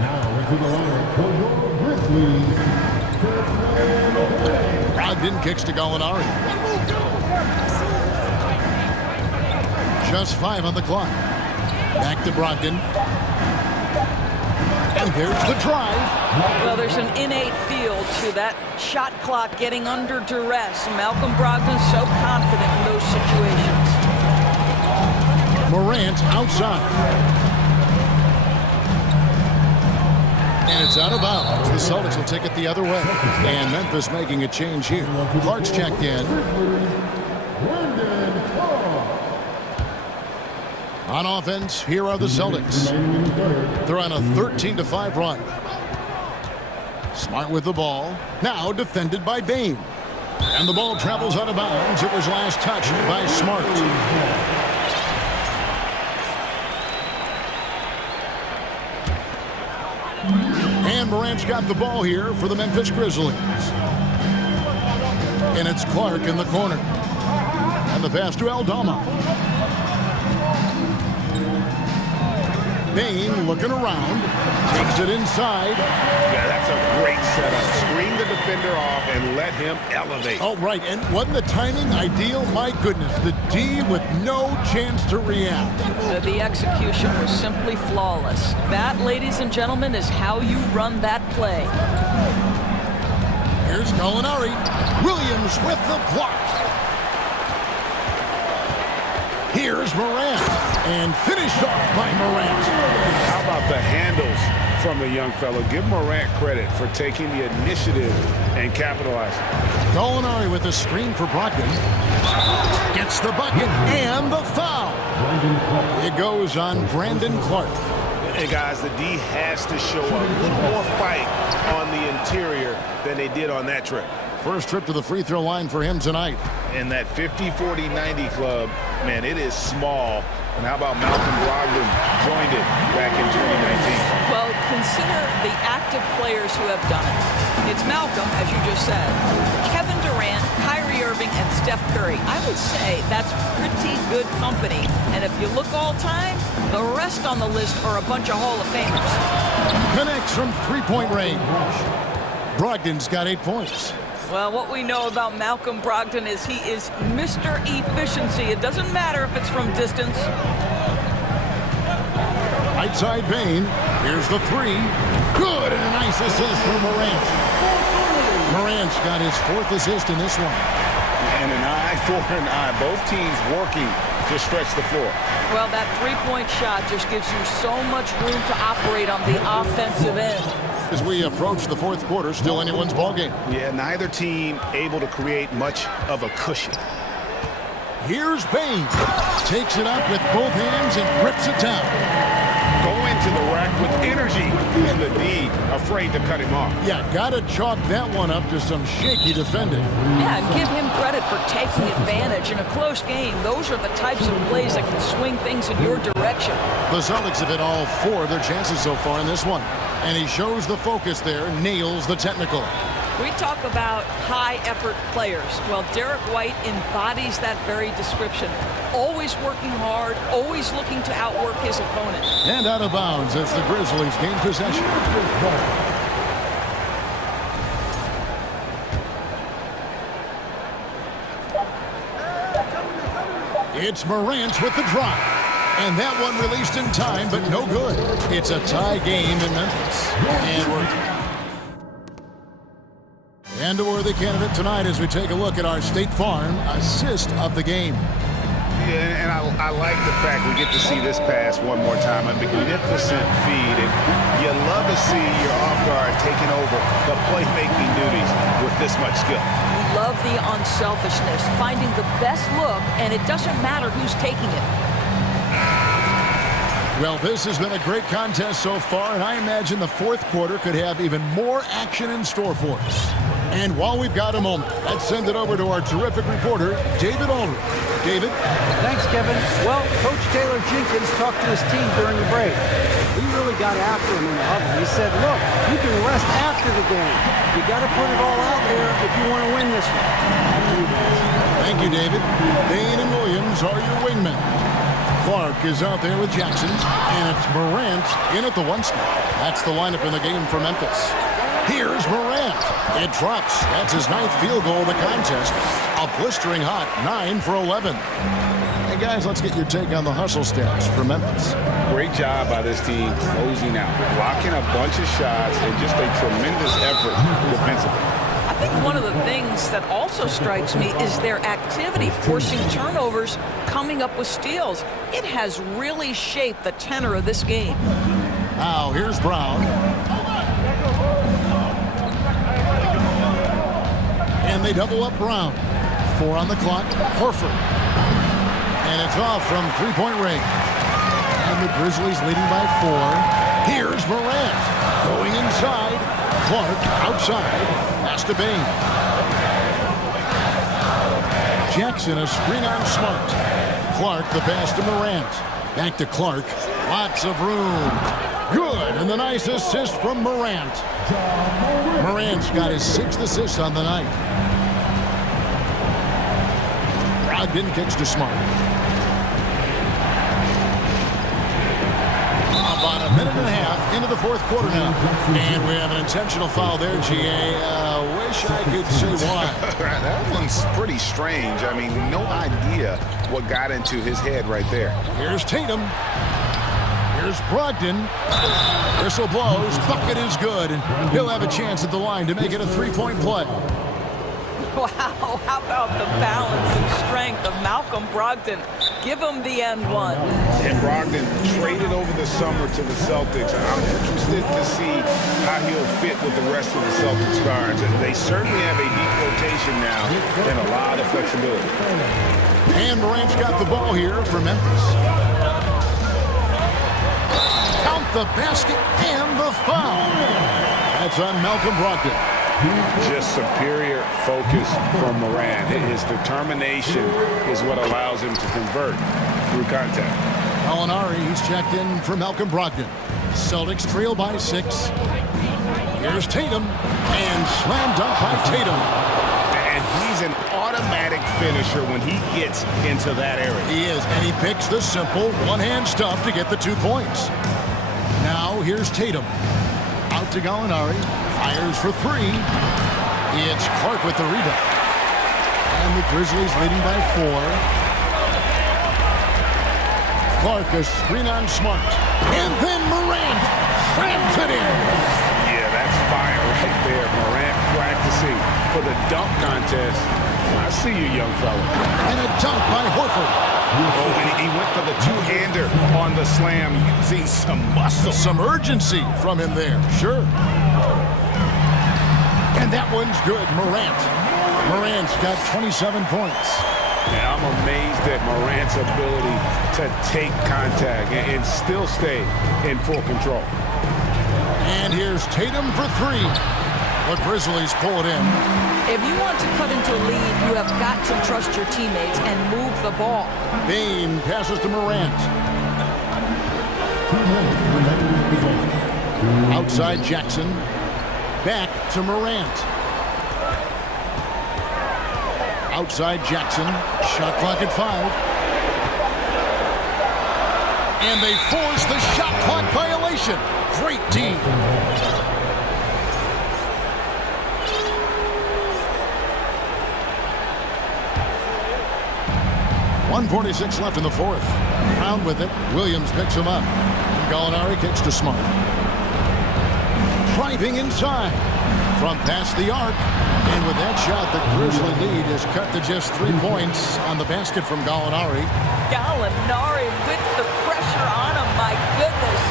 Now into the line for your Grizzlies. Brogdon kicks to Gallinari. Just 5 on the clock. Back to Brogdon. And there's the drive. Well, there's an innate feel to that shot clock getting under duress. Malcolm Brogdon's so confident in those situations. Morant outside. And it's out of bounds. The Celtics will take it the other way. And Memphis making a change here. Clark's checked in. On offense, here are the Celtics. They're on a 13-5 run. Smart with the ball. Now defended by Bane. And the ball travels out of bounds. It was last touched by Smart. And Morant's got the ball here for the Memphis Grizzlies. And it's Clark in the corner. And the pass to Aldama. Bane looking around, takes it inside. Yeah, that's a great setup. Screen the defender off and let him elevate. Oh, right, and wasn't the timing ideal? My goodness, the D with no chance to react. The execution was simply flawless. That, ladies and gentlemen, is how you run that play. Here's Gallinari. Williams with the block. Here's Morant, and finished off by Morant. How about the handles from the young fellow? Give Morant credit for taking the initiative and capitalizing. Gallinari with the screen for Brogdon. Gets the bucket and the foul. It goes on Brandon Clark. And guys, the D has to show a little more fight on the interior than they did on that trip. First trip to the free throw line for him tonight. And that 50-40-90 club, man, it is small. And how about Malcolm Brogdon joined it back in 2019? Well, consider the active players who have done it. It's Malcolm, as you just said, Kevin Durant, Kyrie Irving, and Steph Curry. I would say that's pretty good company. And if you look all time, the rest on the list are a bunch of Hall of Famers. Connects from three-point range. Brogdon's got 8 points. Well, what we know about Malcolm Brogdon is he is Mr. Efficiency. It doesn't matter if it's from distance. Right side Bane. Here's the 3. Good, and a nice assist from Morant. Morant's got his 4th assist in this one. And an eye for an eye. Both teams working to stretch the floor. Well, that three-point shot just gives you so much room to operate on the offensive end. As we approach the 4th quarter, still anyone's ballgame. Yeah, neither team able to create much of a cushion. Here's Bane. Takes it up with both hands and rips it down. Go into the rack with energy. And the D afraid to cut him off. Yeah, gotta chalk that one up to some shaky defending. Yeah, and give him credit for taking advantage in a close game. Those are the types of plays that can swing things in your direction. The Celtics have hit all 4 of their chances so far in this one. And he shows the focus there, nails the technical. We talk about high-effort players. Well, Derek White embodies that very description. Always working hard, always looking to outwork his opponent. And out of bounds as the Grizzlies gain possession. It's Morant with the drop. And that one released in time, but no good. It's a tie game in Memphis. And a worthy candidate tonight as we take a look at our State Farm assist of the game. Yeah, and I like the fact we get to see this pass one more time. A magnificent feed, and you love to see your off guard taking over the playmaking duties with this much skill. We love the unselfishness, finding the best look, and it doesn't matter who's taking it. Well, this has been a great contest so far, and I imagine the fourth quarter could have even more action in store for us. And while we've got a moment, let's send it over to our terrific reporter, David Aldridge. David? Thanks, Kevin. Well, Coach Taylor Jenkins talked to his team during the break. He really got after him in the huddle. He said, look, you can rest after the game. You got to put it all out there if you want to win this one. Thank you, David. Bain and Williams are your wingmen. Clark is out there with Jackson, and it's Morant in at the one spot. That's the lineup in the game for Memphis. Here's Morant. It drops. That's his 9th field goal of the contest. A blistering hot 9 for 11. Hey, guys, let's get your take on the hustle stats for Memphis. Great job by this team closing out, blocking a bunch of shots, and just a tremendous effort defensively. I think one of the things that also strikes me is their activity, forcing turnovers, coming up with steals. It has really shaped the tenor of this game. Now, here's Brown. And they double up Brown. 4 on the clock. Horford. And it's off from three-point range. And the Grizzlies leading by 4. Here's Morant. Going inside. Clark outside. Pass to Bain. Jackson a screen on Smart. Clark the pass to Morant. Back to Clark. Lots of room. Good. And the nice assist from Morant. Morant's got his 6th assist on the night. Brogdon kicks to Smart. About a minute and a half into the fourth quarter now. And we have an intentional foul there, GA. Wish I could say why. That one's pretty strange. I mean, no idea what got into his head right there. Here's Tatum. Here's Brogdon. Whistle blows. Bucket is good. And he'll have a chance at the line to make it a 3-point play. Wow, how about the balance and strength of Malcolm Brogdon? Give him the end one. And Brogdon traded over the summer to the Celtics. I'm interested to see how he'll fit with the rest of the Celtics guards. And they certainly have a deep rotation now and a lot of flexibility. And Morant's got the ball here for Memphis. Count the basket and the foul. That's on Malcolm Brogdon. Just superior focus from Morant. His determination is what allows him to convert through contact. Molinari, he's checked in for Malcolm Brogdon. Celtics trail by 6. Here's Tatum, and slam dunk by Tatum. And he's an automatic finisher when he gets into that area. He is, and he picks the simple one-hand stuff to get the 2 points. Now here's Tatum. Out to Gallinari. Fires for 3. It's Clark with the rebound. And the Grizzlies leading by 4. Clark a screen on Smart. And then Morant slams it in. Yeah, that's fire right there. Morant practicing for the dunk contest. I see you, young fella. And a dunk by Horford. Oh, and he went for the two-hander on the slam using some muscle. Some urgency from him there, sure. And that one's good, Morant. Morant's got 27 points. And I'm amazed at Morant's ability to take contact and still stay in full control. And here's Tatum for 3. The Grizzlies pull it in. If you want to cut into a lead, you have got to trust your teammates and move the ball. Bain passes to Morant. Outside Jackson. Back to Morant. Outside Jackson. Shot clock at 5. And they force the shot clock violation. Great team. .146 left in the fourth. Brown with it. Williams picks him up. And Gallinari kicks to Smart. Driving inside. From past the arc. And with that shot, the Grizzly lead is cut to just 3 points on the basket from Gallinari. Gallinari with the pressure on him, my goodness.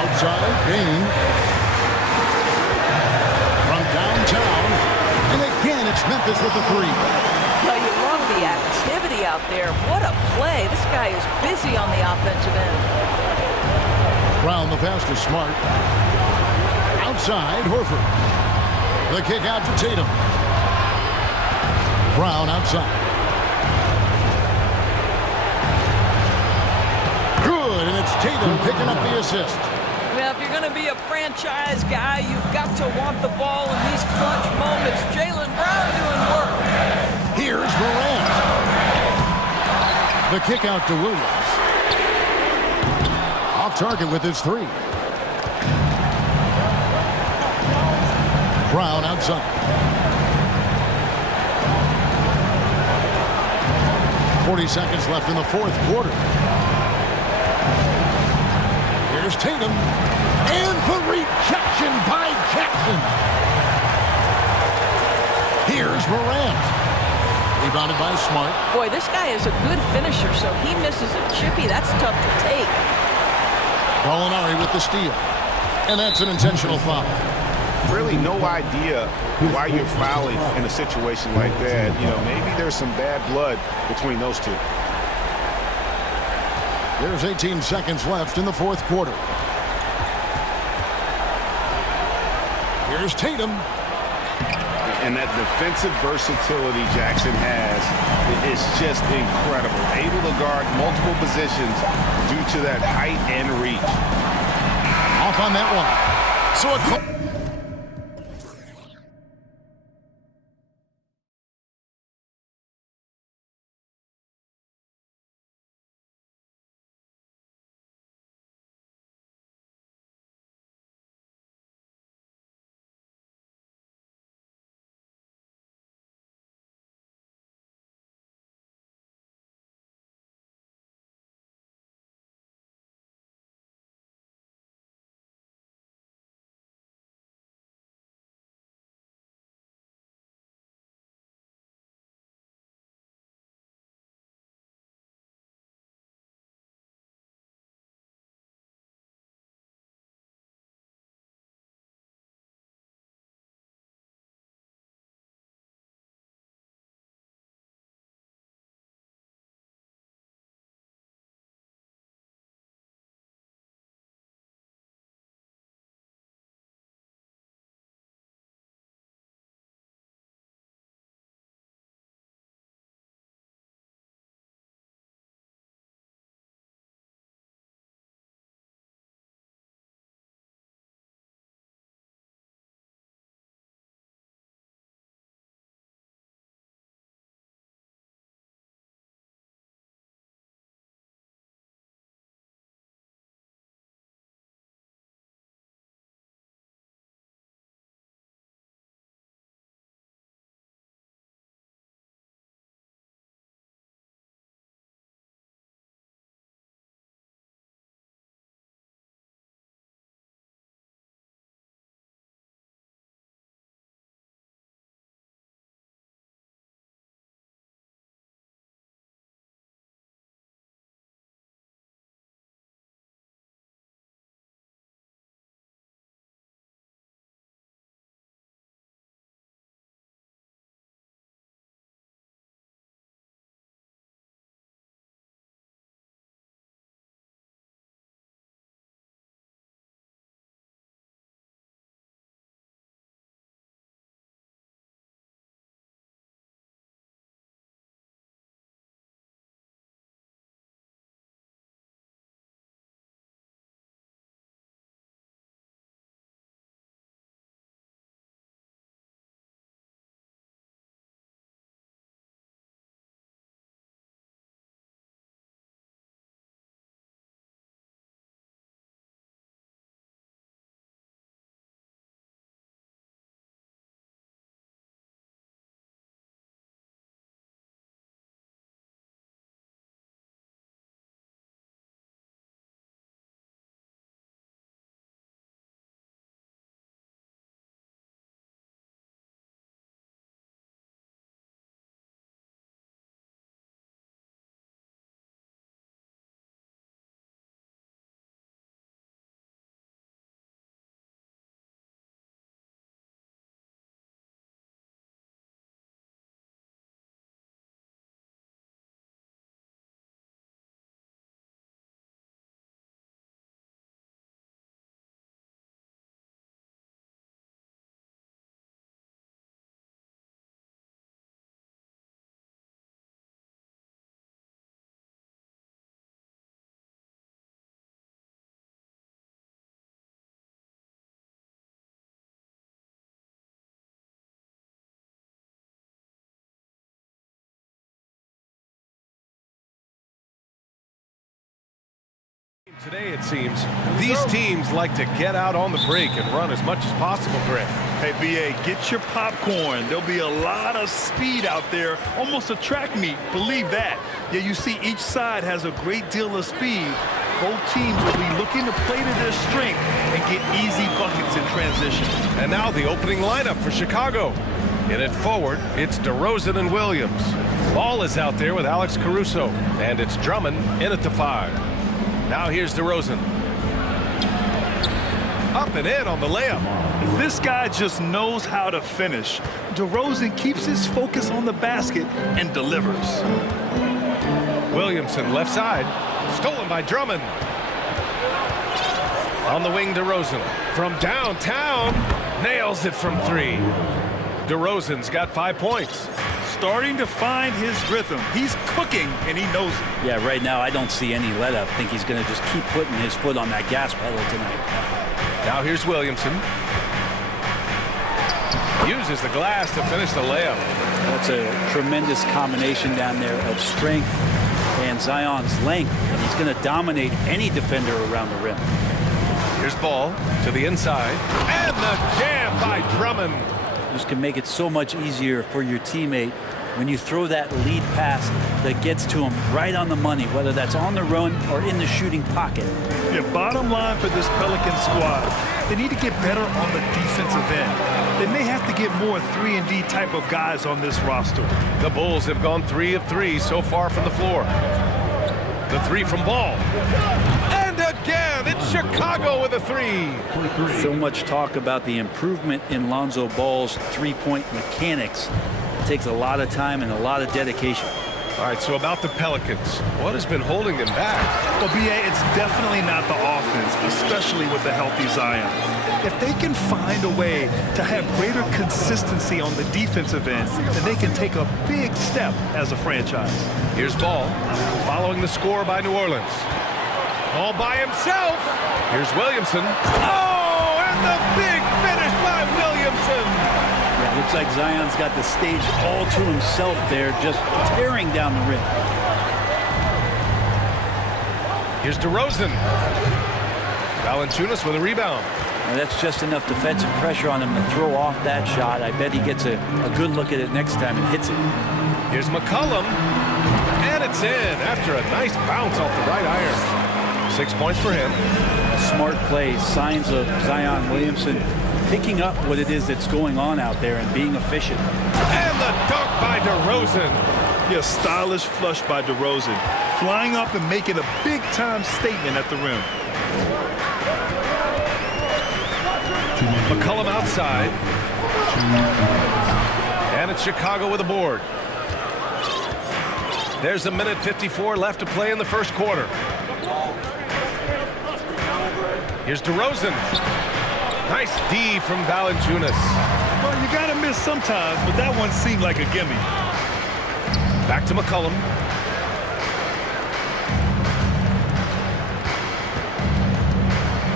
Outside, Bain. From downtown. And again, it's Memphis with the 3. Well, you love the activity out there. What a play. This guy is busy on the offensive end. Brown, the pass to Smart. Outside, Horford. The kick out to Tatum. Brown outside. Good, and it's Tatum picking up the assist. Well, if you're going to be a franchise guy, you've got to want the ball in these clutch moments. Jaylen Brown doing work. Here's Morant. The kick out to Williams. Off target with his 3. Brown outside. 40 seconds left in the fourth quarter. Here's Tatum. And the rejection by Jackson. Here's Morant. Rebounded by Smart. Boy, this guy is a good finisher, so he misses a chippy. That's tough to take. Gallinari with the steal. And that's an intentional foul. Really no idea why you're fouling in a situation like that. You know, maybe there's some bad blood between those two. There's 18 seconds left in the fourth quarter. Here's Tatum. And that defensive versatility Jackson has is just incredible. Able to guard multiple positions due to that height and reach. Off on that one. So a Today, it seems, these teams like to get out on the break and run as much as possible, Greg. Hey, BA, get your popcorn. There'll be a lot of speed out there, almost a track meet, believe that. Yeah, you see each side has a great deal of speed. Both teams will be looking to play to their strength and get easy buckets in transition. And now the opening lineup for Chicago. In it forward, it's DeRozan and Williams. Ball is out there with Alex Caruso, and it's Drummond in at the 5. Now here's DeRozan. Up and in on the layup. This guy just knows how to finish. DeRozan keeps his focus on the basket and delivers. Williamson left side, stolen by Drummond. On the wing, DeRozan. From downtown, nails it from 3. DeRozan's got 5 points. Starting to find his rhythm. He's cooking, and he knows it. Yeah, right now I don't see any let-up. I think he's going to just keep putting his foot on that gas pedal tonight. Now here's Williamson. Uses the glass to finish the layup. That's a tremendous combination down there of strength and Zion's length. And he's going to dominate any defender around the rim. Here's Ball to the inside. And the jam by Drummond. This can make it so much easier for your teammate when you throw that lead pass that gets to him right on the money, whether that's on the run or in the shooting pocket. Yeah, bottom line for this Pelican squad, they need to get better on the defensive end. They may have to get more 3-and-D type of guys on this roster. The Bulls have gone 3 of 3 so far from the floor. The 3 from Ball. And again, it's Chicago with a 3. So much talk about the improvement in Lonzo Ball's three-point mechanics. It takes a lot of time and a lot of dedication. All right, so about the Pelicans, what has been holding them back? Well, BA, it's definitely not the offense, especially with the healthy Zion. If they can find a way to have greater consistency on the defensive end, then they can take a big step as a franchise. Here's Ball, following the score by New Orleans. All by himself. Here's Williamson. Oh, and the big finish by Williamson. Yeah, looks like Zion's got the stage all to himself there, just tearing down the rim. Here's DeRozan. Valanciunas with a rebound. Now that's just enough defensive pressure on him to throw off that shot. I bet he gets a good look at it next time and hits it. Here's McCollum. And it's in after a nice bounce off the right iron. 6 points for him. Smart play, signs of Zion Williamson picking up what it is that's going on out there and being efficient. And the dunk by DeRozan. Yeah, stylish flush by DeRozan. Flying up and making a big-time statement at the rim. McCollum outside. And it's Chicago with a board. There's a minute 54 left to play in the first quarter. Here's DeRozan. Nice D from Valanciunas. Well, you gotta miss sometimes, but that one seemed like a gimme. Back to McCollum.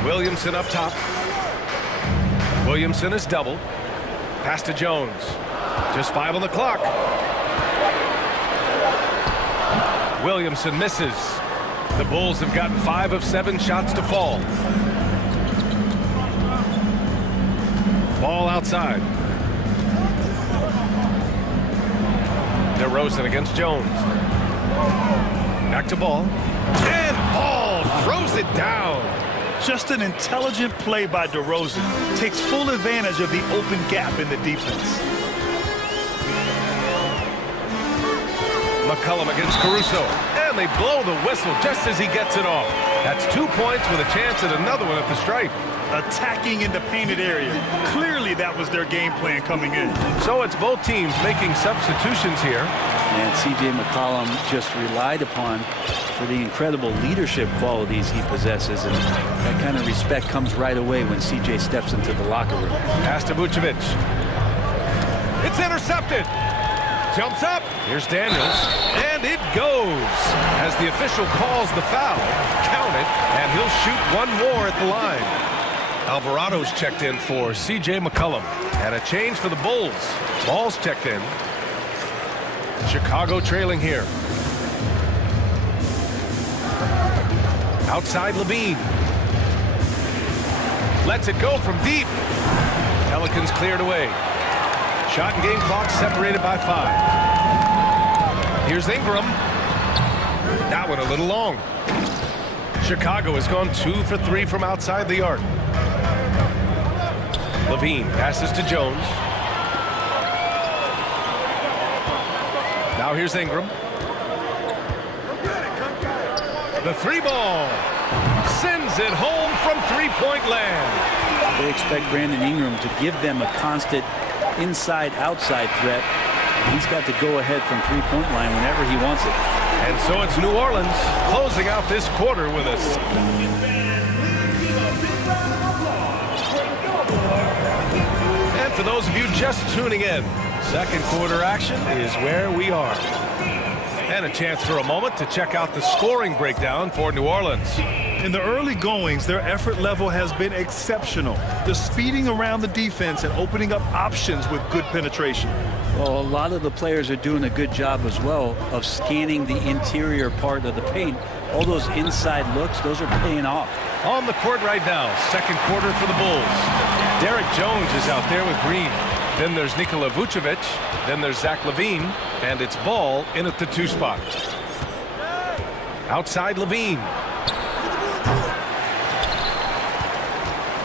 Williamson up top. Williamson is doubled. Pass to Jones. Just 5 on the clock. Williamson misses. The Bulls have gotten 5 of 7 shots to fall. Ball outside. DeRozan against Jones. Back to Ball. And Ball throws it down. Just an intelligent play by DeRozan. Takes full advantage of the open gap in the defense. McCollum against Caruso. And they blow the whistle just as he gets it off. That's 2 points with a chance at another one at the stripe. Attacking in the painted area. Clearly that was their game plan coming in. So it's both teams making substitutions here. And C.J. McCollum just relied upon for the incredible leadership qualities he possesses. And that kind of respect comes right away when C.J. steps into the locker room. Pass to Vucevic. It's intercepted. Jumps up. Here's Daniels. And it goes. As the official calls the foul, count it, and he'll shoot one more at the line. Alvarado's checked in for C.J. McCollum. And a change for the Bulls. Ball's checked in. Chicago trailing here. Outside Levine. Lets it go from deep. Pelicans cleared away. Shot and game clock separated by 5. Here's Ingram. That one a little long. Chicago has gone 2 for 3 from outside the arc. Levine passes to Jones. Now here's Ingram. The 3 ball. Sends it home from 3-point land. They expect Brandon Ingram to give them a constant inside-outside threat. He's got to go ahead from 3-point line whenever he wants it. And so it's New Orleans closing out this quarter with us. And for those of you just tuning in, second quarter action is where we are. And a chance for a moment to check out the scoring breakdown for New Orleans. In the early goings, their effort level has been exceptional. They're speeding around the defense and opening up options with good penetration. Well, a lot of the players are doing a good job as well of scanning the interior part of the paint. All those inside looks, those are paying off. On the court right now, second quarter for the Bulls. Derek Jones is out there with Green. Then there's Nikola Vucevic. Then there's Zach LaVine. And it's Ball in at the 2 spot. Outside Levine.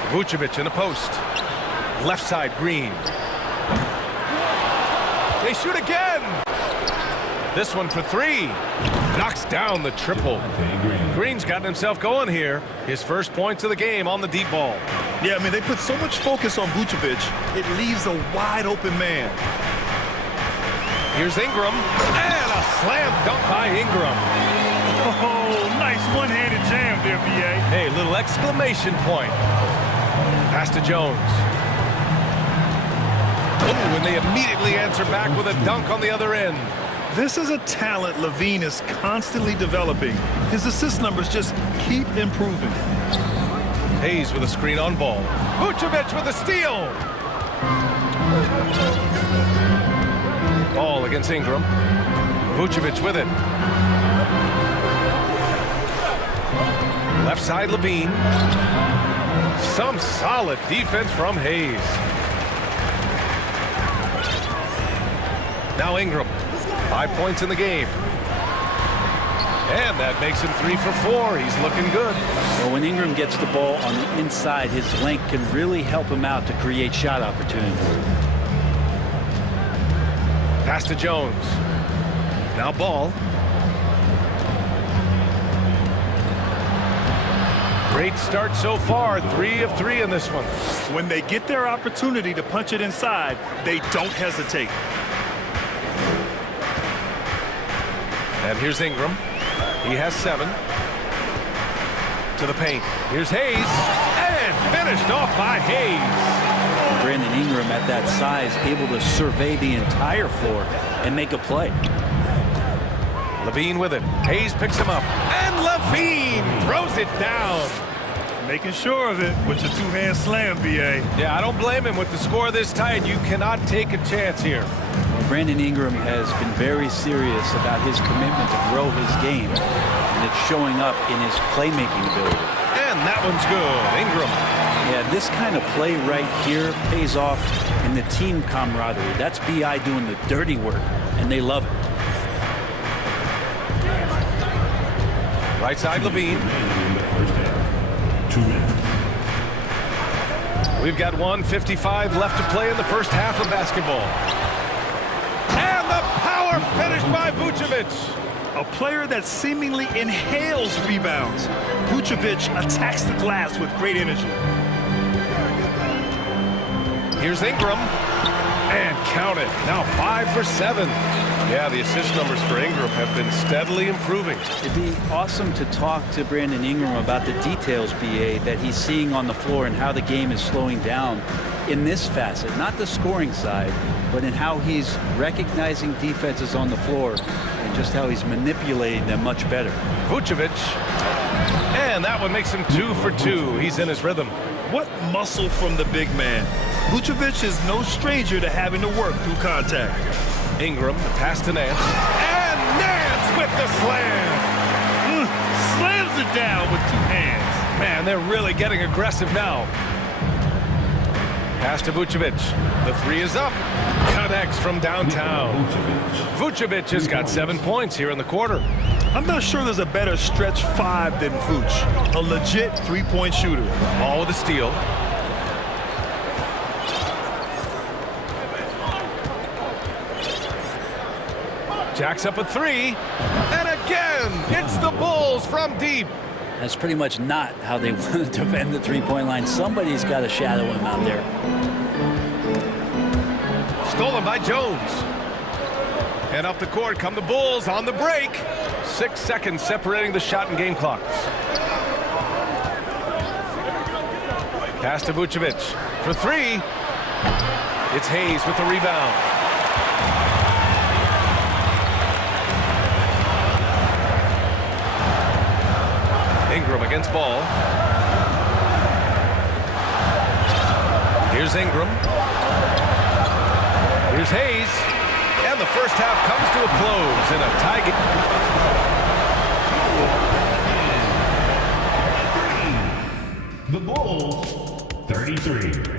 Vucevic in the post. Left side Green. They shoot again. This one for 3. Knocks down the triple. Green's gotten himself going here. His first points of the game on the deep ball. Yeah, I mean, they put so much focus on Vucevic, it leaves a wide open man. Here's Ingram. And a slam dunk by Ingram. Oh, nice one-handed jam there, B.A. Hey, little exclamation point. Pass to Jones. Ooh, and they immediately answer back with a dunk on the other end. This is a talent Levine is constantly developing. His assist numbers just keep improving. Hayes with a screen on Ball. Vucevic with a steal. Ball against Ingram. Vucevic with it. Left side Levine. Some solid defense from Hayes. Now Ingram. 5 points in the game. And that makes him 3 for 4. He's looking good. Well, when Ingram gets the ball on the inside, his length can really help him out to create shot opportunities. Pass to Jones. Now Ball. Great start so far. 3 of 3 in this one. When they get their opportunity to punch it inside, they don't hesitate. And here's Ingram. He has 7. To the paint. Here's Hayes. And finished off by Hayes. Brandon Ingram at that size, able to survey the entire floor and make a play. Levine with it. Hayes picks him up. And Levine throws it down. Making sure of it with the 2-hand slam, B.A. Yeah, I don't blame him with the score this tight. You cannot take a chance here. Well, Brandon Ingram has been very serious about his commitment to grow his game, and it's showing up in his playmaking ability. And that one's good. Ingram. Yeah, this kind of play right here pays off in the team camaraderie. That's B.I. doing the dirty work, and they love it. Right side Levine. 2 minutes. We've got 1:55 left to play in the first half of basketball. And the power finish by Vucevic. A player that seemingly inhales rebounds. Vucevic attacks the glass with great energy. Here's Ingram. And count it. Now 5 for 7. Yeah, the assist numbers for Ingram have been steadily improving. It'd be awesome to talk to Brandon Ingram about the details, B.A., that he's seeing on the floor and how the game is slowing down in this facet. Not the scoring side, but in how he's recognizing defenses on the floor and just how he's manipulating them much better. Vucevic. And that one makes him 2 for 2. He's in his rhythm. What muscle from the big man. Vucevic is no stranger to having to work through contact. Ingram, the pass to Nance. And Nance with the slam. slams it down with 2 hands. Man, they're really getting aggressive now. Pass to Vucevic. The 3 is up. Connects from downtown. Vucevic has got 7 points here in the quarter. I'm not sure there's a better stretch 5 than Vuce. A legit 3-point shooter. All with a steal. Jacks up a 3. And again, it's the Bulls from deep. That's pretty much not how they want to defend the three-point line. Somebody's got to shadow him out there. Stolen by Jones. And up the court come the Bulls on the break. 6 seconds separating the shot and game clocks. Pass to Vucevic for 3. It's Hayes with the rebound. Ingram against Ball. Here's Ingram. Here's Hayes. And the first half comes to a close in a tie game. The Bulls, 33.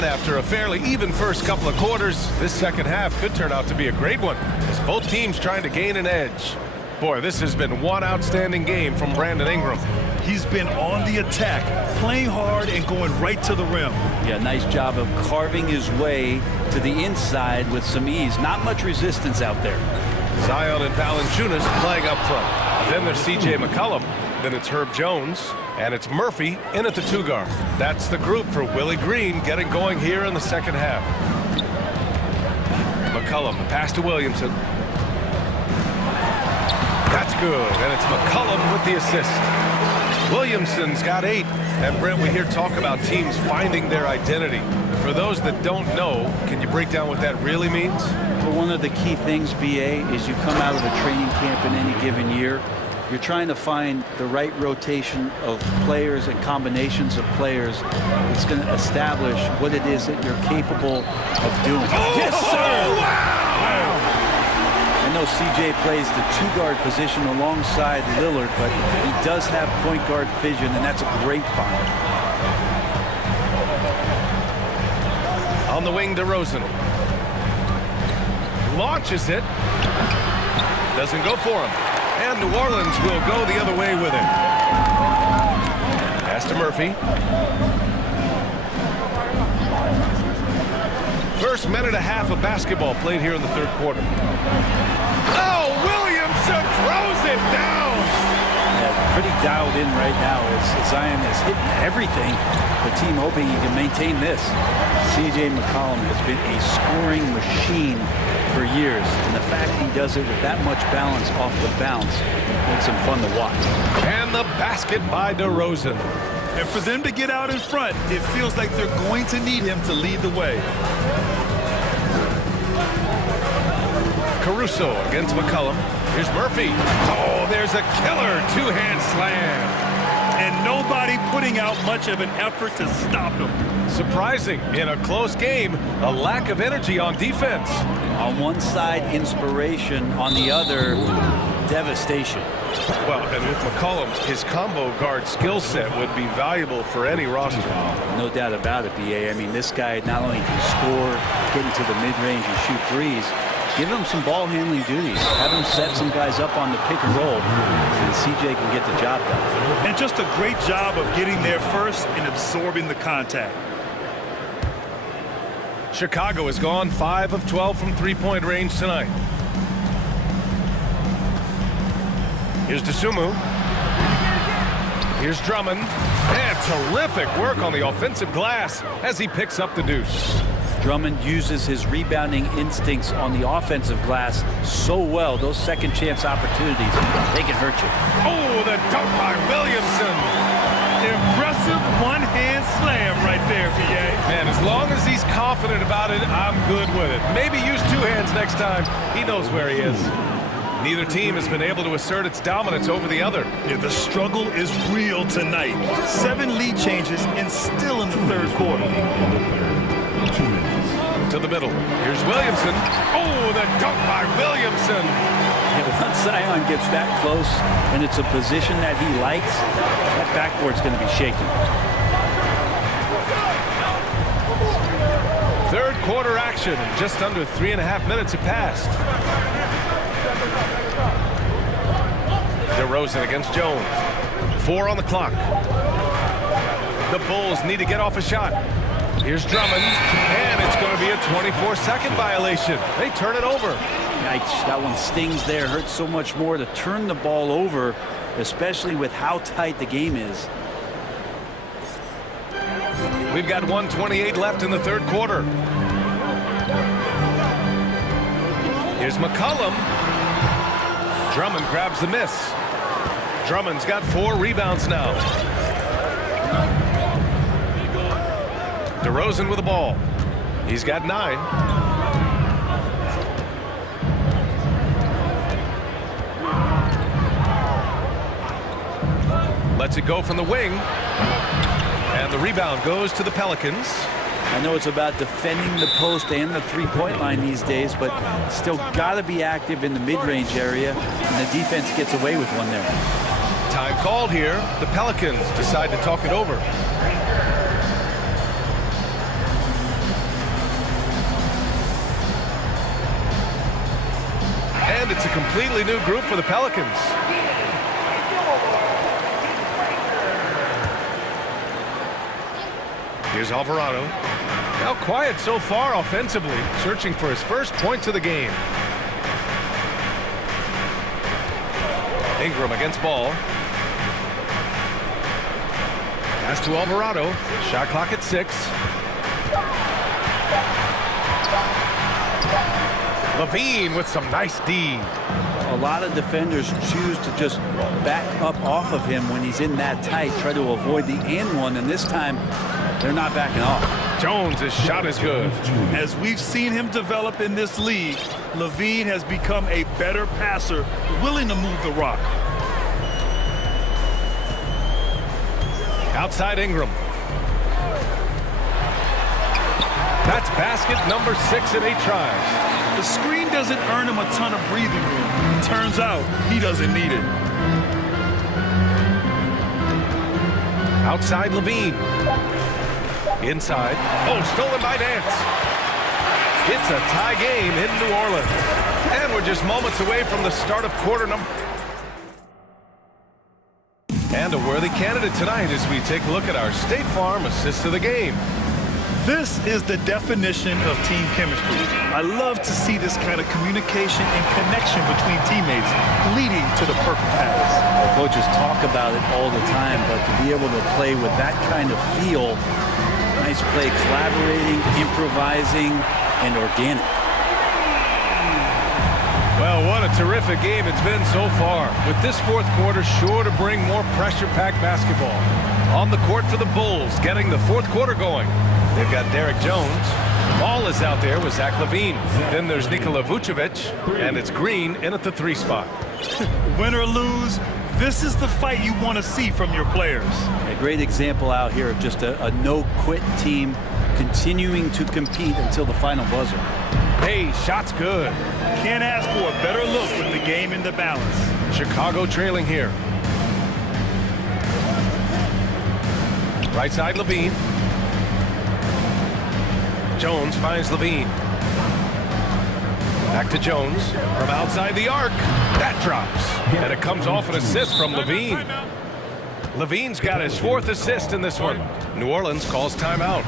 After a fairly even first couple of quarters, this second half could turn out to be a great one, as both teams trying to gain an edge. Boy, this has been one outstanding game from Brandon Ingram. He's been on the attack, playing hard and going right to the rim. Yeah, nice job of carving his way to the inside with some ease. Not much resistance out there. Zion and Valanciunas playing up front. Then there's C.J. McCollum. Then it's Herb Jones. And it's Murphy in at the 2 guard. That's the group for Willie Green getting going here in the second half. McCollum, the pass to Williamson. That's good, and it's McCollum with the assist. Williamson's got 8. And Brent, we hear talk about teams finding their identity. For those that don't know, can you break down what that really means? Well, one of the key things, BA, is you come out of a training camp in any given year. You're trying to find the right rotation of players and combinations of players that's going to establish what it is that you're capable of doing. Oh, yes, sir! Wow! I know CJ plays the 2-guard position alongside Lillard, but he does have point guard vision, and that's a great find. On the wing, DeRozan. Launches it. Doesn't go for him. And New Orleans will go the other way with it. Pass to Murphy. First minute and a half of basketball played here in the third quarter. Oh, Williamson throws it down. Yeah, pretty dialed in right now as Zion is hitting everything. The team hoping he can maintain this. C.J. McCollum has been a scoring machine for years, and the fact he does it with that much balance off the bounce makes him fun to watch. And the basket by DeRozan. And for them to get out in front, it feels like they're going to need him to lead the way. Caruso against McCollum. Here's Murphy. Oh, there's a killer 2-hand slam. And nobody putting out much of an effort to stop him. Surprising, in a close game, a lack of energy on defense. On one side, inspiration. On the other, devastation. Well, and with McCollum, his combo guard skill set would be valuable for any roster. No doubt about it, BA. I mean, this guy not only can score, get into the mid-range and shoot threes, give him some ball handling duties. Have him set some guys up on the pick and roll, and CJ can get the job done. And just a great job of getting there first and absorbing the contact. Chicago has gone 5 of 12 from three-point range tonight. Here's DeSumo. Here's Drummond. And terrific work on the offensive glass as he picks up the deuce. Drummond uses his rebounding instincts on the offensive glass so well. Those second chance opportunities, they can hurt you. Oh, the dunk by Williamson. Impressive one-hand slam right there, PA. Man, as long as he's confident about it, I'm good with it. Maybe use 2 hands next time. He knows where he is. Neither team has been able to assert its dominance over the other. Yeah, the struggle is real tonight. 7 lead changes and still in the third quarter. To the middle. Here's Williamson. Oh, the dunk by Williamson. Yeah, once Zion gets that close and it's a position that he likes, that backboard's going to be shaking. Third quarter action. Just under 3.5 minutes have passed. DeRozan against Jones. 4 on the clock. The Bulls need to get off a shot. Here's Drummond, and it's going to be a 24-second violation. They turn it over. Yikes, that one stings there. Hurts so much more to turn the ball over, especially with how tight the game is. We've got 1:28 left in the third quarter. Here's McCollum. Drummond grabs the miss. Drummond's got 4 rebounds now. DeRozan with the ball. He's got 9. Lets it go from the wing. And the rebound goes to the Pelicans. I know it's about defending the post and the three-point line these days, but still got to be active in the mid-range area, and the defense gets away with one there. Time called here. The Pelicans decide to talk it over. And it's a completely new group for the Pelicans. Here's Alvarado. Now quiet so far offensively, searching for his first points of the game. Ingram against Ball. Pass to Alvarado. Shot clock at 6. Levine with some nice D. A lot of defenders choose to just back up off of him when he's in that tight, try to avoid the and one, and this time they're not backing off. Jones' shot is good. As we've seen him develop in this league, Levine has become a better passer, willing to move the rock. Outside Ingram. That's basket number 6 in 8 tries. The screen doesn't earn him a ton of breathing room. Turns out he doesn't need it. Outside Levine. Inside. Oh, stolen by Nance. It's a tie game in New Orleans. And we're just moments away from the start of quarter number. And a worthy candidate tonight as we take a look at our State Farm assist of the game. This is the definition of team chemistry. I love to see this kind of communication and connection between teammates leading to the perfect pass. Well, coaches talk about it all the time, but to be able to play with that kind of feel, nice play, collaborating, improvising, and organic. Well, what a terrific game it's been so far, with this fourth quarter sure to bring more pressure-packed basketball. On the court for the Bulls, getting the fourth quarter going. They've got Derek Jones. Ball is out there with Zach LaVine. Then there's Nikola Vucevic, and it's Green in at the 3 spot. Win or lose, this is the fight you want to see from your players. A great example out here of just a no-quit team continuing to compete until the final buzzer. Hey, shot's good. Can't ask for a better look with the game in the balance. Chicago trailing here. Right side Levine. Jones finds Levine. Back to Jones from outside the arc. That drops. And it comes off an assist from Levine. Levine's got his 4th assist in this one. New Orleans calls timeout.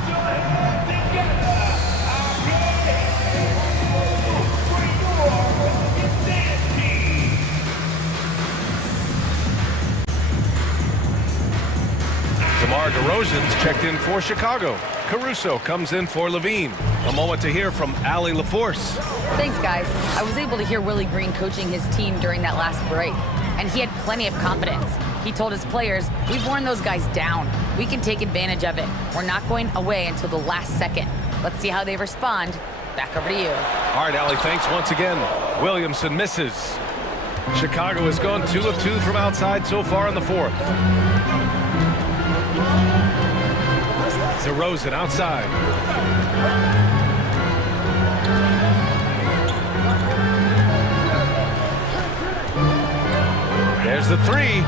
DeMar DeRozan's checked in for Chicago. Caruso comes in for Levine. A moment to hear from Allie LaForce. Thanks, guys. I was able to hear Willie Green coaching his team during that last break, and he had plenty of confidence. He told his players, we've worn those guys down. We can take advantage of it. We're not going away until the last second. Let's see how they respond. Back over to you. All right, Allie, thanks once again. Williamson misses. Chicago has gone 2 of 2 from outside so far in the fourth. DeRozan outside. There's the three.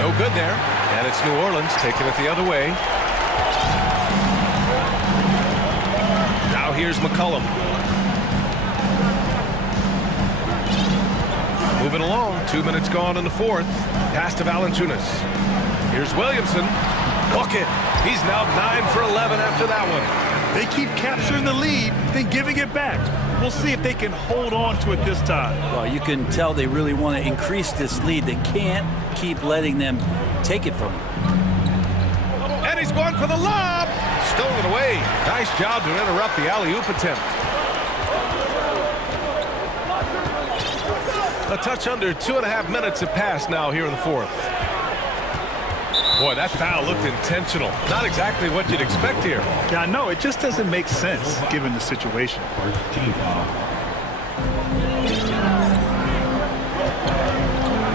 No good there. And it's New Orleans taking it the other way. Now here's McCollum. Moving along. 2 minutes gone in the fourth. Pass to Valanciunas. Here's Williamson. Bucket. He's now 9 for 11 after that one. They keep capturing the lead, then giving it back. We'll see if they can hold on to it this time. Well, you can tell they really want to increase this lead. They can't keep letting them take it from them. And he's going for the lob. Stolen away. Nice job to interrupt the alley-oop attempt. A touch under 2.5 minutes have passed now here in the fourth. Boy, that foul looked intentional. Not exactly what you'd expect here. Yeah, I know. It just doesn't make sense given the situation.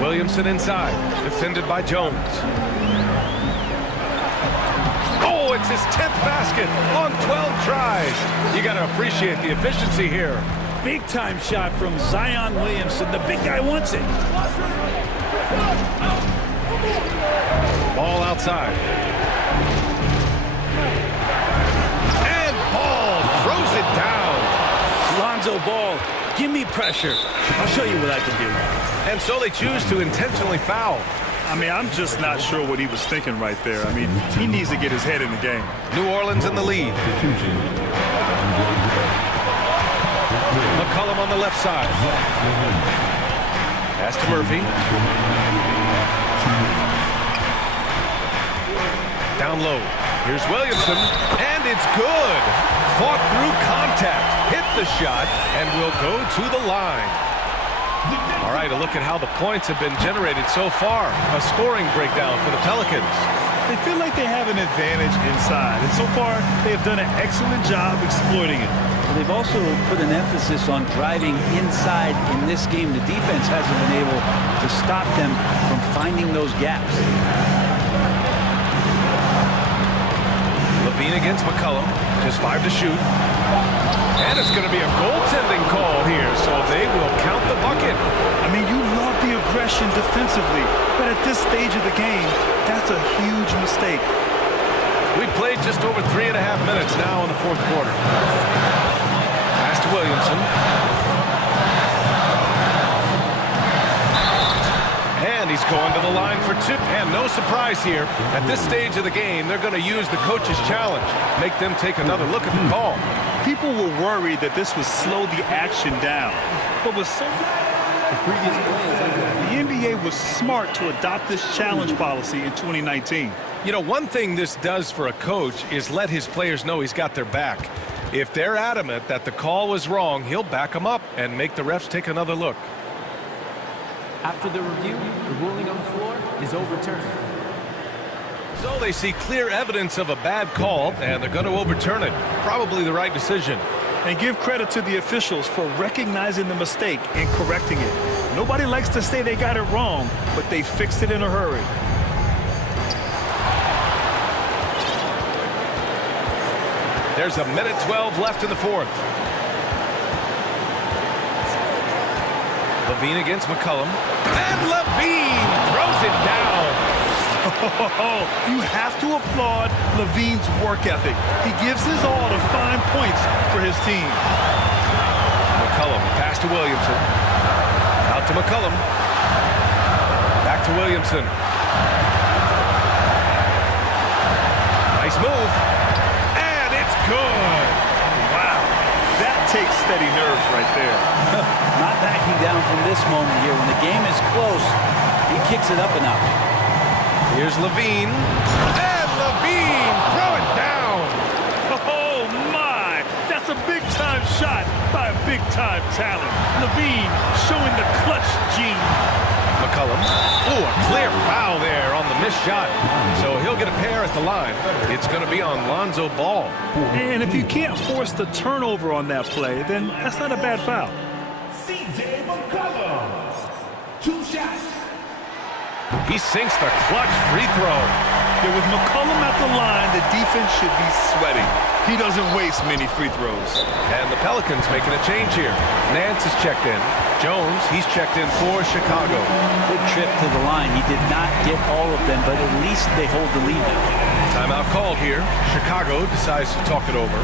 Williamson inside. Defended by Jones. Oh, it's his 10th basket on 12 tries. You got to appreciate the efficiency here. Big time shot from Zion Williamson. The big guy wants it. Ball outside. And Ball throws it down. Lonzo Ball, give me pressure. I'll show you what I can do. And so they choose to intentionally foul. I mean, I'm just not sure what he was thinking right there. I mean, he needs to get his head in the game. New Orleans in the lead. McCollum on the left side. Pass to Murphy. Down low. Here's Williamson. And it's good. Fought through contact. Hit the shot and will go to the line. All right, a look at how the points have been generated so far. A scoring breakdown for the Pelicans. They feel like they have an advantage inside, and so far they have done an excellent job exploiting it. Well, they've also put an emphasis on driving inside in this game. The defense hasn't been able to stop them from finding those gaps. Levine against McCollum. Just 5 to shoot. And it's going to be a goaltending call here, so they will count the bucket. I mean, you love the aggression defensively, but at this stage of the game, that's a huge mistake. We've played just over 3.5 minutes now in the fourth quarter. Pass to Williamson. And he's going to the line for 2. And no surprise here. At this stage of the game, they're going to use the coach's challenge. Make them take another look at the call. People were worried that this would slow the action down. But with so the NBA was smart to adopt this challenge policy in 2019. You know, one thing this does for a coach is let his players know he's got their back. If they're adamant that the call was wrong, he'll back them up and make the refs take another look. After the review, the ruling on the floor is overturned. So they see clear evidence of a bad call, and they're going to overturn it. Probably the right decision. And give credit to the officials for recognizing the mistake and correcting it. Nobody likes to say they got it wrong, but they fixed it in a hurry. There's 1:12 left in the fourth. Levine against McCollum. And Levine throws it down. You have to applaud Levine's work ethic. He gives his all to find points for his team. McCollum, pass to Williamson. Out to McCollum. Back to Williamson. Nice move. And it's good. Wow. That takes steady nerves right there. Not backing down from this moment here. When the game is close, he kicks it up a notch. Here's Levine. And Levine, throw it down. Oh, my. That's a big-time shot by a big-time talent. Levine showing the clutch gene. McCollum. Oh, a clear foul there on the missed shot. So he'll get a pair at the line. It's going to be on Lonzo Ball. And if you can't force the turnover on that play, then that's not a bad foul. CJ McCollum. 2 shots. He sinks the clutch free throw. Yeah, with McCollum at the line, the defense should be sweating. He doesn't waste many free throws. And the Pelicans making a change here. Nance is checked in. Jones, he's checked in for Chicago. Good trip to the line. He did not get all of them, but at least they hold the lead now. Timeout called here. Chicago decides to talk it over.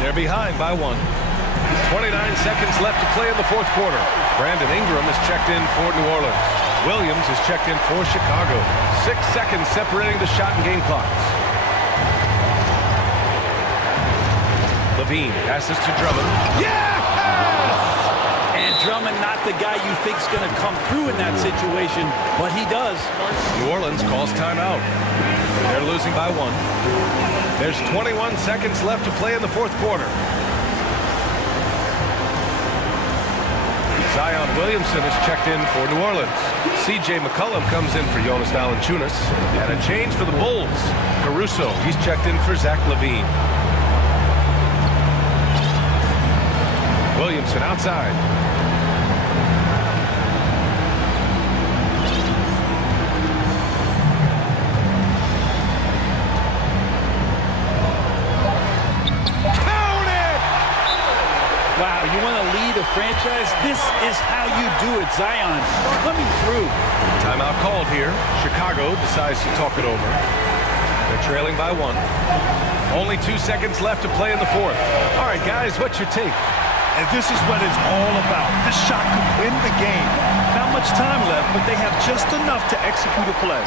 They're behind by 1. 29 seconds left to play in the fourth quarter. Brandon Ingram is checked in for New Orleans. Williams is checked in for Chicago. 6 seconds separating the shot and game clocks. Levine passes to Drummond. Yes! And Drummond not the guy you think's going to come through in that situation, but he does. New Orleans calls timeout. They're losing by 1. There's 21 seconds left to play in the fourth quarter. Zion Williamson is checked in for New Orleans. C.J. McCollum comes in for Jonas Valanciunas. And a change for the Bulls. Caruso, he's checked in for Zach LaVine. Williamson outside. Wow, you want to lead a franchise? This is how you do it. Zion coming through. Timeout called here. Chicago decides to talk it over. They're trailing by 1. Only 2 seconds left to play in the fourth. All right, guys, what's your take? And this is what it's all about. This shot could win the game. Not much time left, but they have just enough to execute a play.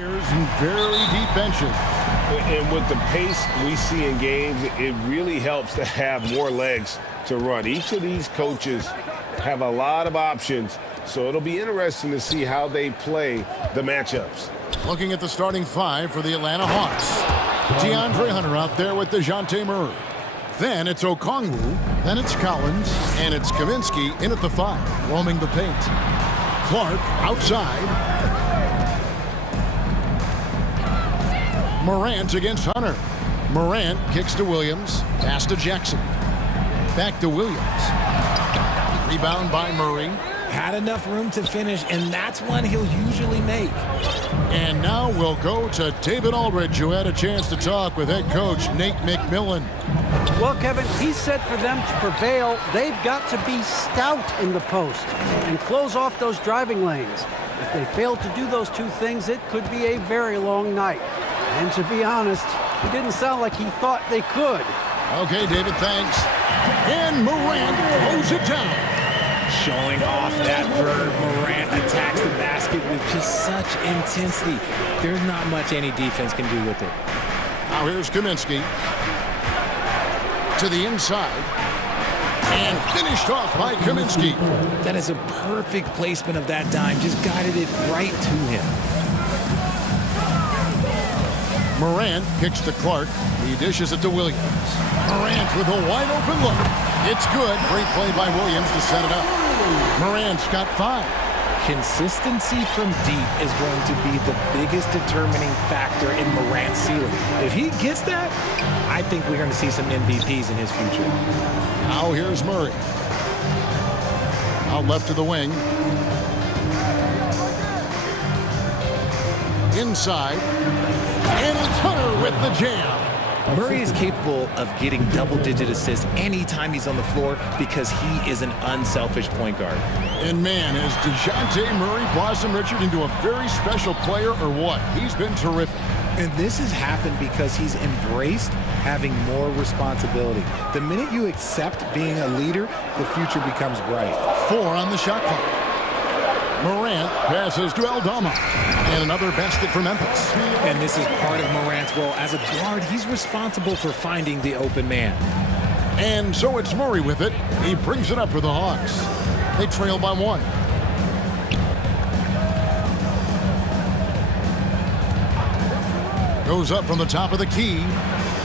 And very deep benches. And with the pace we see in games, it really helps to have more legs to run. Each of these coaches have a lot of options, so it'll be interesting to see how they play the matchups. Looking at the starting five for the Atlanta Hawks. DeAndre Hunter out there with DeJounte Murray. Then it's Okongwu, then it's Collins, and it's Kaminsky in at the 5, roaming the paint. Clark outside. Morant against Hunter. Morant kicks to Williams, pass to Jackson. Back to Williams. Rebound by Murray. Had enough room to finish, and that's one he'll usually make. And now we'll go to David Aldridge, who had a chance to talk with head coach Nate McMillan. Well, Kevin, he said for them to prevail, they've got to be stout in the post and close off those driving lanes. If they fail to do those two things, it could be a very long night. And to be honest, he didn't sound like he thought they could. Okay, David, thanks. And Morant throws it down. Showing off that verb, Morant attacks the basket with just such intensity. There's not much any defense can do with it. Now here's Kaminsky. To the inside. And finished off by Kaminsky. That is a perfect placement of that dime. Just guided it right to him. Morant kicks to Clark. He dishes it to Williams. Morant with a wide open look. It's good. Great play by Williams to set it up. Morant's got 5. Consistency from deep is going to be the biggest determining factor in Morant's ceiling. If he gets that, I think we're going to see some MVPs in his future. Now here's Murray. Out left to the wing. Inside. And it's Hunter with the jam. Murray is capable of getting double-digit assists anytime he's on the floor because he is an unselfish point guard. And man, has DeJounte Murray blossomed Richard into a very special player or what? He's been terrific. And this has happened because he's embraced having more responsibility. The minute you accept being a leader, the future becomes bright. 4 on the shot clock. Morant passes to Aldama. And another basket for Memphis. And this is part of Morant's role. As a guard, he's responsible for finding the open man. And so it's Murray with it. He brings it up for the Hawks. They trail by 1. Goes up from the top of the key.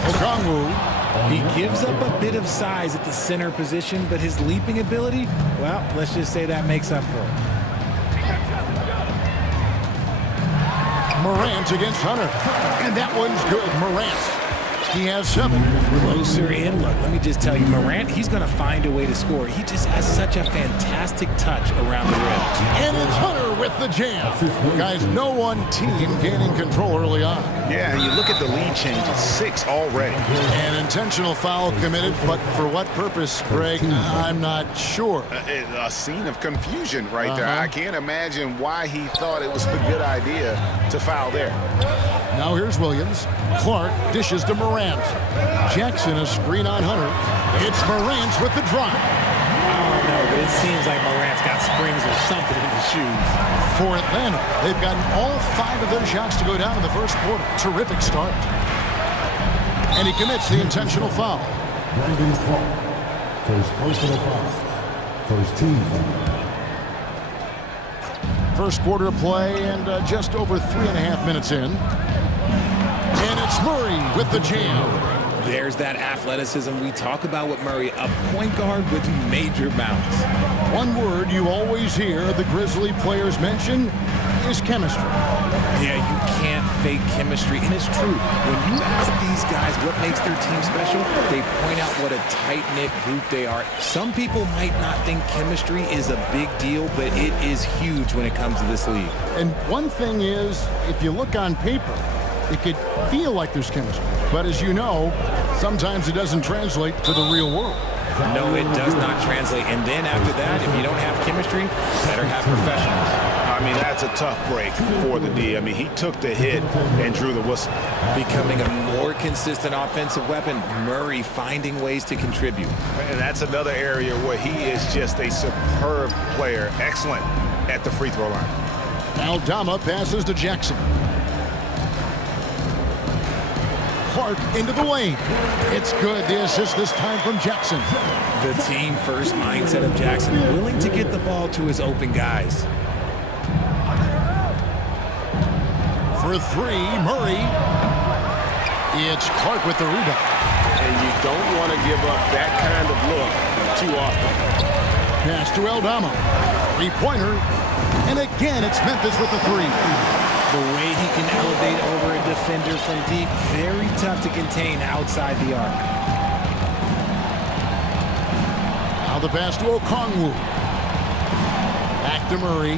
Okongwu. He gives up a bit of size at the center position, but his leaping ability, well, let's just say that makes up for it. Morant against Hunter. And that one's good. Morant. He has 7. Closer in. Look, let me just tell you, Morant, he's going to find a way to score. He just has such a fantastic touch around the rim. And it's Hunter with the jam. Guys, no one team gaining control early on. Yeah, and you look at the lead change. It's 6 already. An intentional foul committed, but for what purpose, Greg? I'm not sure. A scene of confusion right there. I can't imagine why he thought it was a good idea to foul there. Now here's Williams. Clark dishes to Morant. Jackson a screen on Hunter. It's Morant with the drop. I don't know, but it seems like Morant's got springs or something in his shoes. For Atlanta, they've gotten all 5 of their shots to go down in the first quarter. Terrific start. And he commits the intentional foul. Brandon Clark, first personal foul, first team foul. First quarter of play and just over 3.5 minutes in. And it's Murray with the jam. There's that athleticism we talk about with Murray, a point guard with major bounce. One word you always hear the Grizzly players mention is chemistry. Yeah, you can't fake chemistry, and it's true. When you ask these guys what makes their team special, they point out what a tight-knit group they are. Some people might not think chemistry is a big deal, but it is huge when it comes to this league. And one thing is, if you look on paper, it could feel like there's chemistry. But as you know, sometimes it doesn't translate to the real world. No, it does not translate. And then after that, if you don't have chemistry, better have professionals. I mean, that's a tough break for the D. I mean, he took the hit and drew the whistle. Becoming a more consistent offensive weapon, Murray finding ways to contribute. And that's another area where he is just a superb player. Excellent at the free throw line. Aldama passes to Jackson. Clark into the lane. It's good. The assist this time from Jackson. The team-first mindset of Jackson, willing to get the ball to his open guys. For three, Murray. It's Clark with the rebound. And you don't want to give up that kind of look too often. Pass to Aldama. Three-pointer. And again, it's Memphis with the three. The way he can elevate over a defender from deep, very tough to contain outside the arc. Now the pass to Okongwu. Back to Murray.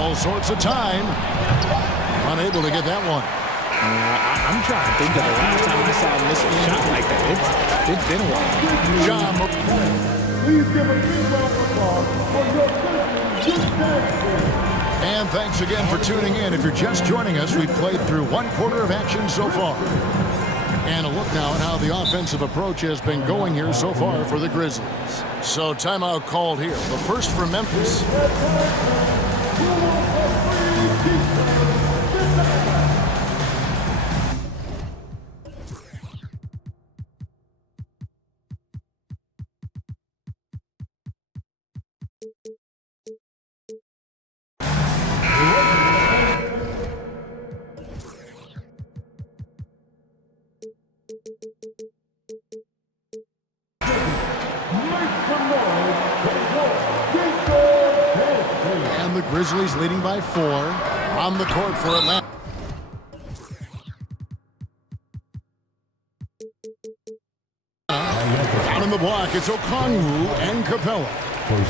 All sorts of time. Unable to get that one. I'm trying to think of the last time I saw him miss a shot like that. It's been a while. Please give a big round of applause for your And thanks again for tuning in. If you're just joining us, we've played through one quarter of action so far. And a look now at how the offensive approach has been going here so far for the Grizzlies. So timeout called here. The first for Memphis. And the Grizzlies leading by 4 on the court for Atlanta. Down in the block, it's Okongwu and Capella.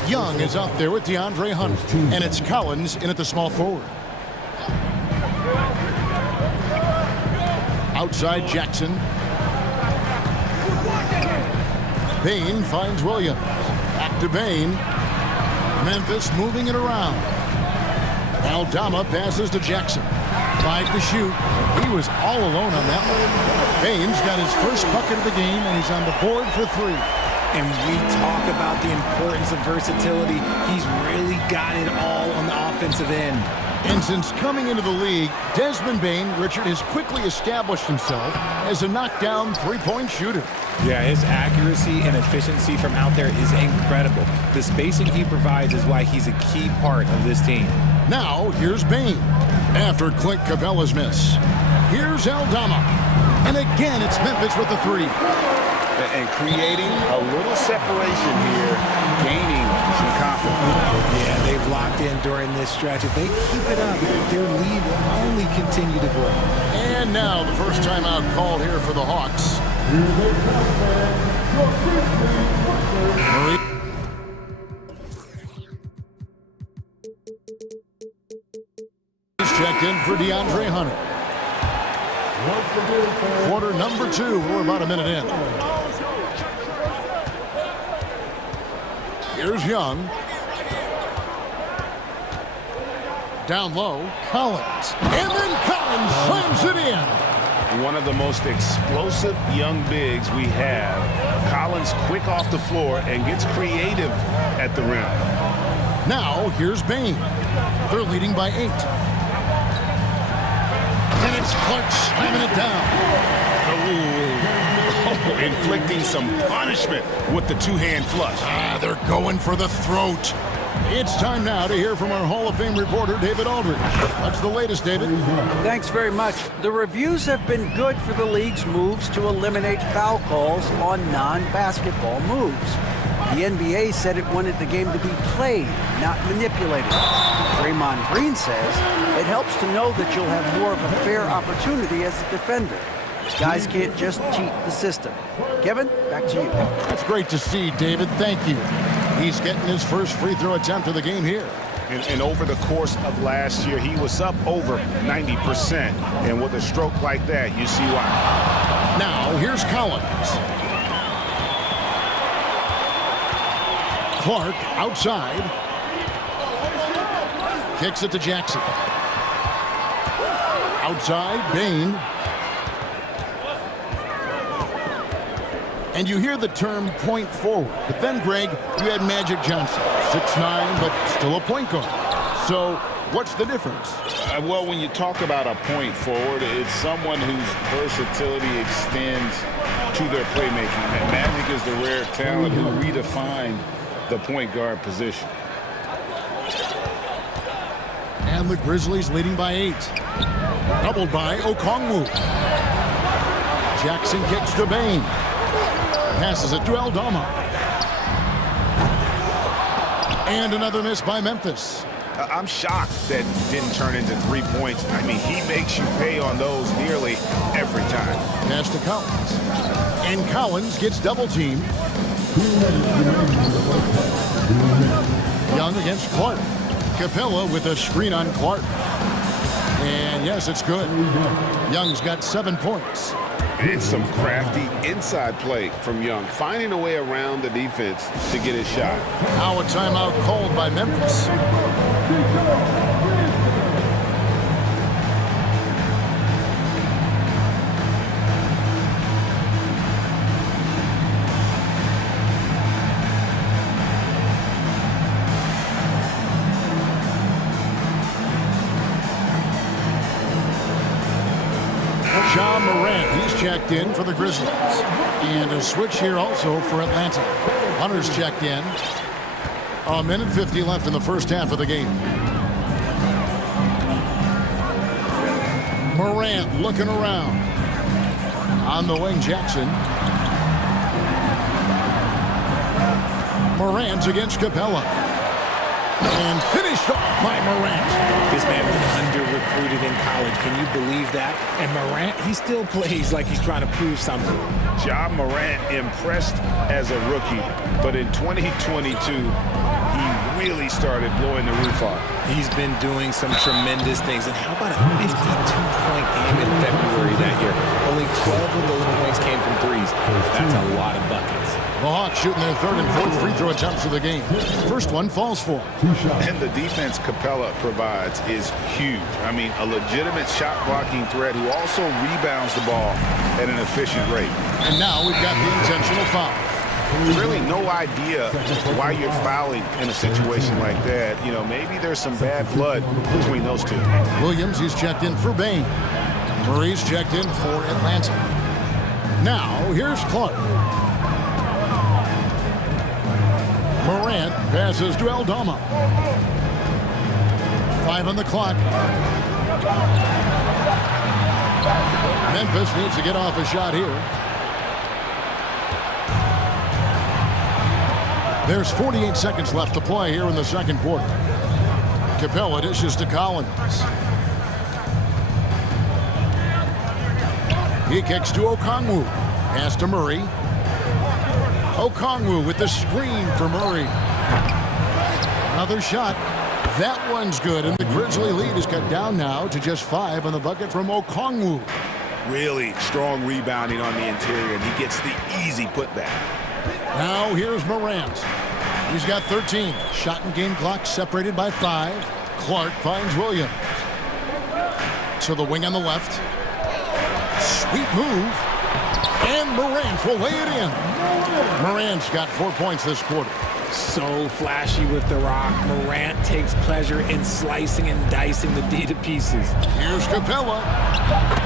Young is out there with DeAndre Hunter, and it's Collins in at the small forward. Outside Jackson. Bain finds Williams. Back to Bain. Memphis moving it around. Aldama passes to Jackson. 5 to shoot. He was all alone on that one. Bain's got his first bucket of the game, and he's on the board for 3. And we talk about the importance of versatility. He's really got it all on the offensive end. And since coming into the league, Desmond Bain, Richard, has quickly established himself as a knockdown three-point shooter. Yeah, his accuracy and efficiency from out there is incredible. The spacing he provides is why he's a key part of this team. Now, here's Bain. After Clint Capella's miss. Here's Aldama. And again, it's Memphis with the 3. And creating a little separation here, gaining some confidence. Yeah, they've locked in during this stretch. If they keep it up, their lead will only continue to grow. And now the first timeout called here for the Hawks. Murray. He's checked in for DeAndre Hunter. Quarter number 2. We're about a minute in. Here's Young. Down low, Collins. And then Collins slams it in. One of the most explosive young bigs we have. Collins quick off the floor and gets creative at the rim. Now, here's Bain. They're leading by 8. And it's Clark slamming it down. Oh, inflicting some punishment with the two-hand flush. They're going for the throat. It's time now to hear from our Hall of Fame reporter, David Aldridge. What's the latest, David? Thanks very much. The reviews have been good for the league's moves to eliminate foul calls on non-basketball moves. The NBA said it wanted the game to be played, not manipulated. Draymond Green says it helps to know that you'll have more of a fair opportunity as a defender. Guys can't just cheat the system. Kevin, back to you. That's great to see, David. Thank you. He's getting his first free throw attempt of the game here. And over the course of last year, he was up over 90%. And with a stroke like that, you see why. Now, here's Collins. Clark outside. Kicks it to Jackson. Outside, Bain. And you hear the term point forward. But then, Greg, you had Magic Johnson. 6'9", but still a point guard. So What's the difference? Well, when you talk about a point forward, it's someone whose versatility extends to their playmaking. And Magic is the rare talent who redefined the point guard position. And the Grizzlies leading by 8. Doubled by Okongwu. Jackson kicks to Bain. Passes it to Aldama. And another miss by Memphis. I'm shocked that didn't turn into 3 points. I mean, he makes you pay on those nearly every time. Pass to Collins. And Collins gets double teamed. Young against Clark. Capella with a screen on Clark. And yes, it's good. Young's got 7 points. It's some crafty inside play from Young, finding a way around the defense to get his shot. Now a timeout called by Memphis. Ja Morant, he's checked in for the Grizzlies. And a switch here also for Atlanta. Hunter's checked in. A minute 50 left in the first half of the game. Morant looking around. On the wing, Jackson. Morant against Capella. And finished off by Morant. This man was under-recruited in college. Can you believe that? And Morant, he still plays like he's trying to prove something. Ja Morant impressed as a rookie, but in 2022, he really started blowing the roof off. He's been doing some tremendous things. And how about a 52-point game in February that year? Only 12 of those points came from threes. That's a lot of buckets. The Hawks shooting their third and fourth free throw attempts of the game. First one falls for. And the defense Capella provides is huge. I mean, a legitimate shot blocking threat who also rebounds the ball at an efficient rate. And now we've got the intentional foul. Really no idea why you're fouling in a situation like that. You know, maybe there's some bad blood between those two. Williams, he's checked in for Bain. Murray's checked in for Atlanta. Now, here's Clark. Morant passes to Aldama. 5 on the clock. Memphis needs to get off a shot here. There's 48 seconds left to play here in the second quarter. Capella dishes to Collins. He kicks to Okongwu. Pass to Murray. Okongwu with the screen for Murray. Another shot. That one's good, and the Grizzly lead is cut down now to just 5 on the bucket from Okongwu. Really strong rebounding on the interior, and he gets the easy putback. Now here's Morant. He's got 13. Shot and game clock separated by 5. Clark finds Williams. To the wing on the left. Sweet move. And Morant will lay it in. Morant's got 4 points this quarter. So flashy with the rock. Morant takes pleasure in slicing and dicing the D to pieces. Here's Capella.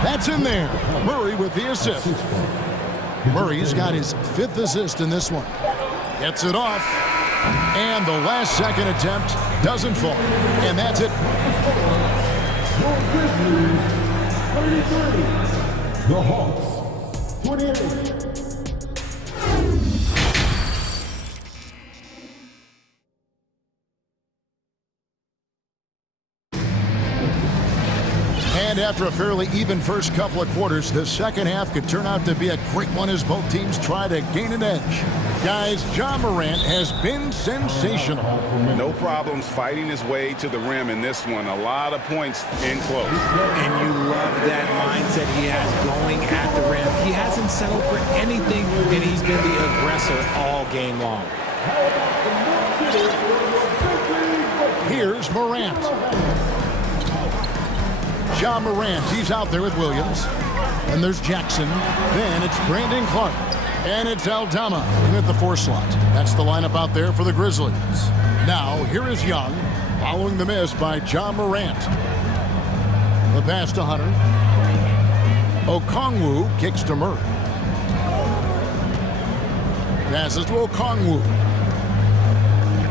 That's in there. Murray with the assist. Murray's got his 5th assist in this one. Gets it off. And the last second attempt doesn't fall. And that's it. The Hawks, 28. And after a fairly even first couple of quarters, the second half could turn out to be a great one as both teams try to gain an edge. Guys, Ja Morant has been sensational. No problems fighting his way to the rim in this one. A lot of points in close. And you love that mindset he has going at the rim. He hasn't settled for anything, and he's been the aggressor all game long. Here's Morant. Ja Morant, he's out there with Williams. And there's Jackson. Then it's Brandon Clark. And it's Aldama in at the 4 slot. That's the lineup out there for the Grizzlies. Now, here is Young. Following the miss by John Morant. The pass to Hunter. Okongwu kicks to Murray. Passes to Okongwu.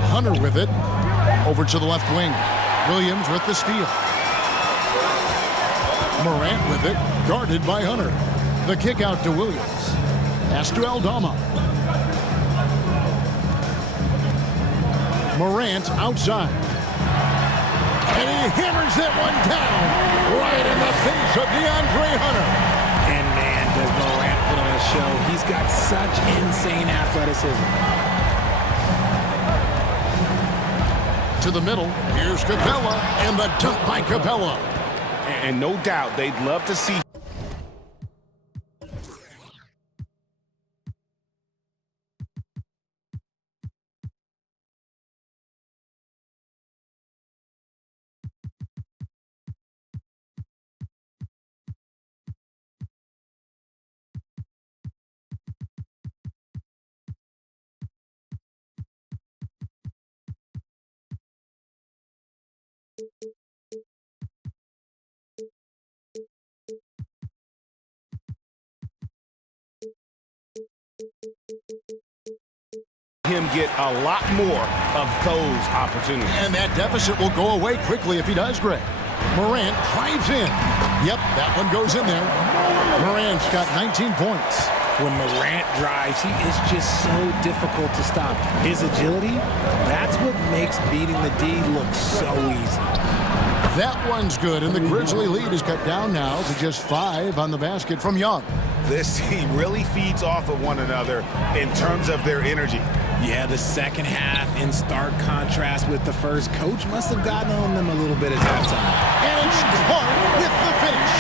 Hunter with it. Over to the left wing. Williams with the steal. Morant with it. Guarded by Hunter. The kick out to Williams. Pass to Aldama. Morant outside. And he hammers that one down right in the face of DeAndre Hunter. And man, does Morant put on a show. He's got such insane athleticism. To the middle, here's Capella, and the dunk by Capella. And no doubt, they'd love to see him get a lot more of those opportunities. And that deficit will go away quickly if he does, Greg. Morant drives in. Yep, that one goes in there. Morant's got 19 points. When Morant drives, he is just so difficult to stop. His agility, that's what makes beating the D look so easy. That one's good, and the Grizzly lead is cut down now to just 5 on the basket from Young. This team really feeds off of one another in terms of their energy. Yeah, the second half in stark contrast with the first. Coach must have gotten on them a little bit at halftime. And it's Clark with the finish.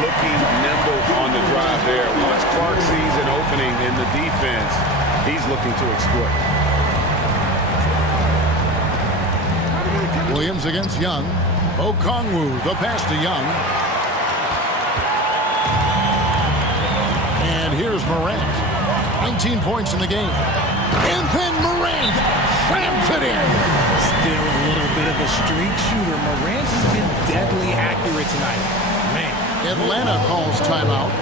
Looking nimble on the drive there. Once Clark sees an opening in the defense, he's looking to exploit. Williams against Young. Okongwu, the pass to Young. And here's Morant. 19 points in the game. And then Morant slams it in. Still a little bit of a streak shooter. Morant has been deadly accurate tonight. Man. Atlanta calls timeout.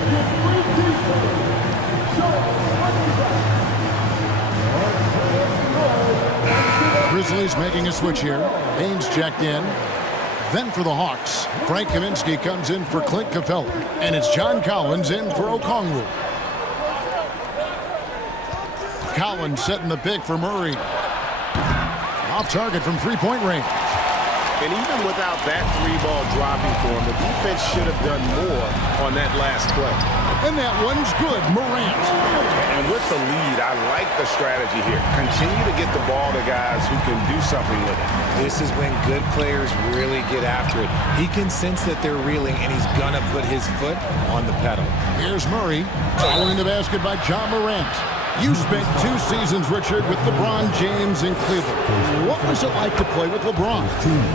Grizzlies making a switch here. Baines checked in. Then for the Hawks, Frank Kaminsky comes in for Clint Capella. And it's John Collins in for Okongwu. Collins setting the pick for Murray. Off target from three-point range. And even without that three-ball dropping for him, the defense should have done more on that last play. And that one's good, Morant. And with the lead, I like the strategy here. Continue to get the ball to guys who can do something with it. This is when good players really get after it. He can sense that they're reeling, and he's gonna put his foot on the pedal. Here's Murray, following the basket by John Morant. You spent 2 seasons, Richard, with LeBron James in Cleveland. What was it like to play with LeBron?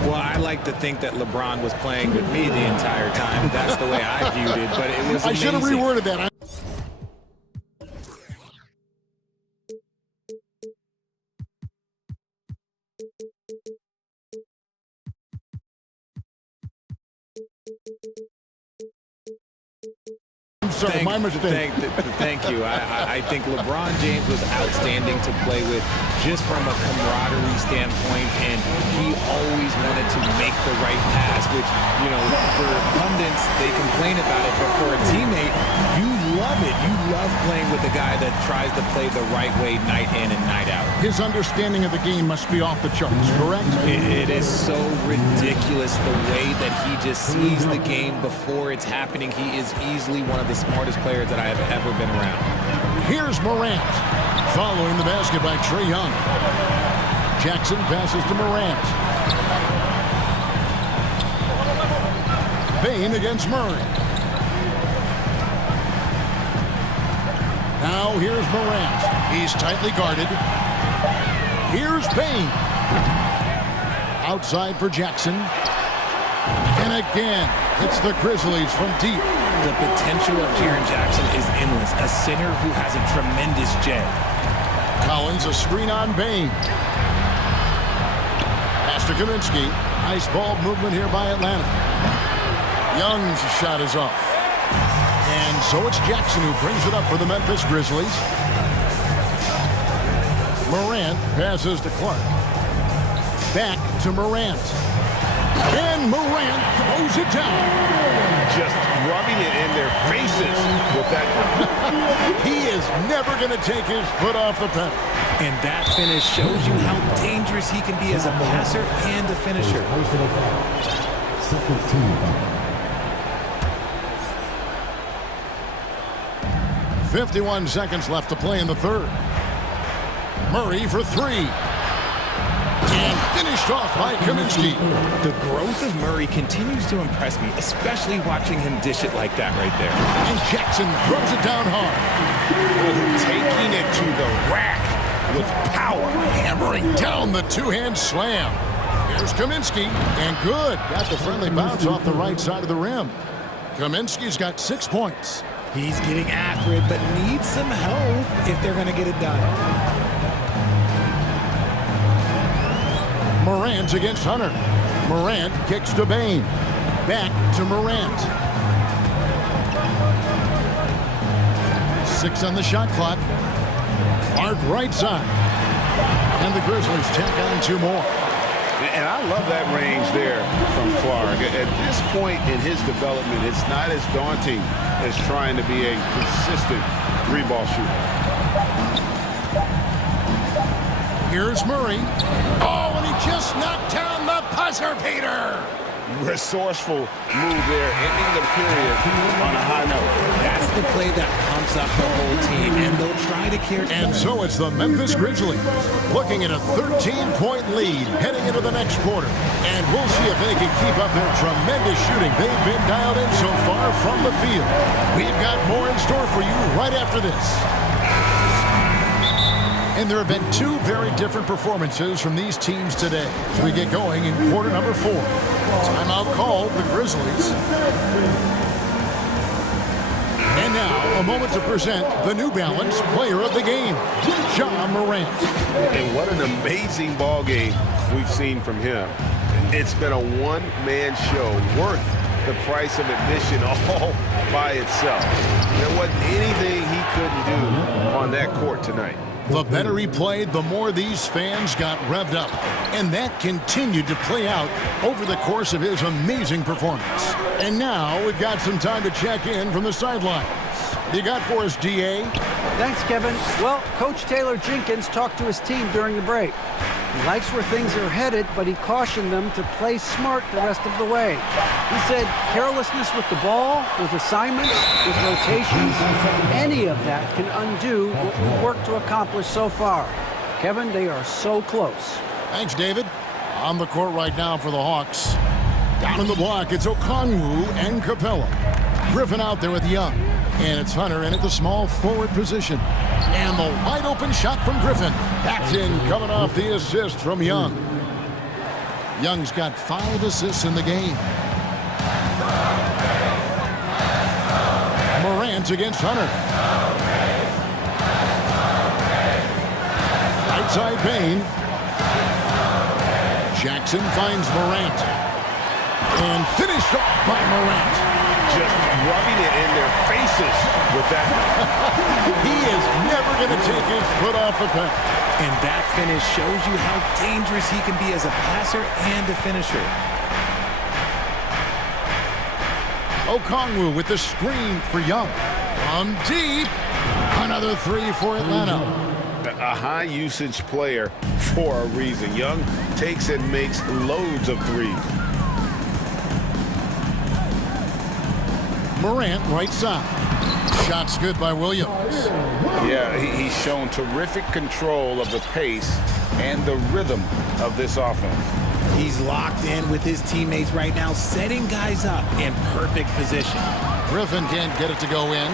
Well, I like to think that LeBron was playing with me the entire time. That's the way I viewed it, but it was amazing. I should have reworded that. Sorry, my mistake. Thank you. I think LeBron James was outstanding to play with just from a camaraderie standpoint, and he always wanted to make the right pass, which, you know, for pundits, they complain about it, but for a teammate, you love it. You love playing with a guy that tries to play the right way night in and night out. His understanding of the game must be off the charts, correct? It is so ridiculous the way that he just sees the game before it's happening. He is easily one of the smartest players that I have ever been around. Here's Morant, following the basket by Trae Young. Jackson passes to Morant. Bain against Murray. Now here's Morant. He's tightly guarded. Here's Bain. Outside for Jackson. And again, it's the Grizzlies from deep. The potential of Jaren Jackson is endless. A center who has a tremendous J. Collins, a screen on Bain. Pass to Kaminsky. Nice ball movement here by Atlanta. Young's shot is off. And so it's Jackson who brings it up for the Memphis Grizzlies. Morant passes to Clark. Back to Morant. And Morant throws it down. Just rubbing it in their faces with that. He is never going to take his foot off the pedal. And that finish shows you how dangerous he can be as a passer and a finisher. Second team. 51 seconds left to play in the third. Murray for three. And finished off by Kaminsky. The growth of Murray continues to impress me, especially watching him dish it like that right there. And Jackson throws it down hard. Taking it to the rack with power. Hammering down the two-hand slam. Here's Kaminsky. And good. Got the friendly bounce off the right side of the rim. Kaminsky's got 6 points. He's getting after it, but needs some help if they're going to get it done. Morant against Hunter. Morant kicks to Bain. Back to Morant. 6 on the shot clock. Clark right side. And the Grizzlies tack on 2 more. And I love that range there from Clark. At this point in his development, it's not as daunting as trying to be a consistent three-ball shooter. Here's Murray. Oh, and he just knocked down the buzzer beater. Resourceful move there, ending the period on a high note. That's the play that pumps up the whole team, and they'll try to carry. And so it's the Memphis Grizzlies looking at a 13-point lead heading into the next quarter. And we'll see if they can keep up their tremendous shooting they've been dialed in so far from the field. We've got more in store for you right after this. And there have been 2 very different performances from these teams today as we get going in quarter number 4. Timeout called the Grizzlies. And now, a moment to present the New Balance Player of the Game, Ja Morant. And what an amazing ball game we've seen from him. It's been a one-man show worth the price of admission all by itself. There wasn't anything he couldn't do on that court tonight. The better he played, the more these fans got revved up. And that continued to play out over the course of his amazing performance. And now we've got some time to check in from the sidelines. What you got for us, D.A.? Thanks, Kevin. Well, Coach Taylor Jenkins talked to his team during the break. He likes where things are headed, but he cautioned them to play smart the rest of the way. He said carelessness with the ball, with assignments, with rotations, any of that can undo what we've worked to accomplish so far. Kevin, they are so close. Thanks, David. On the court right now for the Hawks. Down in the block, it's Okongwu and Capella. Griffin out there with Young. And it's Hunter in at the small forward position. And the wide open shot from Griffin. That's in, coming off the assist from Young. Young's got 5 assists in the game. Morant against Hunter. Outside Bain. Jackson finds Morant. And finished off by Morant. Just rubbing it in their faces with that. He is never going to take his foot off the pedal. And that finish shows you how dangerous he can be as a passer and a finisher. Okongwu with the screen for Young. From deep. Another 3 for Atlanta. A high-usage player for a reason. Young takes and makes loads of threes. Morant right side. Shot's good by Williams. Yeah, he's shown terrific control of the pace and the rhythm of this offense. He's locked in with his teammates right now, setting guys up in perfect position. Griffin can't get it to go in.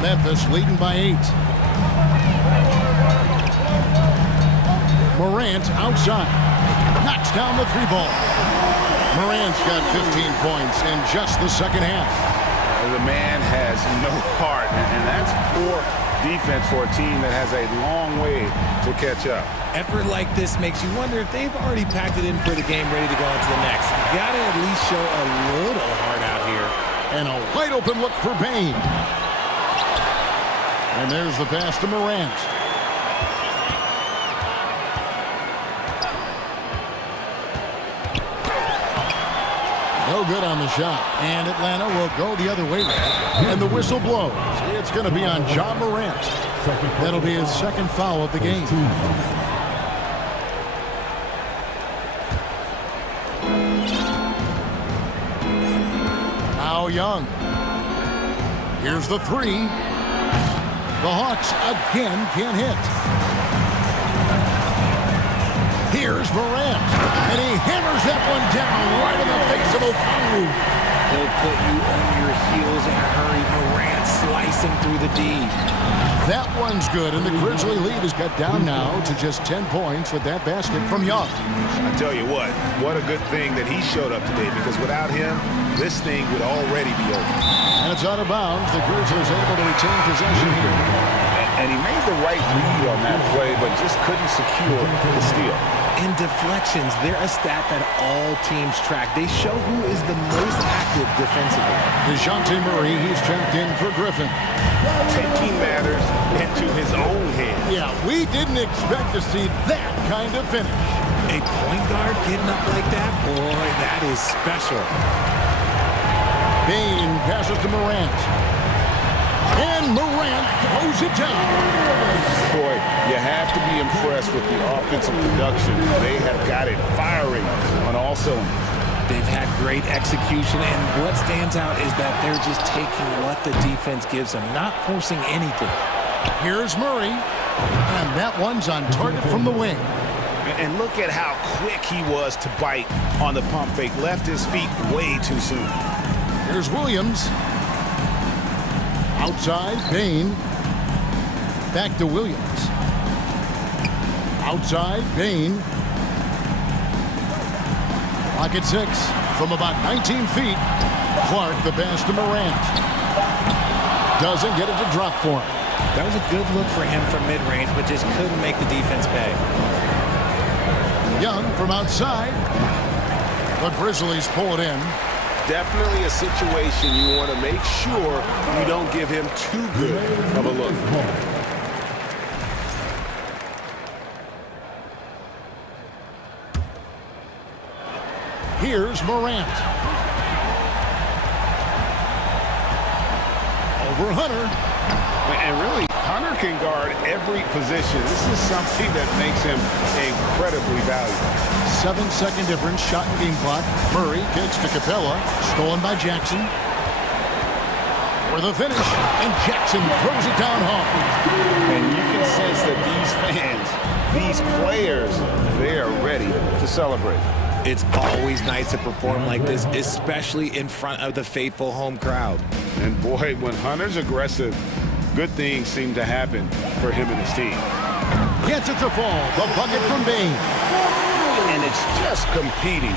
Memphis leading by 8. Morant outside. Knocks down the 3 ball. Morant's got 15 points in just the second half. The man has no heart, and that's poor defense for a team that has a long way to catch up. Effort like this makes you wonder if they've already packed it in for the game, ready to go on to the next. You gotta at least show a little heart out here. And a wide open look for Bain. And there's the pass to Morant. No good on the shot. And Atlanta will go the other way there. And the whistle blows. It's going to be on Ja Morant. That'll be his second foul of the game. Now Young. Here's the three. The Hawks again can't hit. Here's Morant, and he hammers that one down right in the face of Okongwu. He'll put you on your heels in a hurry. Morant slicing through the D. That one's good, and the Grizzly lead is cut down now to just 10 points with that basket from Young. I tell you what a good thing that he showed up today, because without him, this thing would already be over. And it's out of bounds. The Grizzlies able to retain possession here. And he made the right read on that play, but just couldn't secure the steal. In deflections, they're a stat that all teams track. They show who is the most active defensively. DeJounte Murray, he's tracked in for Griffin. Taking matters into his own hands. Yeah, we didn't expect to see that kind of finish. A point guard getting up like that? Boy, that is special. Bain passes to Morant. And Morant throws it down. Boy, you have to be impressed with the offensive production. They have got it firing on all cylinders. They've had great execution, and what stands out is that they're just taking what the defense gives them, not forcing anything. Here's Murray, and that one's on target from the wing. And look at how quick he was to bite on the pump fake. Left his feet way too soon. Here's Williams. Outside, Bain. Back to Williams. Outside, Bain. Clock at 6. From about 19 feet, Clark the pass to Morant. Doesn't get it to drop for him. That was a good look for him from mid-range, but just couldn't make the defense pay. Young from outside. The Grizzlies pull it in. Definitely a situation you want to make sure you don't give him too good of a look. Here's Morant. Over Hunter. And really, Hunter can guard every position. This is something that makes him incredibly valuable. 7-second difference, shot and game clock. Murray kicks to Capella, stolen by Jackson. For the finish, and Jackson throws it down hard. And you can sense that these fans, these players, they are ready to celebrate. It's always nice to perform like this, especially in front of the faithful home crowd. And boy, when Hunter's aggressive, good things seem to happen for him and his team. Gets it to fall. The bucket from Bain. And it's just competing,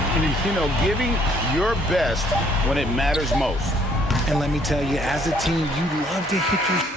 giving your best when it matters most. And let me tell you, as a team, you love to hit your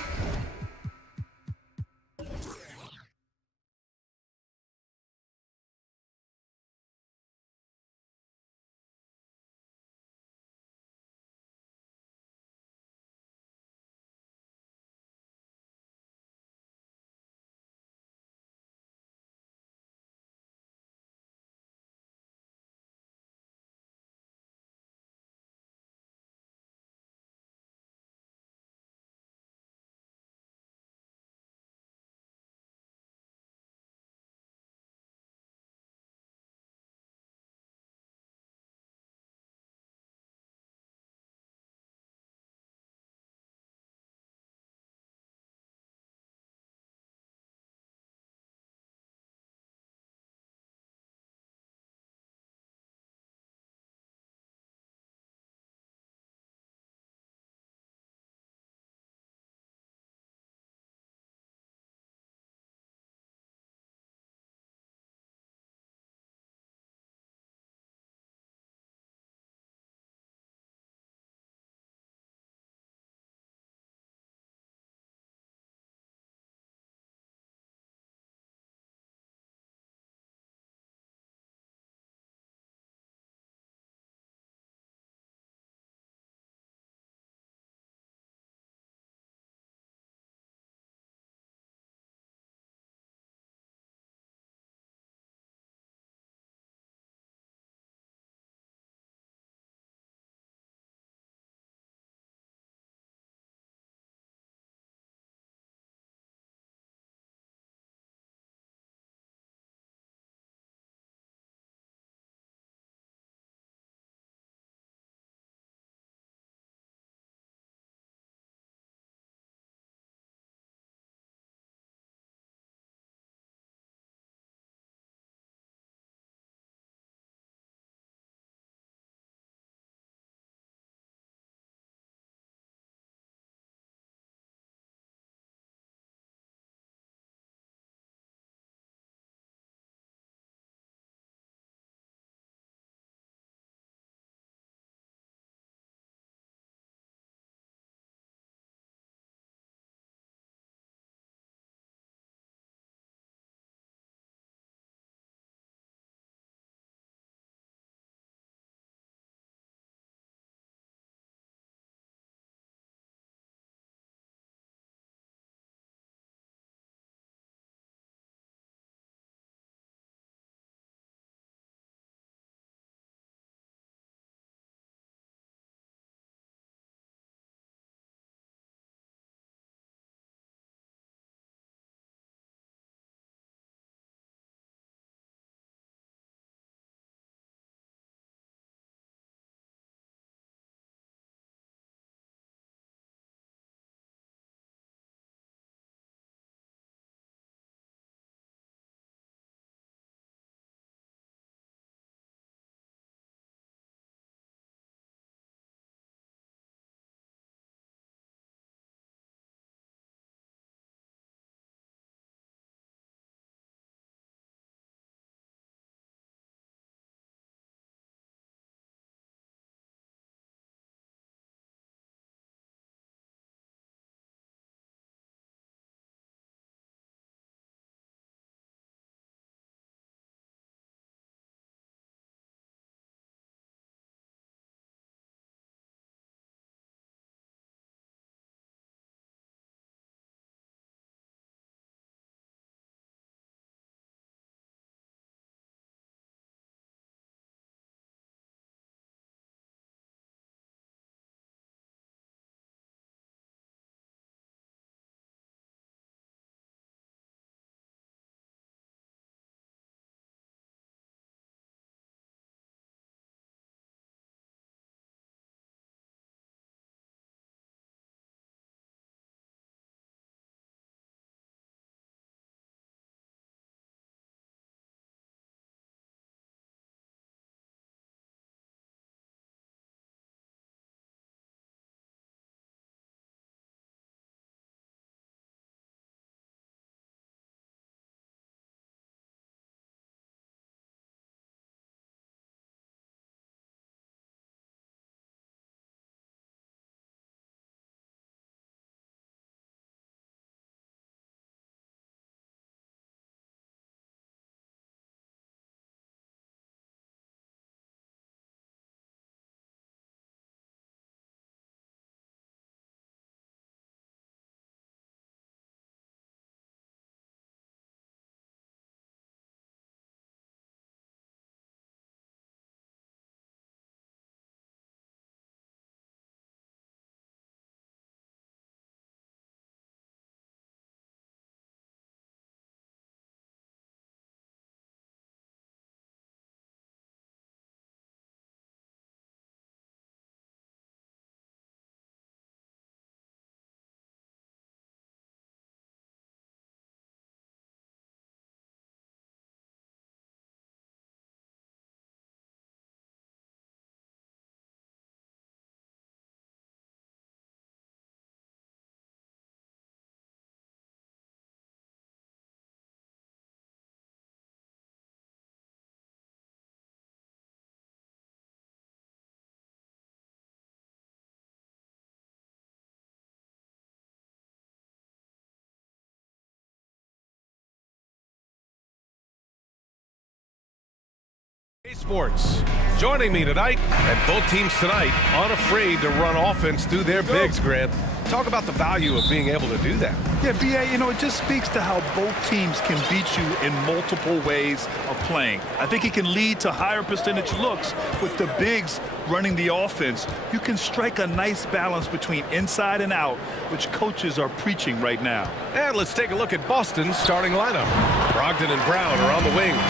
Sports. Joining me tonight, and both teams tonight unafraid to run offense through their bigs, Grant. Talk about the value of being able to do that. Yeah, B.A., it just speaks to how both teams can beat you in multiple ways of playing. I think it can lead to higher percentage looks with the bigs running the offense. You can strike a nice balance between inside and out, which coaches are preaching right now. And let's take a look at Boston's starting lineup. Brogdon and Brown are on the wings.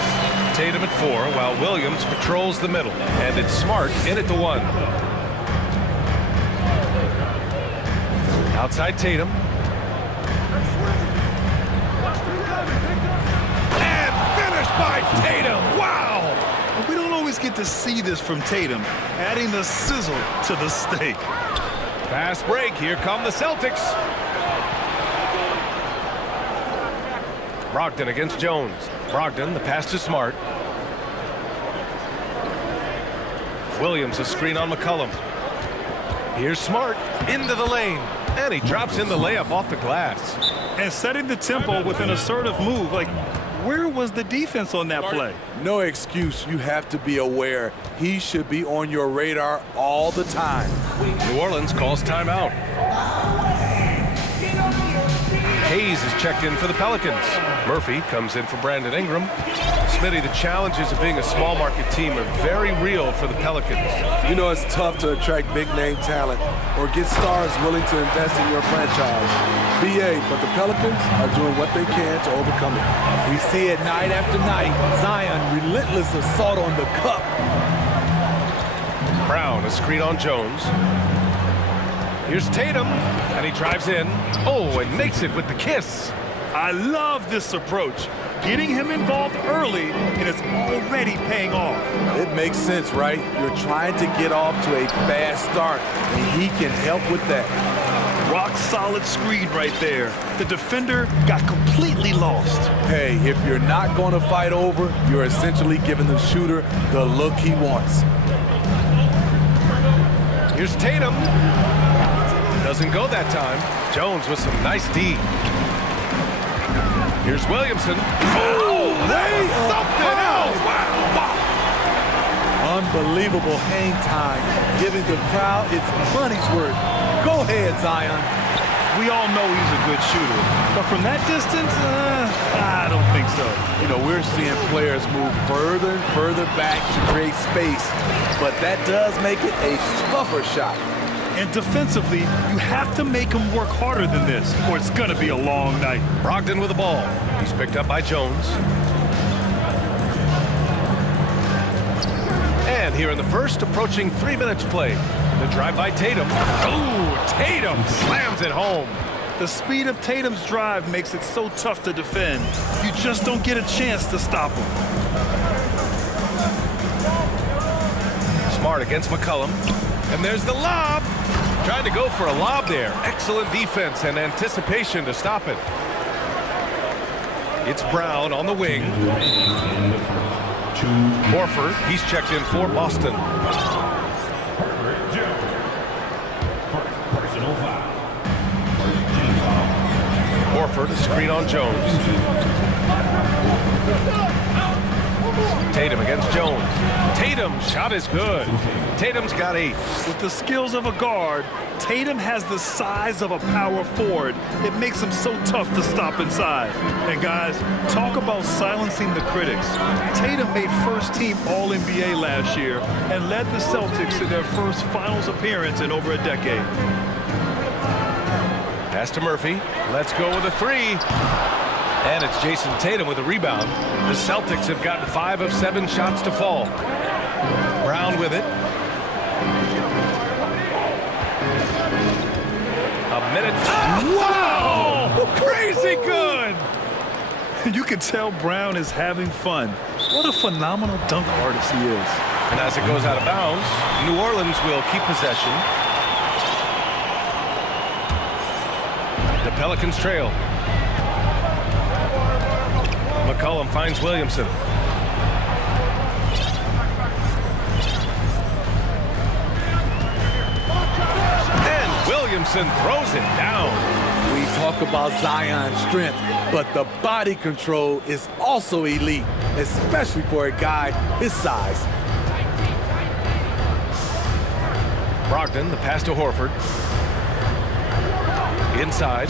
Tatum at 4, while Williams patrols the middle. And it's Smart in at the 1. Outside Tatum. And finished by Tatum. Wow! We don't always get to see this from Tatum, adding the sizzle to the steak. Fast break. Here come the Celtics. Brogdon against Jones. Brogdon, the pass to Smart. Williams, a screen on McCollum. Here's Smart into the lane. And he drops in the layup off the glass. And setting the tempo with an assertive move. Like, where was the defense on that play? No excuse. You have to be aware. He should be on your radar all the time. New Orleans calls timeout. Hayes is checked in for the Pelicans. Murphy comes in for Brandon Ingram. Smitty, the challenges of being a small market team are very real for the Pelicans. It's tough to attract big name talent or get stars willing to invest in your franchise. BA, but the Pelicans are doing what they can to overcome it. We see it night after night. Zion, relentless assault on the cup. Brown, a screen on Jones. Here's Tatum, and he drives in. Oh, and makes it with the kiss. I love this approach. Getting him involved early, and it's already paying off. It makes sense, right? You're trying to get off to a fast start, and he can help with that. Rock solid screen right there. The defender got completely lost. Hey, if you're not going to fight over, you're essentially giving the shooter the look he wants. Here's Tatum. Doesn't go that time. Jones with some nice D. Here's Williamson. Oh, something else. Wow. Unbelievable hang time, giving the crowd its money's worth. Go ahead, Zion. We all know he's a good shooter, but from that distance, I don't think so. We're seeing players move further and further back to create space, but that does make it a tougher shot. And defensively, you have to make him work harder than this, or it's going to be a long night. Brogdon with the ball. He's picked up by Jones. And here in the first, approaching 3 minutes played. The drive by Tatum. Oh, Tatum slams it home. The speed of Tatum's drive makes it so tough to defend. You just don't get a chance to stop him. Smart against McCollum. And there's the lob. Trying to go for a lob there. Excellent defense and anticipation to stop it. It's Brown on the wing. Horford, he's checked in for Boston. Horford, a screen on Jones. Tatum against Jones. Tatum's shot is good. Tatum's got 8. With the skills of a guard, Tatum has the size of a power forward. It makes him so tough to stop inside. And guys, talk about silencing the critics. Tatum made first-team All-NBA last year and led the Celtics to their first finals appearance in over a decade. Pass to Murphy. Let's go with a 3. And it's Jason Tatum with a rebound. The Celtics have gotten 5 of 7 shots to fall. Brown with it. A minute. Wow! Crazy good! You can tell Brown is having fun. What a phenomenal dunk artist he is. And as it goes out of bounds, New Orleans will keep possession. The Pelicans trail. McCollum finds Williamson. And Williamson throws it down. We talk about Zion's strength, but the body control is also elite, especially for a guy his size. Brogdon, the pass to Horford. Inside,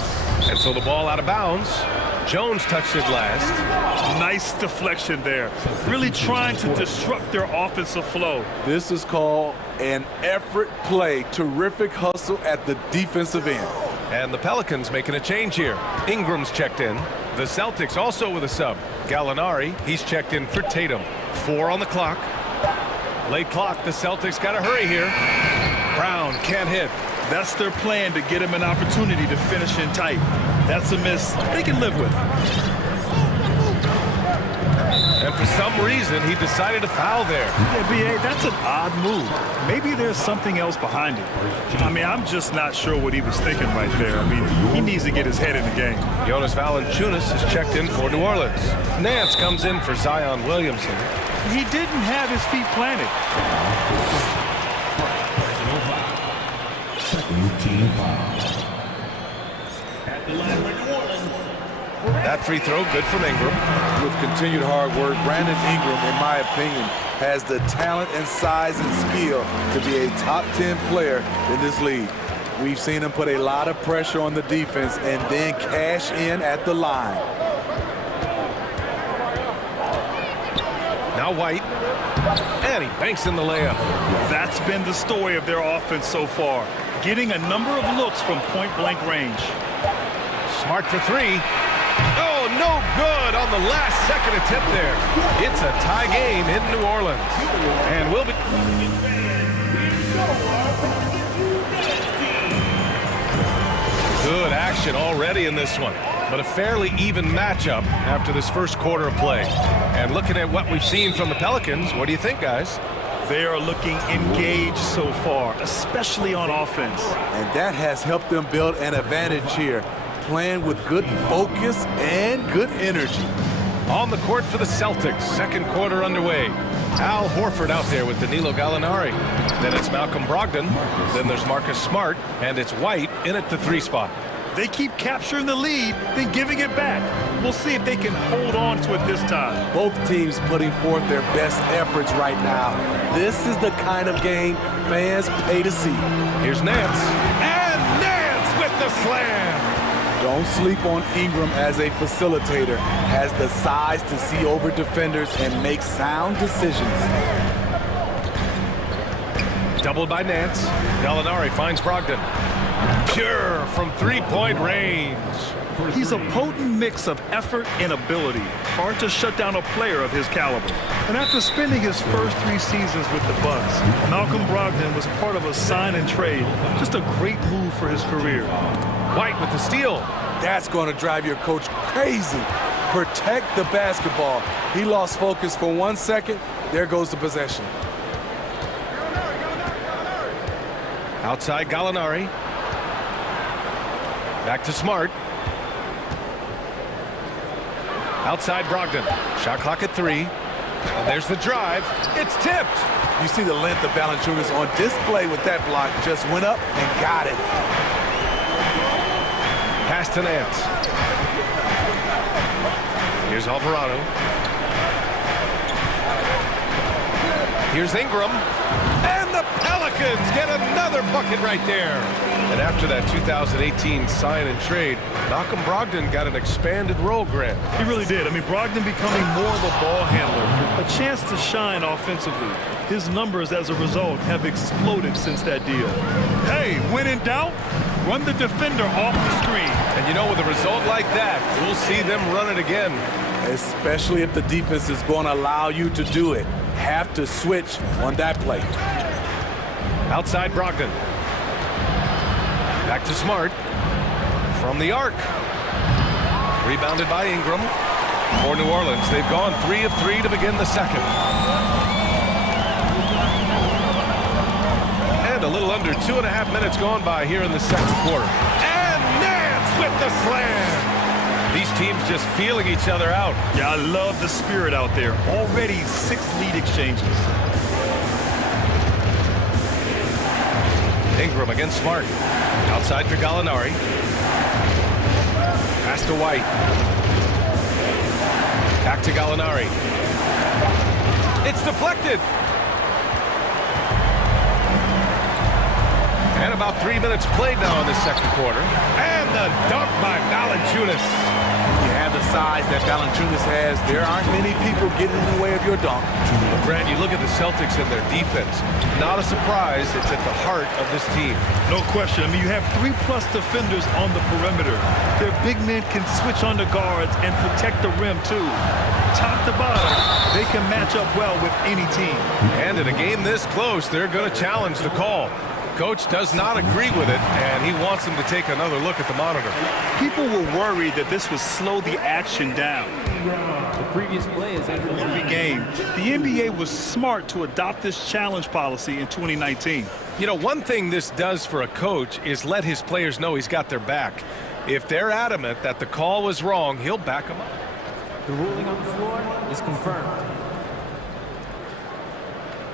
and so the ball out of bounds. Jones touched it last. Nice deflection there. Really trying to disrupt their offensive flow. This is called an effort play. Terrific hustle at the defensive end. And the Pelicans making a change here. Ingram's checked in. The Celtics also with a sub. Gallinari, he's checked in for Tatum. 4 on the clock. Late clock, the Celtics got to hurry here. Brown can't hit. That's their plan, to get him an opportunity to finish in tight. That's a miss they can live with. And for some reason, he decided to foul there. Yeah, B.A., that's an odd move. Maybe there's something else behind it. I mean, I'm just not sure what he was thinking right there. I mean, he needs to get his head in the game. Jonas Valanciunas is checked in for New Orleans. Nance comes in for Zion Williamson. He didn't have his feet planted. Team foul. That free throw good from Ingram. With continued hard work, Brandon Ingram, in my opinion, has the talent and size and skill to be a top 10 player in this league. We've seen him put a lot of pressure on the defense and then cash in at the line. Now White. And he banks in the layup. That's been the story of their offense so far. Getting a number of looks from point-blank range. Smart for 3. Oh, no good on the last-second attempt there. It's a tie game in New Orleans. And we'll be... Good action already in this one. But a fairly even matchup after this first quarter of play. And looking at what we've seen from the Pelicans, what do you think, guys? They are looking engaged so far, especially on offense. And that has helped them build an advantage here, playing with good focus and good energy. On the court for the Celtics, second quarter underway. Al Horford out there with Danilo Gallinari. Then it's Malcolm Brogdon. Then there's Marcus Smart, and it's White in at the 3 spot. They keep capturing the lead, then giving it back. We'll see if they can hold on to it this time. Both teams putting forth their best efforts right now. This is the kind of game fans pay to see. Here's Nance. And Nance with the slam. Don't sleep on Ingram as a facilitator. Has the size to see over defenders and make sound decisions. Doubled by Nance. Gallinari finds Brogdon. Pure from 3-point range. He's a potent mix of effort and ability. Hard to shut down a player of his caliber. And after spending his first 3 seasons with the Bucks, Malcolm Brogdon was part of a sign and trade. Just a great move for his career. White with the steal. That's going to drive your coach crazy. Protect the basketball. He lost focus for 1 second. There goes the possession. Outside Gallinari. Back to Smart. Outside Brogdon. Shot clock at 3. And there's the drive. It's tipped. You see the length of Valanciunas on display with that block. Just went up and got it. Pass to Nance. Here's Alvarado. Here's Ingram. And the Pelicans get another bucket right there. And after that 2018 sign and trade, Malcolm Brogdon got an expanded role grant. He really did. I mean, Brogdon becoming more of a ball handler, a chance to shine offensively. His numbers as a result have exploded since that deal. Hey, when in doubt, run the defender off the screen. And you know, with a result like that, we'll see them run it again. Especially if the defense is going to allow you to do it. Have to switch on that play. Outside Brogdon. Back to Smart. From the arc. Rebounded by Ingram. For New Orleans, they've gone 3 of 3 to begin the second. And a little under 2.5 minutes gone by here in the second quarter. And Nance with the slam. These teams just feeling each other out. Yeah, I love the spirit out there. Already 6 lead exchanges. Ingram against Smart. Outside for Gallinari. Pass to White. Back to Gallinari. It's deflected. about 3 minutes played now in the second quarter. And the dunk by Valanciunas. You have the size that Valanciunas has. There aren't many people getting in the way of your dunk. Brand, you look at the Celtics and their defense. Not a surprise, it's at the heart of this team. No question. I mean, you have 3+ defenders on the perimeter. Their big men can switch on the guards and protect the rim, too. Top to bottom, they can match up well with any team. And in a game this close, they're going to challenge the call. Coach does not agree with it, and he wants them to take another look at the monitor. People were worried that this would slow the action down. The previous play is ended every game. The NBA was smart to adopt this challenge policy in 2019. You know, one thing this does for a coach is let his players know he's got their back. If they're adamant that the call was wrong, he'll back them up. The ruling on the floor is confirmed.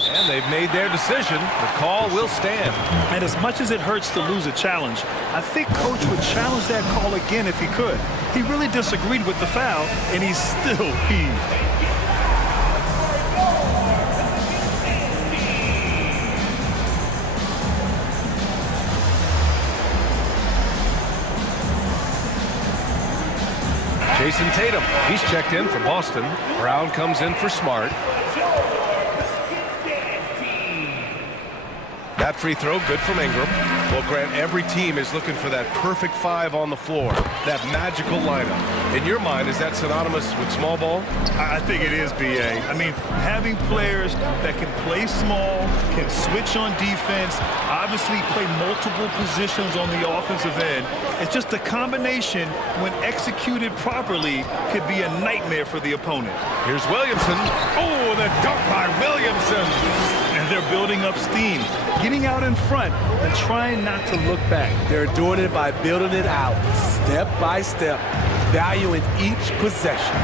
And they've made their decision. The call will stand. And as much as it hurts to lose a challenge, I think Coach would challenge that call again if he could. He really disagreed with the foul, and he's still heaved. Jason Tatum, he's checked in for Boston. Brown comes in for Smart. That free throw, good from Ingram. Well, Grant, every team is looking for that perfect 5 on the floor, that magical lineup. In your mind, is that synonymous with small ball? I think it is, B.A. I mean, having players that can play small, can switch on defense, obviously play multiple positions on the offensive end. It's just a combination, when executed properly, could be a nightmare for the opponent. Here's Williamson. Oh, the dunk by Williamson. And they're building up steam, getting out in front and trying not to look back. They're doing it by building it out, step by step, valuing each possession.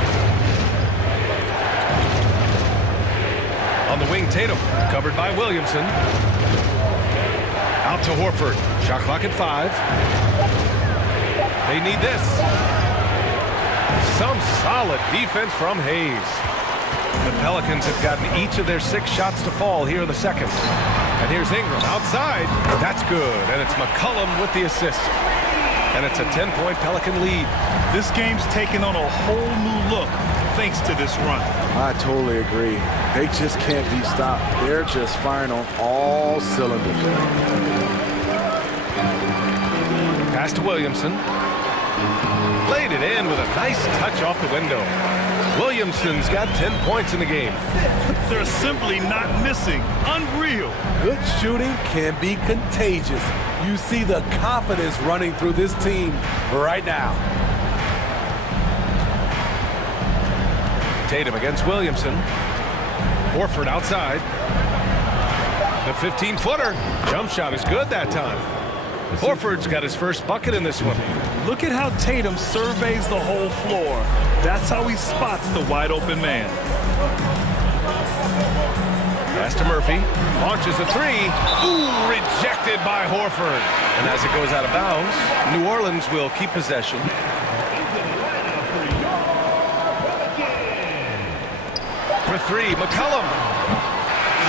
On the wing, Tatum, covered by Williamson. Out to Horford. Shot clock at 5. They need this. Some solid defense from Hayes. The Pelicans have gotten each of their 6 shots to fall here in the second. And here's Ingram outside. That's good. And it's McCollum with the assist. And it's a 10-point Pelican lead. This game's taken on a whole new look thanks to this run. I totally agree. They just can't be stopped. They're just firing on all cylinders. Pass to Williamson. Played it in with a nice touch off the window. Williamson's got 10 points in the game. They're simply not missing. Unreal. Good shooting can be contagious. You see the confidence running through this team right now. Tatum against Williamson. Horford outside. The 15-footer. Jump shot is good that time. Horford's got his first bucket in this one. Look at how Tatum surveys the whole floor. That's how he spots the wide-open man. Pass to Murphy. Launches a 3. Ooh, rejected by Horford. And as it goes out of bounds, New Orleans will keep possession. For 3, McCollum.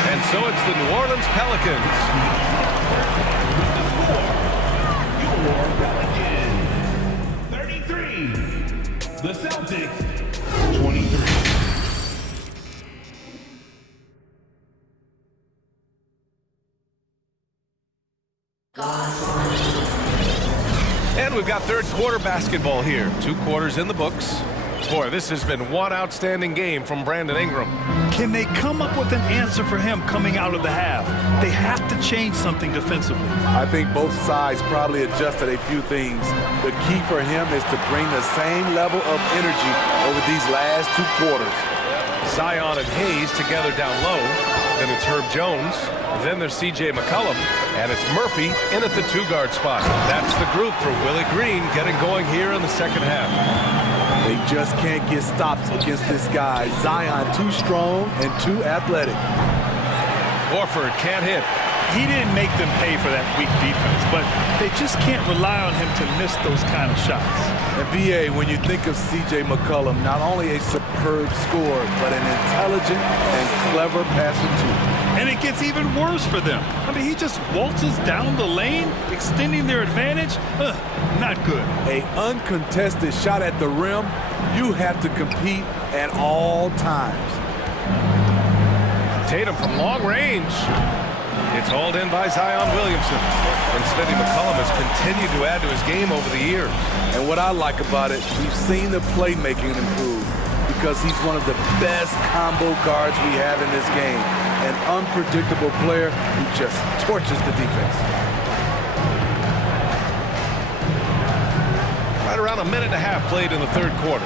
And so it's the New Orleans Pelicans. Pelicans 33. The Celtics 23. And we've got third quarter basketball here. 2 quarters in the books. Boy, this has been one outstanding game from Brandon Ingram. Can they come up with an answer for him coming out of the half? They have to change something defensively. I think both sides probably adjusted a few things. The key for him is to bring the same level of energy over these last 2 quarters. Zion and Hayes together down low. Then it's Herb Jones. Then there's C.J. McCollum. And it's Murphy in at the 2-guard spot. That's the group for Willie Green getting going here in the second half. They just can't get stops against this guy. Zion too strong and too athletic. Horford can't hit. He didn't make them pay for that weak defense, but they just can't rely on him to miss those kind of shots. And B.A., when you think of C.J. McCollum, not only a superb scorer, but an intelligent and clever passer too. And it gets even worse for them. I mean, he just waltzes down the lane, extending their advantage. Not good. An uncontested shot at the rim, you have to compete at all times. Tatum from long range. It's hauled in by Zion Williamson. And Smitty McCollum has continued to add to his game over the years. And what I like about it, we've seen the playmaking improve because he's one of the best combo guards we have in this game. An unpredictable player who just torches the defense. Right around a minute and a half played in the third quarter.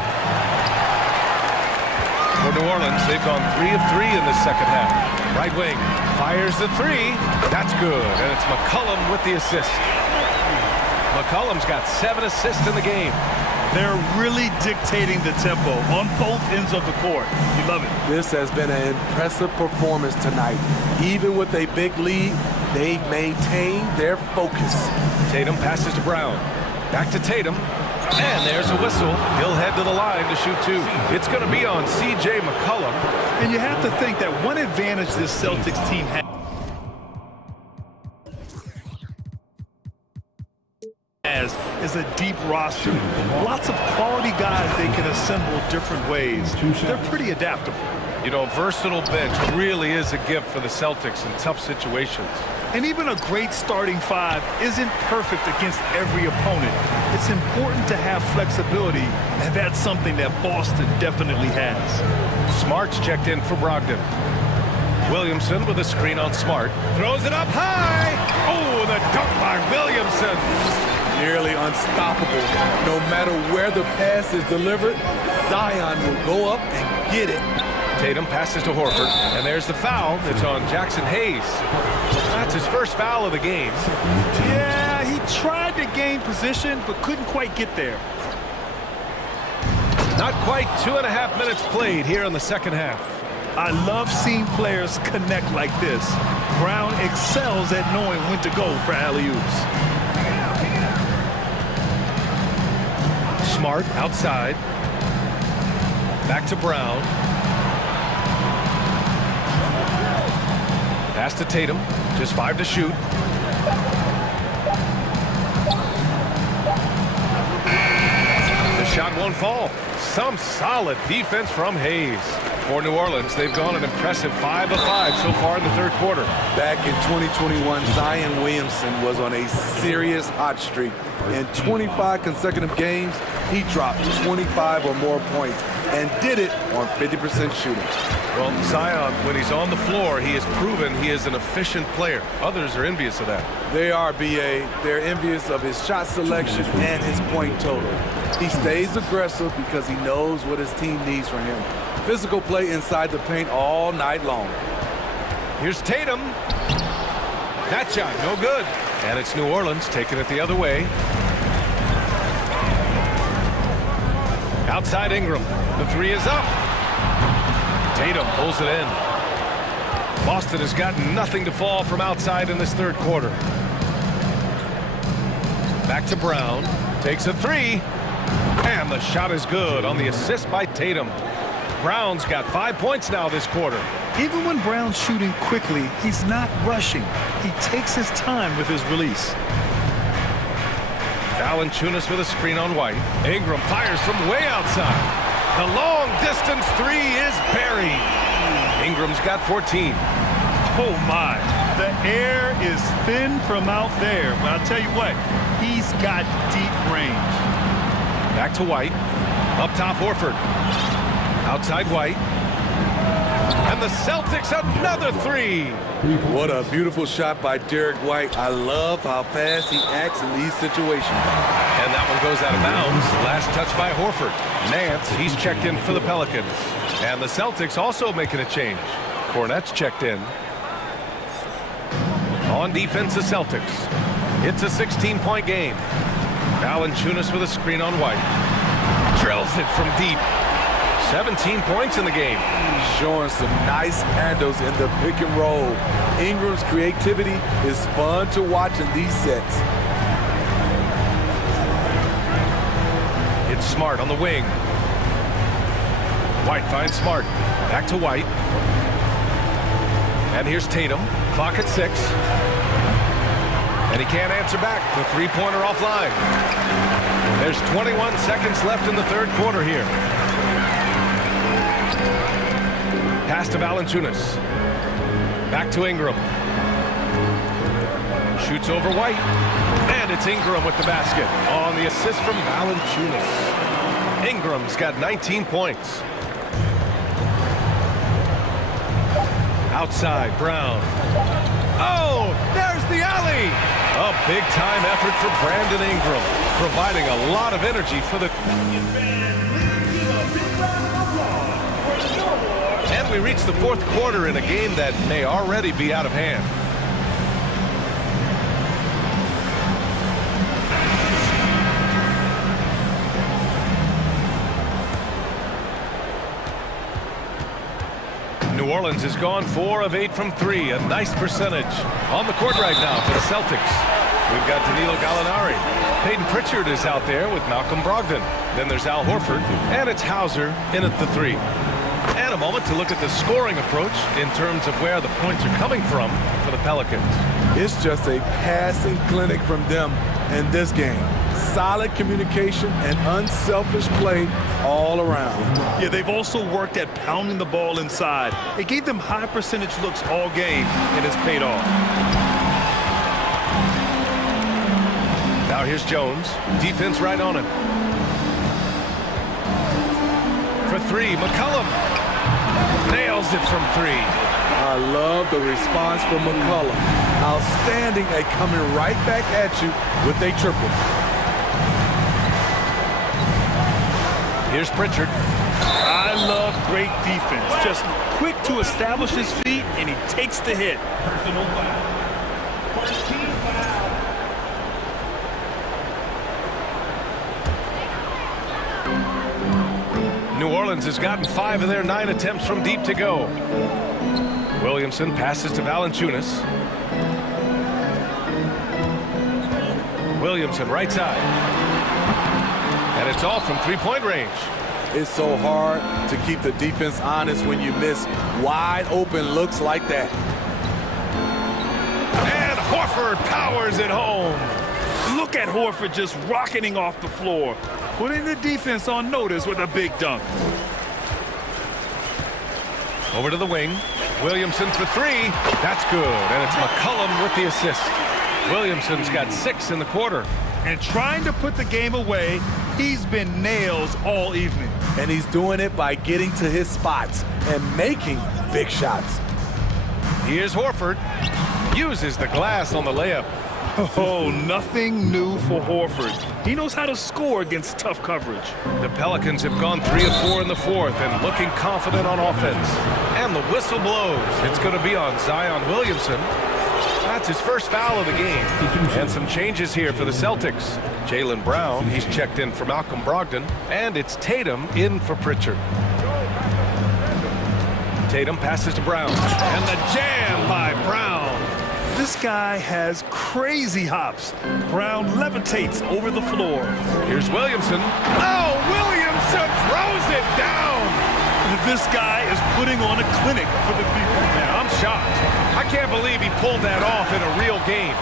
For New Orleans, they've gone 3 of 3 in the second half. Right wing fires the three. That's good. And it's McCollum with the assist. McCollum's got 7 assists in the game. They're really dictating the tempo on both ends of the court. You love it. This has been an impressive performance tonight. Even with a big lead, they've maintained their focus. Tatum passes to Brown. Back to Tatum. And there's a whistle. He'll head to the line to shoot 2. It's going to be on C.J. McCollum. And you have to think that one advantage this Celtics team has is a deep roster. Lots of quality guys they can assemble different ways. They're pretty adaptable. You know, a versatile bench really is a gift for the Celtics in tough situations. And even a great starting 5 isn't perfect against every opponent. It's important to have flexibility, and that's something that Boston definitely has. Smart's checked in for Brogdon. Williamson with a screen on Smart. Throws it up high. Oh, the dunk by Williamson. Nearly unstoppable. No matter where the pass is delivered, Zion will go up and get it. Tatum passes to Horford, and there's the foul. It's on Jackson Hayes. That's his first foul of the game. Yeah, he tried to gain position, but couldn't quite get there. Not quite 2.5 minutes played here in the second half. I love seeing players connect like this. Brown excels at knowing when to go for alley-oops. Smart outside. Back to Brown. Pass to Tatum. Just 5 to shoot. The shot won't fall. Some solid defense from Hayes. For New Orleans, they've gone an impressive 5 of 5 so far in the third quarter. Back in 2021, Zion Williamson was on a serious hot streak. In 25 consecutive games, he dropped 25 or more points and did it on 50% shooting. Well, Zion, when he's on the floor, he has proven he is an efficient player. Others are envious of that. They are, B.A. They're envious of his shot selection and his point total. He stays aggressive because he knows what his team needs from him. Physical play inside the paint all night long. Here's Tatum. That shot, no good. And it's New Orleans taking it the other way. Outside Ingram. The 3 is up. Tatum pulls it in. Boston has got nothing to fall from outside in this third quarter. Back to Brown. Takes a 3. And the shot is good on the assist by Tatum. Brown's got 5 points now this quarter. Even when Brown's shooting quickly, he's not rushing. He takes his time with his release. Valanciunas with a screen on White. Ingram fires from way outside. The long distance 3 is buried. Ingram's got 14. Oh my, the air is thin from out there. But I'll tell you what, he's got deep range. Back to White. Up top, Horford. Outside White. And the Celtics another 3. What a beautiful shot by Derek White. I love how fast he acts in these situations. And that one goes out of bounds. Last touch by Horford. Nance, he's checked in for the Pelicans. And the Celtics also making a change. Cornette's checked in. On defense, the Celtics. It's a 16-point game. Valanciunas with a screen on White. Drills it from deep. 17 points in the game. Showing some nice handles in the pick and roll. Ingram's creativity is fun to watch in these sets. It's Smart on the wing. White finds Smart. Back to White. And here's Tatum. Clock at 6. And he can't answer back. The three-pointer offline. There's 21 seconds left in the third quarter here. Pass to Valanciunas. Back to Ingram. Shoots over White. And it's Ingram with the basket on the assist from Valanciunas. Ingram's got 19 points. Outside, Brown. Oh, there's the alley! A big-time effort for Brandon Ingram, providing a lot of energy for the... And we reach the fourth quarter in a game that may already be out of hand. New Orleans has gone 4 of 8 from 3, a nice percentage. On the court right now for the Celtics. We've got Danilo Gallinari. Peyton Pritchard is out there with Malcolm Brogdon. Then there's Al Horford, and it's Hauser in at the 3. And a moment to look at the scoring approach in terms of where the points are coming from for the Pelicans. It's just a passing clinic from them in this game. Solid communication and unselfish play all around. Yeah, they've also worked at pounding the ball inside. It gave them high percentage looks all game, and it's paid off. Now here's Jones. Defense right on him. For 3, McCollum. Nails it from 3. I love the response from McCollum. Outstanding at coming right back at you with a triple. Here's Pritchard. I love great defense. Just quick to establish his feet, and he takes the hit. Personal foul. First team foul. New Orleans has gotten 5 of their 9 attempts from deep to go. Williamson passes to Valanciunas. Williamson right side. And it's off from three-point range. It's so hard to keep the defense honest when you miss wide open looks like that. And Horford powers it home. Look at Horford just rocketing off the floor, putting the defense on notice with a big dunk. Over to the wing. Williamson for 3. That's good. And it's McCollum with the assist. Williamson's got 6 in the quarter. And trying to put the game away, he's been nails all evening. And he's doing it by getting to his spots and making big shots. Here's Horford. Uses the glass on the layup. Oh, nothing new for Horford. He knows how to score against tough coverage. The Pelicans have gone 3 of 4 in the fourth and looking confident on offense. And the whistle blows. It's going to be on Zion Williamson. That's his first foul of the game. And some changes here for the Celtics. Jaylen Brown, he's checked in for Malcolm Brogdon. And it's Tatum in for Pritchard. Tatum passes to Brown. And the jam by Brown. This guy has crazy hops. Brown levitates over the floor. Here's Williamson. Oh, Williamson throws it down. This guy is putting on a clinic for the people. Yeah, I'm shocked. I can't believe he pulled that off in a real game.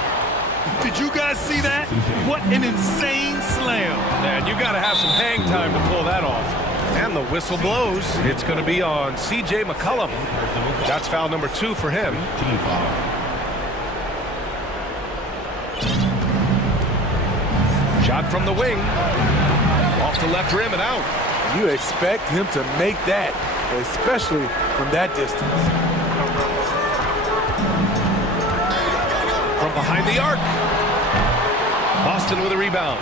Did you guys see that? What an insane slam. Man, you got to have some hang time to pull that off. And the whistle blows. It's going to be on C.J. McCollum. That's foul number 2 for him. Team foul. Shot from the wing. Off the left rim and out. You expect him to make that, especially from that distance. From behind the arc. Boston with a rebound.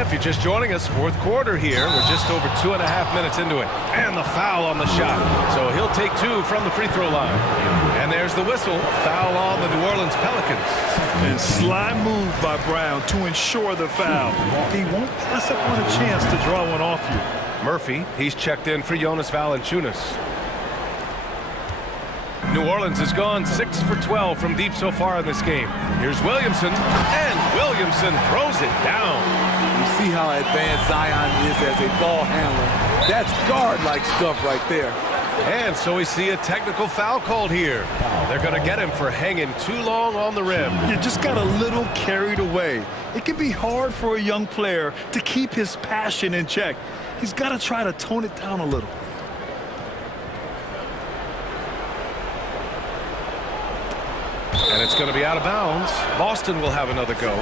If you're just joining us, fourth quarter here. We're just over 2.5 minutes into it. And the foul on the shot. So he'll take 2 from the free throw line. And there's the whistle. Foul on the New Orleans Pelicans. And sly move by Brown to ensure the foul. He won't pass up on a chance to draw one off you. Murphy, he's checked in for Jonas Valanciunas. New Orleans has gone 6 for 12 from deep so far in this game. Here's Williamson, and Williamson throws it down. You see how advanced Zion is as a ball handler That's guard-like stuff right there. And so we see a technical foul called here. They're going to get him for hanging too long on the rim. You just got a little carried away. It can be hard for a young player to keep his passion in check. He's got to try to tone it down a little. And it's going to be out of bounds. Boston will have another go.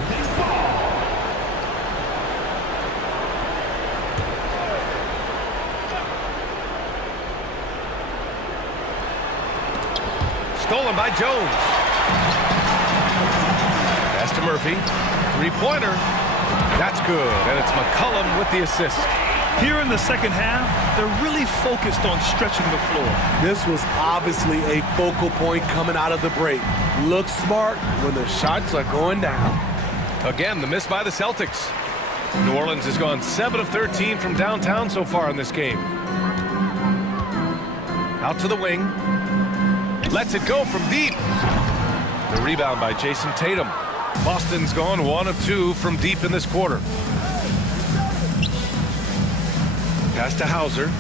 Stolen by Jones. Pass to Murphy. Three-pointer. That's good. And it's McCollum with the assist. Here in the second half, they're really focused on stretching the floor. This was obviously a focal point coming out of the break. Look smart when the shots are going down. Again, the miss by the Celtics. New Orleans has gone 7 of 13 from downtown so far in this game. Out to the wing. Lets it go from deep. The rebound by Jason Tatum. Boston's gone 1 of 2 from deep in this quarter. Pass to Hauser.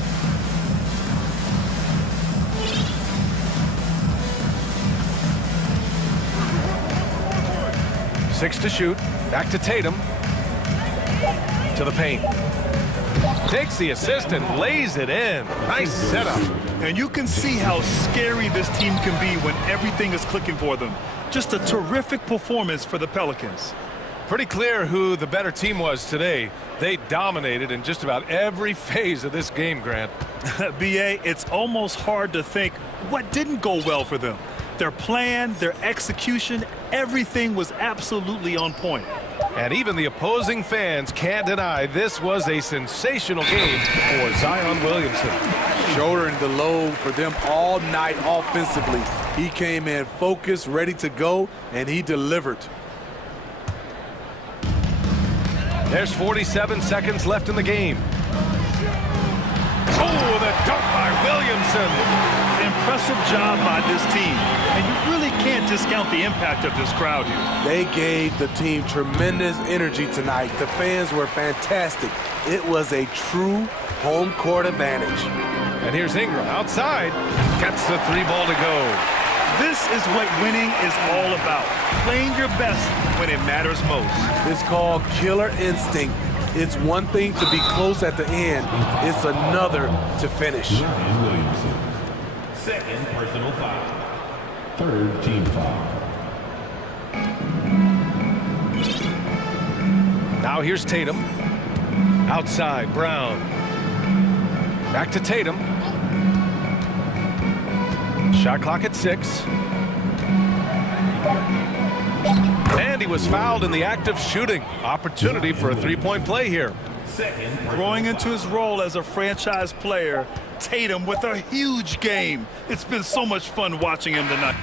Six to shoot. Back to Tatum. To the paint. Takes the assist and lays it in. Nice setup. And you can see how scary this team can be when everything is clicking for them. Just a terrific performance for the Pelicans. Pretty clear who the better team was today. They dominated in just about every phase of this game, Grant. B.A., it's almost hard to think what didn't go well for them. Their plan, their execution, everything was absolutely on point. And even the opposing fans can't deny this was a sensational game for Zion Williamson. Shouldering the load for them all night offensively. He came in focused, ready to go, and he delivered. There's 47 seconds left in the game. Oh, the dunk by Williamson. Impressive job by this team. And you really can't discount the impact of this crowd here. They gave the team tremendous energy tonight. The fans were fantastic. It was a true home court advantage. And here's Ingram outside. Gets the 3 ball to go. This is what winning is all about. Playing your best when it matters most. It's called killer instinct. It's one thing to be close at the end. It's another to finish. Williamson. Second personal foul. Third team foul. Now here's Tatum. Outside, Brown. Back to Tatum. Shot clock at 6. And he was fouled in the act of shooting. Opportunity for a 3-point play here. Growing into his role as a franchise player, Tatum with a huge game. It's been so much fun watching him tonight.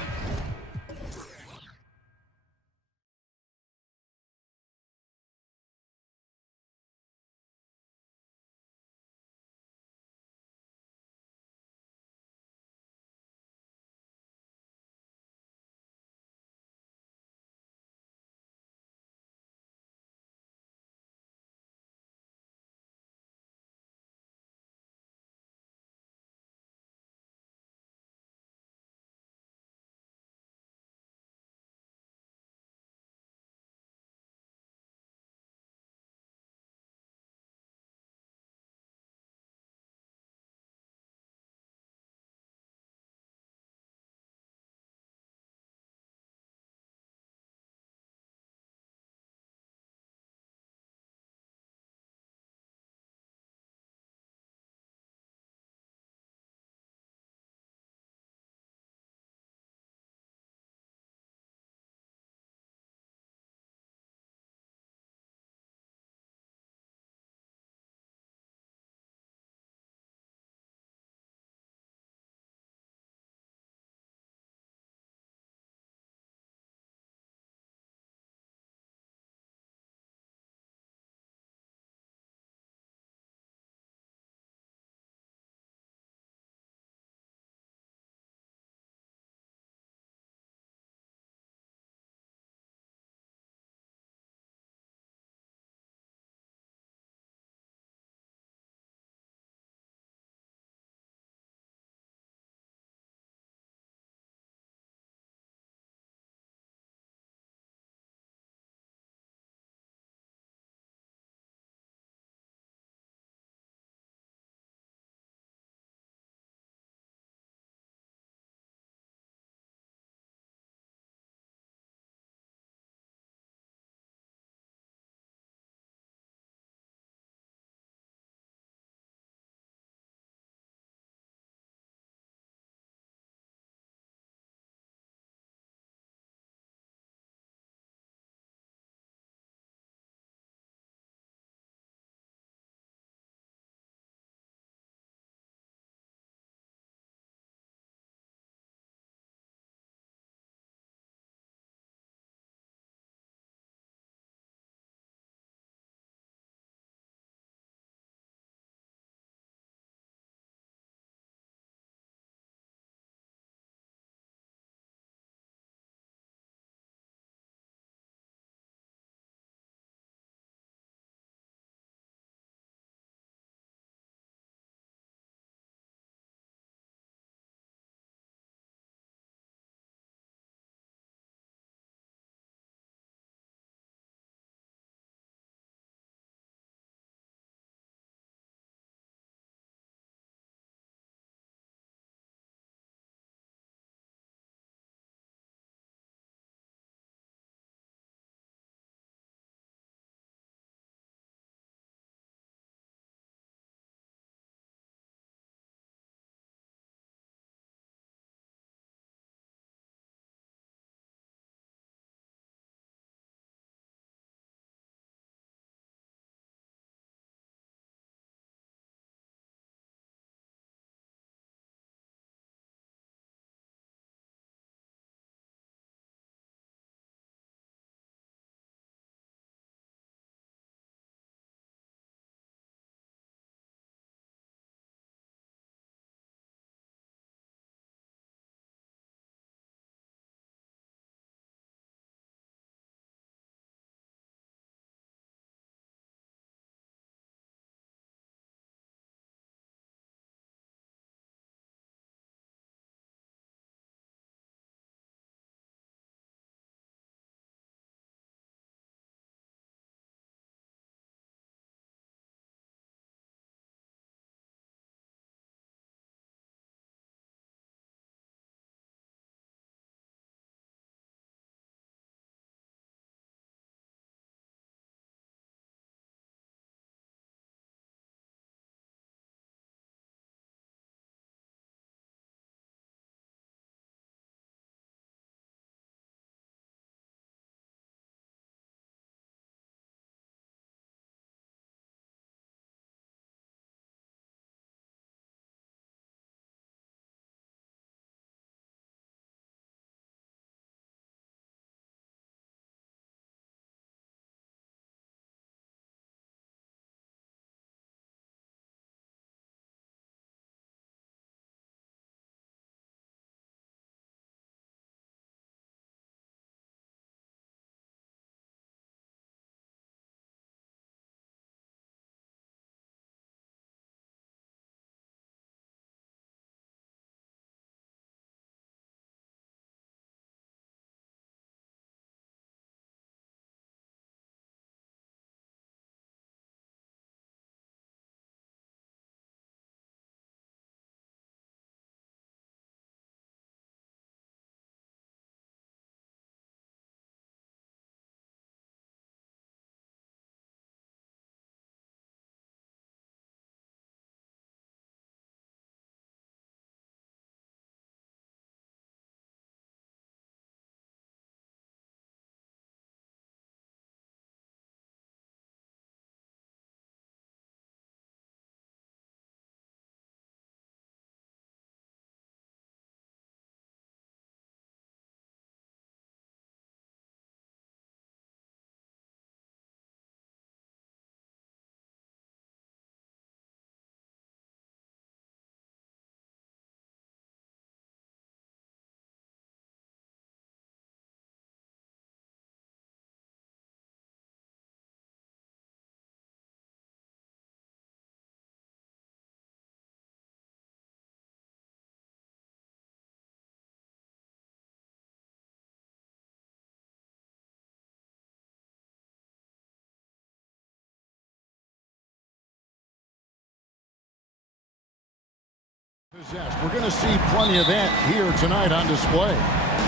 We're going to see plenty of that here tonight on display.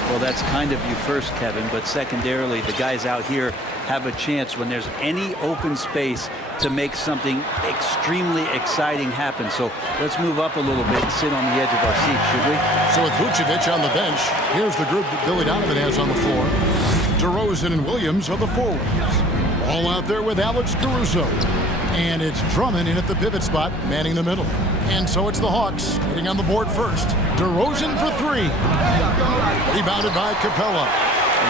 Well, that's kind of you first, Kevin, but secondarily, the guys out here have a chance when there's any open space to make something extremely exciting happen. So let's move up a little bit and sit on the edge of our seat, should we? So with Vucevic on the bench, here's the group that Billy Donovan has on the floor. DeRozan and Williams are the forwards. All out there with Alex Caruso. And it's Drummond in at the pivot spot, manning the middle. And so it's the Hawks getting on the board first. DeRozan for three. Rebounded by Capella.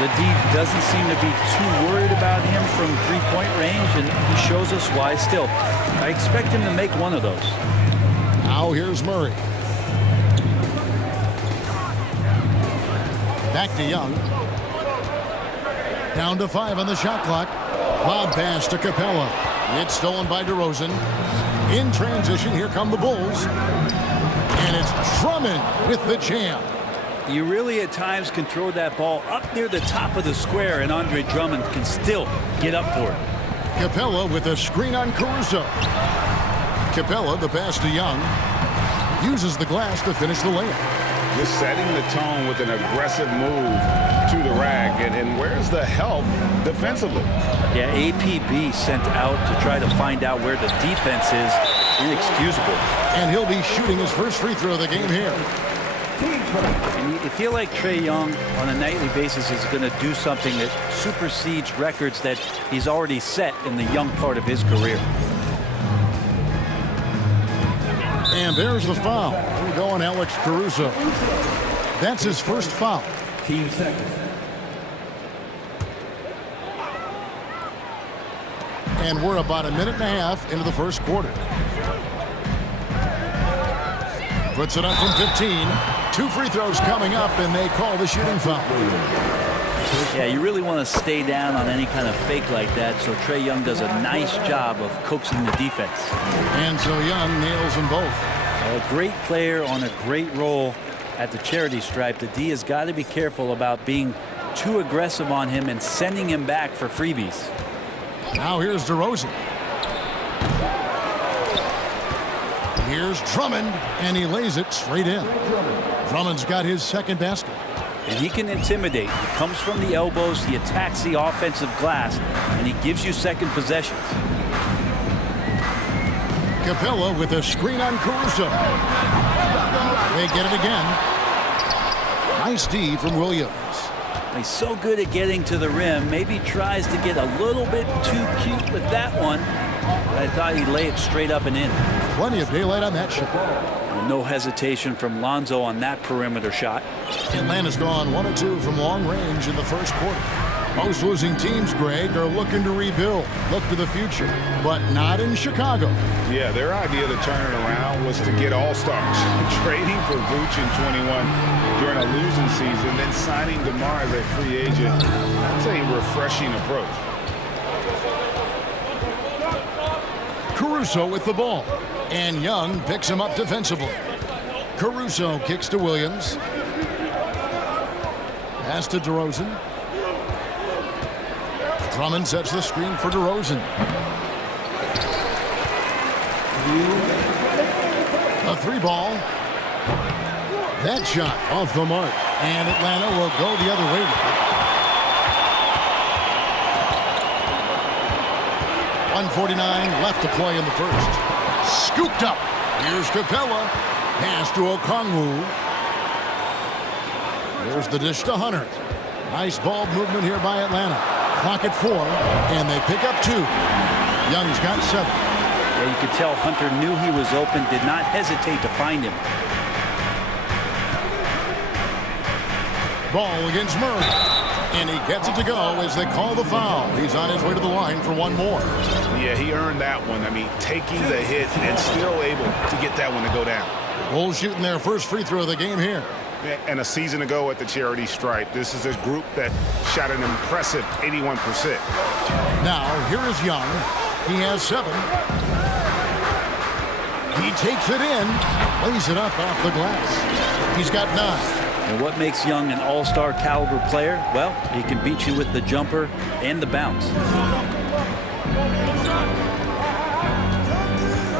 The D doesn't seem to be too worried about him from three-point range, and he shows us why still. I expect him to make one of those. Now here's Murray. Back to Young. Down to 5 on the shot clock. Lob pass to Capella. It's stolen by DeRozan. In transition, here come the Bulls. And it's Drummond with the jam. You really at times can throw that ball up near the top of the square, and Andre Drummond can still get up for it. Capella with a screen on Caruso. Capella, the pass to Young, uses the glass to finish the layup. Just setting the tone with an aggressive move to the rack. And where's the help defensively? Yeah, APB sent out to try to find out where the defense is. Inexcusable. And he'll be shooting his first free throw of the game here. And you feel like Trae Young on a nightly basis is going to do something that supersedes records that he's already set in the young part of his career. And there's the foul. We're going Alex Caruso. That's his first foul. Team seconds. And we're about a minute and a half into the first quarter. Puts it up from 15. 2 free throws coming up, and they call the shooting foul. Yeah, you really want to stay down on any kind of fake like that, so Trae Young does a nice job of coaxing the defense. And so Young nails them both. A great player on a great role at the charity stripe. The D has got to be careful about being too aggressive on him and sending him back for freebies. Now here's DeRozan. Here's Drummond, and he lays it straight in. Drummond's got his second basket. And he can intimidate. He comes from the elbows, he attacks the offensive glass, and he gives you second possessions. Capella with a screen on Caruso. They get it again. Nice D from Williams. He's so good at getting to the rim. Maybe tries to get a little bit too cute with that one. I thought he'd lay it straight up and in. Plenty of daylight on that shot. No hesitation from Lonzo on that perimeter shot. Atlanta's gone 1 of 2 from long range in the first quarter. Most losing teams, Greg, are looking to rebuild, look to the future, but not in Chicago. Yeah, their idea to turn it around was to get all-stars. Trading for Vooch in 21 during a losing season, then signing DeMar as a free agent. That's a refreshing approach. Caruso with the ball, and Young picks him up defensively. Caruso kicks to Williams. Pass to DeRozan. Drummond sets the screen for DeRozan. A 3-ball. That shot off the mark, and Atlanta will go the other way with it. 1:49 left to play in the first. Scooped up. Here's Capella. Pass to Okongwu. There's the dish to Hunter. Nice ball movement here by Atlanta. Clock at 4, and they pick up 2. Young's got 7. Yeah, you could tell Hunter knew he was open, did not hesitate to find him. Ball against Murray. And he gets it to go as they call the foul. He's on his way to the line for one more. Yeah, he earned that one. I mean, taking the hit and still able to get that one to go down. Bulls shooting their first free throw of the game here. And a season ago at the charity stripe, this is a group that shot an impressive 81%. Now, here is Young. He has 7. He takes it in, lays it up off the glass. He's got 9. And what makes Young an all-star caliber player? Well, he can beat you with the jumper and the bounce.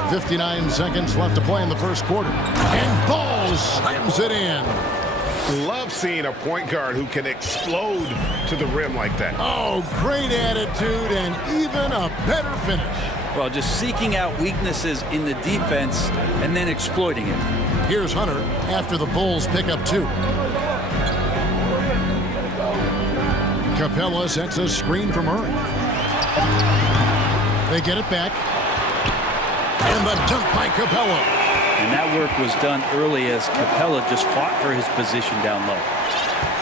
59 seconds left to play in the first quarter. And Ball slams it in. Love seeing a point guard who can explode to the rim like that. Oh, great attitude and even a better finish. Well, just seeking out weaknesses in the defense and then exploiting it. Here's Hunter after the Bulls pick up 2. Capella sets a screen for Murray. They get it back. And the dunk by Capella. And that work was done early as Capella just fought for his position down low.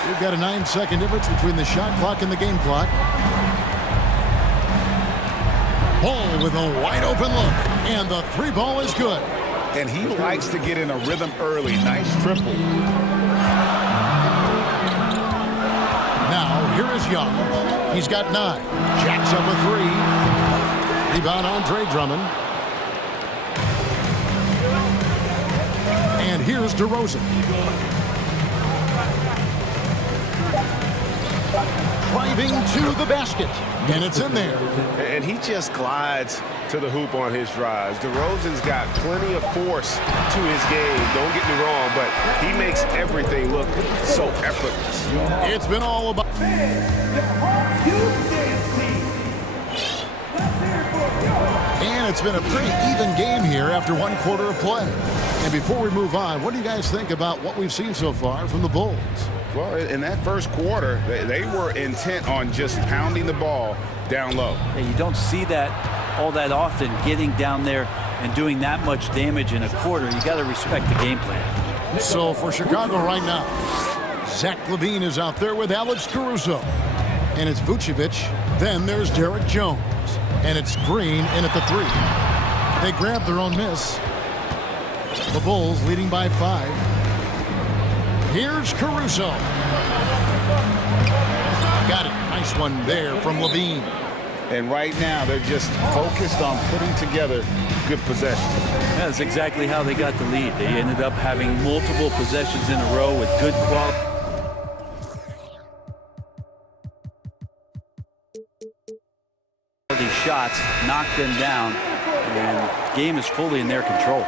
We've got a 9-second difference between the shot clock and the game clock. Ball with a wide open look. And the 3 ball is good. And he likes to get in a rhythm early. Nice triple. Now, here is Young. He's got 9. Jacks up a 3. Rebound Andre Drummond. And here's DeRozan. Driving to the basket. And it's in there. And he just glides to the hoop on his drives. DeRozan's got plenty of force to his game. Don't get me wrong, but he makes everything look so effortless. It's been all about... And it's been a pretty even game here after 1 quarter of play. And before we move on, what do you guys think about what we've seen so far from the Bulls? Well, in that first quarter, they were intent on just pounding the ball down low. Yeah, you don't see that all that often, getting down there and doing that much damage in a quarter. You got to respect the game plan. So for Chicago right now, Zach LaVine is out there with Alex Caruso. And it's Vucevic. Then there's Derek Jones. And it's Green in at the 3. They grab their own miss. The Bulls leading by 5. Here's Caruso. Got it. Nice one there from LaVine. And right now, they're just focused on putting together good possessions. Yeah, that's exactly how they got the lead. They ended up having multiple possessions in a row with good quality. Shots, knocked them down, and game is fully in their control.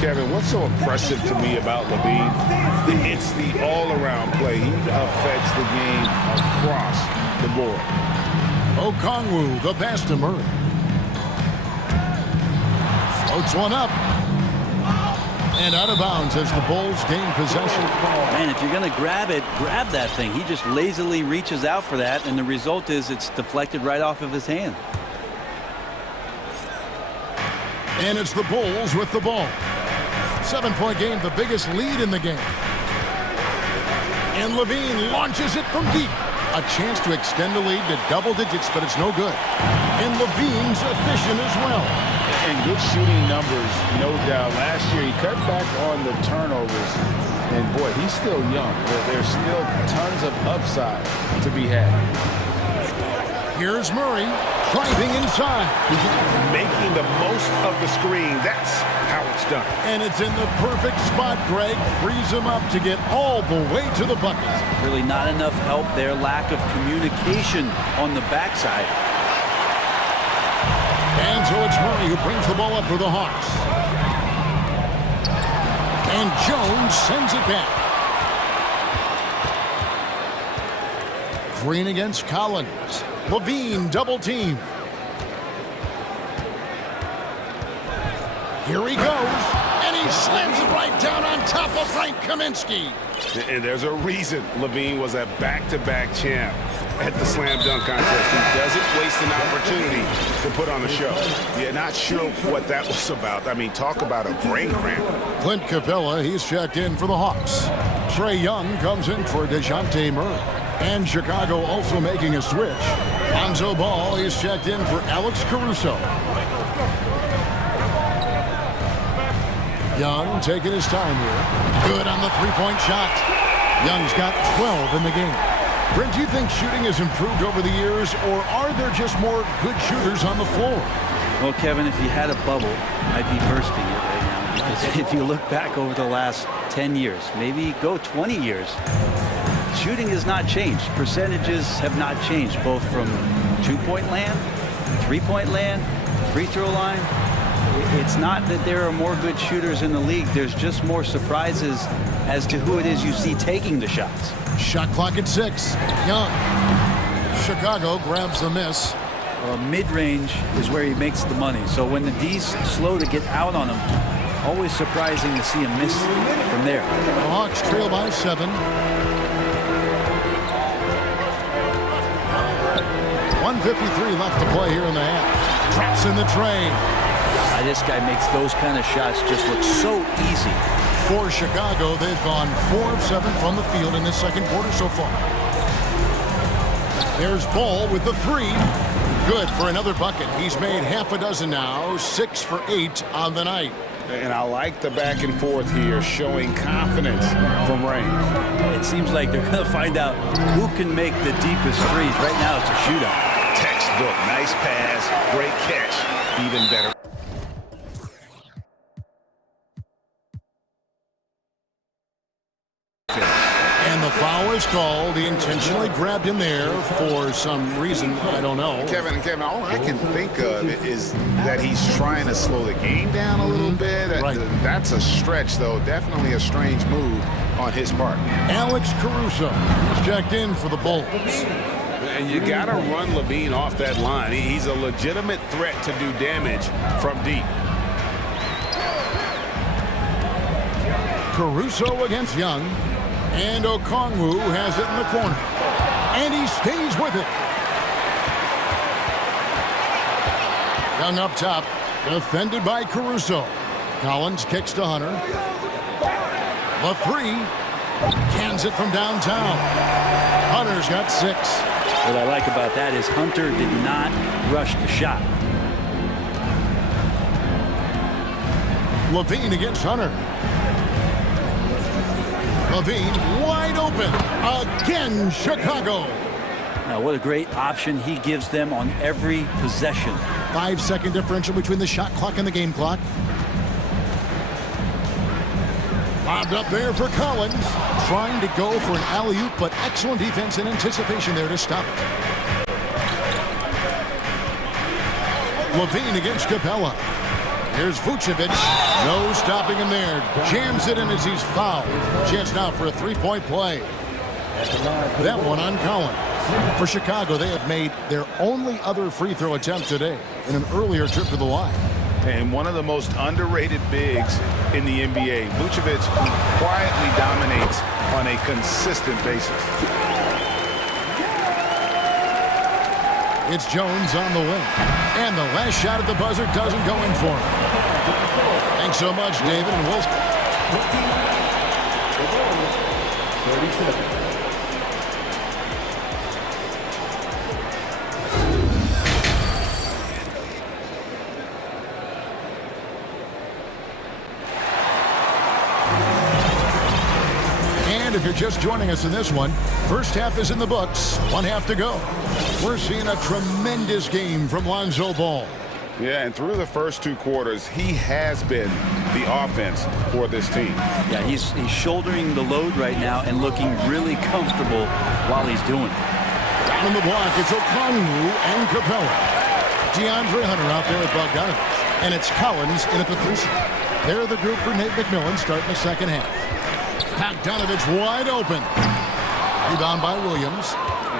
Kevin, what's so impressive to me about LaVine? It's the all-around play. He affects the game across the board. Okongwu, the pass to Murray. Floats one up. And out of bounds as the Bulls gain possession. Man, if you're going to grab it, grab that thing. He just lazily reaches out for that, and the result is it's deflected right off of his hand. And it's the Bulls with the ball. 7-point game, the biggest lead in the game. And LaVine launches it from deep. A chance to extend the lead to double digits, but it's no good. And LaVine's efficient as well. And good shooting numbers, no doubt. Last year, he cut back on the turnovers. And, boy, he's still young. There's still tons of upside to be had. Here's Murray driving inside. Making the most of the screen. That's how it's done. And it's in the perfect spot, Greg. Frees him up to get all the way to the bucket. Really not enough help there. Lack of communication on the backside. And so it's Murray who brings the ball up for the Hawks. And Jones sends it back. Green against Collins. LaVine double team. Here he goes. And he slams it right down on top of Frank Kaminsky. And there's a reason LaVine was a back-to-back champ at the slam dunk contest. He doesn't waste an opportunity to put on a show. You're not sure what that was about. I mean, talk about a brain cramp. Clint Capella, he's checked in for the Hawks. Trae Young comes in for DeJounte Murray. And Chicago also making a switch. Lonzo Ball, he's checked in for Alex Caruso. Young taking his time here. Good on the three-point shot. Young's got 12 in the game. Brent, do you think shooting has improved over the years, or are there just more good shooters on the floor? Well, Kevin, if you had a bubble, I'd be bursting it right now. Because if you look back over the last 10 years, maybe go 20 years, shooting has not changed. Percentages have not changed, both from two-point land, three-point land, free throw line, it's not that there are more good shooters in the league. There's just more surprises as to who it is you see taking the shots. Shot clock at 6. Young. Chicago grabs the miss. Mid-range is where he makes the money. So when the D's slow to get out on him, always surprising to see him miss from there. The Hawks trail by 7. 1:53 left to play here in the half. Traps in the tray. This guy makes those kind of shots just look so easy. For Chicago, they've gone 4 of 7 from the field in this second quarter so far. There's Ball with the 3. Good for another bucket. He's made half a dozen now, 6 for 8 on the night. And I like the back and forth here, showing confidence from Rain. It seems like they're going to find out who can make the deepest threes. Right now, it's a shootout. Textbook, nice pass, great catch, even better. And the foul is called. He intentionally grabbed him there for some reason, I don't know. Kevin, all I can think of is that he's trying to slow the game down a little bit. Right. That's a stretch, though. Definitely a strange move on his part. Alex Caruso checked in for the Bulls. And you got to run Levine off that line. He's a legitimate threat to do damage from deep. Caruso against Young. And Okongwu has it in the corner. And he stays with it. Young up top. Defended by Caruso. Collins kicks to Hunter. The 3. Cans it from downtown. Hunter's got 6. What I like about that is Hunter did not rush the shot. Levine against Hunter. Levine wide open. Again, Chicago. Now, what a great option he gives them on every possession. 5-second differential between the shot clock and the game clock. Lobbed up there for Collins. Trying to go for an alley-oop, but excellent defense and anticipation there to stop it. Levine against Capella. Here's Vucevic. No stopping him there. Jams it in as he's fouled. Chance now for a three-point play. That one on Collins. For Chicago, they have made their only other free throw attempt today in an earlier trip to the line. And one of the most underrated bigs in the NBA, Vucevic, quietly dominates on a consistent basis. It's Jones on the wing. And the last shot at the buzzer doesn't go in for him. Thanks so much, David and Wilson. 37. If you're just joining us in this one, first half is in the books, 1 half to go. We're seeing a tremendous game from Lonzo Ball. Yeah, and through the first 2 quarters, he has been the offense for this team. Yeah, he's shouldering the load right now and looking really comfortable while he's doing it. Down in the block, it's Okongwu and Capella. DeAndre Hunter out there at Bogdanovich. And it's Collins in at the 3 spot. They're the group for Nate McMillan starting the second half. Bogdanovich wide open. Rebound by Williams.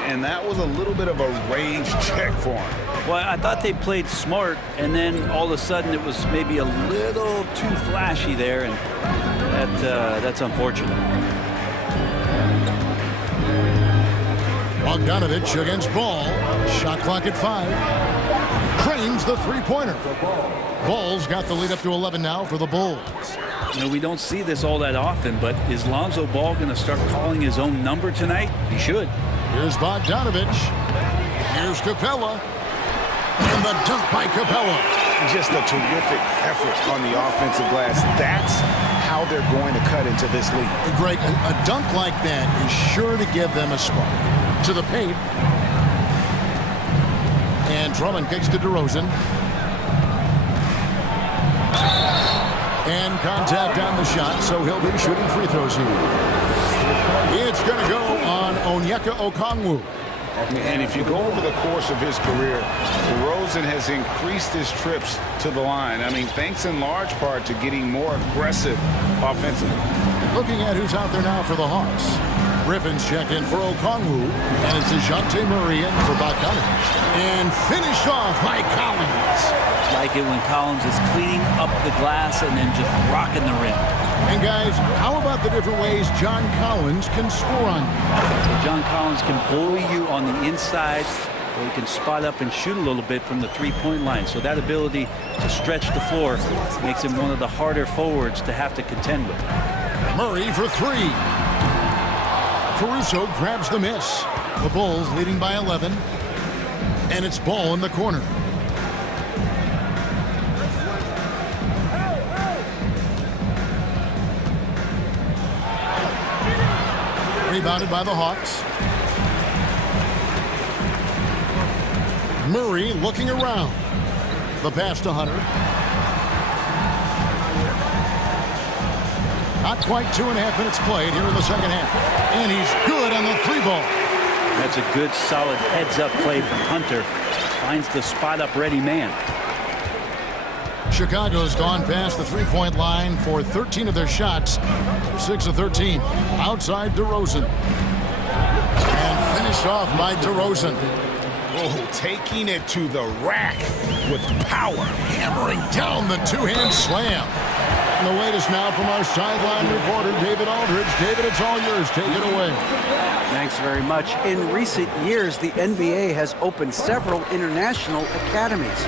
And that was a little bit of a range check for him. Well, I thought they played smart, and then all of a sudden it was maybe a little too flashy there, and that's unfortunate. Bogdanovich against Ball. Shot clock at 5. Cranes the three-pointer. Ball's got the lead up to 11 now for the Bulls. You know, we don't see this all that often, but is Lonzo Ball going to start calling his own number tonight? He should. Here's Bogdanovich. Here's Capella. And the dunk by Capella. Just a terrific effort on the offensive glass. That's how they're going to cut into this league. Greg, a dunk like that is sure to give them a spark. To the paint. And Drummond kicks to DeRozan. And contact on the shot, so he'll be shooting free throws here. It's going to go on Onyeka Okongwu. And if you go over the course of his career, DeRozan has increased his trips to the line. I mean, thanks in large part to getting more aggressive offensively. Looking at who's out there now for the Hawks. Griffin's checked in for Okongwu, and it's DeJounte Murray in for Bogdanovich. And finished off by Collins. Like it when Collins is cleaning up the glass and then just rocking the rim. And guys, how about the different ways John Collins can score on you? John Collins can bully you on the inside, or he can spot up and shoot a little bit from the three-point line. So that ability to stretch the floor makes him one of the harder forwards to have to contend with. Murray for three. Caruso grabs the miss. The Bulls leading by 11. And it's ball in the corner. Rebounded by the Hawks. Murray looking around. The pass to Hunter. Not quite 2.5 minutes played here in the second half. And he's good on the three ball. That's a good, solid heads-up play from Hunter. Finds the spot-up ready man. Chicago's gone past the three-point line for 13 of their shots. They're 6 of 13. Outside DeRozan. And finished off by DeRozan. Oh, taking it to the rack with power. Hammering down the two-hand slam. And the latest now from our sideline reporter, David Aldridge. David, it's all yours. Take it away. Thanks very much. In recent years, the NBA has opened several international academies.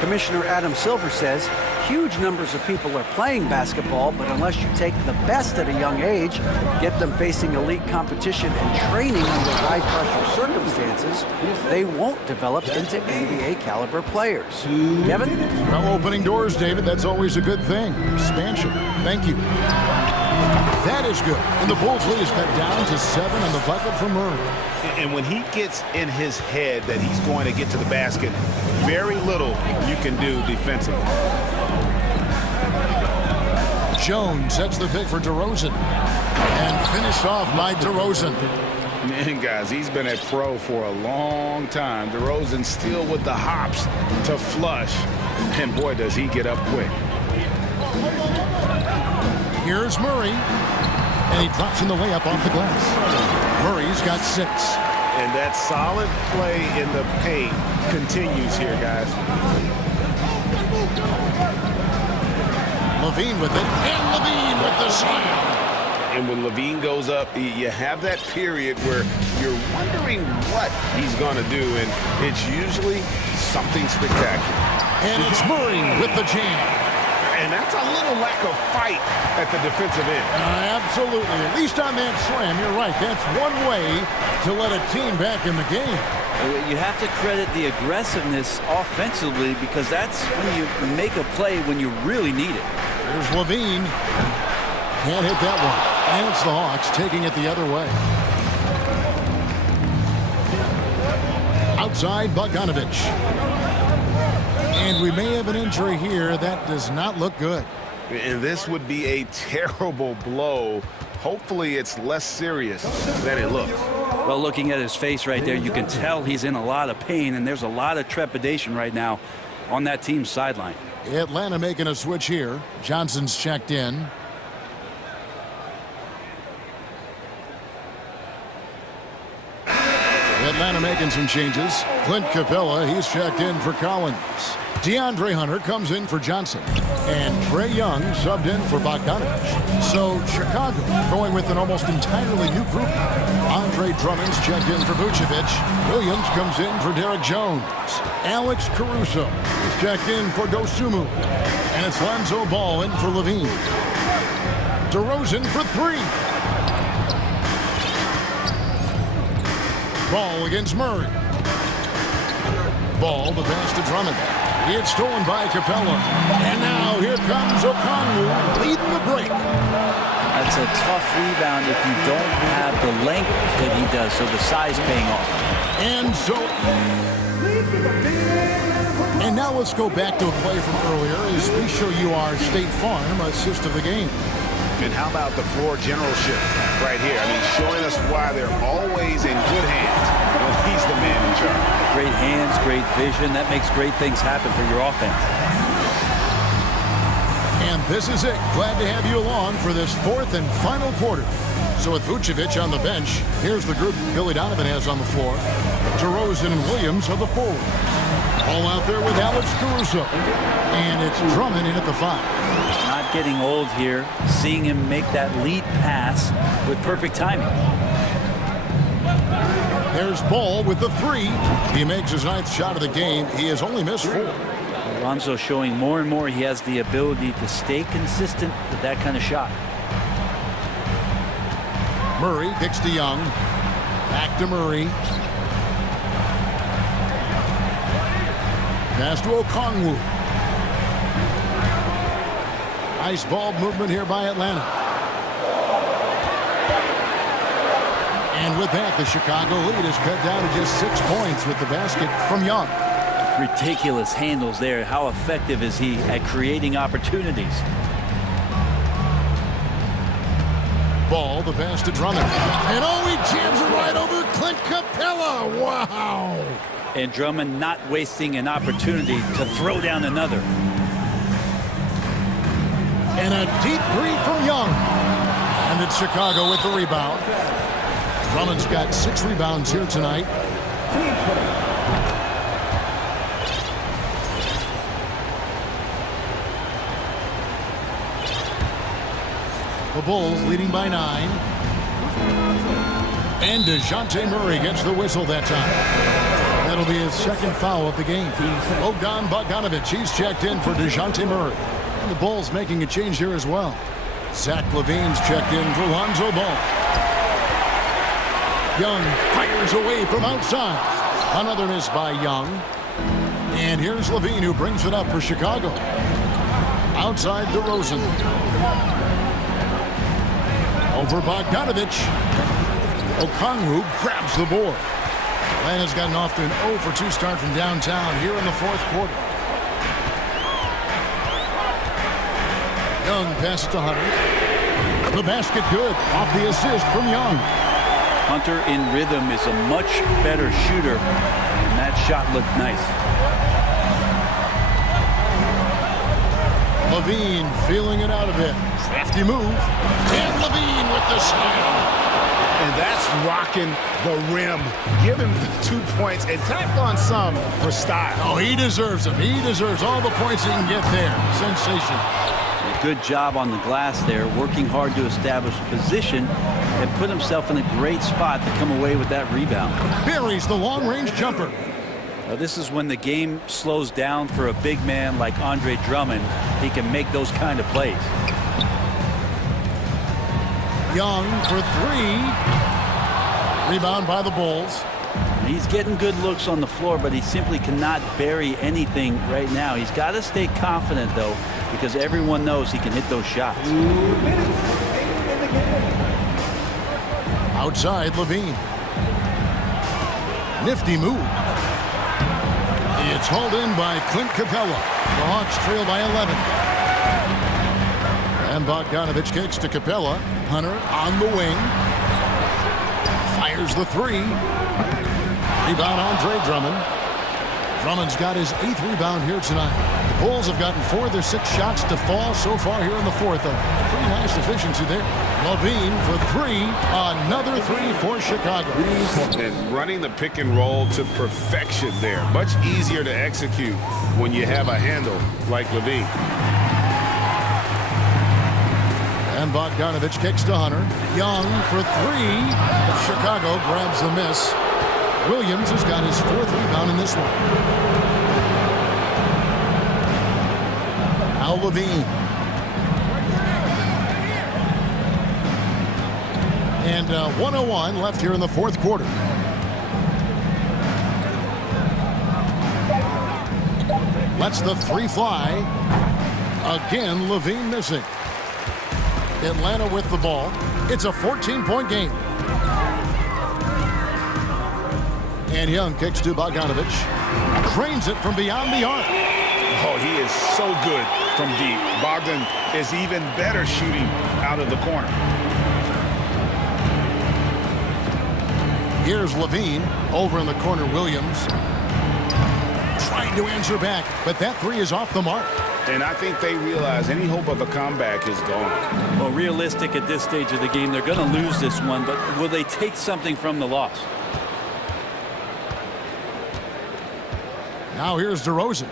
Commissioner Adam Silver says huge numbers of people are playing basketball, but unless you take the best at a young age, get them facing elite competition and training under high-pressure circumstances, they won't develop into NBA-caliber players. Kevin? Well, opening doors, David. That's always a good thing. Expansion. Thank you. That is good. And the Bulls lead is cut down to 7 on the bucket for Murray. And when he gets in his head that he's going to get to the basket, very little you can do defensively. Jones sets the pick for DeRozan. And finished off by DeRozan. Man, guys, he's been a pro for a long time. DeRozan still with the hops to flush. And boy, does he get up quick. Here's Murray. And he drops in the layup off the glass. Murray's got 6. And that solid play in the paint continues here, guys. Levine with it. And Levine with the slam. And when Levine goes up, you have that period where you're wondering what he's going to do, and it's usually something spectacular. And it's Murray with the jam. And that's a little lack of fight at the defensive end. Absolutely. At least on that slam, you're right. That's one way to let a team back in the game. You have to credit the aggressiveness offensively, because that's when you make a play when you really need it. There's Levine. Can't hit that one. And it's the Hawks taking it the other way. Outside, Bogdanovich. And we may have an injury here. That does not look good. And this would be a terrible blow. Hopefully it's less serious than it looks. Well, looking at his face right there, you can tell he's in a lot of pain, and there's a lot of trepidation right now on that team's sideline. Atlanta making a switch here. Johnson's checked in. Atlanta making some changes. Clint Capella, he's checked in for Collins. DeAndre Hunter comes in for Johnson. And Trae Young subbed in for Bogdanovich. So Chicago going with an almost entirely new group. Andre Drummond's checked in for Vucevic. Williams comes in for Derek Jones. Alex Caruso is checked in for Dosunmu. And it's Lonzo Ball in for Levine. DeRozan for 3. Ball against Murray. Ball, the pass to Drummond. It's stolen by Capella. And now here comes Okongwu leading the break. That's a tough rebound if you don't have the length that he does, so the size paying off. And now let's go back to a play from earlier as we show you our State Farm assist of the game. And how about the floor generalship right here? I mean, showing us why they're always in good hands when he's the great hands, great vision. That makes great things happen for your offense. And this is it. Glad to have you along for this fourth and final quarter. So with Vucevic on the bench, here's the group Billy Donovan has on the floor. DeRozan and Williams are the forward. All out there with Alex Caruso. And it's Drummond in at the 5. Not getting old here. Seeing him make that lead pass with perfect timing. There's Ball with the 3. He makes his 9th shot of the game. He has only missed 4. Alonzo showing more and more he has the ability to stay consistent with that kind of shot. Murray kicks to Young. Back to Murray. Pass to Okongwu. Nice ball movement here by Atlanta. And with that, the Chicago lead is cut down to just 6 points with the basket from Young. Ridiculous handles there. How effective is he at creating opportunities? Ball, the pass to Drummond. And he jams it right over Clint Capella. Wow. And Drummond not wasting an opportunity to throw down another. And a deep 3 from Young. And it's Chicago with the rebound. Drummond's got 6 rebounds here tonight. The Bulls leading by 9. And DeJounte Murray gets the whistle that time. That'll be his 2nd foul of the game. Bogdan Bogdanovic, he's checked in for DeJounte Murray. And the Bulls making a change here as well. Zach LaVine's checked in for Lonzo Ball. Young fires away from outside. Another miss by Young. And here's LaVine who brings it up for Chicago. Outside DeRozan. Over Bogdanovic. Okongwu grabs the board. Atlanta's gotten off to an 0 for 2 start from downtown here in the 4th quarter. Young passes to Hunter. The basket good. Off the assist from Young. Hunter in rhythm is a much better shooter, and that shot looked nice. LaVine feeling it out a bit. Crafty move. And LaVine with the slam. And that's rocking the rim. Give him the 2 points and tack on some for style. Oh, he deserves them. He deserves all the points he can get there. Sensational. A good job on the glass there, working hard to establish position and put himself in a great spot to come away with that rebound. Buries the long-range jumper. Now, this is when the game slows down for a big man like Andre Drummond. He can make those kind of plays. Young for 3. Rebound by the Bulls. He's getting good looks on the floor, but he simply cannot bury anything right now. He's got to stay confident, though, because everyone knows he can hit those shots. Outside, LaVine. Nifty move. It's hauled in by Clint Capella. The Hawks trail by 11. And Bogdanovic kicks to Capella. Hunter on the wing. Fires the 3. Rebound Andre Drummond. Drummond's got his 8th rebound here tonight. The Bulls have gotten 4 of their 6 shots to fall so far here in the 4th. A pretty nice efficiency there. LaVine for 3. Another 3 for Chicago. And running the pick and roll to perfection there. Much easier to execute when you have a handle like LaVine. And Bogdanovic kicks to Hunter. Young for 3. Chicago grabs the miss. Williams has got his 4th rebound in this one. Now LaVine. And 1:01 left here in the 4th quarter. Lets the 3 fly. Again, LaVine missing. Atlanta with the ball. It's a 14-point game. And Young kicks to Bogdanovic. Trains it from beyond the arc. Oh, he is so good from deep. Bogdan is even better shooting out of the corner. Here's LaVine. Over in the corner, Williams. Trying to answer back, but that three is off the mark. And I think they realize any hope of a comeback is gone. Well, realistic at this stage of the game, they're going to lose this one, but will they take something from the loss? Now here's DeRozan.